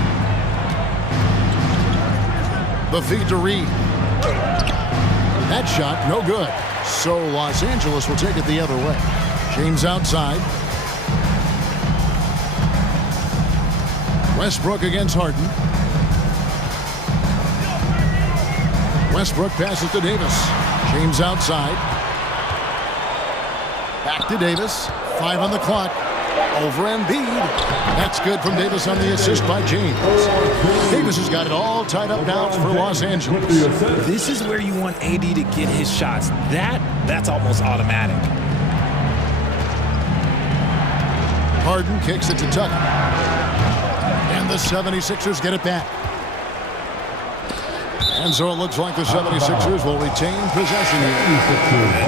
The feed to Reed. That shot, no good. So Los Angeles will take it the other way. James outside. Westbrook against Harden. Westbrook passes to Davis. James outside. Back to Davis. 5 on the clock. Over Embiid. That's good from Davis on the assist by James. Davis has got it all tied up now for Los Angeles. This is where you want AD to get his shots. That's almost automatic. Harden kicks it to Tucker. And the 76ers get it back. And so it looks like the 76ers will retain possession here.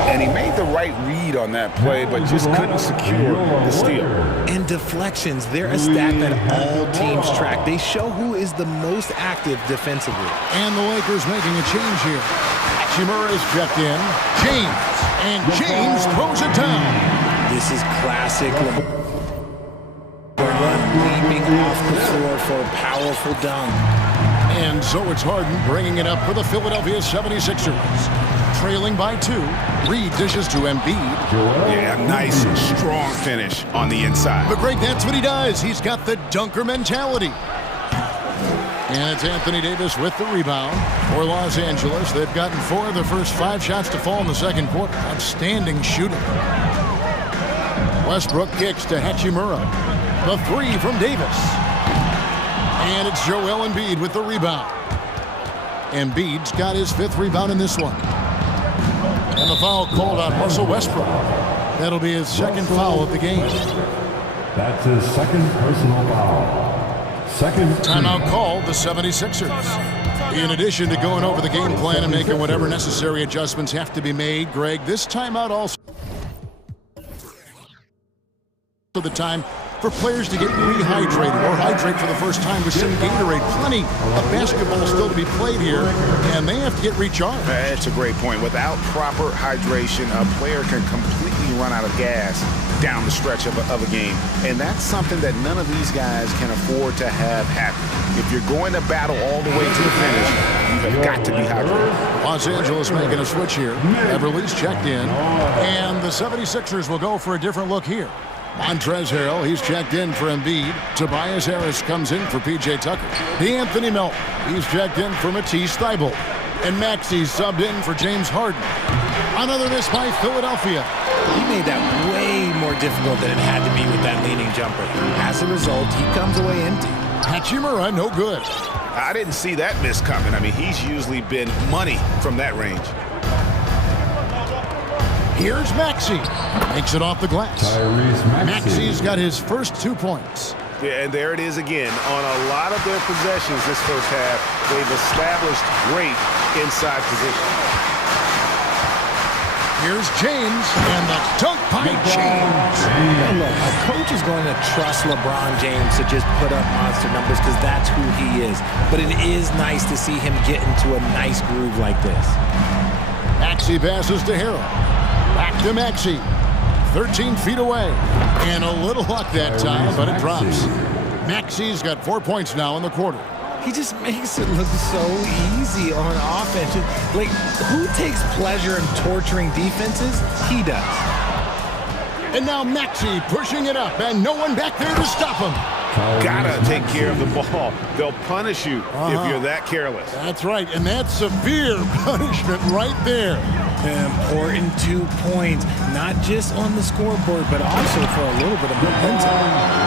And he made the right read on that play, but just couldn't secure the steal. And deflections, they're a stat that all teams track. They show who is the most active defensively. And the Lakers making a change here. Hachimura is checked in. James. And James throws it down. This is classic. LeBron leaping off the floor for a powerful dunk. And so it's Harden bringing it up for the Philadelphia 76ers. Trailing by 2. Reed dishes to Embiid. Yeah, nice, strong finish on the inside. But Greg, that's what he does. He's got the dunker mentality. And it's Anthony Davis with the rebound for Los Angeles. They've gotten 4 of the first 5 shots to fall in the second quarter. Outstanding shooting. Westbrook kicks to Hachimura. The 3 from Davis. And it's Joel Embiid with the rebound. Embiid's got his 5th rebound in this one. And the foul called on Russell Westbrook. That'll be his 2nd foul of the game. That's his 2nd personal foul. Second timeout called the 76ers. In addition to going over the game plan and making whatever necessary adjustments have to be made, Greg, this timeout also the time for players to get rehydrated or hydrate for the first time with some Gatorade. Plenty of basketball still to be played here, and they have to get recharged. That's a great point. Without proper hydration, a player can completely run out of gas down the stretch of a game. And that's something that none of these guys can afford to have happen. If you're going to battle all the way to the finish, you've got to be hydrated. Los Angeles making a switch here. Everly's checked in, and the 76ers will go for a different look here. Montrezl Harrell, he's checked in for Embiid. Tobias Harris comes in for P.J. Tucker. DeAnthony Melton, he's checked in for Matisse Thybulle. And Maxey's subbed in for James Harden. Another miss by Philadelphia. He made that way more difficult than it had to be with that leaning jumper. As a result, he comes away empty. Hachimura, no good. I didn't see that miss coming. I mean, he's usually been money from that range. Here's Maxey. Makes it off the glass. Maxey's got his first 2 points. Yeah, and there it is again. On a lot of their possessions this first half, they've established great inside position. Here's James, and the dunk by James. Look, a coach is going to trust LeBron James to just put up monster numbers because that's who he is. But it is nice to see him get into a nice groove like this. Maxey passes to Harrell. Back to Maxey. 13 feet away. And a little luck that time, but it drops. Maxey's got 4 points now in the quarter. He just makes it look so easy on offense. Like, who takes pleasure in torturing defenses? He does. And now Maxey pushing it up, and no one back there to stop him. Gotta take care of the ball. They'll punish you if you're that careless. That's right, and that's severe punishment right there. Important 2 points, not just on the scoreboard, but also for a little bit of momentum.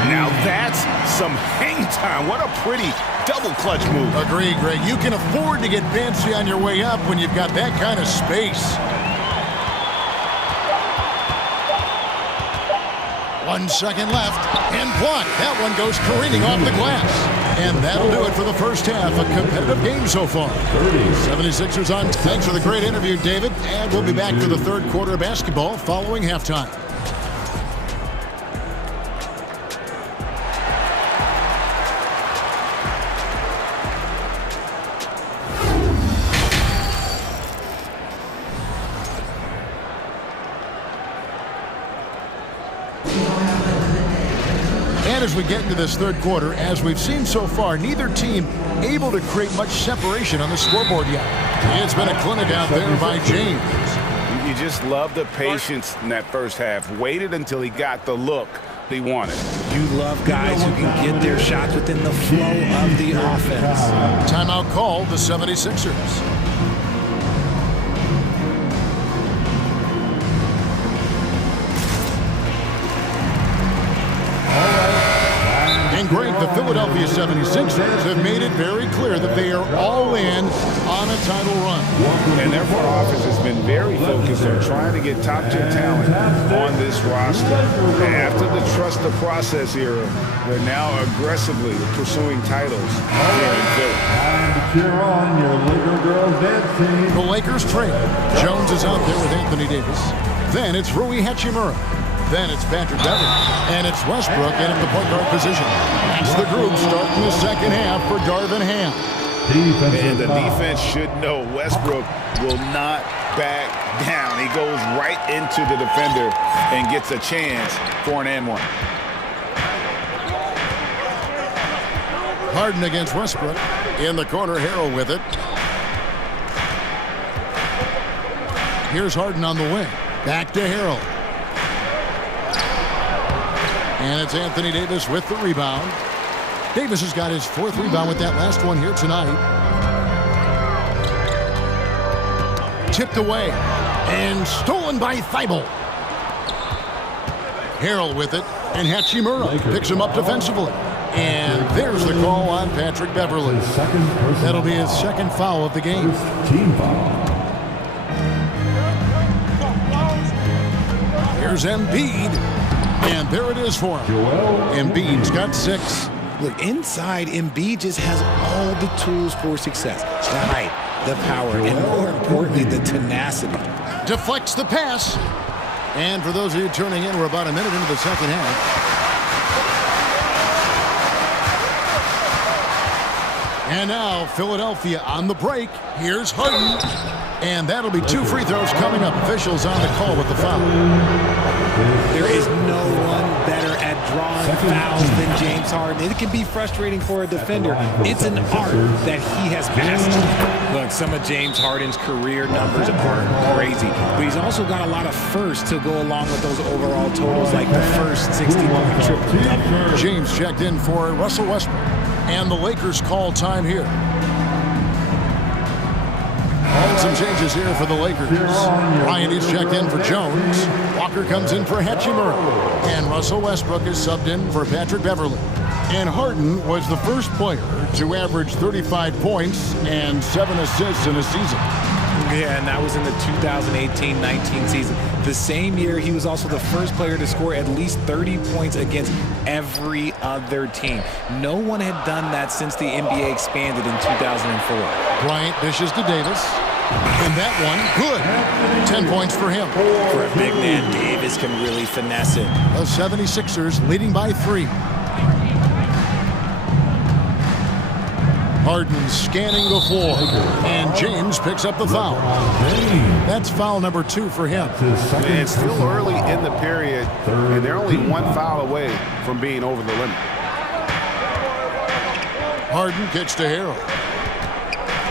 Now that's some hang time. What a pretty double clutch move. Agree, Greg. You can afford to get fancy on your way up when you've got that kind of space. 1 second left, and blocked. That one goes careening off the glass. And that'll do it for the first half. A competitive game so far. 76ers on. Thanks for the great interview, David. And we'll be back for the third quarter of basketball following halftime. And as we get into this third quarter, as we've seen so far, neither team able to create much separation on the scoreboard yet. It's been a clinic out there by James. You just love the patience in that first half. Waited until he got the look he wanted. You love guys who can get their shots within the flow of the offense. Timeout called the 76ers. And Greg, the Philadelphia 76ers have made it very clear that they are all in on a title run. And their front office has been very focused on trying to get top-tier talent on this roster. And after the trust the process era, they're now aggressively pursuing titles here in Philly. Time to cheer on your Laker girls dance team. The Lakers trade. Jones is out there with Anthony Davis. Then it's Rui Hachimura. Then it's Patrick Beverley. And it's Westbrook in at the point guard position. That's the group starting the second half for Darvin Ham. And the defense should know Westbrook will not back down. He goes right into the defender and gets a chance for an and one. Harden against Westbrook. In the corner, Harrell with it. Here's Harden on the wing. Back to Harrell. And it's Anthony Davis with the rebound. Davis has got his fourth rebound with that last one here tonight. Tipped away and stolen by Thibault. Harrell with it, and Hachimura picks him up defensively. And there's the call on Patrick Beverley. That'll be his second foul of the game. Team foul. Here's Embiid. And there it is for him. Embiid's got 6. Look, inside, Embiid just has all the tools for success. The height, the power, and more importantly, the tenacity. Deflects the pass. And for those of you tuning in, we're about a minute into the second half. And now, Philadelphia on the break. Here's Harden. And that'll be 2 free throws coming up. Officials on the call with the foul. There is no one better at drawing fouls than James Harden. It can be frustrating for a defender. It's an art that he has mastered. Look, some of James Harden's career numbers are crazy, but he's also got a lot of firsts to go along with those overall totals, like the first 60-point triple-double. James checked in for Russell Westbrook, and the Lakers call time here. And some changes here for the Lakers. Bryant is checked in for Jones. Walker comes in for Hachimura. And Russell Westbrook is subbed in for Patrick Beverley. And Harden was the first player to average 35 points and 7 assists in a season. Yeah, and that was in the 2018-19 season. The same year, he was also the first player to score at least 30 points against every other team. No one had done that since the NBA expanded in 2004. Bryant dishes to Davis. And that one, good. 10 points for him. For a big man, Davis can really finesse it. The 76ers leading by 3. Harden scanning the floor. And James picks up the foul. That's foul number 2 for him. It's still early in the period, and they're only 1 foul away from being over the limit. Harden kicks to Harrell.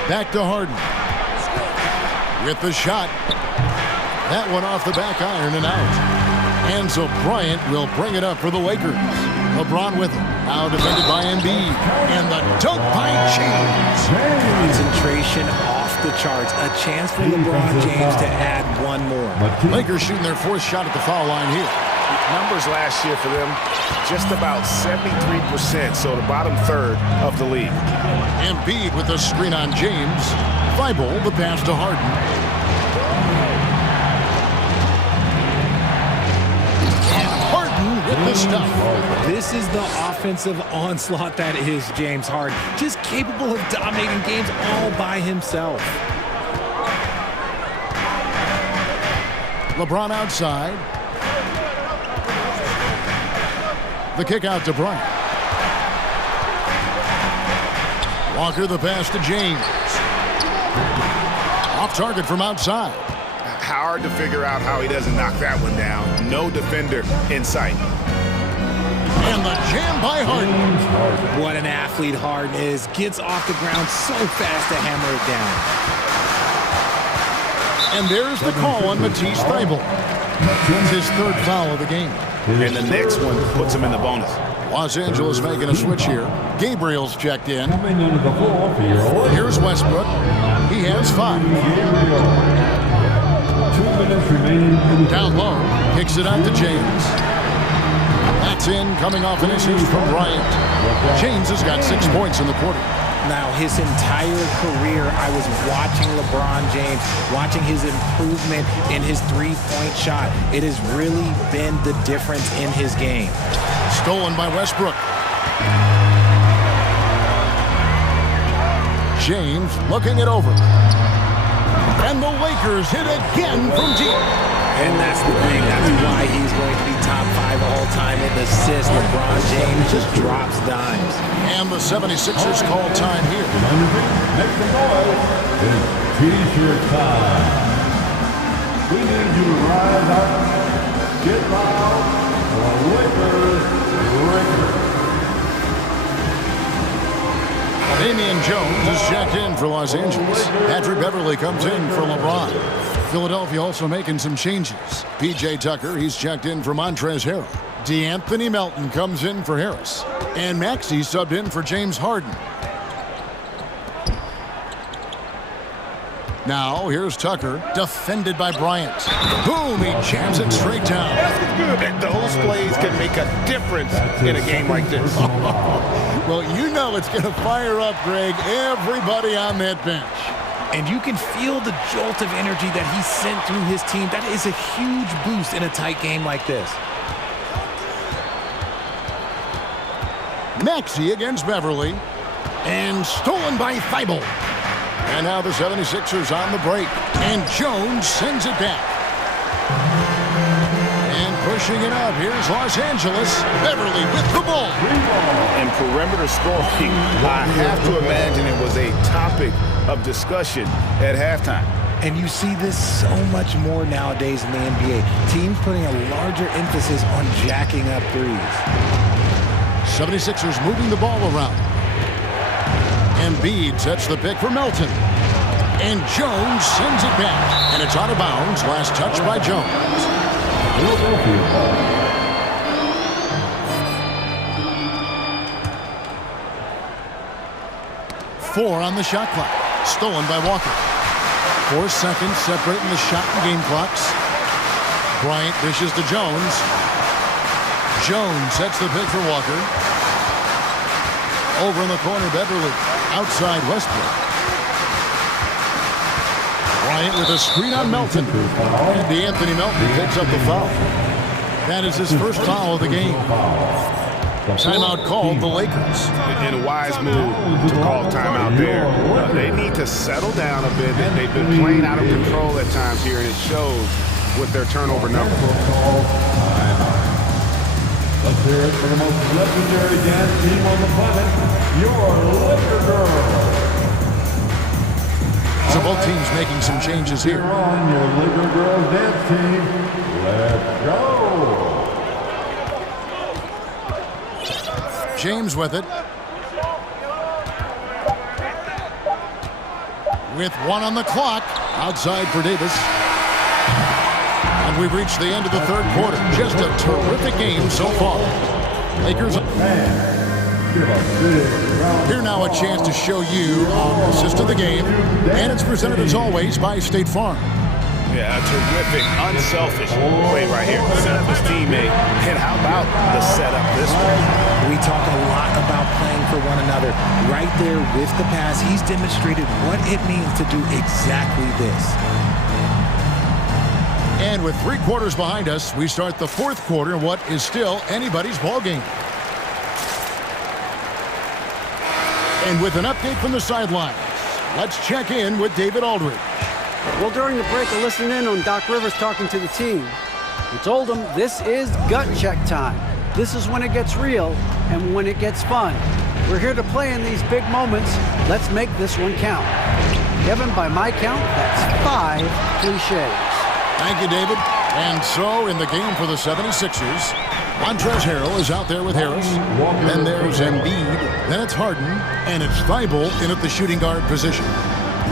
Back to Harden. With the shot. That one off the back iron and out. And so Bryant will bring it up for the Lakers. LeBron with it. Now defended by Embiid. And the dunk by James. Concentration off the charts. A chance for LeBron James to add one more. Lakers shooting their 4th shot at the foul line here. Numbers last year for them, just about 73%, so the bottom third of the league. Embiid with the screen on James. Thibault the pass to Harden. And Harden with the stuff. This is the offensive onslaught that is James Harden. Just capable of dominating games all by himself. LeBron outside. The kick out to Bryant. Walker the pass to James. Off target from outside. Hard to figure out how he doesn't knock that one down. No defender in sight. And the jam by Harden. What an athlete Harden is. Gets off the ground so fast to hammer it down. And there's the call on Matisse Thybulle. It's his third foul of the game. And the next one puts him in the bonus. Los Angeles making a switch here. Gabriel's checked in. Coming into the floor for your Lakers. Here's Westbrook. He has 5. 2 minutes remaining. Down low. Kicks it out to James. That's in, coming off an assist from Bryant. James has got 6 points in the quarter. Now, his entire career, I was watching LeBron James, watching his improvement in his three-point shot. It has really been the difference in his game. Stolen by Westbrook. James looking it over. And the Lakers hit again from deep. And that's the thing. That's why he's going to be top 5 all-time in assists. LeBron James just drops dimes. And the 76ers call time here. Make some noise. It's T-shirt time. We need you to rise up, get loud, or Lakers. Damian Jones is checked in for Los Angeles. Patrick Beverly comes in for LeBron. Philadelphia also making some changes. P.J. Tucker, he's checked in for Montrezl Harrell. DeAnthony Melton comes in for Harris. And Maxey subbed in for James Harden. Now, here's Tucker, defended by Bryant. Boom, he jams it straight down. Good. Those plays can make a difference in a game like this. Well, you know it's going to fire up, Greg, everybody on that bench. And you can feel the jolt of energy that he sent through his team. That is a huge boost in a tight game like this. Maxey against Beverly. And stolen by Thybulle. And now the 76ers on the break. And Jones sends it back. And pushing it up, here's Los Angeles. Beverly with the ball. And perimeter scoring, I have to imagine it was a topic of discussion at halftime. And you see this so much more nowadays in the NBA. Teams putting a larger emphasis on jacking up threes. 76ers moving the ball around. Embiid sets the pick for Melton. And Jones sends it back. And it's out of bounds. Last touch by Jones. 4 on the shot clock. Stolen by Walker. 4 seconds separating the shot and game clocks. Bryant dishes to Jones. Jones sets the pick for Walker. Over in the corner, Beverly. Outside Westbrook. Bryant with a screen on Melton. And DeAnthony Melton picks up the foul. That is his first foul of the game. Timeout called the Lakers. In a wise move to call timeout there. They need to settle down a bit. They've been playing out of control at times here, and it shows with their turnover numbers. Let's hear it for the most legendary dance team on the planet, your Laker Girls. So both teams making some changes here. You're on your Laker Girls dance team. Let's go. James with it. With 1 on the clock. Outside for Davis. And we've reached the end of the third quarter. Just a terrific game so far. Lakers. Here now a chance to show you our assist of the game. And it's presented as always by State Farm. Yeah, a terrific, unselfish play right here. Set up his teammate. And how about the setup this way? We talk a lot about playing for one another. Right there with the pass, he's demonstrated what it means to do exactly this. And with 3 quarters behind us, we start the 4th quarter in what is still anybody's ball game. And with an update from the sidelines, let's check in with David Aldridge. Well, during the break, I listened in on Doc Rivers talking to the team. He told them this is gut check time. This is when it gets real and when it gets fun. We're here to play in these big moments. Let's make this one count. Kevin, by my count, that's 5 cliches. Thank you, David. And so, in the game for the 76ers, Montrezl Harrell is out there with Harris. Then there's Embiid. Then it's Harden. And it's Thibault in at the shooting guard position.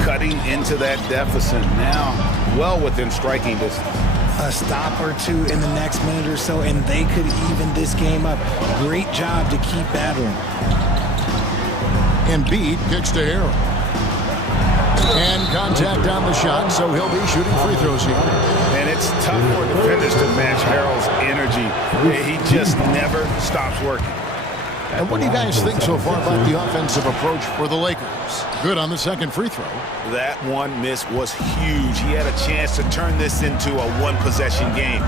Cutting into that deficit now, well within striking distance. A stop or two in the next minute or so, and they could even this game up. Great job to keep battling. Embiid kicks to Harrell. And contact on the shot, so he'll be shooting free throws here. And it's tough for defenders to match Harrell's energy. He just never stops working. And what do you guys think so far about the offensive approach for the Lakers? Good on the second free throw. That one miss was huge. He had a chance to turn this into a one-possession game.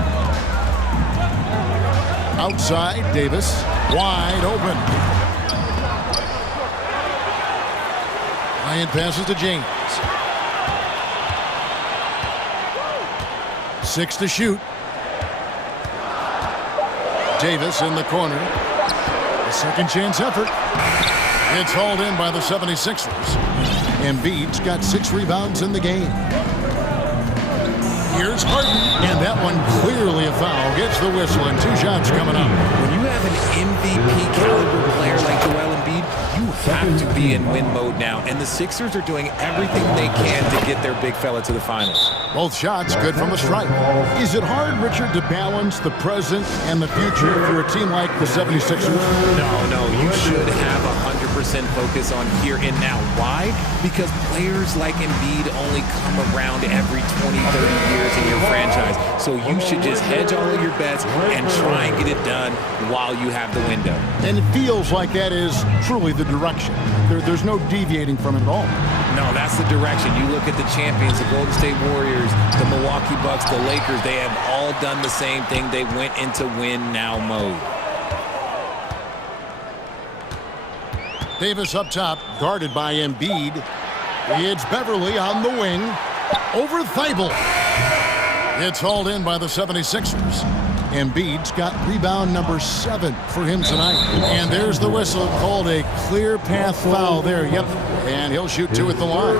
Outside, Davis, wide open. Bryant passes to James. 6 to shoot. Davis in the corner. A second chance effort. It's hauled in by the 76ers. Embiid's got 6 rebounds in the game. Here's Harden, and that one clearly a foul. Gets the whistle, and 2 shots coming up. When you have an MVP caliber player like Joel Embiid, you have to be in win mode now, and the Sixers are doing everything they can to get their big fella to the finals. Both shots good from the stripe. Is it hard, Richard, to balance the present and the future for a team like the 76ers? No, you should have 100% focus on here and now. Why? Because players like Embiid only come around every 20, 30 years in your franchise. So you should just hedge all of your bets and try and get it done while you have the window. And it feels like that is truly the direction. There's no deviating from it at all. No, that's the direction. You look at the champions, the Golden State Warriors, the Milwaukee Bucks, the Lakers, they have all done the same thing. They went into win-now mode. Davis up top, guarded by Embiid. It's Beverly on the wing. Over Thibault. It's hauled in by the 76ers. Embiid's got rebound number 7 for him tonight. And there's the whistle, called a clear path foul there. Yep, and he'll shoot 2 at the line.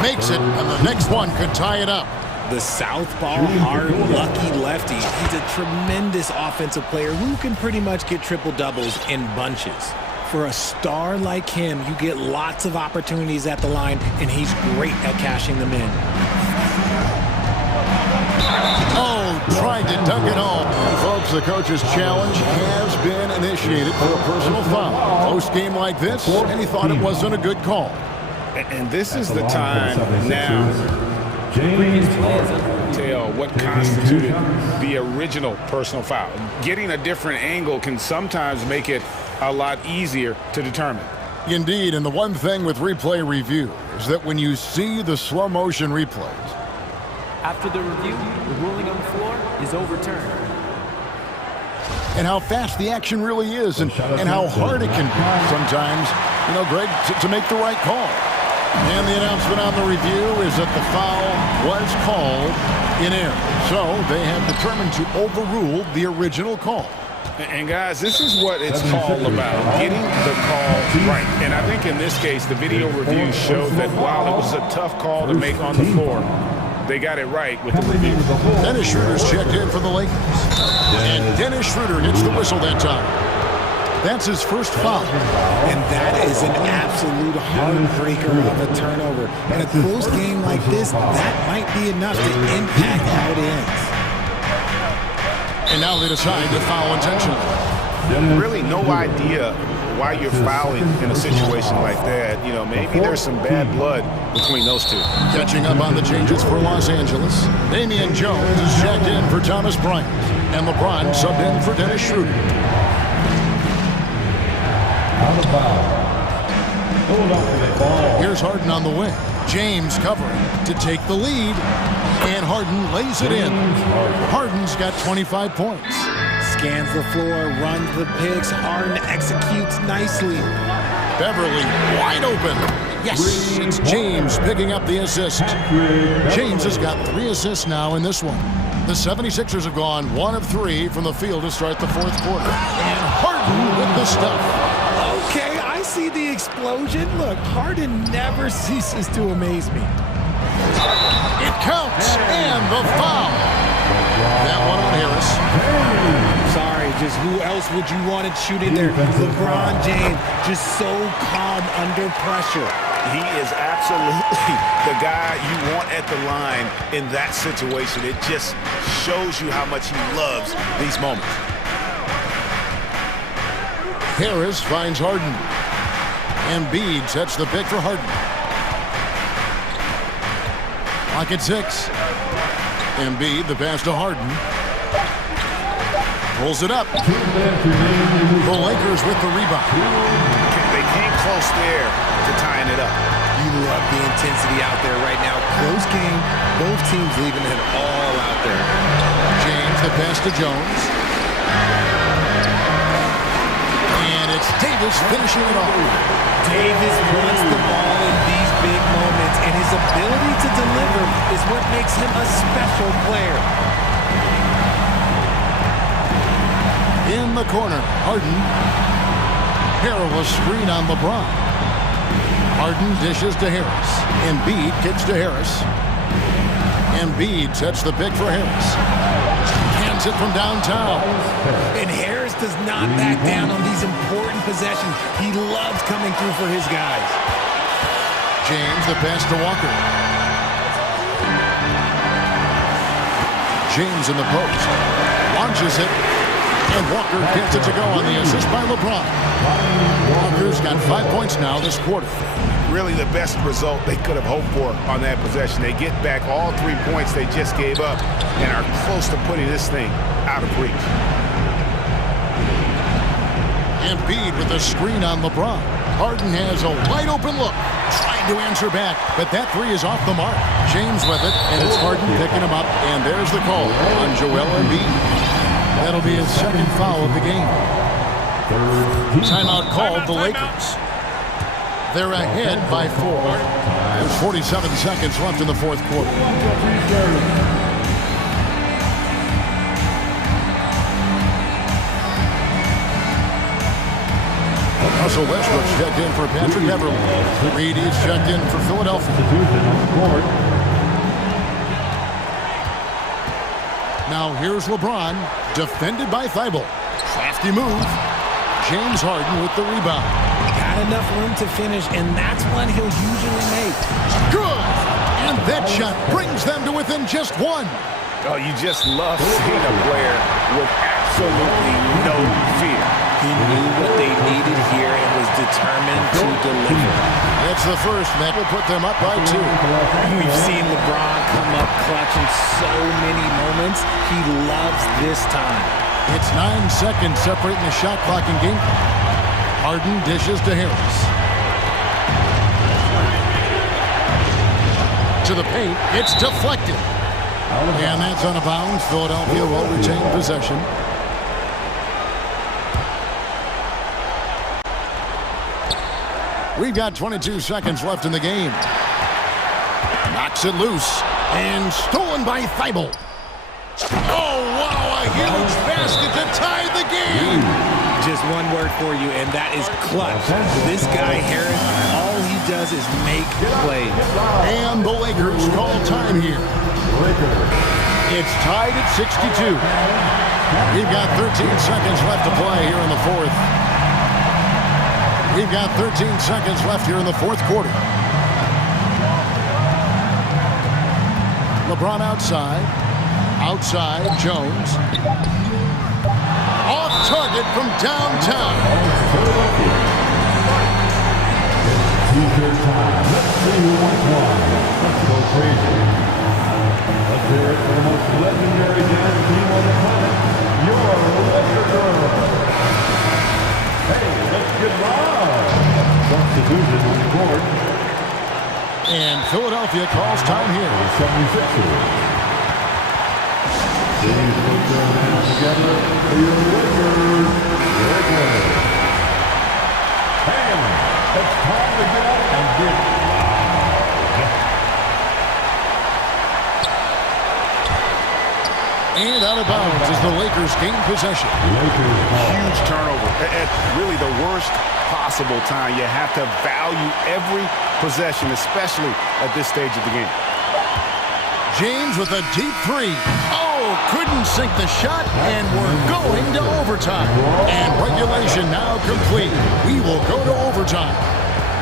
Makes it, and the next one could tie it up. The southpaw, hard, lucky lefty. He's a tremendous offensive player who can pretty much get triple-doubles in bunches. For a star like him, you get lots of opportunities at the line, and he's great at cashing them in. Oh, tried to dunk it home. Folks, the coach's challenge has been initiated for a personal foul. Close game like this, and he thought it wasn't a good call. And this is the time now to tell what constituted the original personal foul. Getting a different angle can sometimes make it a lot easier to determine. Indeed, and the one thing with replay review is that when you see the slow motion replays, after the review, the ruling on the floor is overturned. And how fast the action really is, and how hard it can be sometimes, you know, Greg, to make the right call. And the announcement on the review is that the foul was called in error. So they have determined to overrule the original call. And guys, this is what it's all about, getting the call right. And I think in this case, the video review showed that while it was a tough call to make on the floor, they got it right with the review. Dennis Schroeder's checked in for the Lakers. And Dennis Schroeder gets the whistle that time. That's his first foul. And that is an absolute heartbreaker of a turnover. In a close game like this, that might be enough to impact how it ends. And now they decide to foul intentionally. Really no idea why you're fouling in a situation like that. You know, maybe there's some bad blood between those two. Catching up on the changes for Los Angeles, Damian Jones is checked in for Thomas Bryant. And LeBron subbed in for Dennis Schroeder. Here's Harden on the wing. James covering to take the lead. And Harden lays it in. Harden's got 25 points. Scans the floor, runs the picks. Harden executes nicely. Beverly wide open. Yes, it's James picking up the assist. James has got 3 assists now in this one. The 76ers have gone 1 of 3 from the field to start the fourth quarter. And Harden with the stuff. Okay, I see the explosion. Look, Harden never ceases to amaze me. It counts, and the foul. That one on Harris. Sorry, just who else would you want it shooting there? LeBron James, just so calm under pressure. He is absolutely the guy you want at the line in that situation. It just shows you how much he loves these moments. Harris finds Harden. Embiid sets the pick for Harden. Clock at 6. Embiid, the pass to Harden. Pulls it up. The Lakers with the rebound. They came close there to tying it up. You love the intensity out there right now. Close game. Both teams leaving it all out there. James, the pass to Jones. And it's Davis finishing it off. Davis wants the ball in these big moments, and his ability to deliver is what makes him a special player. In the corner, Harden. Perilous screen on LeBron. Harden dishes to Harris. Embiid kicks to Harris. Embiid sets the pick for Harris. Hands it from downtown. And Harris does not back down on these important possessions. He loves coming through for his guys. James, the pass to Walker. James in the post. Launches it. And Walker gets it to go on the assist by LeBron. Walker's got 5 points now this quarter. Really the best result they could have hoped for on that possession. They get back all 3 points they just gave up and are close to putting this thing out of reach. Embiid with a screen on LeBron. Harden has a wide open look. Trying to answer back, but that 3 is off the mark. James with it, and it's Harden picking him up. And there's the call on Joel Embiid. That'll be his second foul of the game. Timeout called the Lakers. They're ahead by 4. There's 47 seconds left in the fourth quarter. Russell Westbrook's checked in for Patrick Beverly. Reedy's checked in for Philadelphia. Now here's LeBron, defended by Thibault. Crafty move. James Harden with the rebound. Got enough room to finish, and that's one he'll usually make. Good! And that shot brings them to within just 1. Oh, you just love seeing a player with absolutely no fear. He knew what they needed here and was determined to deliver. It's the first that will put them up by 2. We've seen LeBron come up clutch in so many moments. He loves this time. It's 9 seconds separating the shot clock and game clock. Harden dishes to Harris. To the paint. It's deflected. And that's out of bounds. Philadelphia will retain possession. We've got 22 seconds left in the game. Knocks it loose. And stolen by Thibault. Oh, wow, a huge basket to tie the game. Just one word for you, and that is clutch. This guy, Harris, all he does is make plays. And the Lakers call time here. It's tied at 62. We've got 13 seconds left to play here in the fourth. We've got 13 seconds left here in the fourth quarter. LeBron outside. Outside, Jones. Off target from downtown. T-shirt time. Let's see who wants one. Let's go crazy. Let's hear it for the most legendary dance team on the planet. Your Laker Girls. Hey, let's get loud. Substitution on the court. And Philadelphia calls time here. 76ers. Please put your hands together for your winners. Hey, it's time to get up and get And out of bounds as the Lakers gain possession. Huge turnover at really the worst possible time. You have to value every possession, especially at this stage of the game. James with a deep three. Oh, couldn't sink the shot, and we're going to overtime. And regulation now complete. We will go to overtime.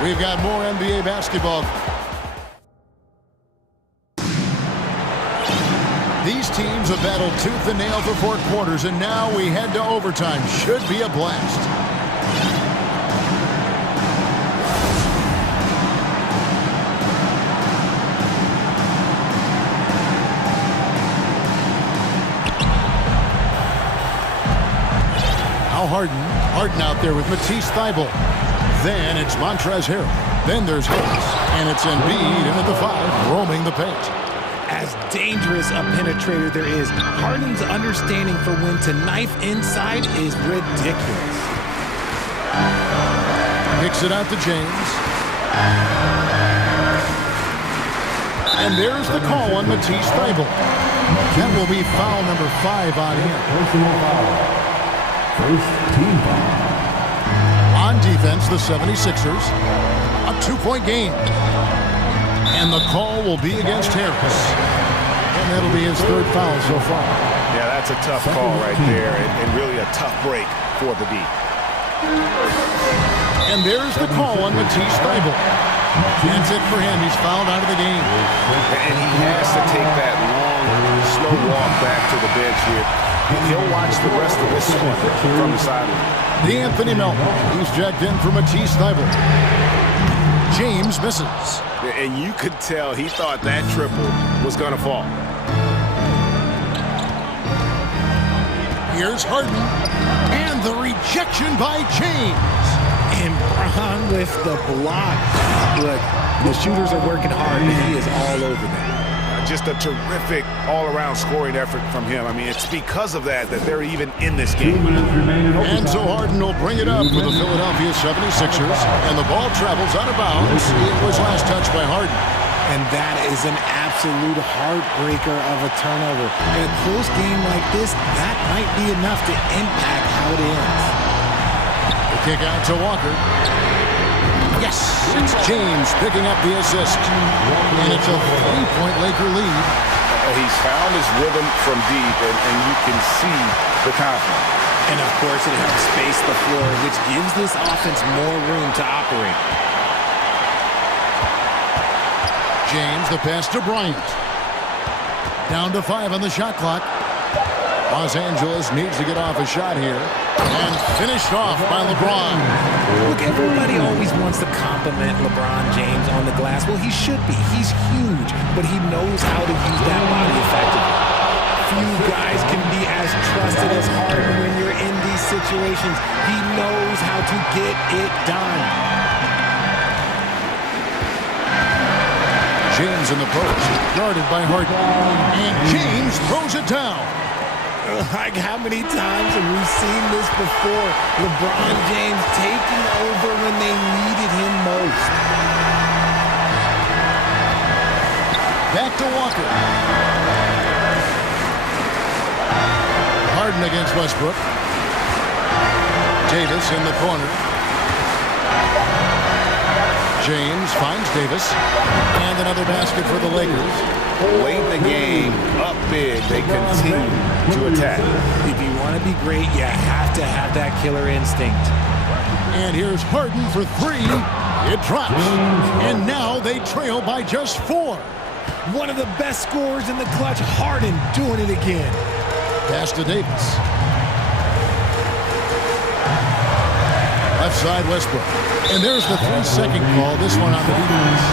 We've got more NBA basketball. These teams have battled tooth and nail for 4 quarters, and now we head to overtime. Should be a blast. Now Harden out there with Matisse Thybulle. Then it's Montrezl Harrell. Then there's Harris, and it's Embiid in at the 5, roaming the paint. As dangerous a penetrator there is, Harden's understanding for when to knife inside is ridiculous. Kicks it out to James. And there's the call on Matisse Thybulle. That will be foul number 5 on him. personal foul. First team foul. On defense, the 76ers. A 2-point game. And the call will be against Harris. And that'll be his 3rd foul so far. Yeah, that's a tough call right there, and really a tough break for the D. And there's the call on Matisse Thybulle. That's it for him. He's fouled out of the game. And he has to take that long, slow walk back to the bench here. He'll watch the rest of this one from the sideline. The Anthony Melton. He's jacked in for Matisse Thybulle. James misses. And you could tell he thought that triple was going to fall. Here's Harden. And the rejection by James. And Braun with the block. Look, the shooters are working hard, and he is all over them. Just a terrific all-around scoring effort from him. I mean, it's because of that they're even in this game. And so Harden will bring it up for the Philadelphia 76ers. And the ball travels out of bounds. It was last touched by Harden. And that is an absolute heartbreaker of a turnover. In a close game like this, that might be enough to impact how it ends. The kick out to Walker. Yes, it's James picking up the assist. And it's a 3-point Laker lead. He's found his rhythm from deep, and you can see the confidence. And of course, it helps space the floor, which gives this offense more room to operate. James, the pass to Bryant. Down to 5 on the shot clock. Los Angeles needs to get off a shot here. And finished off by LeBron. Look, everybody always wants to compliment LeBron James on the glass. Well, he should be. He's huge, but he knows how to use that body effectively. Few guys can be as trusted as Harden when you're in these situations. He knows how to get it done. James in the post, guarded by Harden. And James throws it down. Like, how many times have we seen this before? LeBron James taking over when they needed him most. Back to Walker. Harden against Westbrook. Davis in the corner. James finds Davis. And another basket for the Lakers. Late in the game, up big, they continue to attack. If you want to be great, you have to have that killer instinct. And here's Harden for 3. It drops. And now they trail by just 4. One of the best scorers in the clutch, Harden doing it again. Pass to Davis. Left side Westbrook. And there's the 3-second call. This one on the defense.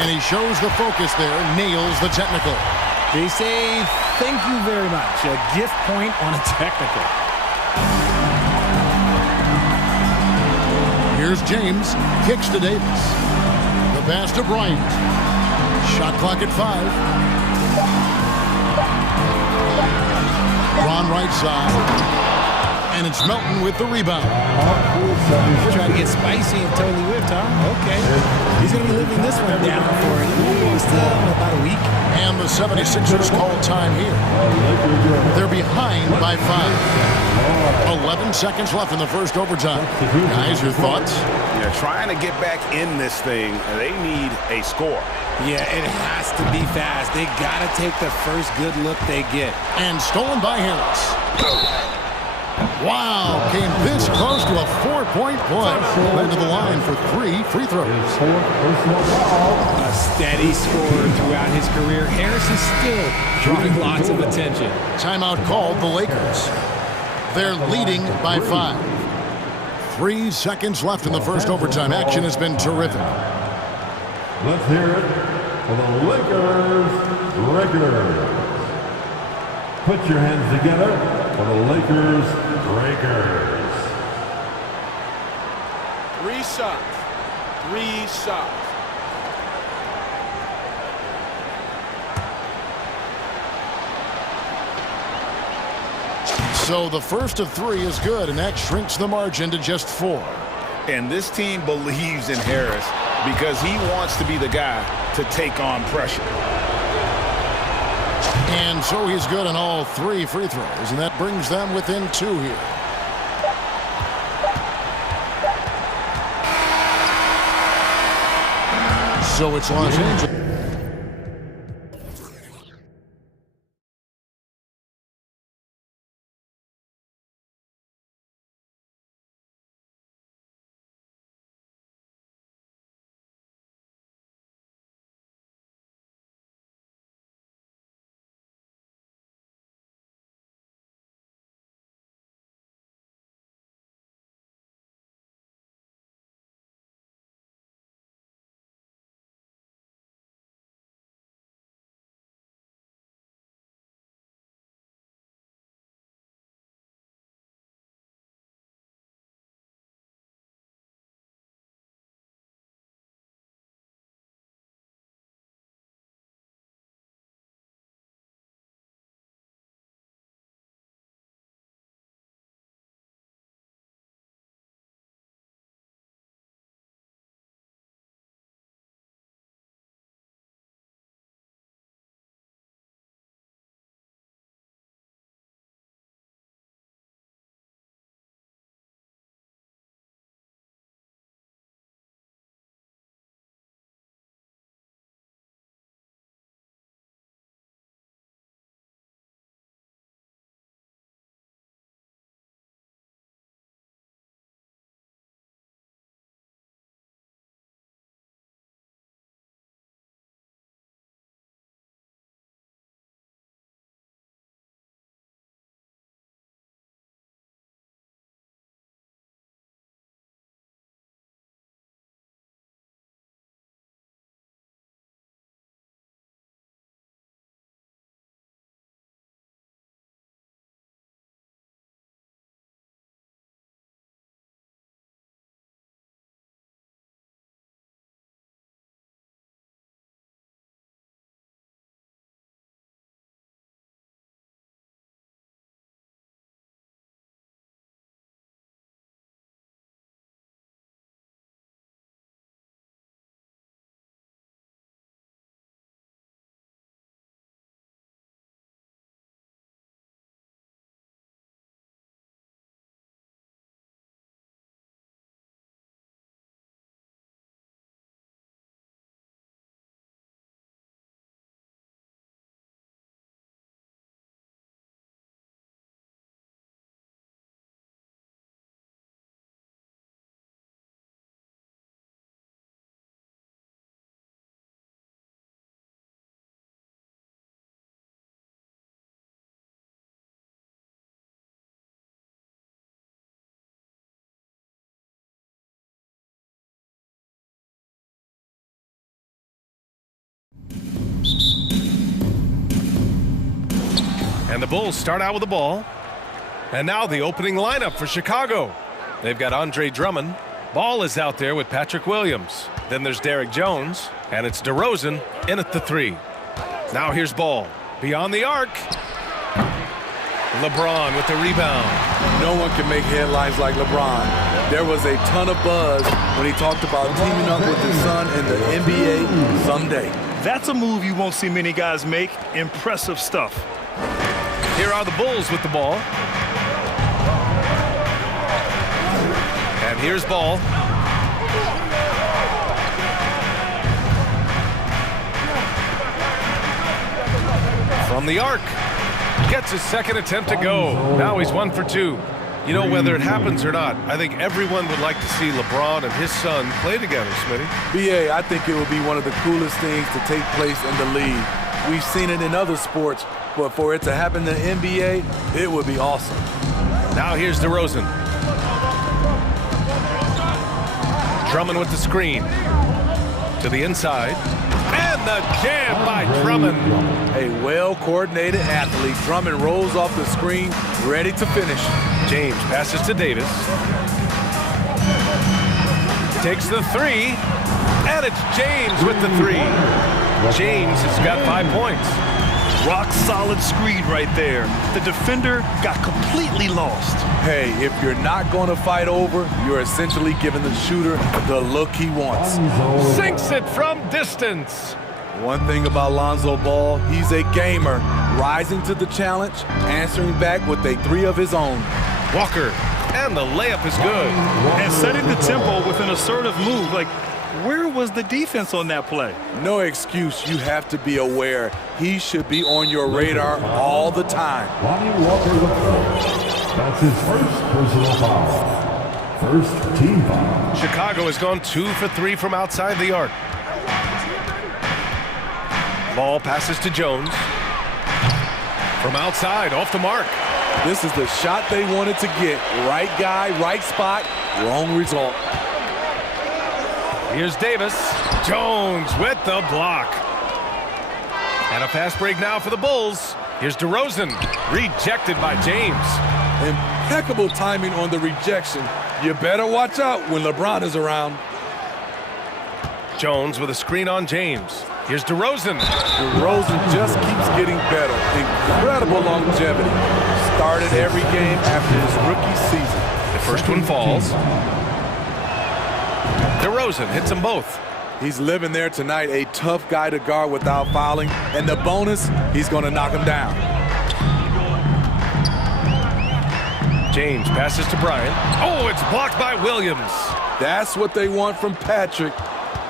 And he shows the focus there, nails the technical. They say, thank you very much. A gift point on a technical. Here's James, kicks to Davis. The pass to Bryant. Shot clock at 5. Ron right side. And it's Melton with the rebound. Trying to get spicy and totally whipped, huh? Okay. He's going to be living this one down for at least about a week. And the 76ers call time here. They're behind by 5. 11 seconds left in the first overtime. Guys, your thoughts? Yeah, trying to get back in this thing, they need a score. Yeah, it has to be fast. They got to take the first good look they get. And stolen by Harris. Wow, came this close to a 4-point play. Led to the line for 3 free throws. A steady scorer throughout his career. Harris is still drawing lots of attention. Timeout called the Lakers. They're leading by 5. 3 seconds left in the first overtime. Action has been terrific. Let's hear it for the Lakers. Put your hands together for the Lakers. 3 shots. 3 shots. So the first of 3 is good, and that shrinks the margin to just 4. And this team believes in Harris because he wants to be the guy to take on pressure. And so he's good on all 3 free throws, and that brings them within 2 here. So it's Los Angeles. And the Bulls start out with the ball. And now the opening lineup for Chicago. They've got Andre Drummond. Ball is out there with Patrick Williams. Then there's Derrick Jones, and it's DeRozan in at the 3. Now here's Ball. Beyond the arc. LeBron with the rebound. No one can make headlines like LeBron. There was a ton of buzz when he talked about teaming up with his son in the NBA someday. That's a move you won't see many guys make. Impressive stuff. Here are the Bulls with the ball. And here's Ball. From the arc. Gets his second attempt to go. Now he's 1 for 2. You know, whether it happens or not, I think everyone would like to see LeBron and his son play together, Smitty. BA, I think it would be one of the coolest things to take place in the league. We've seen it in other sports, but for it to happen in the NBA, it would be awesome. Now here's DeRozan. Drummond with the screen. To the inside. And the jam by Drummond. A well-coordinated athlete. Drummond rolls off the screen, ready to finish. James passes to Davis. Takes the 3. And it's James with the 3. James has got 5 points. Rock solid screen right there. The defender got completely lost. Hey, if you're not going to fight over, you're essentially giving the shooter the look he wants. Sinks it from distance. One thing about Lonzo Ball, he's a gamer, rising to the challenge, answering back with a 3 of his own. Walker, and the layup is good. And setting the tempo with an assertive move. Like, where was the defense on that play? No excuse. You have to be aware. He should be on your radar all the time. Lonnie Walker III. That's his first personal foul. First team foul. Chicago has gone 2 for 3 from outside the arc. Ball passes to Jones. From outside, off the mark. This is the shot they wanted to get. Right guy, right spot, wrong result. Here's Davis. Jones with the block. And a fast break now for the Bulls. Here's DeRozan. Rejected by James. Impeccable timing on the rejection. You better watch out when LeBron is around. Jones with a screen on James. Here's DeRozan. DeRozan just keeps getting better. Incredible longevity. Started every game after his rookie season. The first one falls. DeRozan hits them both. He's living there tonight, a tough guy to guard without fouling. And the bonus, he's going to knock him down. James passes to Bryant. Oh, it's blocked by Williams. That's what they want from Patrick.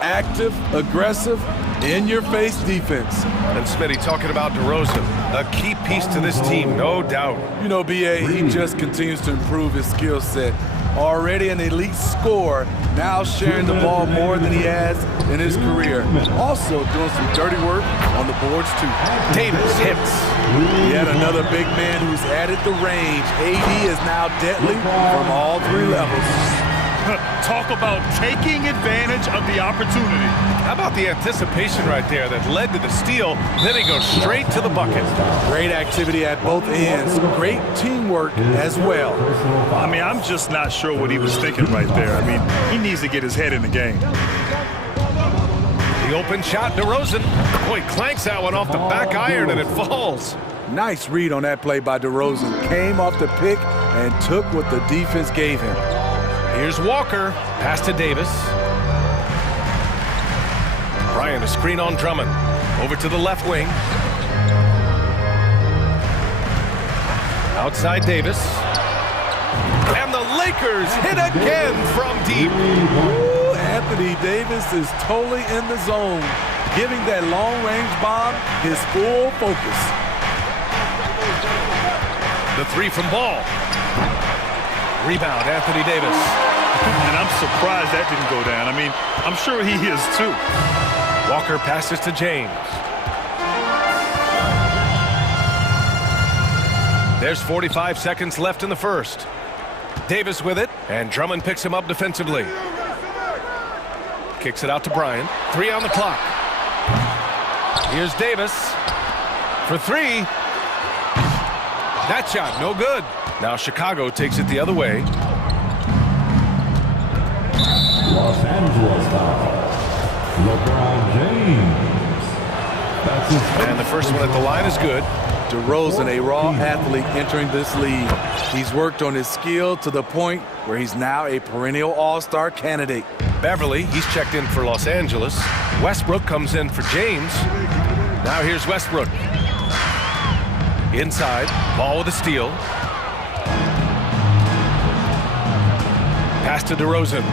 Active, aggressive, in-your-face defense. And Smitty talking about DeRozan, a key piece to this team, no doubt. You know, BA, he just continues to improve his skill set. Already an elite scorer, now sharing the ball more than he has in his career. Also doing some dirty work on the boards, too. Davis hits. Yet another big man who's added the range. AD is now deadly from all 3 levels. Talk about taking advantage of the opportunity. How about the anticipation right there that led to the steal, then he goes straight to the bucket. Great activity at both ends. Great teamwork as well. I mean, I'm just not sure what he was thinking right there. I mean, he needs to get his head in the game. The open shot, DeRozan. Boy, clanks that one off the back iron and it falls. Nice read on that play by DeRozan. Came off the pick and took what the defense gave him. Here's Walker. Pass to Davis. Bryant, a screen on Drummond. Over to the left wing. Outside Davis. And the Lakers hit again from deep. Ooh, Anthony Davis is totally in the zone, giving that long-range bomb his full focus. The 3 from Ball. Rebound, Anthony Davis. And I'm surprised that didn't go down. I mean, I'm sure he is too. Walker passes to James. There's 45 seconds left in the first. Davis with it, and Drummond picks him up defensively. Kicks it out to Bryant. 3 on the clock. Here's Davis for 3. That shot, no good. Now Chicago takes it the other way. Los Angeles foul. LeBron James. That's his first. And the first one at the line is good. DeRozan, a raw athlete entering this league. He's worked on his skill to the point where he's now a perennial all-star candidate. Beverly, he's checked in for Los Angeles. Westbrook comes in for James. Now here's Westbrook. Inside, ball with a steal. Pass to DeRozan.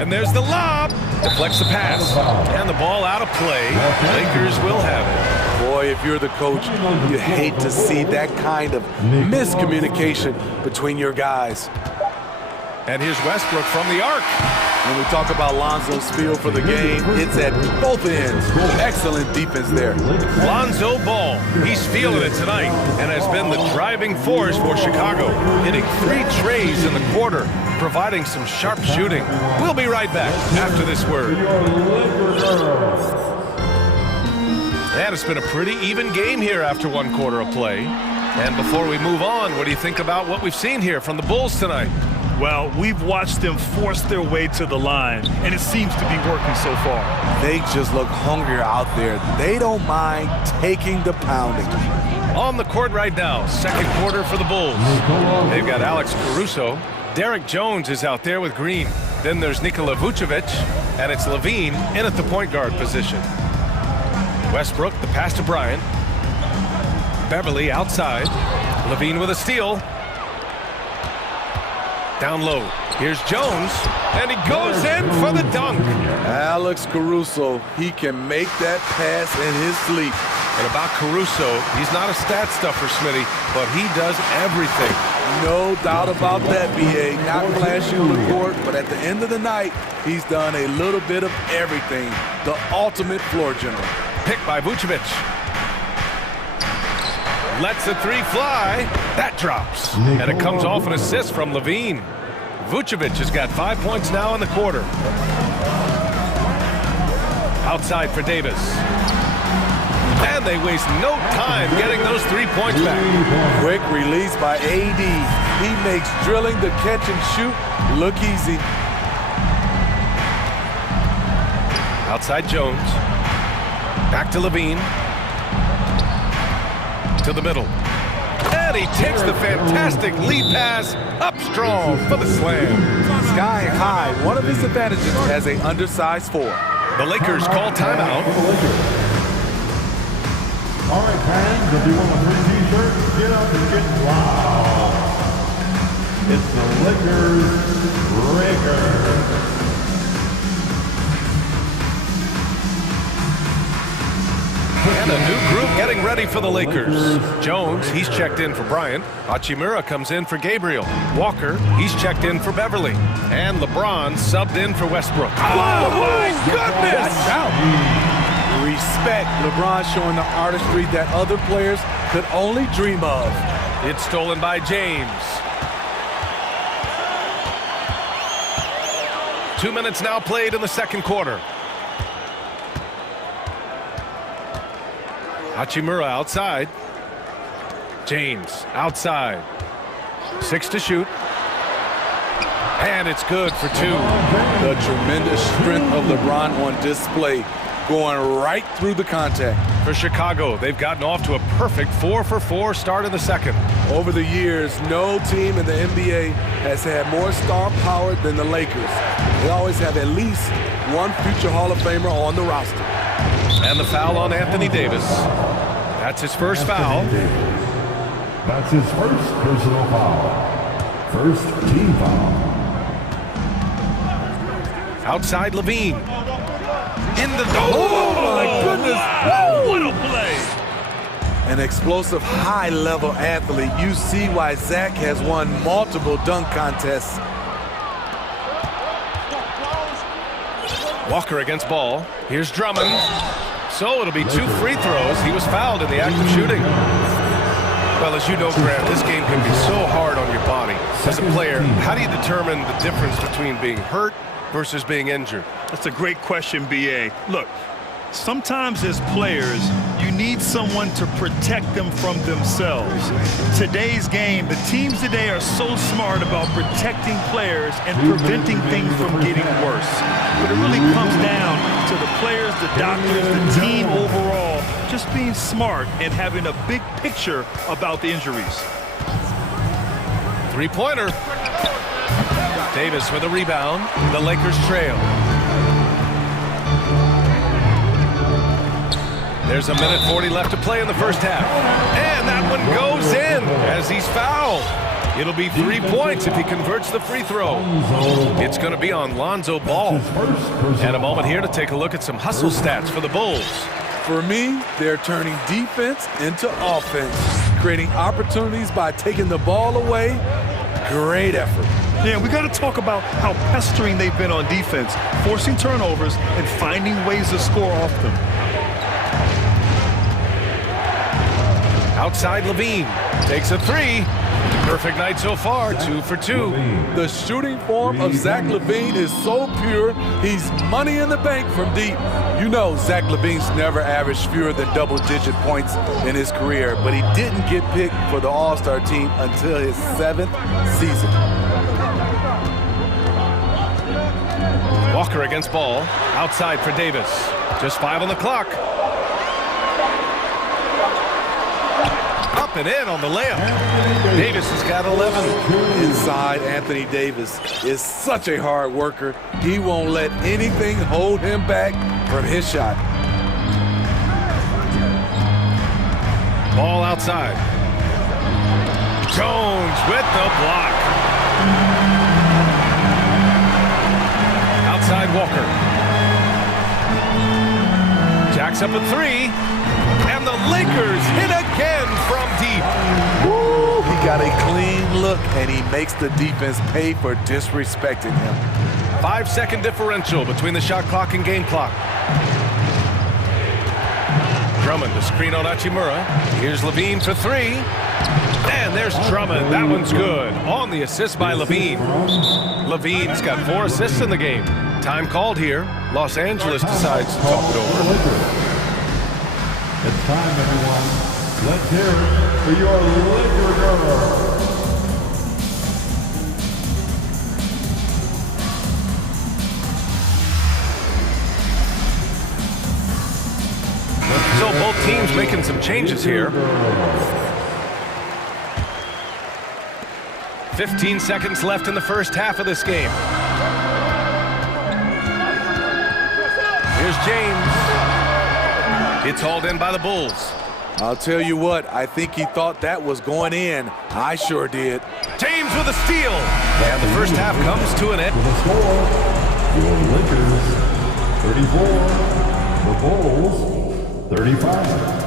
And there's the lob. Deflects the pass. And the ball out of play. Lakers will have it. Boy, if you're the coach, you hate to see that kind of miscommunication between your guys. And here's Westbrook from the arc. When we talk about Lonzo's feel for the game, it's at both ends. Excellent defense there. Lonzo Ball, he's feeling it tonight and has been the driving force for Chicago, hitting 3 trays in the quarter, providing some sharp shooting. We'll be right back after this word. And it's been a pretty even game here after 1 quarter of play. And before we move on, what do you think about what we've seen here from the Bulls tonight? Well, we've watched them force their way to the line, and it seems to be working so far. They just look hungrier out there. They don't mind taking the pounding. On the court right now, second quarter for the Bulls. They've got Alex Caruso. Derek Jones is out there with Green. Then there's Nikola Vucevic, and it's Levine in at the point guard position. Westbrook, the pass to Bryant. Beverly outside. Levine with a steal. Down low. Here's Jones, and he goes in for the dunk. Alex Caruso, he can make that pass in his sleep. And about Caruso, he's not a stat stuffer, Smitty, but he does everything. No doubt about that, B.A. Not flashy on the court, but at the end of the night, he's done a little bit of everything. The ultimate floor general. Picked by Vucevic. Lets the 3 fly. That drops. And it comes off an assist from Levine. Vucevic has got 5 points now in the quarter. Outside for Davis. And they waste no time getting those 3 points back. Quick release by AD. He makes drilling the catch and shoot look easy. Outside Jones. Back to Levine. To the middle. And he takes the fantastic lead pass up strong for the slam. Sky high. One of his advantages as an undersized 4. The Lakers call timeout. All right, fans, if you want a free t-shirt, get up and get loud. It's the Lakers Breaker. And a new group getting ready for the Lakers. Jones, he's checked in for Bryant. Hachimura comes in for Gabriel. Walker, he's checked in for Beverly. And LeBron subbed in for Westbrook. Oh, my goodness! Respect. LeBron showing the artistry that other players could only dream of. It's stolen by James. 2 minutes now played in the second quarter. Hachimura outside. James outside. 6 to shoot. And it's good for 2. The tremendous strength of LeBron on display, going right through the contact. For Chicago, they've gotten off to a perfect 4-for-4 start in the second. Over the years, no team in the NBA has had more star power than the Lakers. They always have at least one future Hall of Famer on the roster. And the foul on Anthony Davis. That's his first foul. That's his first personal foul. First team foul. Outside Levine. In the Oh, my goodness. Wow, what a play. An explosive, high-level athlete. You see why Zach has won multiple dunk contests. Walker against Ball. Here's Drummond. So it'll be 2 free throws. He was fouled in the act of shooting. Well, as you know, Grant, this game can be so hard on your body. As a player, how do you determine the difference between being hurt versus being injured? That's a great question, B.A. Look, sometimes as players, You need someone to protect them from themselves. Today's game, the teams today are so smart about protecting players and preventing things from getting worse. But it really comes down to the players, the doctors, the team overall, just being smart and having a big picture about the injuries. Three-pointer. Davis with a rebound. The Lakers trail. There's a minute 40 left to play in the first half. And that one goes in as he's fouled. It'll be 3 points if he converts the free throw. It's going to be on Lonzo Ball. And a moment here to take a look at some hustle stats for the Bulls. For me, they're turning defense into offense, creating opportunities by taking the ball away. Great effort. Yeah, we got to talk about how pestering they've been on defense, forcing turnovers and finding ways to score off them. Outside Levine takes a three. Perfect night so far, 2 for 2. The shooting form of Zach LaVine is so pure, he's money in the bank from deep. You know Zach LaVine's never averaged fewer than double-digit points in his career, but he didn't get picked for the All-Star team until his 7th season. Walker against Ball, outside for Davis. Just 5 on the clock. Up and in on the layup. Davis has got 11. Inside Anthony Davis is such a hard worker. He won't let anything hold him back from his shot. Ball outside. Jones with the block. Outside Walker. Jacks up a three. And the Lakers hit again from deep. Woo! He got a clean look, and he makes the defense pay for disrespecting him. 5-second differential between the shot clock and game clock. Drummond, the screen on Hachimura. Here's Levine for three. And there's Drummond. That one's good. On the assist by Levine. Levine's got 4 assists in the game. Time called here. Los Angeles decides to talk it over. It's time, everyone. Let's hear it for your Laker girl. So both teams making some changes here. 15 seconds left in the first half of this game. Here's James. It's hauled in by the Bulls. I'll tell you what, I think he thought that was going in. I sure did. James with a steal. And the first half comes to an end. With a score, your Lakers 34, the Bulls 35.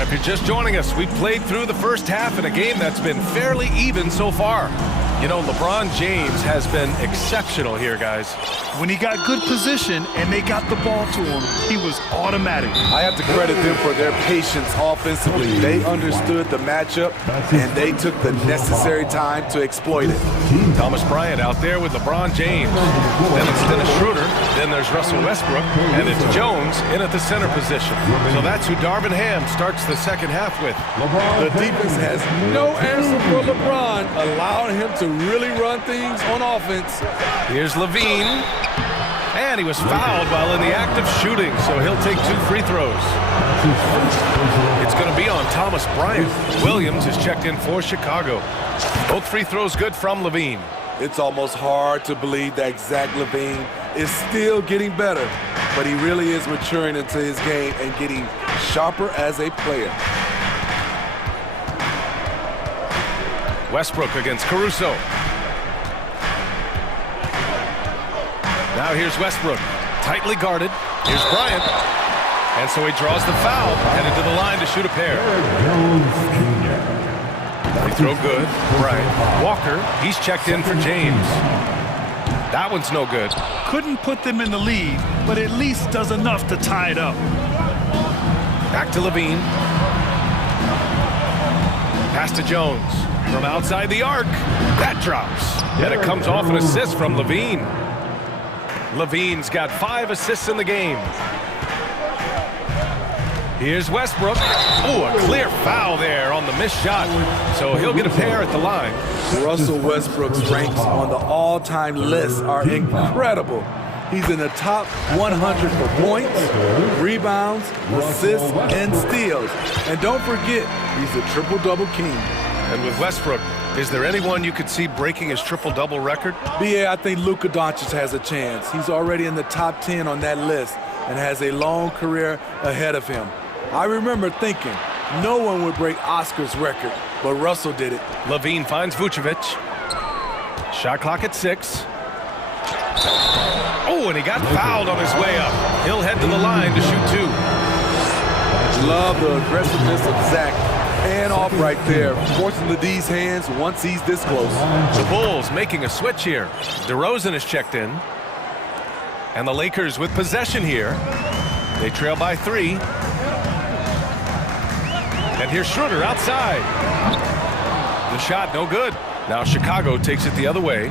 If you're just joining us, we've played through the first half in a game that's been fairly even so far. You know, LeBron James has been exceptional here, guys. When he got good position and they got the ball to him, he was automatic. I have to credit them for their patience offensively. They understood the matchup, and they took the necessary time to exploit it. Thomas Bryant out there with LeBron James. Then it's Dennis Schroeder. Then there's Russell Westbrook. And it's Jones in at the center position. So that's who Darvin Ham starts the second half with. The defense has no answer for LeBron, allowing him to really run things on offense. Here's Levine. And he was fouled while in the act of shooting, so he'll take 2 free throws. It's going to be on Thomas Bryant. Williams is checked in for Chicago. Both free throws good from Levine. It's almost hard to believe that Zach LaVine is still getting better, but he really is maturing into his game and getting sharper as a player. Westbrook against Caruso. Now here's Westbrook, tightly guarded. Here's Bryant. And so he draws the foul, headed to the line to shoot a pair. Free throw good. Bryant. Walker, he's checked in for James. That one's no good. Couldn't put them in the lead, but at least does enough to tie it up. Back to Levine. Pass to Jones. From outside the arc, that drops. And it comes off an assist from Levine. Levine's got 5 assists in the game. Here's Westbrook. Oh, a clear foul there on the missed shot. So he'll get a pair at the line. Russell Westbrook's ranks on the all-time list are incredible. He's in the top 100 for points, rebounds, assists, and steals. And don't forget, he's a triple-double king. And with Westbrook, is there anyone you could see breaking his triple-double record? Yeah, I think Luka Doncic has a chance. He's already in the top 10 on that list and has a long career ahead of him. I remember thinking no one would break Oscar's record, but Russell did it. Levine finds Vucevic. Shot clock at 6. Oh, and he got fouled on his way up. He'll head to the line to shoot 2. Love the aggressiveness of Zach. Hand off right there, forcing the D's hands once he's this close. The Bulls making a switch here. DeRozan is checked in. And the Lakers with possession here. They trail by 3. And here's Schroeder outside. The shot no good. Now Chicago takes it the other way.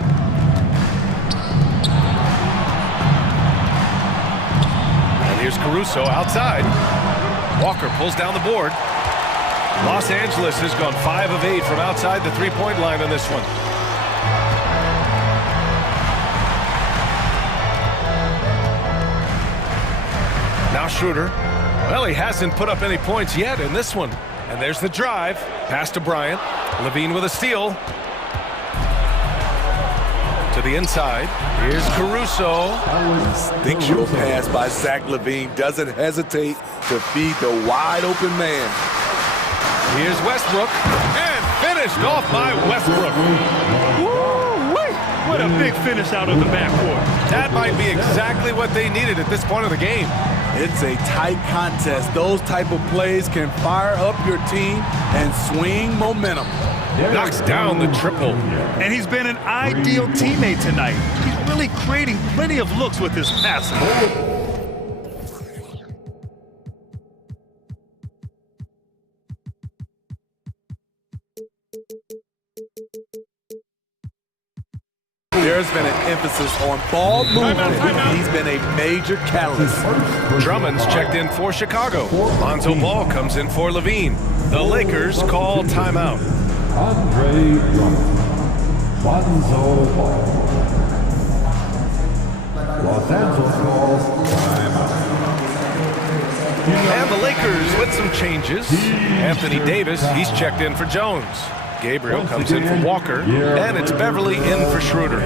And here's Caruso outside. Walker pulls down the board. Los Angeles has gone 5 of 8 from outside the three-point line on this one. Now Schroeder. Well, he hasn't put up any points yet in this one. And there's the drive. Pass to Bryant. Levine with a steal. To the inside. Here's Caruso. Instinctual pass by Zach Levine. Doesn't hesitate to feed the wide-open man. Here's Westbrook. And finished off by Westbrook. Woo-wee! What a big finish out of the backcourt. That might be exactly what they needed at this point of the game. It's a tight contest. Those type of plays can fire up your team and swing momentum. Knocks down the triple. And he's been an ideal teammate tonight. He's really creating plenty of looks with his passing. There's been an emphasis on ball movement. He's been a major catalyst. Drummond's checked in for Chicago. Lonzo Ball comes in for Levine. The Lakers call timeout. Andre Drummond. Lonzo Ball. Los Angeles calls timeout. And the Lakers with some changes. Anthony Davis, he's checked in for Jones. Gabriel comes in for Walker, and it's Beverly in for Schroeder.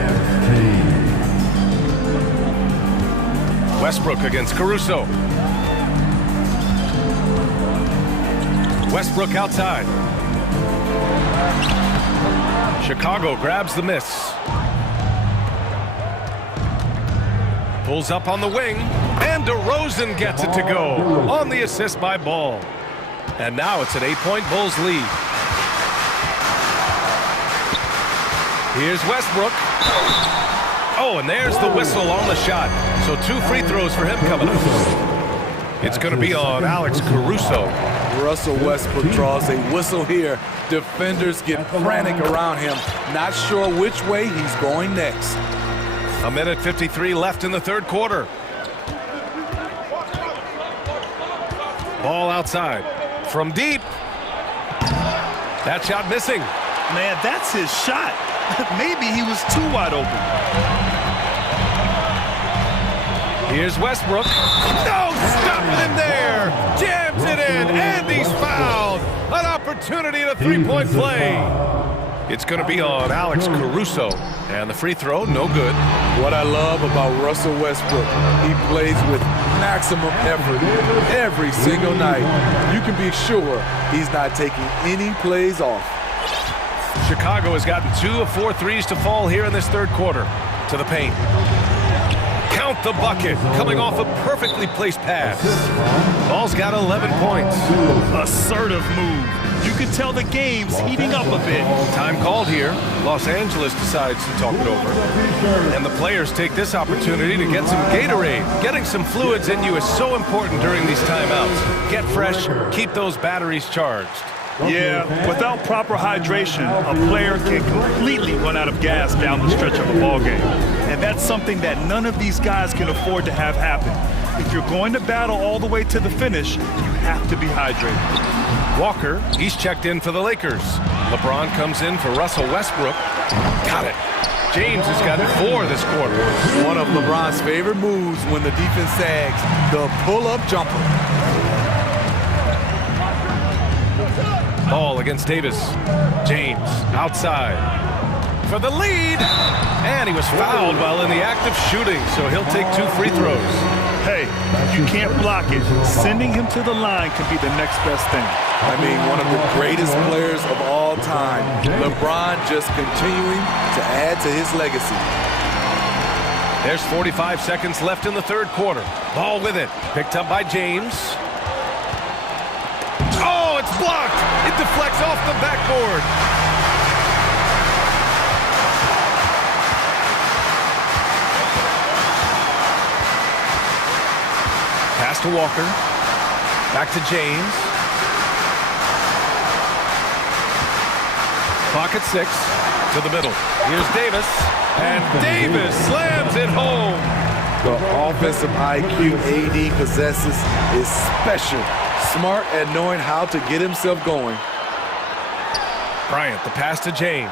Westbrook against Caruso. Westbrook outside. Chicago grabs the miss. Pulls up on the wing, and DeRozan gets it to go on the assist by Ball. And now it's an 8-point Bulls lead. Here's Westbrook. Oh, and there's the whistle on the shot. So 2 free throws for him coming up. It's going to be on Alex Caruso. Russell Westbrook draws a whistle here. Defenders get frantic around him, not sure which way he's going next. 1:53 left in the third quarter. Ball outside. From deep. That shot missing. Man, that's his shot. Maybe he was too wide open. Here's Westbrook. No, stopping him there. Jams it in, and he's fouled. An opportunity to 3-point play. It's going to be on Alex Caruso. And the free throw, no good. What I love about Russell Westbrook, he plays with maximum effort every single night. You can be sure he's not taking any plays off. Chicago has gotten 2 of 4 threes to fall here in this third quarter. To the paint. Count the bucket. Coming off a perfectly placed pass. Ball's got 11 points. Assertive move. You can tell the game's heating up a bit. Time called here. Los Angeles decides to talk it over. And the players take this opportunity to get some Gatorade. Getting some fluids in you is so important during these timeouts. Get fresh, keep those batteries charged. Yeah, without proper hydration, a player can completely run out of gas down the stretch of a ball game. And that's something that none of these guys can afford to have happen. If you're going to battle all the way to the finish, you have to be hydrated. Walker, he's checked in for the Lakers. LeBron comes in for Russell Westbrook. Got it. James has got 4 this quarter. One of LeBron's favorite moves when the defense sags, the pull-up jumper. Ball against Davis. James outside for the lead. And he was fouled while in the act of shooting, so he'll take 2 free throws. Hey, you can't block it. Sending him to the line can be the next best thing. I mean, one of the greatest players of all time. LeBron just continuing to add to his legacy. There's 45 seconds left in the third quarter. Ball with it. Picked up by James. Oh, it's blocked. It deflects off the backboard. Pass to Walker. Back to James. Clock at 6. To the middle. Here's Davis. And Davis slams it home. The offensive IQ AD possesses is special. Smart at knowing how to get himself going. Bryant, the pass to James.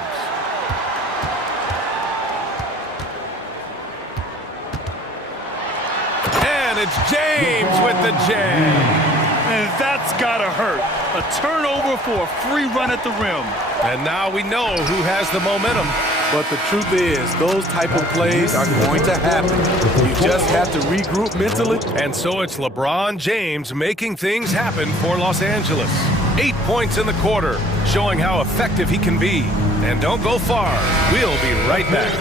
And it's James with the jam. And that's gotta hurt. A turnover for a free run at the rim. And now we know who has the momentum. But the truth is, those type of plays are going to happen. You just have to regroup mentally. And so it's LeBron James making things happen for Los Angeles. 8 points in the quarter, showing how effective he can be. And don't go far. We'll be right back.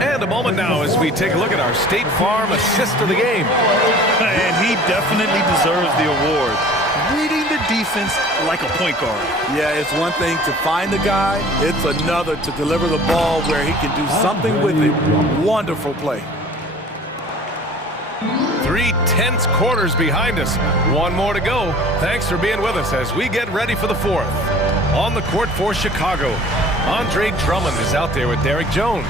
And a moment now as we take a look at our State Farm assist of the game. And he definitely deserves the award. Reading the defense like a point guard. Yeah, it's one thing to find the guy. It's another to deliver the ball where he can do something with it. Wonderful play. 3 tense quarters behind us. 1 more to go. Thanks for being with us as we get ready for the 4th. On the court for Chicago, Andre Drummond is out there with Derrick Jones.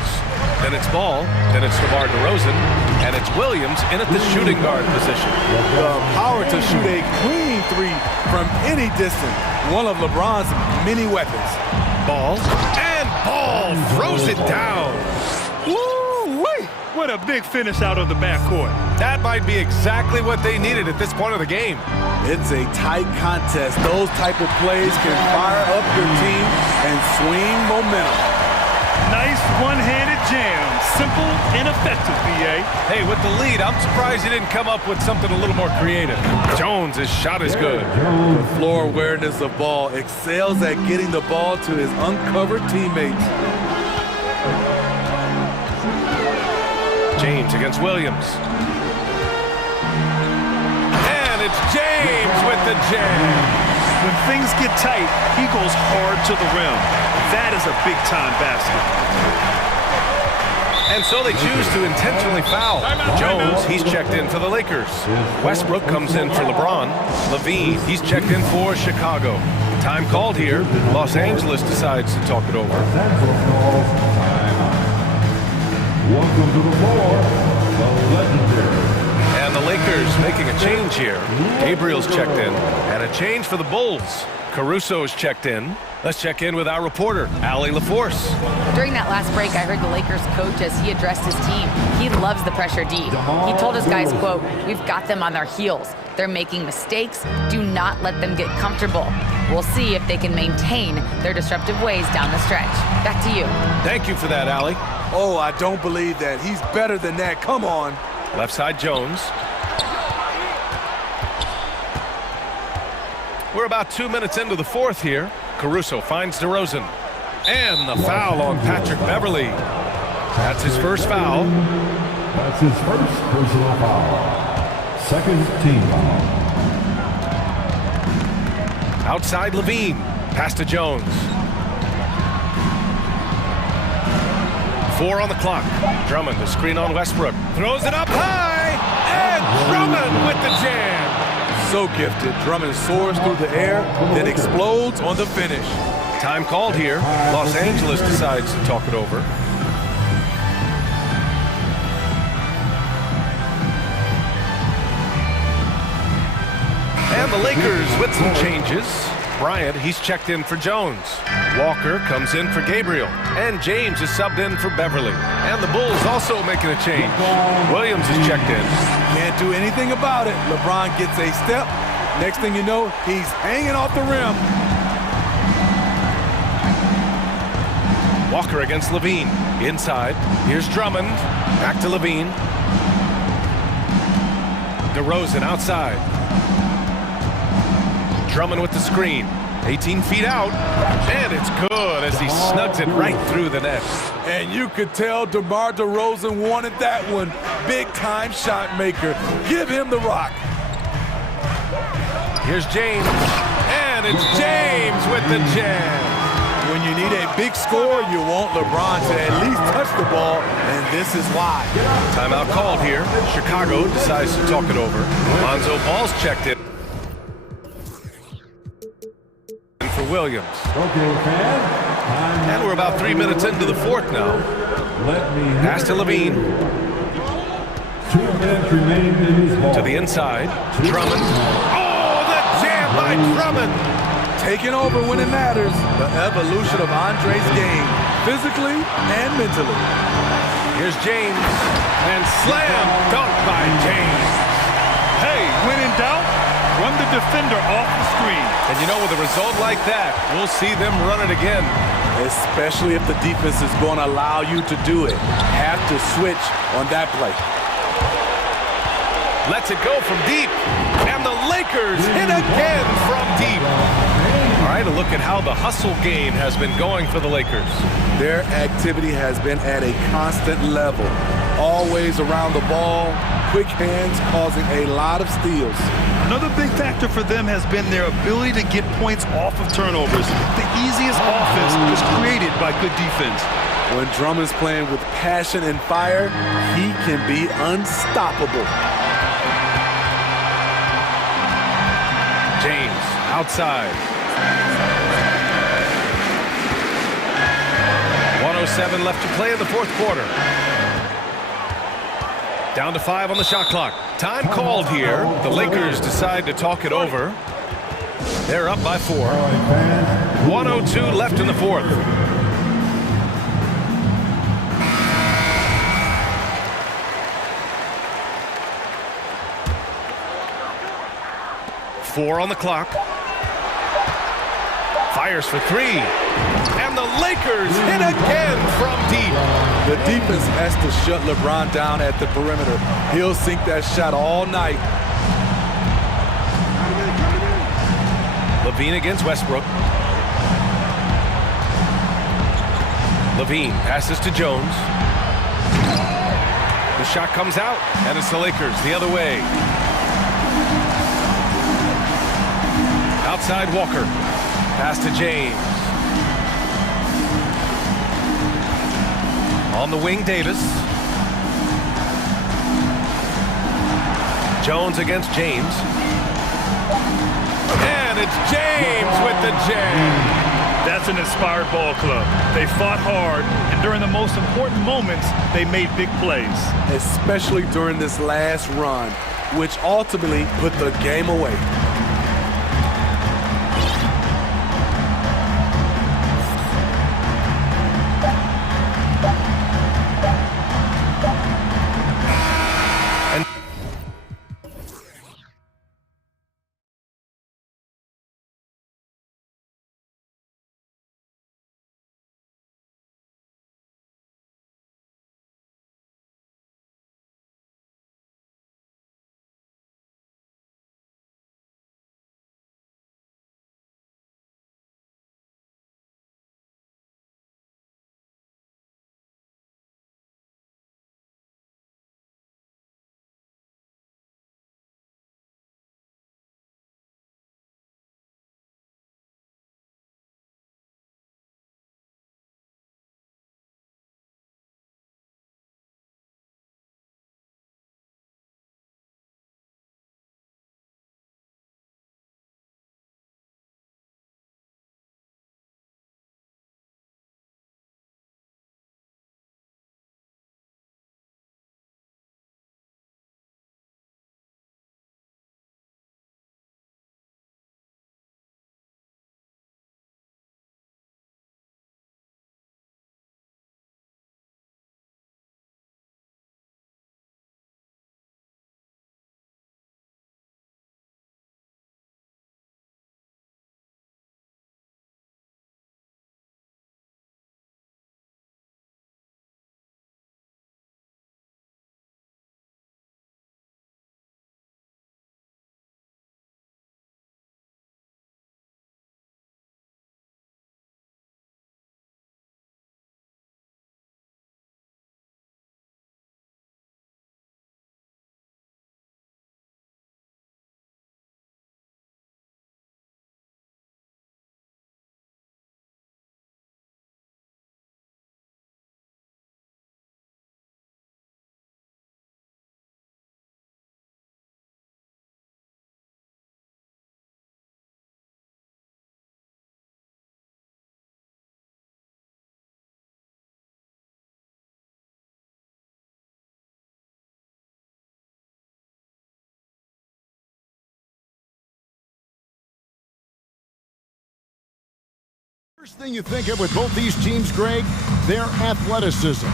Then it's Ball, then it's DeMar DeRozan, and it's Williams in at the shooting guard position. The power to shoot a clean 3 from any distance. One of LeBron's many weapons. Ball, and Ball throws it down. Woo-wee! What a big finish out of the backcourt. That might be exactly what they needed at this point of the game. It's a tight contest. Those type of plays can fire up your team and swing momentum. Nice one-handed jam. Simple and effective, B.A. Hey, with the lead, I'm surprised he didn't come up with something a little more creative. Jones' shot is good. The floor awareness of Ball excels at getting the ball to his uncovered teammates. James against Williams. And it's James with the jam. When things get tight, he goes hard to the rim. That is a big-time basket. And so they choose to intentionally foul. Jones, he's checked in for the Lakers. Westbrook comes in for LeBron. Levine, he's checked in for Chicago. Time called here. Los Angeles decides to talk it over. Welcome to the floor, the legendary. And the Lakers making a change here. Gabriel's checked in. And a change for the Bulls. Caruso's checked in. Let's check in with our reporter, Allie LaForce. During that last break, I heard the Lakers coach as he addressed his team. He loves the pressure D. He told his guys, quote, "We've got them on their heels. They're making mistakes. Do not let them get comfortable. We'll see if they can maintain their disruptive ways down the stretch." Back to you. Thank you for that, Allie. Oh, I don't believe that. He's better than that. Come on. Left side, Jones. We're about 2 minutes into the 4th here. Caruso finds DeRozan. And the foul on Patrick Beverley. That's his first foul. That's his first personal foul. Second team foul. Outside Levine. Pass to Jones. 4 on the clock. Drummond, the screen on Westbrook. Throws it up high. And Drummond with the jam. So gifted. Drummond soars through the air, then explodes on the finish. Time called here. Los Angeles decides to talk it over. And the Lakers with some changes. Bryant, he's checked in for Jones. Walker comes in for Gabriel. And James is subbed in for Beverly. And the Bulls also making a change. Williams is checked in. Can't do anything about it. LeBron gets a step. Next thing you know, he's hanging off the rim. Walker against Levine. Inside. Here's Drummond. Back to Levine. DeRozan outside. Drummond with the screen. 18 feet out. And it's good as he snugs it right through the net. And you could tell DeMar DeRozan wanted that one. Big-time shot maker. Give him the rock. Here's James. And it's James with the jam. When you need a big score, you want LeBron to at least touch the ball, and this is why. Timeout called here. Chicago decides to talk it over. Lonzo Ball's checked in for Williams. And we're about 3 minutes into the fourth now. Pass to Levine. 2 minutes remain in this ball. To the inside. Drummond. Oh, the jam by Drummond. Taking over when it matters. The evolution of Andre's game, physically and mentally. Here's James. And slam dunk by James. Hey, when in doubt, run the defender off the screen. And you know, with a result like that, we'll see them run it again. Especially if the defense is going to allow you to do it. Have to switch on that play. Lets it go from deep. And the Lakers hit again from deep. All right, a look at how the hustle game has been going for the Lakers. Their activity has been at a constant level. Always around the ball, quick hands causing a lot of steals. Another big factor for them has been their ability to get points off of turnovers. The easiest offense is created by good defense. When Drummond's playing with passion and fire, he can be unstoppable. James outside. 1:07 left to play in the fourth quarter. Down to 5 on the shot clock. Time called here. The Lakers decide to talk it over. They're up by 4. 1:02 left in the fourth. Four on the clock. Fires for 3. And the Lakers hit again from deep. The defense has to shut LeBron down at the perimeter. He'll sink that shot all night. Levine against Westbrook. Levine passes to Jones. The shot comes out, and it's the Lakers the other way. Outside Walker. Pass to James. On the wing, Davis. Jones against James. And it's James with the jam. That's an inspired ball club. They fought hard, and during the most important moments, they made big plays. Especially during this last run, which ultimately put the game away. First thing you think of with both these teams, Greg, their athleticism.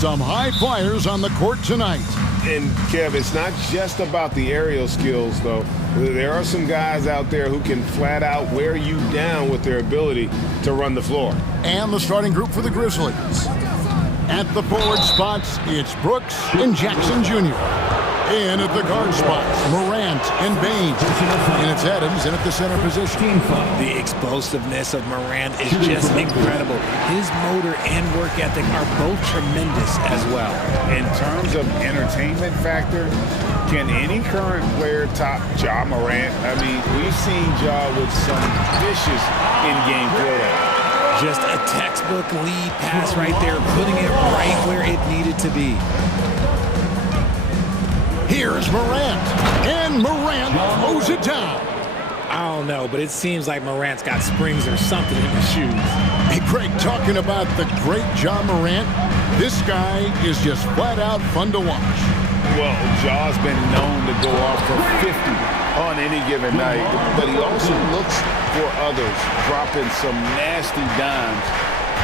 Some high flyers on the court tonight. And, Kev, it's not just about the aerial skills, though. There are some guys out there who can flat out wear you down with their ability to run the floor. And the starting group for the Grizzlies. At the forward spots, it's Brooks and Jackson Jr. In at the guard spots, Morant and Bain. And it's Adams in at the center position. The explosiveness of Morant is just incredible. His motor and work ethic are both tremendous as well. In terms of entertainment factor, can any current player top Ja Morant? I mean, we've seen Ja with some vicious in-game play. Just a textbook lead pass right there, putting it right where it needed to be. Here's Morant, and Morant throws it down. I don't know, but it seems like Morant's got springs or something in his shoes. Hey, Craig, talking about the great Ja Morant, this guy is just flat out fun to watch. Well, Ja's been known to go off for 50 on any given night, but he also looks for others, dropping some nasty dimes.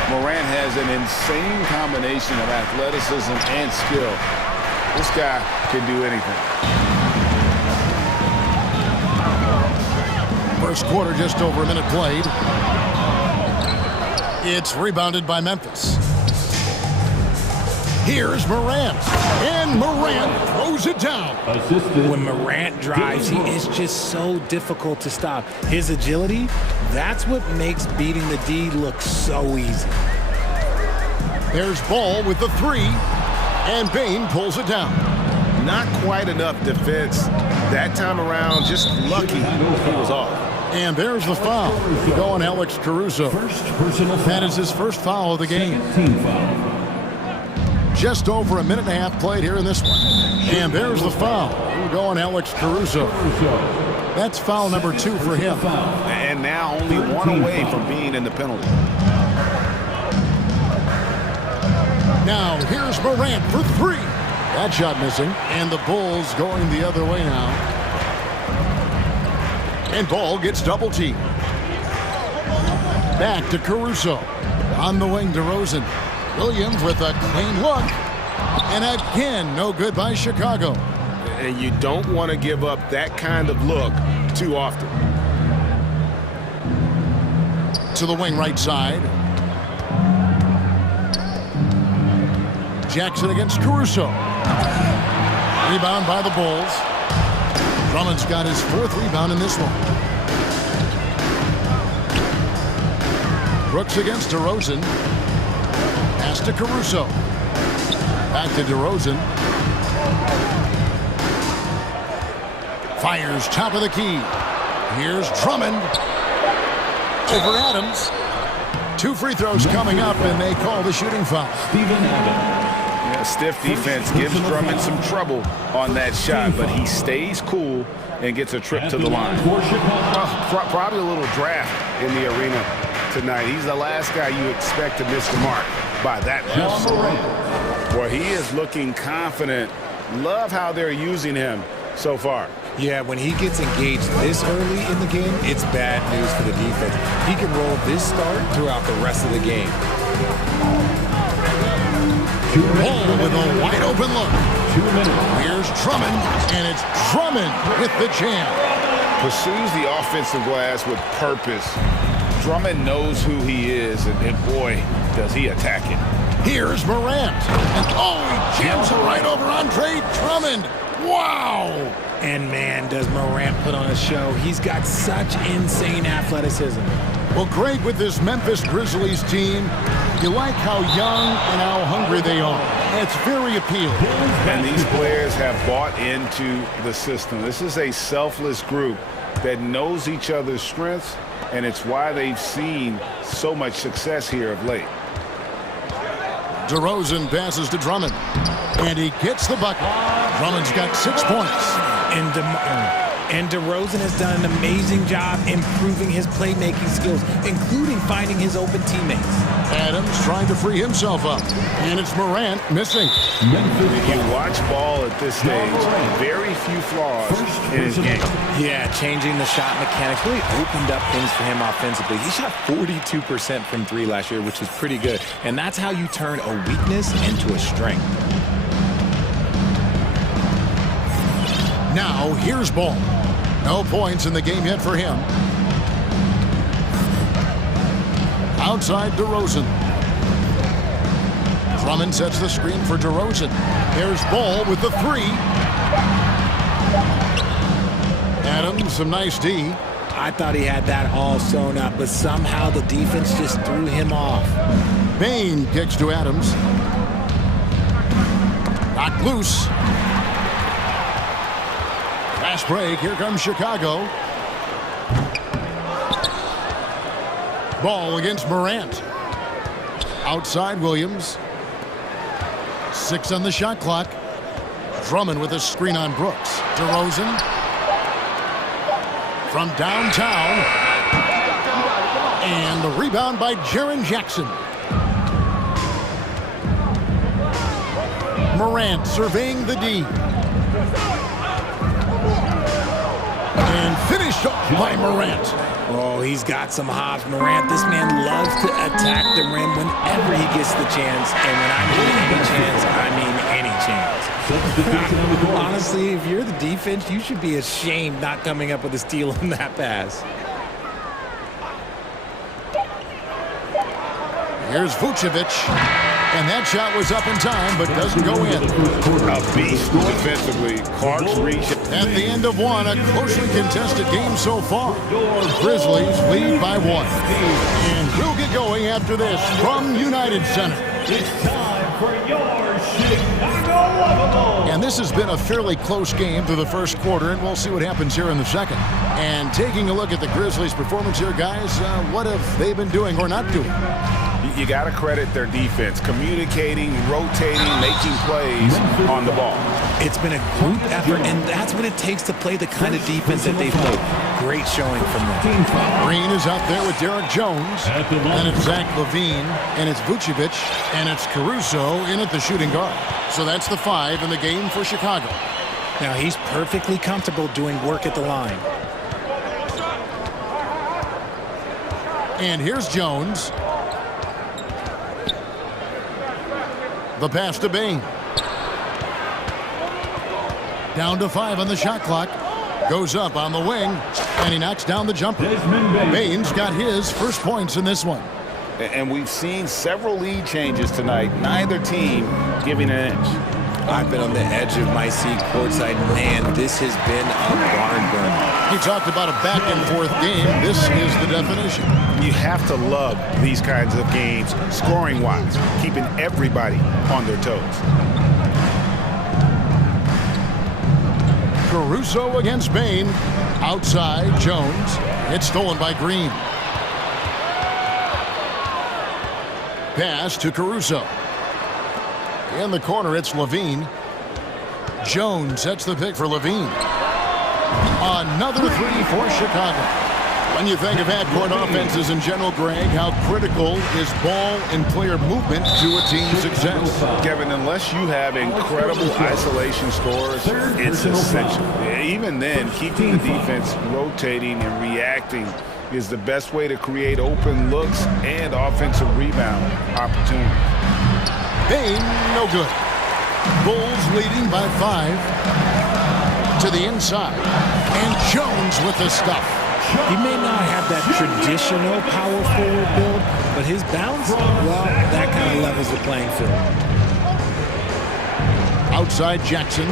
Morant has an insane combination of athleticism and skill. This guy can do anything. First quarter, just over a minute played. It's rebounded by Memphis. Here's Morant, and Morant throws it down. When Morant drives, he is just so difficult to stop. His agility, that's what makes beating the D look so easy. There's Ball with the three, and Bain pulls it down. Not quite enough defense that time around, just lucky he was off. And there's the foul. Going Alex Caruso. That is his first foul of the game. Team foul. Just over a minute and a half played here in this one. And there's the foul. Going Alex Caruso. That's foul number 2 for him. And now only one away from being in the penalty. Now here's Morant for 3. That shot missing. And the Bulls going the other way now. And Ball gets double teamed. Back to Caruso. On the wing, DeRozan. Williams with a clean look. And again, no good by Chicago. And you don't want to give up that kind of look too often. To the wing right side. Jackson against Caruso. Rebound by the Bulls. Drummond's got his 4th rebound in this one. Brooks against DeRozan. Pass to Caruso. Back to DeRozan. Fires top of the key. Here's Drummond. Over Adams. 2 free throws coming up, and they call the shooting foul. Yeah, stiff defense gives Drummond some trouble on that shot, but he stays cool and gets a trip to the line. Probably a little draft in the arena tonight. He's the last guy you expect to miss the mark by that much. Well, he is looking confident. Love how they're using him so far. Yeah, when he gets engaged this early in the game, it's bad news for the defense. He can roll this start throughout the rest of the game. Ball with a wide open look. Here's Drummond, and it's Drummond with the jam. Pursues the offensive glass with purpose. Drummond knows who he is, and boy, does he attack it. Here's Morant. And he jams it right over Andre Drummond. Wow! And man, does Morant put on a show. He's got such insane athleticism. Well, Greg, with this Memphis Grizzlies team, you like how young and how hungry they are. It's very appealing. And these players have bought into the system. This is a selfless group that knows each other's strengths, and it's why they've seen so much success here of late. DeRozan passes to Drummond, and he gets the bucket. Drummond's got 6 points. And And DeRozan has done an amazing job improving his playmaking skills, including finding his open teammates. Adams trying to free himself up. And it's Morant missing. If you watch ball at this stage, very few flaws in his game. Yeah, changing the shot mechanics really opened up things for him offensively. He shot 42% from three last year, which is pretty good. And that's how you turn a weakness into a strength. Now, here's Ball. No points in the game yet for him. Outside DeRozan. Drummond sets the screen for DeRozan. Here's Ball with the three. Adams, some nice D. I thought he had that all sewn up, but somehow the defense just threw him off. Bain kicks to Adams. Knocked loose. Fast break. Here comes Chicago. Ball against Morant. Outside Williams. 6 on the shot clock. Drummond with a screen on Brooks. DeRozan. From downtown. And the rebound by Jaren Jackson. Morant surveying the D. And finished off by Morant. Oh, he's got some hops. Morant, this man loves to attack the rim whenever he gets the chance. And when I mean any chance, I mean any chance. Honestly, if you're the defense, you should be ashamed not coming up with a steal on that pass. Here's Vucevic. And that shot was up in time, but doesn't go in. A beast defensively. Clark's reach. At the end of one, a closely contested game so far. Grizzlies lead by 1. And we'll get going after this from United Center. It's time for your Chicago. And this has been a fairly close game through the first quarter, and we'll see what happens here in the second. And taking a look at the Grizzlies' performance here, guys, what have they been doing or not doing? You got to credit their defense, communicating, rotating, making plays on the ball. It's been a group effort, and that's what it takes to play the kind of defense that they've played. Great showing from them. Green is out there with Derek Jones, and it's Zach LaVine, and it's Vucevic, and it's Caruso in at the shooting guard. So that's the 5 in the game for Chicago. Now he's perfectly comfortable doing work at the line. And here's Jones. The pass to Bain. Down to 5 on the shot clock. Goes up on the wing, and he knocks down the jumper. Bain's got his first points in this one. And we've seen several lead changes tonight. Neither team giving an inch. I've been on the edge of my seat courtside. Man, this has been a barn burner. You talked about a back-and-forth game. This is the definition. You have to love these kinds of games, scoring-wise, keeping everybody on their toes. Caruso against Bain. Outside, Jones. It's stolen by Green. Pass to Caruso. In the corner, it's LaVine. Jones sets the pick for LaVine. Another 3 for Chicago. When you think of half-court offenses in general, Greg, how critical is ball and player movement to a team's success? Kevin, unless you have incredible isolation scores, it's essential. Even then, keeping the defense rotating and reacting is the best way to create open looks and offensive rebound opportunities. Bain, no good. Bulls leading by 5 to the inside. And Jones with the stuff. He may not have that traditional power forward build, but his bounce, well, that kind of levels the playing field. Outside Jackson.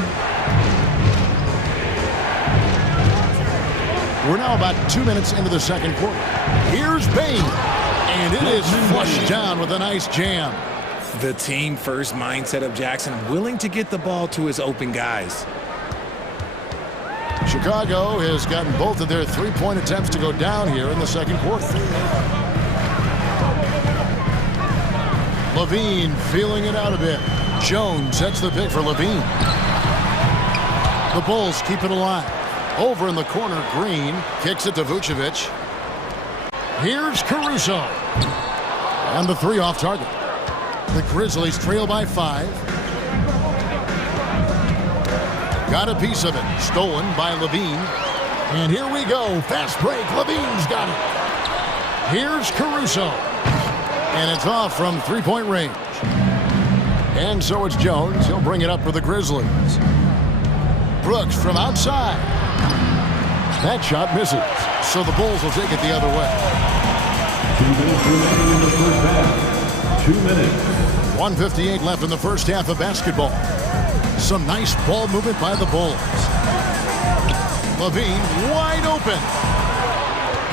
We're now about 2 minutes into the second quarter. Here's Bain, and it is flushed down with a nice jam. The team first mindset of Jackson, willing to get the ball to his open guys. Chicago has gotten both of their three-point attempts to go down here in the second quarter. LaVine feeling it out a bit. Jones sets the pick for LaVine. The Bulls keep it alive. Over in the corner, Green kicks it to Vucevic. Here's Caruso. And the three off target. The Grizzlies trail by 5. Got a piece of it. Stolen by Levine. And here we go. Fast break. Levine's got it. Here's Caruso. And it's off from three-point range. And so it's Jones. He'll bring it up for the Grizzlies. Brooks from outside. That shot misses. So the Bulls will take it the other way. 2 minutes remaining in the first half. 2 minutes. 1:58 left in the first half of basketball. Some nice ball movement by the Bulls. Levine wide open.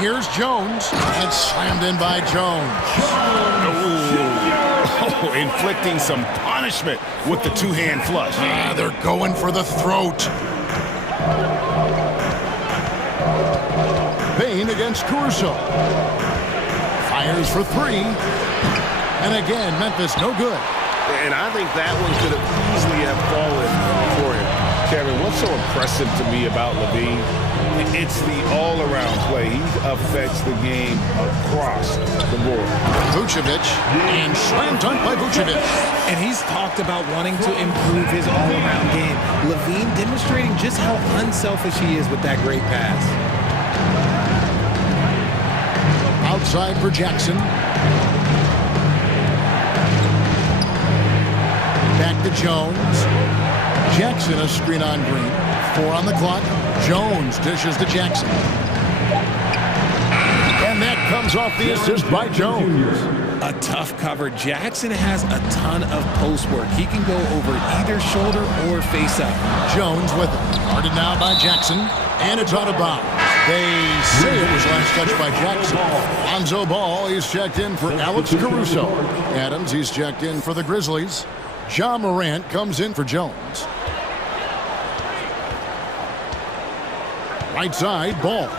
Here's Jones. And it's slammed in by Jones. Oh, inflicting some punishment with the two-hand flush. They're going for the throat. Payne against Caruso. Fires for 3. And again, Memphis no good. And I think that one could have easily have fallen for him. Kevin, what's so impressive to me about Levine? It's the all-around play. He affects the game across the board. Vucevic, and slam dunk by Vucevic. And he's talked about wanting to improve his all-around game. Levine demonstrating just how unselfish he is with that great pass. Outside for Jackson. Back to Jones. Jackson a screen on Green. 4 on the clock. Jones dishes to Jackson. And that comes off the assist by Jones. A tough cover. Jackson has a ton of post work. He can go over either shoulder or face up. Jones with it. Guarded now by Jackson. And it's out of bounds. They say it was last touched by Jackson. Lonzo Ball, he's checked in for Alex Caruso. Adams, he's checked in for the Grizzlies. Ja Morant comes in for Jones. Right side, Ball.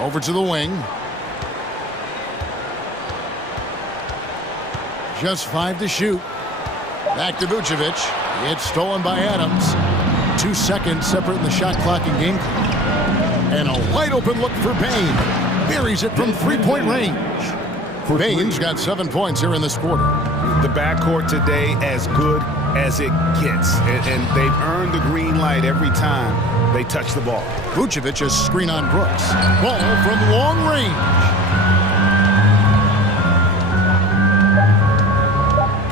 Over to the wing. Just 5 to shoot. Back to Vucevic. It's stolen by Adams. 2 seconds separating the shot clock and game clock. And a wide open look for Payne. Buries it from three-point range. Payne's got 7 points here in this quarter. The backcourt today as good as it gets. And they've earned the green light every time they touch the ball. Vucevic is screen on Brooks. Ball from long range.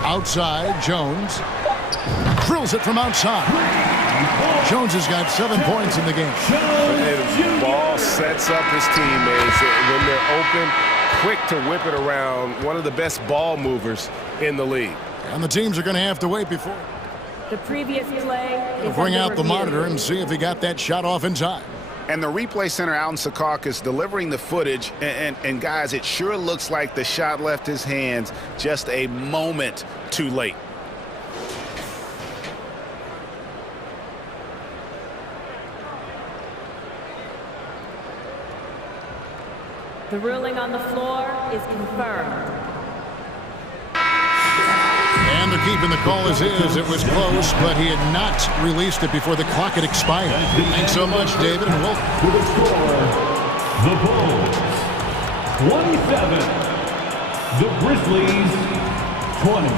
Outside, Jones. Drills it from outside. Jones has got 7 points in the game. And Ball sets up his teammates when they're open, quick to whip it around. One of the best ball movers in the league. And the teams are going to have to wait before. The previous play is bring out the review. monitor and see if he got that shot off in time. And the replay center out in Secaucus delivering the footage. And guys, it sure looks like the shot left his hands just a moment too late. The ruling on the floor is confirmed. And they're keeping the call as is. It was close, but he had not released it before the clock had expired. Thanks so much, David. And we'll... To the score, the Bulls 27, the Grizzlies 20.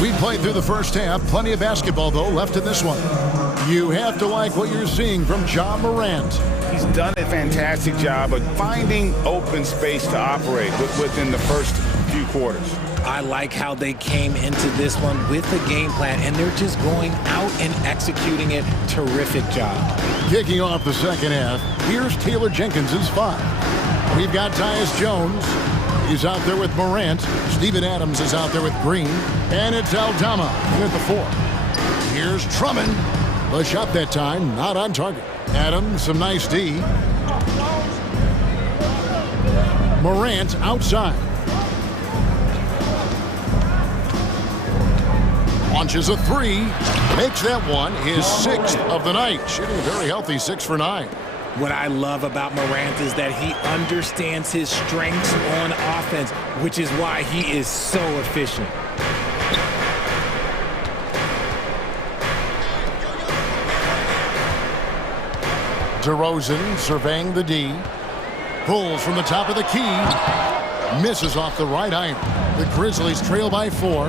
We played through the first half. Plenty of basketball, though, left in this one. You have to like what you're seeing from Ja Morant. He's done a fantastic job of finding open space to operate within the first few quarters. I like how they came into this one with a game plan, and they're just going out and executing it. Terrific job. Kicking off the second half, here's Taylor Jenkins's 5. We've got Tyus Jones. He's out there with Morant. Steven Adams is out there with Green. And it's Aldama with the 4. Here's Drummond. The shot that time, not on target. Adams, some nice D. Morant outside. Launches a 3. Makes that one his 6th of the night. Shooting a very healthy 6 for 9. What I love about Morant is that he understands his strengths on offense, which is why he is so efficient. DeRozan surveying the D. Pulls from the top of the key. Misses off the right iron. The Grizzlies trail by 4.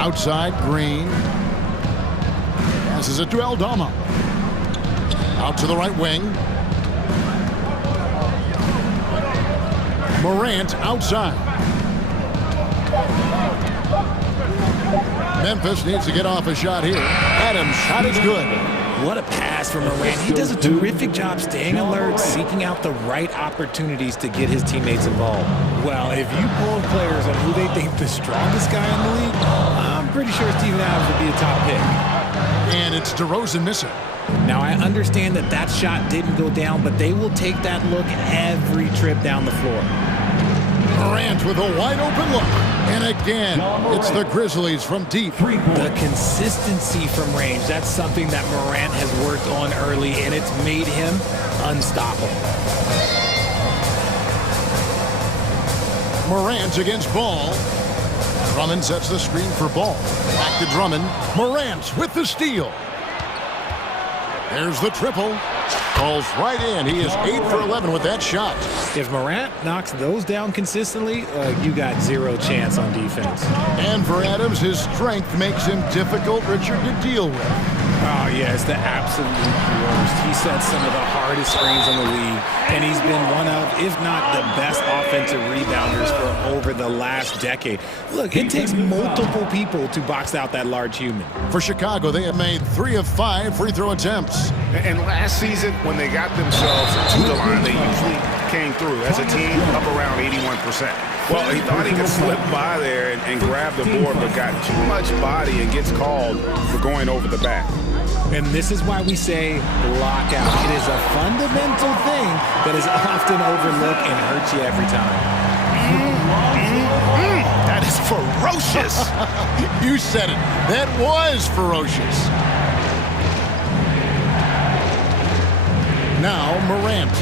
Outside, Green. Passes it to Aldama. Out to the right wing. Morant outside. Memphis needs to get off a shot here. Adams' shot is good. What a pass from Morant. He does a terrific job staying alert, seeking out the right opportunities to get his teammates involved. Well, if you poll players on who they think the strongest guy in the league, I'm pretty sure Steven Adams would be a top pick. And it's DeRozan missing. Now, I understand that that shot didn't go down, but they will take that look every trip down the floor. Morant with a wide open look. And again, it's the Grizzlies from deep. The consistency from range, that's something that Morant has worked on early, and it's made him unstoppable. Morant against Ball. Drummond sets the screen for Ball. Back to Drummond. Morant with the steal. There's the triple. Falls right in. He is 8 for 11 with that shot. If Morant knocks those down consistently, you got zero chance on defense. And for Adams, his strength makes him difficult, Richard, to deal with. Oh, yeah, it's the absolute worst. He sets some of the hardest screens in the league, and he's been one of, if not the best offensive rebounders for over the last decade. Look, it takes multiple people to box out that large human. For Chicago, they have made 3 of 5 free throw attempts. And last season, when they got themselves to the line, they usually came through as a team up around 81%. Well, he thought he could slip by there and grab the board, but got too much body and gets called for going over the back. And this is why we say lockout. It is a fundamental thing that is often overlooked and hurts you every time. That is ferocious. You said it. That was ferocious. Now Morant.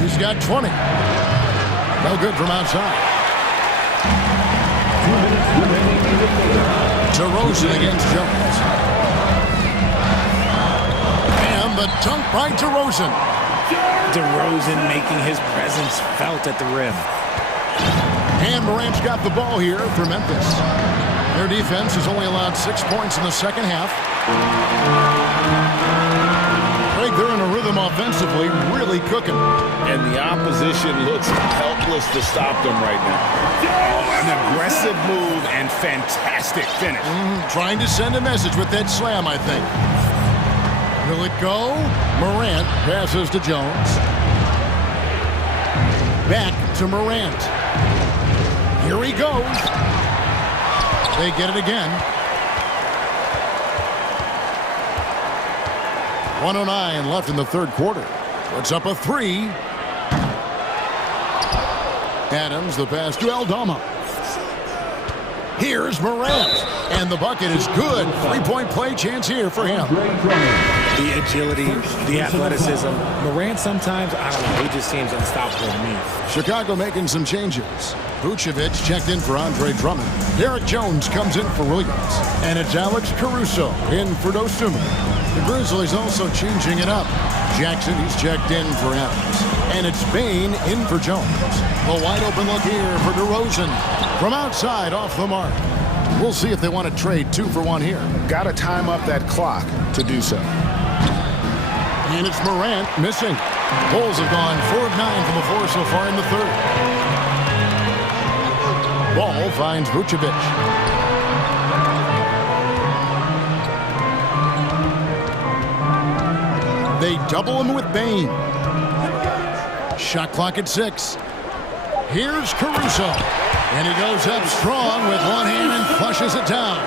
He's got 20. No good from outside. DeRozan against Jones. And the dunk by DeRozan. DeRozan making his presence felt at the rim. And Morant's got the ball here for Memphis. Their defense has only allowed 6 points in the second half. Craig, they're in a rhythm offensively, really cooking. And the opposition looks helpless to stop them right now. Oh, an aggressive move and fantastic finish. Trying to send a message with that slam, I think. Will it go? Morant passes to Jones. Back to Morant. Here he goes. They get it again. 1:09 left in the third quarter. Puts up a 3. Adams, the pass to Aldama. Here's Morant. And the bucket is good. 3-point play chance here for him. The agility, the athleticism. Morant sometimes, I don't know, he just seems unstoppable to me. Chicago making some changes. Vucevic checked in for Andre Drummond. Derek Jones comes in for Williams. And it's Alex Caruso in for Dosunmu. The Grizzlies also changing it up. Jackson, he's checked in for Adams. And it's Bain in for Jones. The wide open look here for DeRozan. From outside, off the mark. We'll see if they want to trade 2 for 1 here. Got to time up that clock to do so. And it's Morant missing. Bulls have gone 4 of 9 from the floor so far in the third. Ball finds Vucevic. They double him with Bain. Shot clock at 6. Here's Caruso. And he goes up strong with one hand and flushes it down.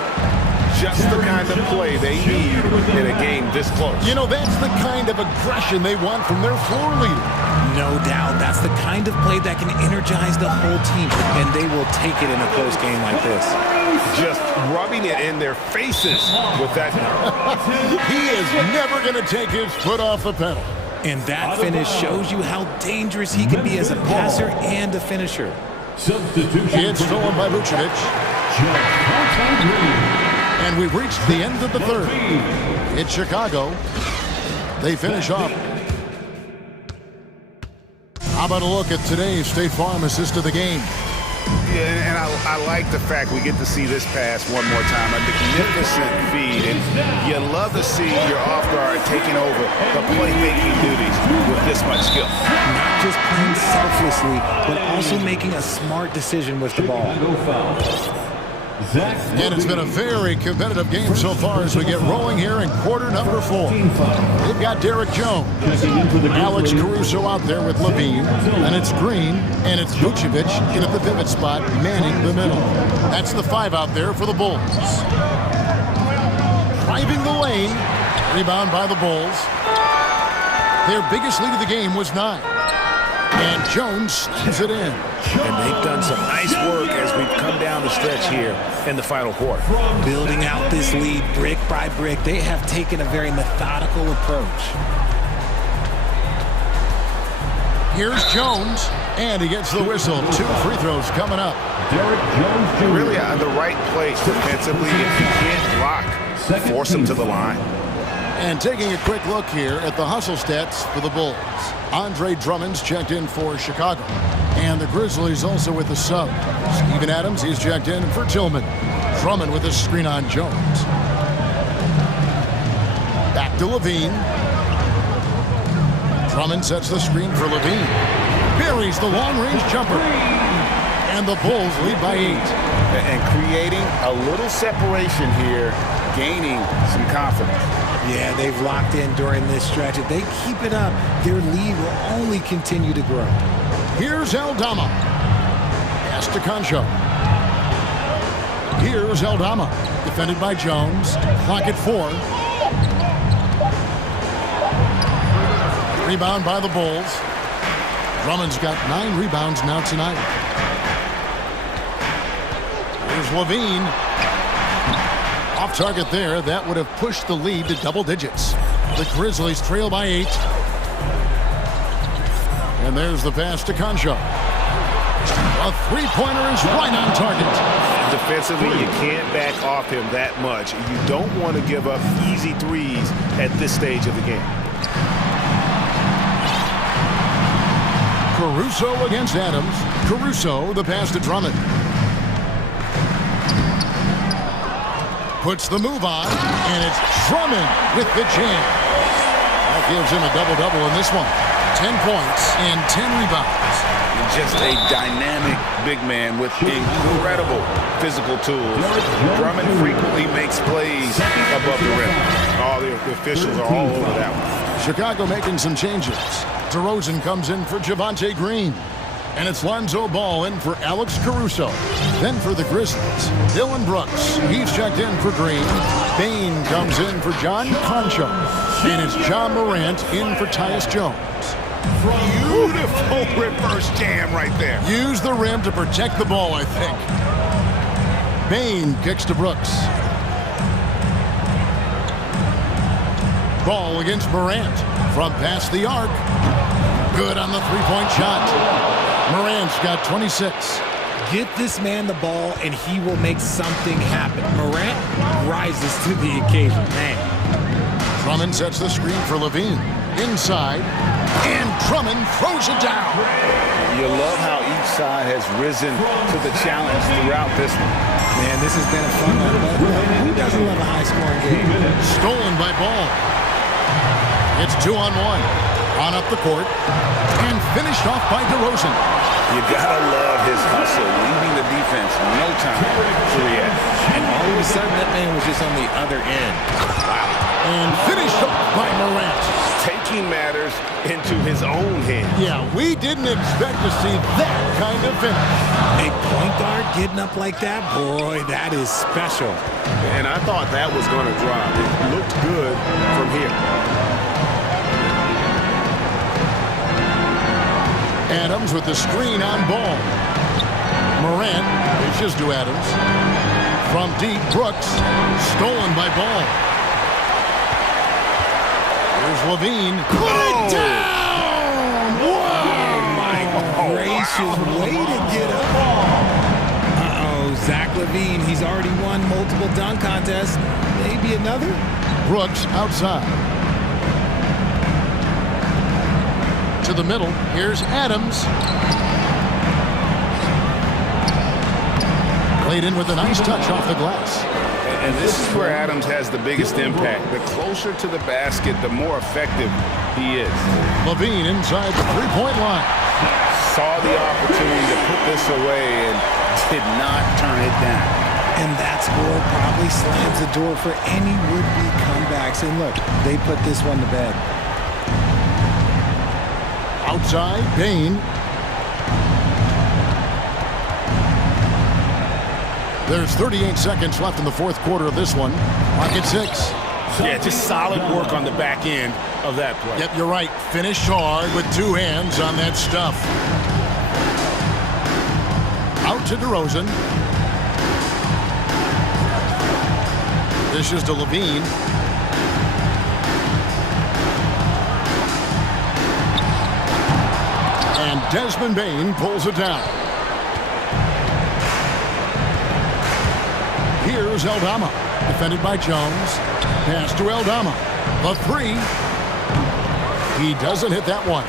Just the kind of play they need in a game this close. You know, that's the kind of aggression they want from their floor leader. No doubt. That's the kind of play that can energize the whole team, and they will take it in a close game like this. Just rubbing it in their faces with that He is never going to take his foot off the pedal. And that finish shows you how dangerous he can be as a passer and a finisher. Substitution. It's stolen by Vucevic. And we've reached the end of the third. It's Chicago. They finish off. How about a look at today's State Farm assist of the game? Yeah, and I like the fact we get to see this pass one more time. A magnificent feed, and you love to see your off guard taking over the playmaking duties with this much skill. Not just playing selflessly, but also making a smart decision with the ball. And it's been a very competitive game so far as we get rolling here in quarter number 4. They've got Derek Jones, Alex Caruso out there with Levine, and it's Green, and it's Vucevic in at the pivot spot, manning the middle. That's the 5 out there for the Bulls. Driving the lane, rebound by the Bulls. Their biggest lead of the game was 9. And Jones slams it in. And they've done some nice work as we've come down the stretch here in the final quarter. Building out this lead brick by brick, they have taken a very methodical approach. Here's Jones, and he gets the whistle. 2 free throws coming up. Derek Jones Jr. Really at the right place defensively. If you can't block, force him to the line. And taking a quick look here at the hustle stats for the Bulls. Andre Drummond's checked in for Chicago. And the Grizzlies also with the sub. Steven Adams, he's checked in for Tillman. Drummond with a screen on Jones. Back to Levine. Drummond sets the screen for Levine. Buries the long-range jumper. And the Bulls lead by 8. And creating a little separation here, gaining some confidence. Yeah, they've locked in during this stretch. If they keep it up, their lead will only continue to grow. Here's Aldama. Pass to Concho. Here's Aldama. Defended by Jones. Clock at 4. Rebound by the Bulls. Drummond's got 9 rebounds now tonight. Here's Levine. Off target there. That would have pushed the lead to double digits. The Grizzlies trail by 8. And there's the pass to Concho. A three-pointer is right on target. Defensively, you can't back off him that much. You don't want to give up easy threes at this stage of the game. Caruso against Adams. Caruso, the pass to Drummond. Puts the move on, and it's Drummond with the jam. That gives him a double-double in this one. 10 points and 10 rebounds. Just a dynamic big man with incredible physical tools. Drummond frequently makes plays above the rim. All the officials are all over that one. Chicago making some changes. DeRozan comes in for Javonte Green. And it's Lonzo Ball in for Alex Caruso. Then for the Grizzlies, Dylan Brooks. He's checked in for Green. Bain comes in for John Concho. And it's John Morant in for Tyus Jones. Beautiful reverse jam right there. Use the rim to protect the ball, I think. Bain kicks to Brooks. Ball against Morant. From past the arc. Good on the three-point shot. Morant's got 26. Get this man the ball, and he will make something happen. Morant rises to the occasion. Man. Drummond sets the screen for Levine. Inside. And Drummond throws it down. You love how each side has risen to the challenge throughout this one. Man, this has been a fun one. Who doesn't love a high-scoring game? Stolen by Ball. It's 2-on-1. On up the court. And finished off by DeRozan. You gotta love his hustle, leaving the defense no time to react. And all of a sudden, that man was just on the other end. Wow. And finished off by Morant. Taking matters into his own hands. Yeah, we didn't expect to see that kind of finish. A point guard getting up like that, boy, that is special. And I thought that was going to drop. It looked good from here. Adams with the screen on Ball. Morant pitches to Adams. From deep, Brooks. Stolen by Ball. Here's Levine. Put it down! Oh, my gracious. Way to get up. Uh-oh, Zach Levine. He's already won multiple dunk contests. Maybe another? Brooks outside. To the middle. Here's Adams. Played in with a nice touch off the glass. And this is where Adams has the biggest impact. The closer to the basket, the more effective he is. Levine inside the three-point line. Saw the opportunity to put this away and did not turn it down. And that score probably slams the door for any would-be comebacks. And look, they put this one to bed. Outside, Bain. There's 38 seconds left in the fourth quarter of this one. Clock at 6. Yeah, just solid work on the back end of that play. Yep, you're right. Finished hard with two hands on that stuff. Out to DeRozan. Dishes to Levine. And Desmond Bain pulls it down. Here's Aldama, defended by Jones. Pass to Aldama. The three. He doesn't hit that one.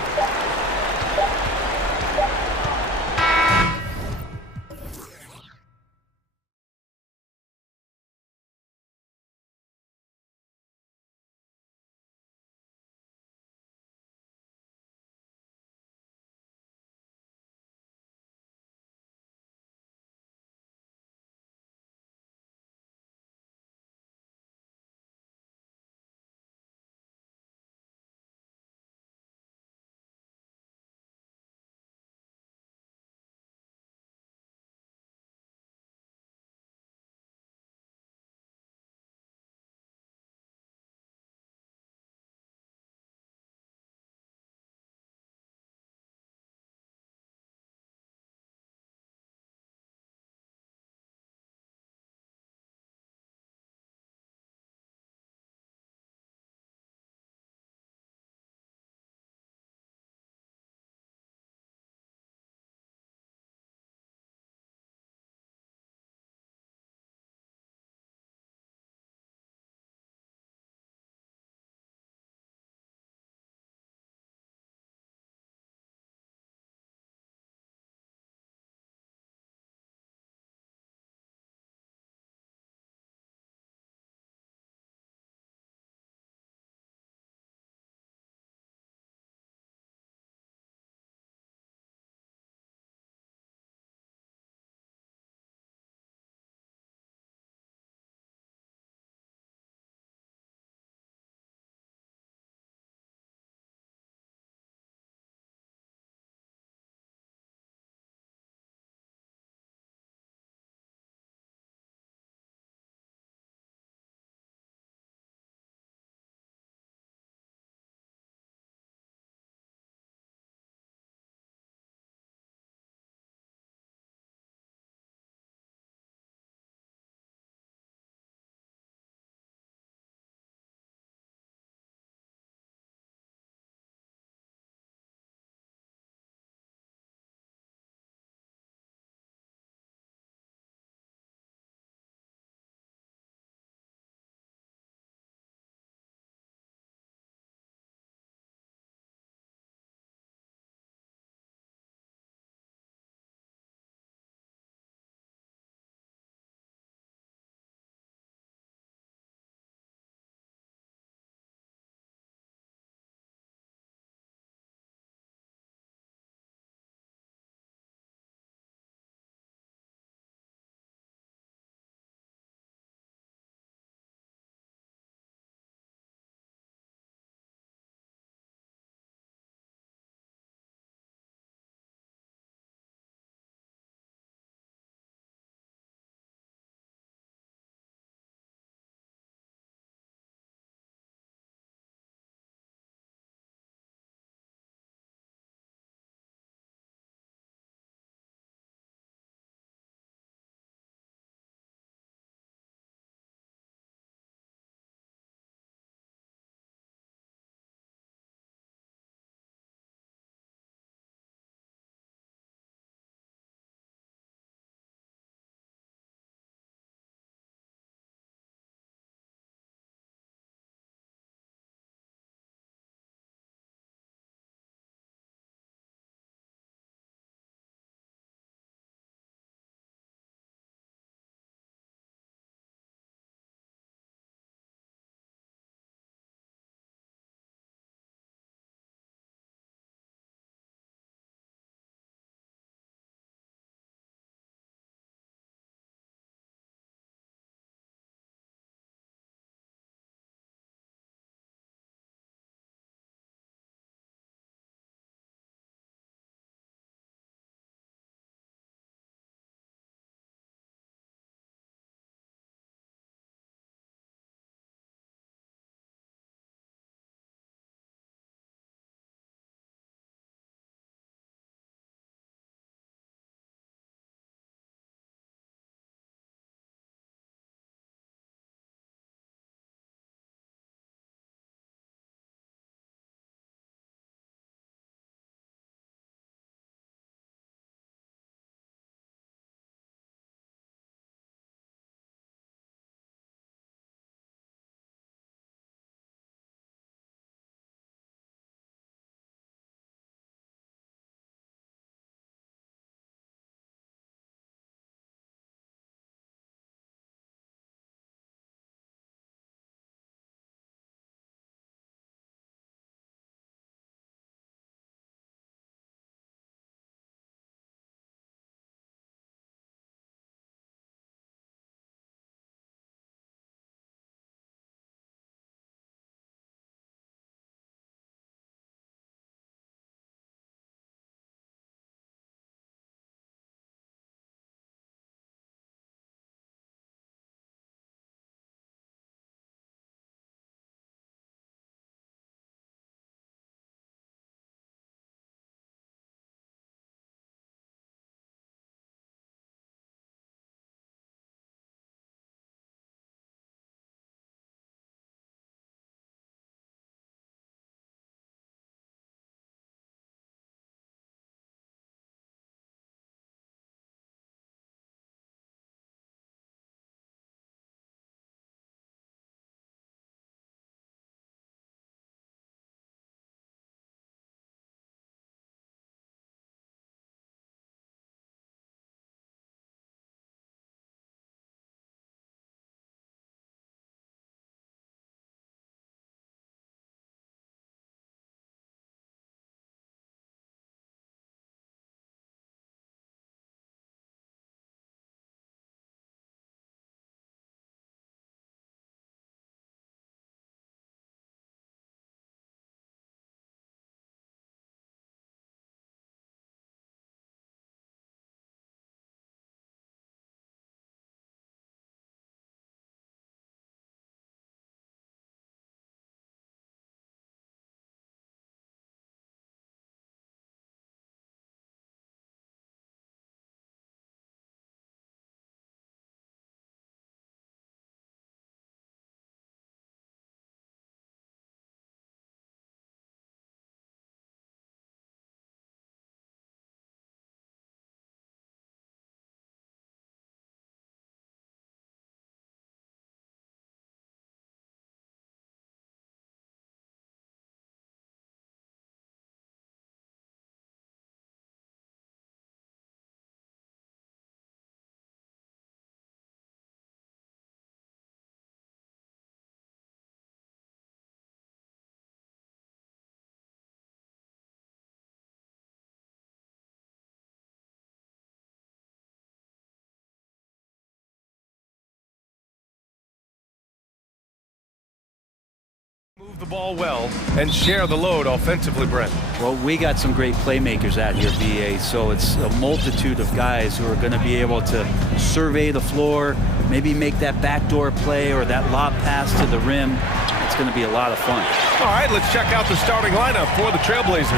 Move the ball well and share the load offensively, Brent. Well, we got some great playmakers out here, BA, so it's a multitude of guys who are going to be able to survey the floor, maybe make that backdoor play or that lob pass to the rim. It's going to be a lot of fun. All right, let's check out the starting lineup for the Trailblazers.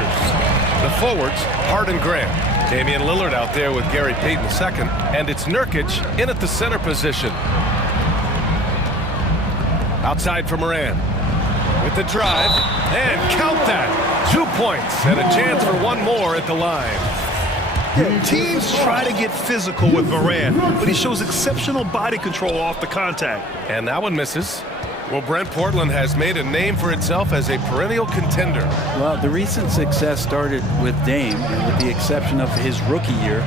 The forwards, Hart and Grant. Damian Lillard out there with Gary Payton II, and it's Nurkic in at the center position. Outside for Moran with the drive, and count that. 2 points and a chance for one more at the line. Yeah, teams try to get physical with Moran, but he shows exceptional body control off the contact. And that one misses. Well, Brent, Portland has made a name for itself as a perennial contender. Well, the recent success started with Dame, and with the exception of his rookie year,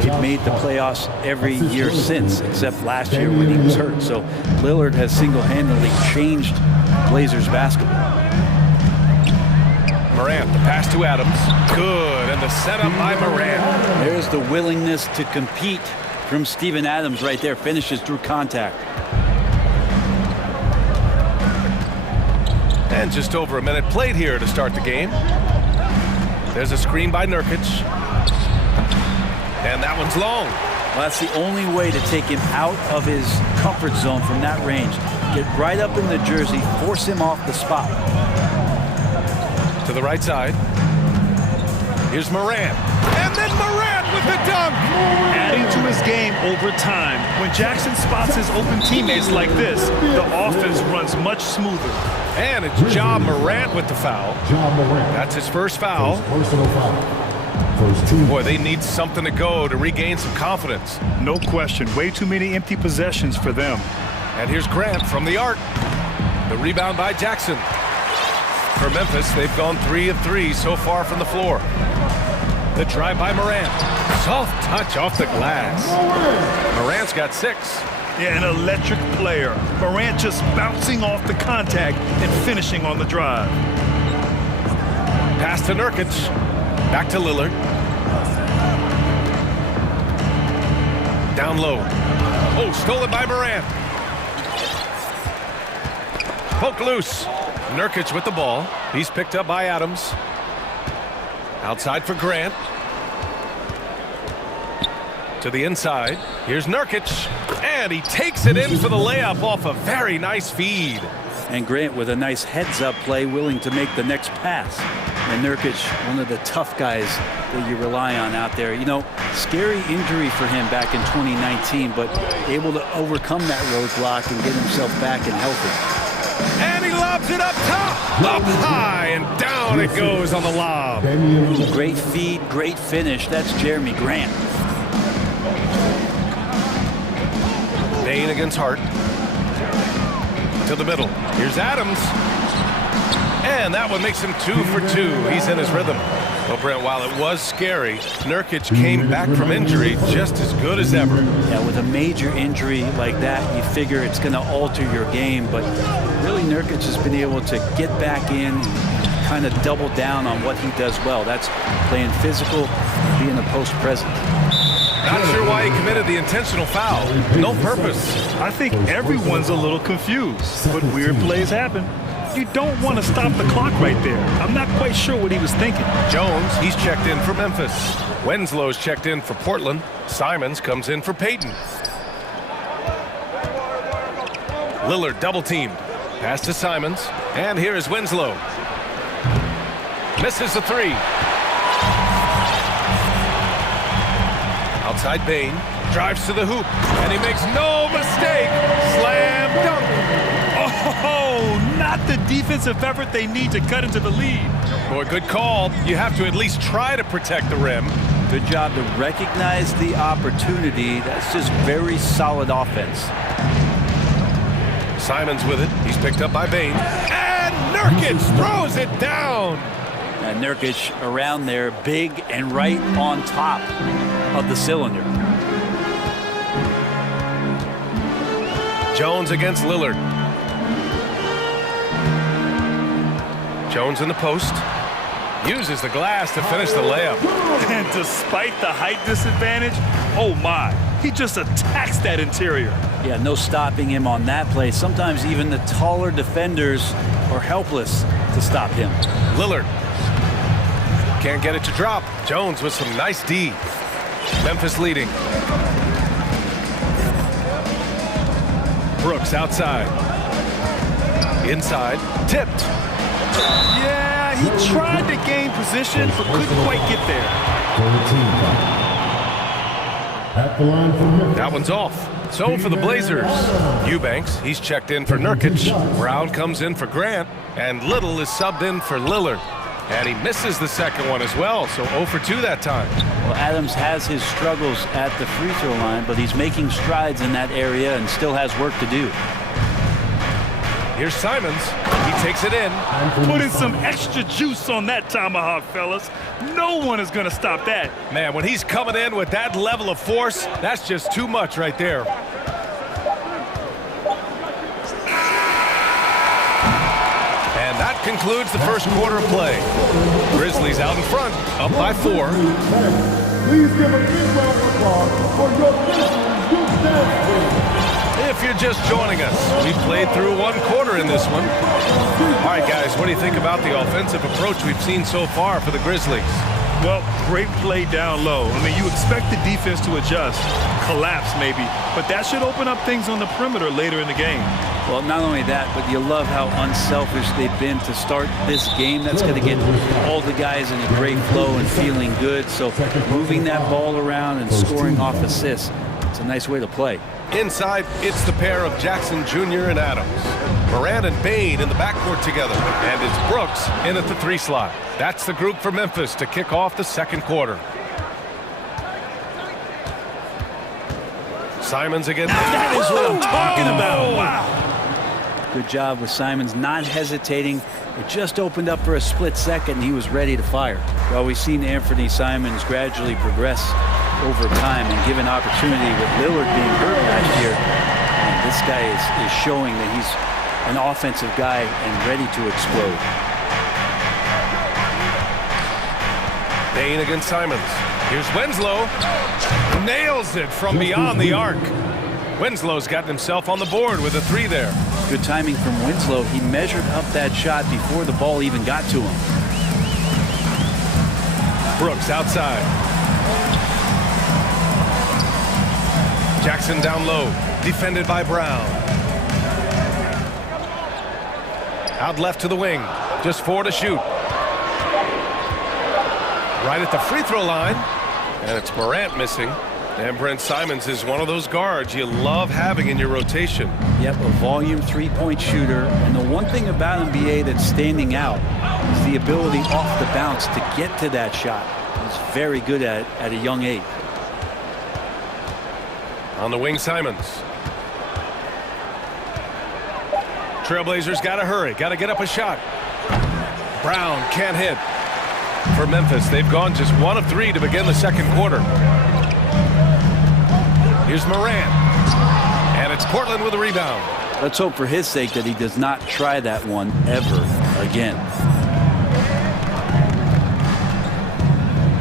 they've made the playoffs every year since, except last year when he was hurt. So Lillard has single-handedly changed Blazers basketball. Morant, the pass to Adams. Good, and the setup by Morant. There's the willingness to compete from Steven Adams right there. Finishes through contact. And just over a minute played here to start the game. There's a screen by Nurkic. And that one's long. Well, that's the only way to take him out of his comfort zone from that range. Get right up in the jersey, force him off the spot. To the right side. Here's Morant. And then Morant with the dunk! Adding to his game over time. When Jackson spots his open teammates like this, the offense runs much smoother. And it's Ja Morant with the foul. That's his first foul. Personal foul. Boy, they need something to go to regain some confidence. No question. Way too many empty possessions for them. And here's Grant from the arc. The rebound by Jackson. For Memphis, they've gone 3 of 3 so far from the floor. The drive by Morant. Soft touch off the glass. Morant's got 6. Yeah, an electric player. Morant just bouncing off the contact and finishing on the drive. Pass to Nurkic. Back to Lillard. Down low. Oh, stolen by Morant. Poke loose. Nurkic with the ball. He's picked up by Adams. Outside for Grant. To the inside. Here's Nurkic. And he takes it in for the layup off a very nice feed. And Grant with a nice heads-up play, willing to make the next pass. And Nurkic, one of the tough guys that you rely on out there. You know, scary injury for him back in 2019, but able to overcome that roadblock and get himself back and healthy. And he lobs it up top, up high, and down it goes on the lob. Great feed, great finish. That's Jeremy Grant. Bain against Hart. To the middle. Here's Adams. And that one makes him 2 for 2. He's in his rhythm. Well, Brent, while it was scary, Nurkic came back from injury just as good as ever. Yeah, with a major injury like that, you figure it's going to alter your game. But really, Nurkic has been able to get back in, kind of double down on what he does well. That's playing physical, being a post presence. Not sure why he committed the intentional foul. No purpose. I think everyone's a little confused, but weird plays happen. You don't want to stop the clock right there. I'm not quite sure what he was thinking. Jones, he's checked in for Memphis. Winslow's checked in for Portland. Simons comes in for Payton. Lillard double teamed. Pass to Simons. And here is Winslow. Misses the 3. Outside Bain. Drives to the hoop. And he makes no mistake. Slam dunk. Oh, not the defensive effort they need to cut into the lead. Boy, good call. You have to at least try to protect the rim. Good job to recognize the opportunity. That's just very solid offense. Simons with it. He's picked up by Bain. And Nurkic throws it down. And Nurkic around there, big and right on top of the cylinder. Jones against Lillard. Jones in the post. Uses the glass to finish the layup. And despite the height disadvantage, oh my, he just attacks that interior. Yeah, no stopping him on that play. Sometimes even the taller defenders are helpless to stop him. Lillard can't get it to drop. Jones with some nice D. Memphis leading. Brooks outside. Inside. Tipped. Yeah, he tried to gain position, but couldn't quite get there. That one's off. So for the Blazers, Eubanks, he's checked in for Nurkic. Brown comes in for Grant, and Little is subbed in for Lillard. And he misses the second one as well, so 0 for 2 that time. Well, Adams has his struggles at the free throw line, but he's making strides in that area and still has work to do. Here's Simons. He takes it in. Put in some extra juice on that tomahawk, fellas. No one is going to stop that. Man, when he's coming in with that level of force, that's just too much right there. And that concludes the first quarter of play. Grizzlies out in front, up by 4. Please give a big round of applause for your Grizzlies Youth Dance Team. If you're just joining us, we played through 1 quarter in this one. All right, guys, what do you think about the offensive approach we've seen so far for the Grizzlies? Well, great play down low. I mean, you expect the defense to adjust, collapse maybe, but that should open up things on the perimeter later in the game. Well, not only that, but you love how unselfish they've been to start this game. That's going to get all the guys in a great flow and feeling good. So moving that ball around and scoring off assists, it's a nice way to play. Inside, it's the pair of Jackson Jr. and Adams. Morant and Bain in the backcourt together. And it's Brooks in at the 3 slot. That's the group for Memphis to kick off the second quarter. Simons again. That is what I'm talking about. Wow. Good job with Simons not hesitating. It just opened up for a split second and he was ready to fire. Well, we've seen Anthony Simons gradually progress over time and given opportunity with Lillard being hurt last year. And this guy is showing that he's an offensive guy and ready to explode. Bain against Simons. Here's Winslow. Nails it from beyond the arc. Winslow's gotten himself on the board with a 3 there. Good timing from Winslow. He measured up that shot before the ball even got to him. Brooks outside. Jackson down low, defended by Brown. Out left to the wing, just 4 to shoot. Right at the free throw line, and it's Morant missing. And Brent Simons is one of those guards you love having in your rotation. Yep, a volume 3-point shooter. And the one thing about NBA that's standing out is the ability off the bounce to get to that shot. He's very good at it at a young age. On the wing, Simons. Trailblazers got to hurry, got to get up a shot. Brown can't hit. For Memphis, they've gone just 1 of 3 to begin the second quarter. Here's Morant. And it's Portland with a rebound. Let's hope for his sake that he does not try that one ever again.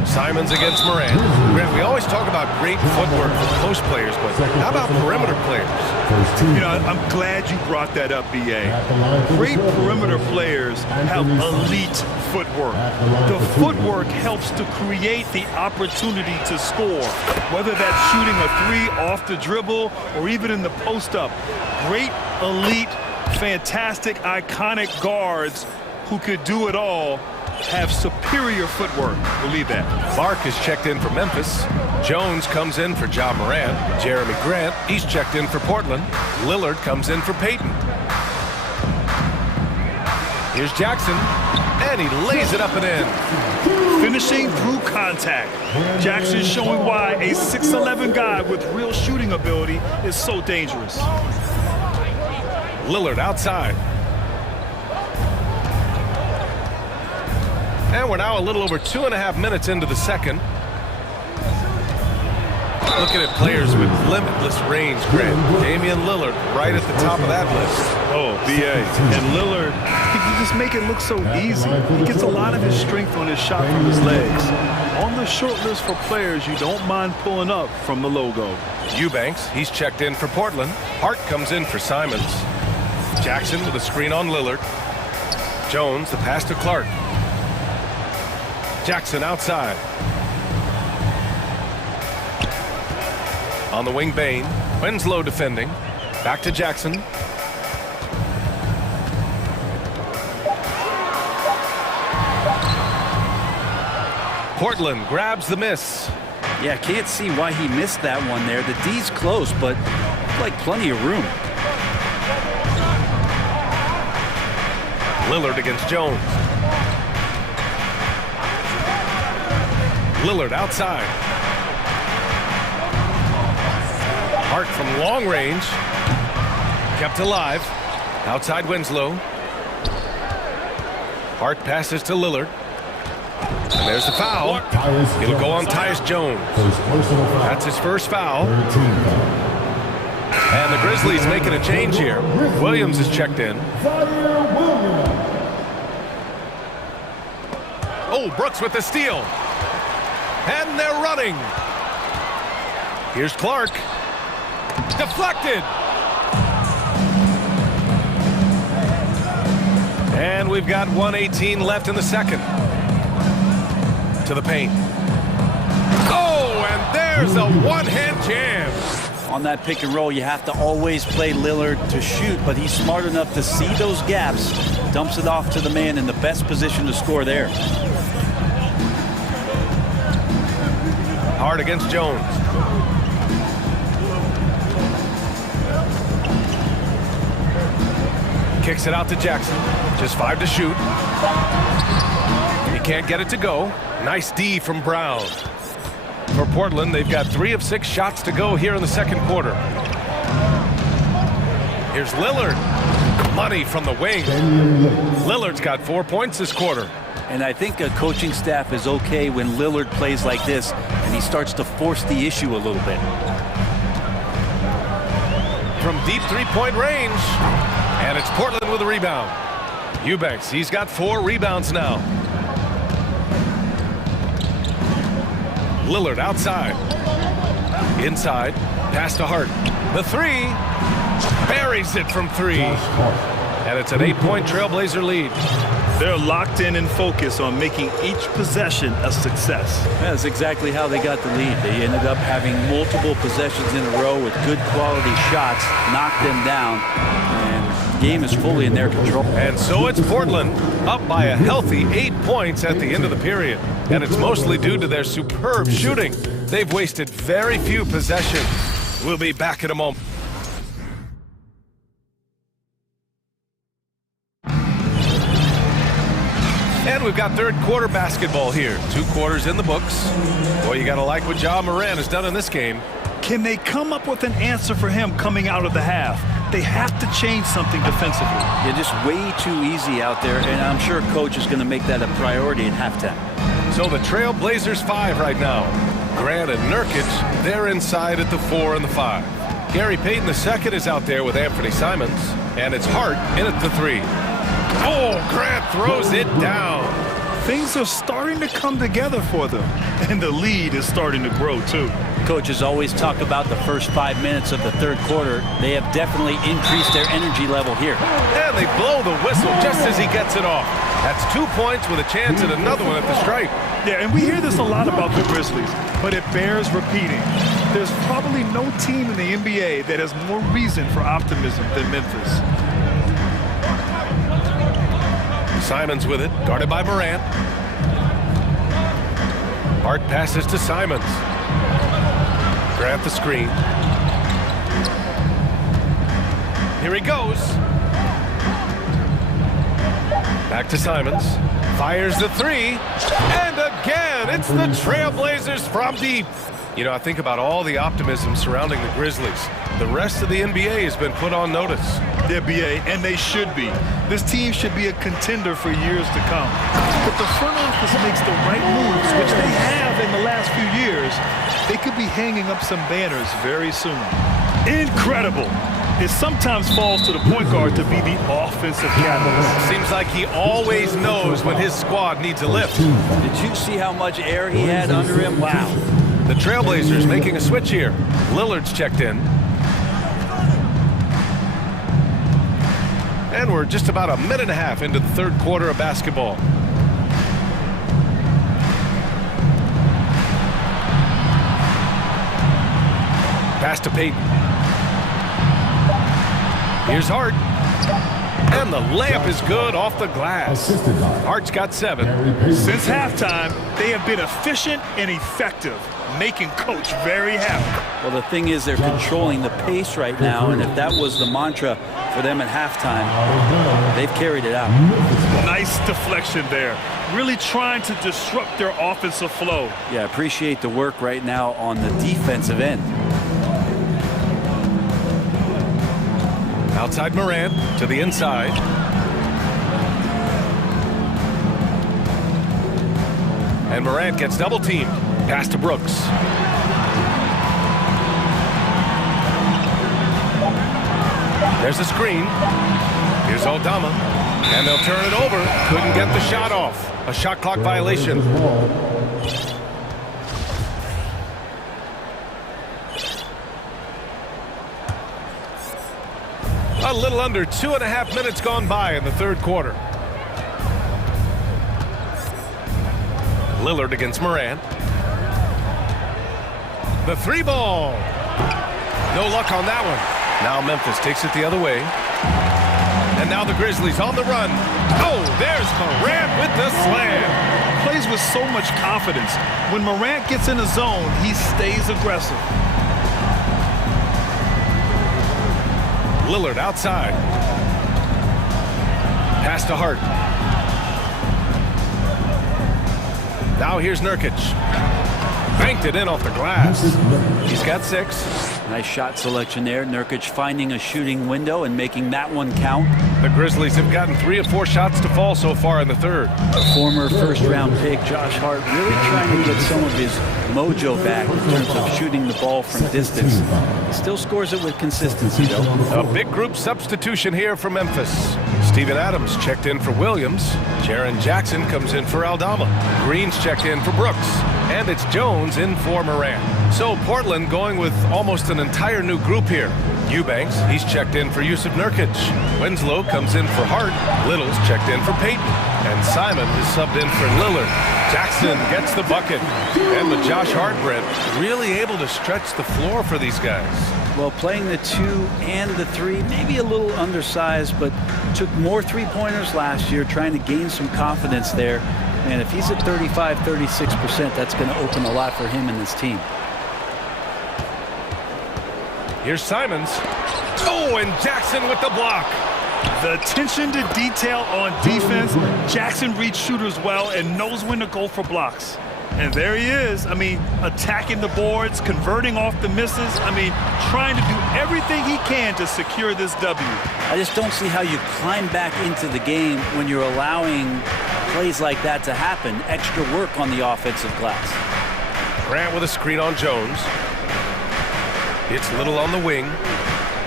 Simons against Morant. Grant, we always talk about great footwork for post players, but how about perimeter players? You know, I'm glad you brought that up, B.A. Great perimeter players have elite footwork. The footwork helps to create the opportunity to score, whether that's shooting a 3 off the dribble or even in the post-up. Great, elite, fantastic, iconic guards who could do it all have superior footwork. Believe that. Clark is checked in for Memphis. Jones comes in for Ja Morant. Jeremy Grant, he's checked in for Portland. Lillard comes in for Peyton. Here's Jackson, and he lays it up and in. Finishing through contact. Jackson showing why a 6'11" guy with real shooting ability is so dangerous. Lillard outside. And we're now a little over 2.5 minutes into the second. Looking at players with limitless range, Grant. Damian Lillard right at the top of that list. Oh, B.A. And Lillard, he can just make it look so easy. He gets a lot of his strength on his shot from his legs. On the short list for players you don't mind pulling up from the logo. Eubanks, he's checked in for Portland. Hart comes in for Simons. Jackson with a screen on Lillard. Jones, the pass to Clark. Jackson outside. On the wing, Bain. Winslow defending. Back to Jackson. Portland grabs the miss. Yeah, can't see why he missed that one there. The D's close, but like plenty of room. Lillard against Jones. Lillard outside. Hart from long range. Kept alive. Outside Winslow. Hart passes to Lillard. And there's the foul. It'll go on Tyus Jones. That's his first foul. And the Grizzlies making a change here. Williams is checked in. Oh, Brooks with the steal. And they're running. Here's Clark. Deflected. And we've got 1:18 left in the second. To the paint. Oh, and there's a one-hand jam. On that pick and roll, you have to always play Lillard to shoot, but he's smart enough to see those gaps, dumps it off to the man in the best position to score there. Hart against Jones. Kicks it out to Jackson. Just 5 to shoot. He can't get it to go. Nice D from Brown. For Portland, they've got 3 of 6 shots to go here in the second quarter. Here's Lillard. Money from the wing. Lillard's got 4 points this quarter. And I think a coaching staff is okay when Lillard plays like this and he starts to force the issue a little bit. From deep three-point range. And it's Portland with a rebound. Eubanks, he's got 4 rebounds now. Lillard outside. Inside. Pass to Hart. The 3. Buries it from 3. And it's an 8-point Trailblazer lead. They're locked in and focused on making each possession a success. That's exactly how they got the lead. They ended up having multiple possessions in a row with good quality shots, knocked them down, and the game is fully in their control. And so it's Portland up by a healthy 8 points at the end of the period. And it's mostly due to their superb shooting. They've wasted very few possessions. We'll be back in a moment. And we've got third quarter basketball here. 2 quarters in the books. Boy, you got to like what Ja Morant has done in this game. Can they come up with an answer for him coming out of the half? They have to change something defensively. Yeah, just way too easy out there, and I'm sure coach is going to make that a priority at halftime. So the Trailblazers 5 right now. Grant and Nurkic, they're inside at the 4 and the 5. Gary Payton II is out there with Anthony Simons, and it's Hart in at the 3. Oh, Grant throws it down. Things are starting to come together for them, and the lead is starting to grow too. Coaches always talk about the first 5 minutes of the third quarter. They have definitely increased their energy level here. And they blow the whistle just as he gets it off. That's 2 points with a chance at another one at the stripe. Yeah, and we hear this a lot about the Grizzlies, but it bears repeating. There's probably no team in the NBA that has more reason for optimism than Memphis. Simons with it, guarded by Morant. Hart passes to Simons. Grant the screen. Here he goes. Back to Simons. Fires the 3. And again, it's the Trailblazers from deep. You know, I think about all the optimism surrounding the Grizzlies. The rest of the NBA has been put on notice. The NBA, and they should be. This team should be a contender for years to come. But the front office makes the right moves, which they have in the last few years. They could be hanging up some banners very soon. Incredible. It sometimes falls to the point guard to be the offensive catalyst. Seems like he always knows when his squad needs a lift. Did you see how much air he had under him? Wow. The Trailblazers making a switch here. Lillard's checked in. And we're just about a minute and a half into the third quarter of basketball. Pass to Peyton. Here's Hart. And the layup is good off the glass. Hart's got 7. Since halftime, they have been efficient and effective, making Coach very happy. Well, the thing is, they're controlling the pace right now, and if that was the mantra for them at halftime, they've carried it out. Nice deflection there. Really trying to disrupt their offensive flow. Yeah, appreciate the work right now on the defensive end. Outside Morant to the inside. And Morant gets double teamed. Pass to Brooks. There's a screen. Here's Aldama. And they'll turn it over. Couldn't get the shot off. A shot clock violation. A little under 2.5 minutes gone by in the third quarter. Lillard against Morant. The 3 ball. No luck on that one. Now Memphis takes it the other way. And now the Grizzlies on the run. Oh, there's Morant with the slam. Plays with so much confidence. When Morant gets in the zone, he stays aggressive. Lillard outside. Pass to Hart. Now here's Nurkic. Banked it in off the glass. He's got 6. Nice shot selection there. Nurkic finding a shooting window and making that one count. The Grizzlies have gotten 3 of 4 shots to fall so far in the third. Former first-round pick Josh Hart really trying to get some of his mojo back in terms of shooting the ball from distance. He still scores it with consistency, though. A big group substitution here for Memphis. Steven Adams checked in for Williams. Jaren Jackson comes in for Aldama. Green's checked in for Brooks. And it's Jones in for Morant. So Portland going with almost an entire new group here. Eubanks, he's checked in for Yusuf Nurkic. Winslow comes in for Hart. Little's checked in for Peyton. And Simon is subbed in for Lillard. Jackson gets the bucket. And with Josh Hart, Brent, really able to stretch the floor for these guys. Well, playing the 2 and the 3, maybe a little undersized, but took more three-pointers last year, trying to gain some confidence there. And if he's at 35, 36%, that's going to open a lot for him and his team. Here's Simons. Oh, and Jackson with the block. The attention to detail on defense. Jackson reads shooters well and knows when to go for blocks. And there he is. I mean, attacking the boards, converting off the misses. I mean, trying to do everything he can to secure this W. I just don't see how you climb back into the game when you're allowing plays like that to happen. Extra work on the offensive glass. Grant with a screen on Jones. It's Little on the wing.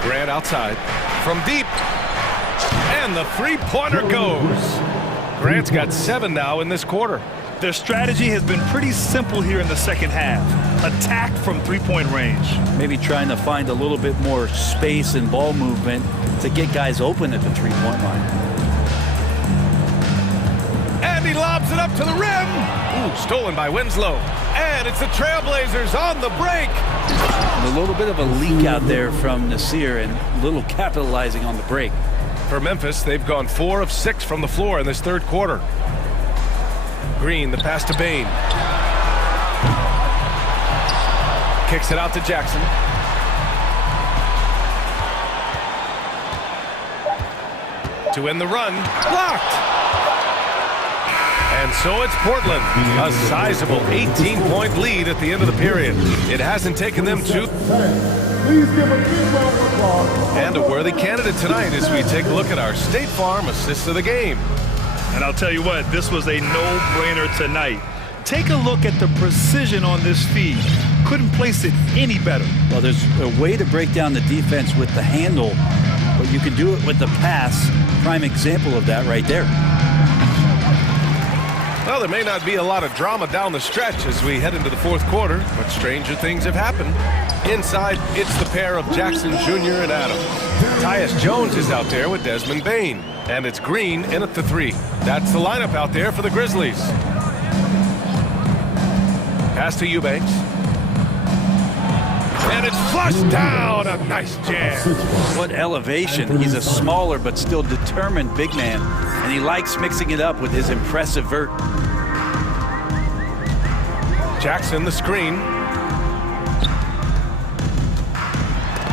Grant outside. From deep. And the three-pointer goes. Grant's got 7 now in this quarter. Their strategy has been pretty simple here in the second half. Attack from three-point range. Maybe trying to find a little bit more space and ball movement to get guys open at the three-point line. And he lobs it up to the rim. Ooh, stolen by Winslow. And it's the Trailblazers on the break. A little bit of a leak out there from Nasir and Little capitalizing on the break. For Memphis, they've gone 4 of 6 from the floor in this third quarter. Green, the pass to Bain. Kicks it out to Jackson. To end the run. Blocked! And so it's Portland. A sizable 18-point lead at the end of the period. It hasn't taken them to... And a worthy candidate tonight as we take a look at our State Farm assist of the game. And I'll tell you what, this was a no-brainer tonight. Take a look at the precision on this feed. Couldn't place it any better. Well, there's a way to break down the defense with the handle, but you can do it with the pass. Prime example of that right there. Well, there may not be a lot of drama down the stretch as we head into the fourth quarter, but stranger things have happened. Inside, it's the pair of Jackson Jr. and Adams. Tyus Jones is out there with Desmond Bain, and it's Green in at the 3. That's the lineup out there for the Grizzlies. Pass to Eubanks. And it's flushed down. A nice jam. What elevation. He's a smaller but still determined big man, and he likes mixing it up with his impressive vert. Jackson, the screen.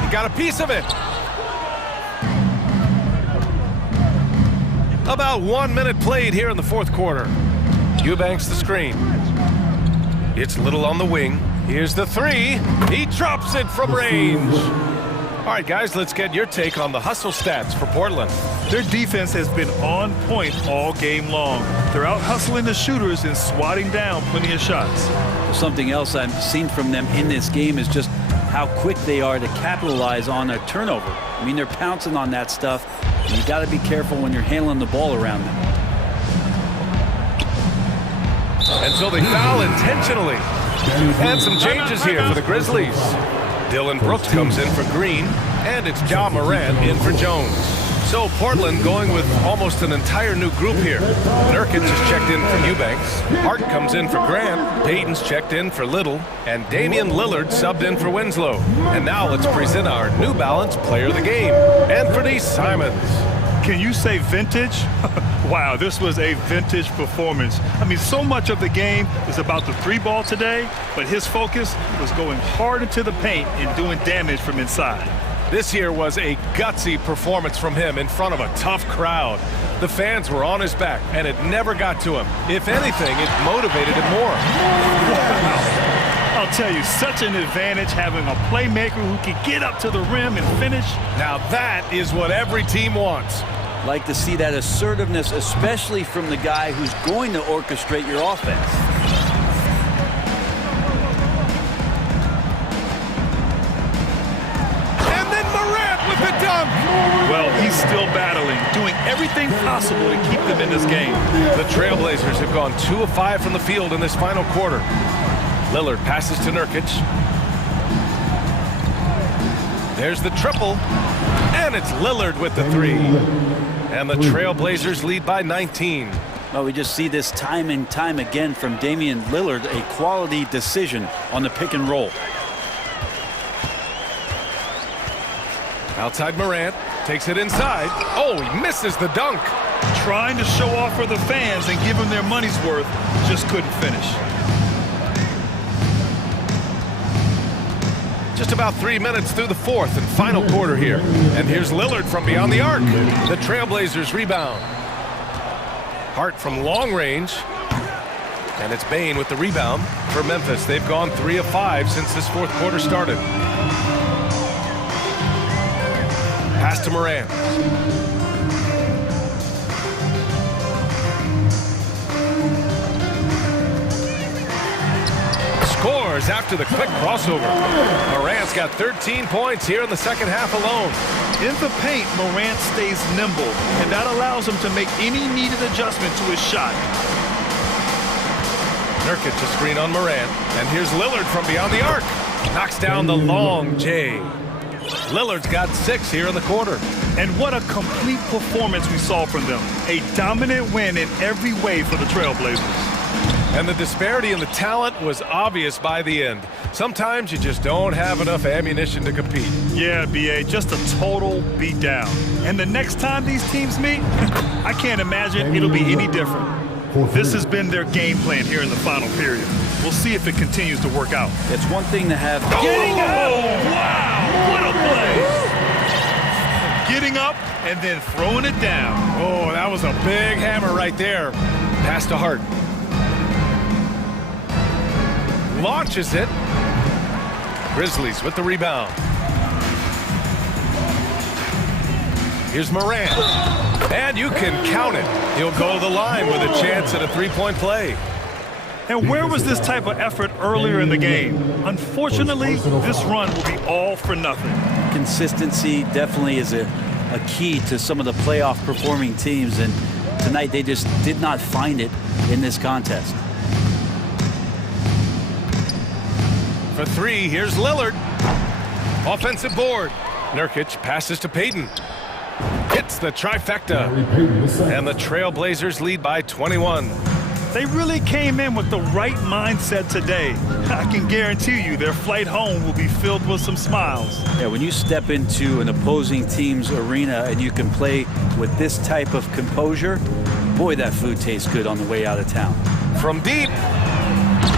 He got a piece of it. About 1 minute played here in the fourth quarter. Eubanks, the screen. It's Little on the wing. Here's the 3. He drops it from range. All right, guys, let's get your take on the hustle stats for Portland. Their defense has been on point all game long. They're out hustling the shooters and swatting down plenty of shots. Something else I've seen from them in this game is just how quick they are to capitalize on a turnover. I mean, they're pouncing on that stuff, and you got to be careful when you're handling the ball around them. And so they foul intentionally. And some changes here for the Grizzlies. Dylan Brooks comes in for Green, and it's Ja Morant in for Jones. So Portland going with almost an entire new group here. Nurkic is checked in for Eubanks. Hart comes in for Grant. Payton's checked in for Little. And Damian Lillard subbed in for Winslow. And now let's present our New Balance Player of the Game, Anthony Simons. Can you say vintage? Wow, this was a vintage performance. I mean, so much of the game is about the 3-ball today, but his focus was going hard into the paint and doing damage from inside. This here was a gutsy performance from him in front of a tough crowd. The fans were on his back, and it never got to him. If anything, it motivated him more. Wow. I'll tell you, such an advantage having a playmaker who can get up to the rim and finish. Now that is what every team wants. Like to see that assertiveness, especially from the guy who's going to orchestrate your offense. And then Morant with the dunk. Well, he's still battling, doing everything possible to keep them in this game. The Trailblazers have gone 2 of 5 from the field in this final quarter. Lillard passes to Nurkic. There's the triple. And it's Lillard with the 3. And the Trailblazers lead by 19. Well, we just see this time and time again from Damian Lillard, a quality decision on the pick and roll. Outside Morant, takes it inside. Oh, he misses the dunk. Trying to show off for the fans and give them their money's worth, just couldn't finish. Just about 3 minutes through the fourth and final quarter here. And here's Lillard from beyond the arc. The Trailblazers rebound. Hart from long range. And it's Bain with the rebound for Memphis. They've gone 3 of 5 since this fourth quarter started. Pass to Morant. Scores after the quick crossover. Morant's got 13 points here in the second half alone. In the paint, Morant stays nimble, and that allows him to make any needed adjustment to his shot. Nurkic to screen on Morant, and here's Lillard from beyond the arc. Knocks down the long J. Lillard's got 6 here in the quarter. And what a complete performance we saw from them. A dominant win in every way for the Trailblazers. And the disparity in the talent was obvious by the end. Sometimes you just don't have enough ammunition to compete. Yeah, B.A., just a total beatdown. And the next time these teams meet, I can't imagine it'll be any different. This has been their game plan here in the final period. We'll see if it continues to work out. It's one thing to have... Getting up! Wow! What a play! Getting up and then throwing it down. Oh, that was a big hammer right there. Pass to Hart. Launches it. Grizzlies with the rebound. Here's Morant. And you can count it. He'll go to the line with a chance at a 3-point play. And where was this type of effort earlier in the game? Unfortunately, this run will be all for nothing. Consistency definitely is a key to some of the playoff performing teams, and Tonight, they just did not find it in this contest. For three, here's Lillard. Offensive board. Nurkic passes to Payton. Hits the trifecta. And the Trailblazers lead by 21. They really came in with the right mindset today. I can guarantee you their flight home will be filled with some smiles. Yeah, when you step into an opposing team's arena and you can play with this type of composure, boy, that food tastes good on the way out of town. From deep.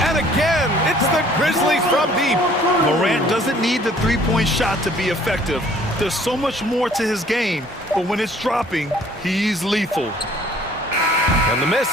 And again, it's the Grizzlies from deep. Morant doesn't need the three-point shot to be effective. There's so much more to his game, but when it's dropping, he's lethal. And the miss.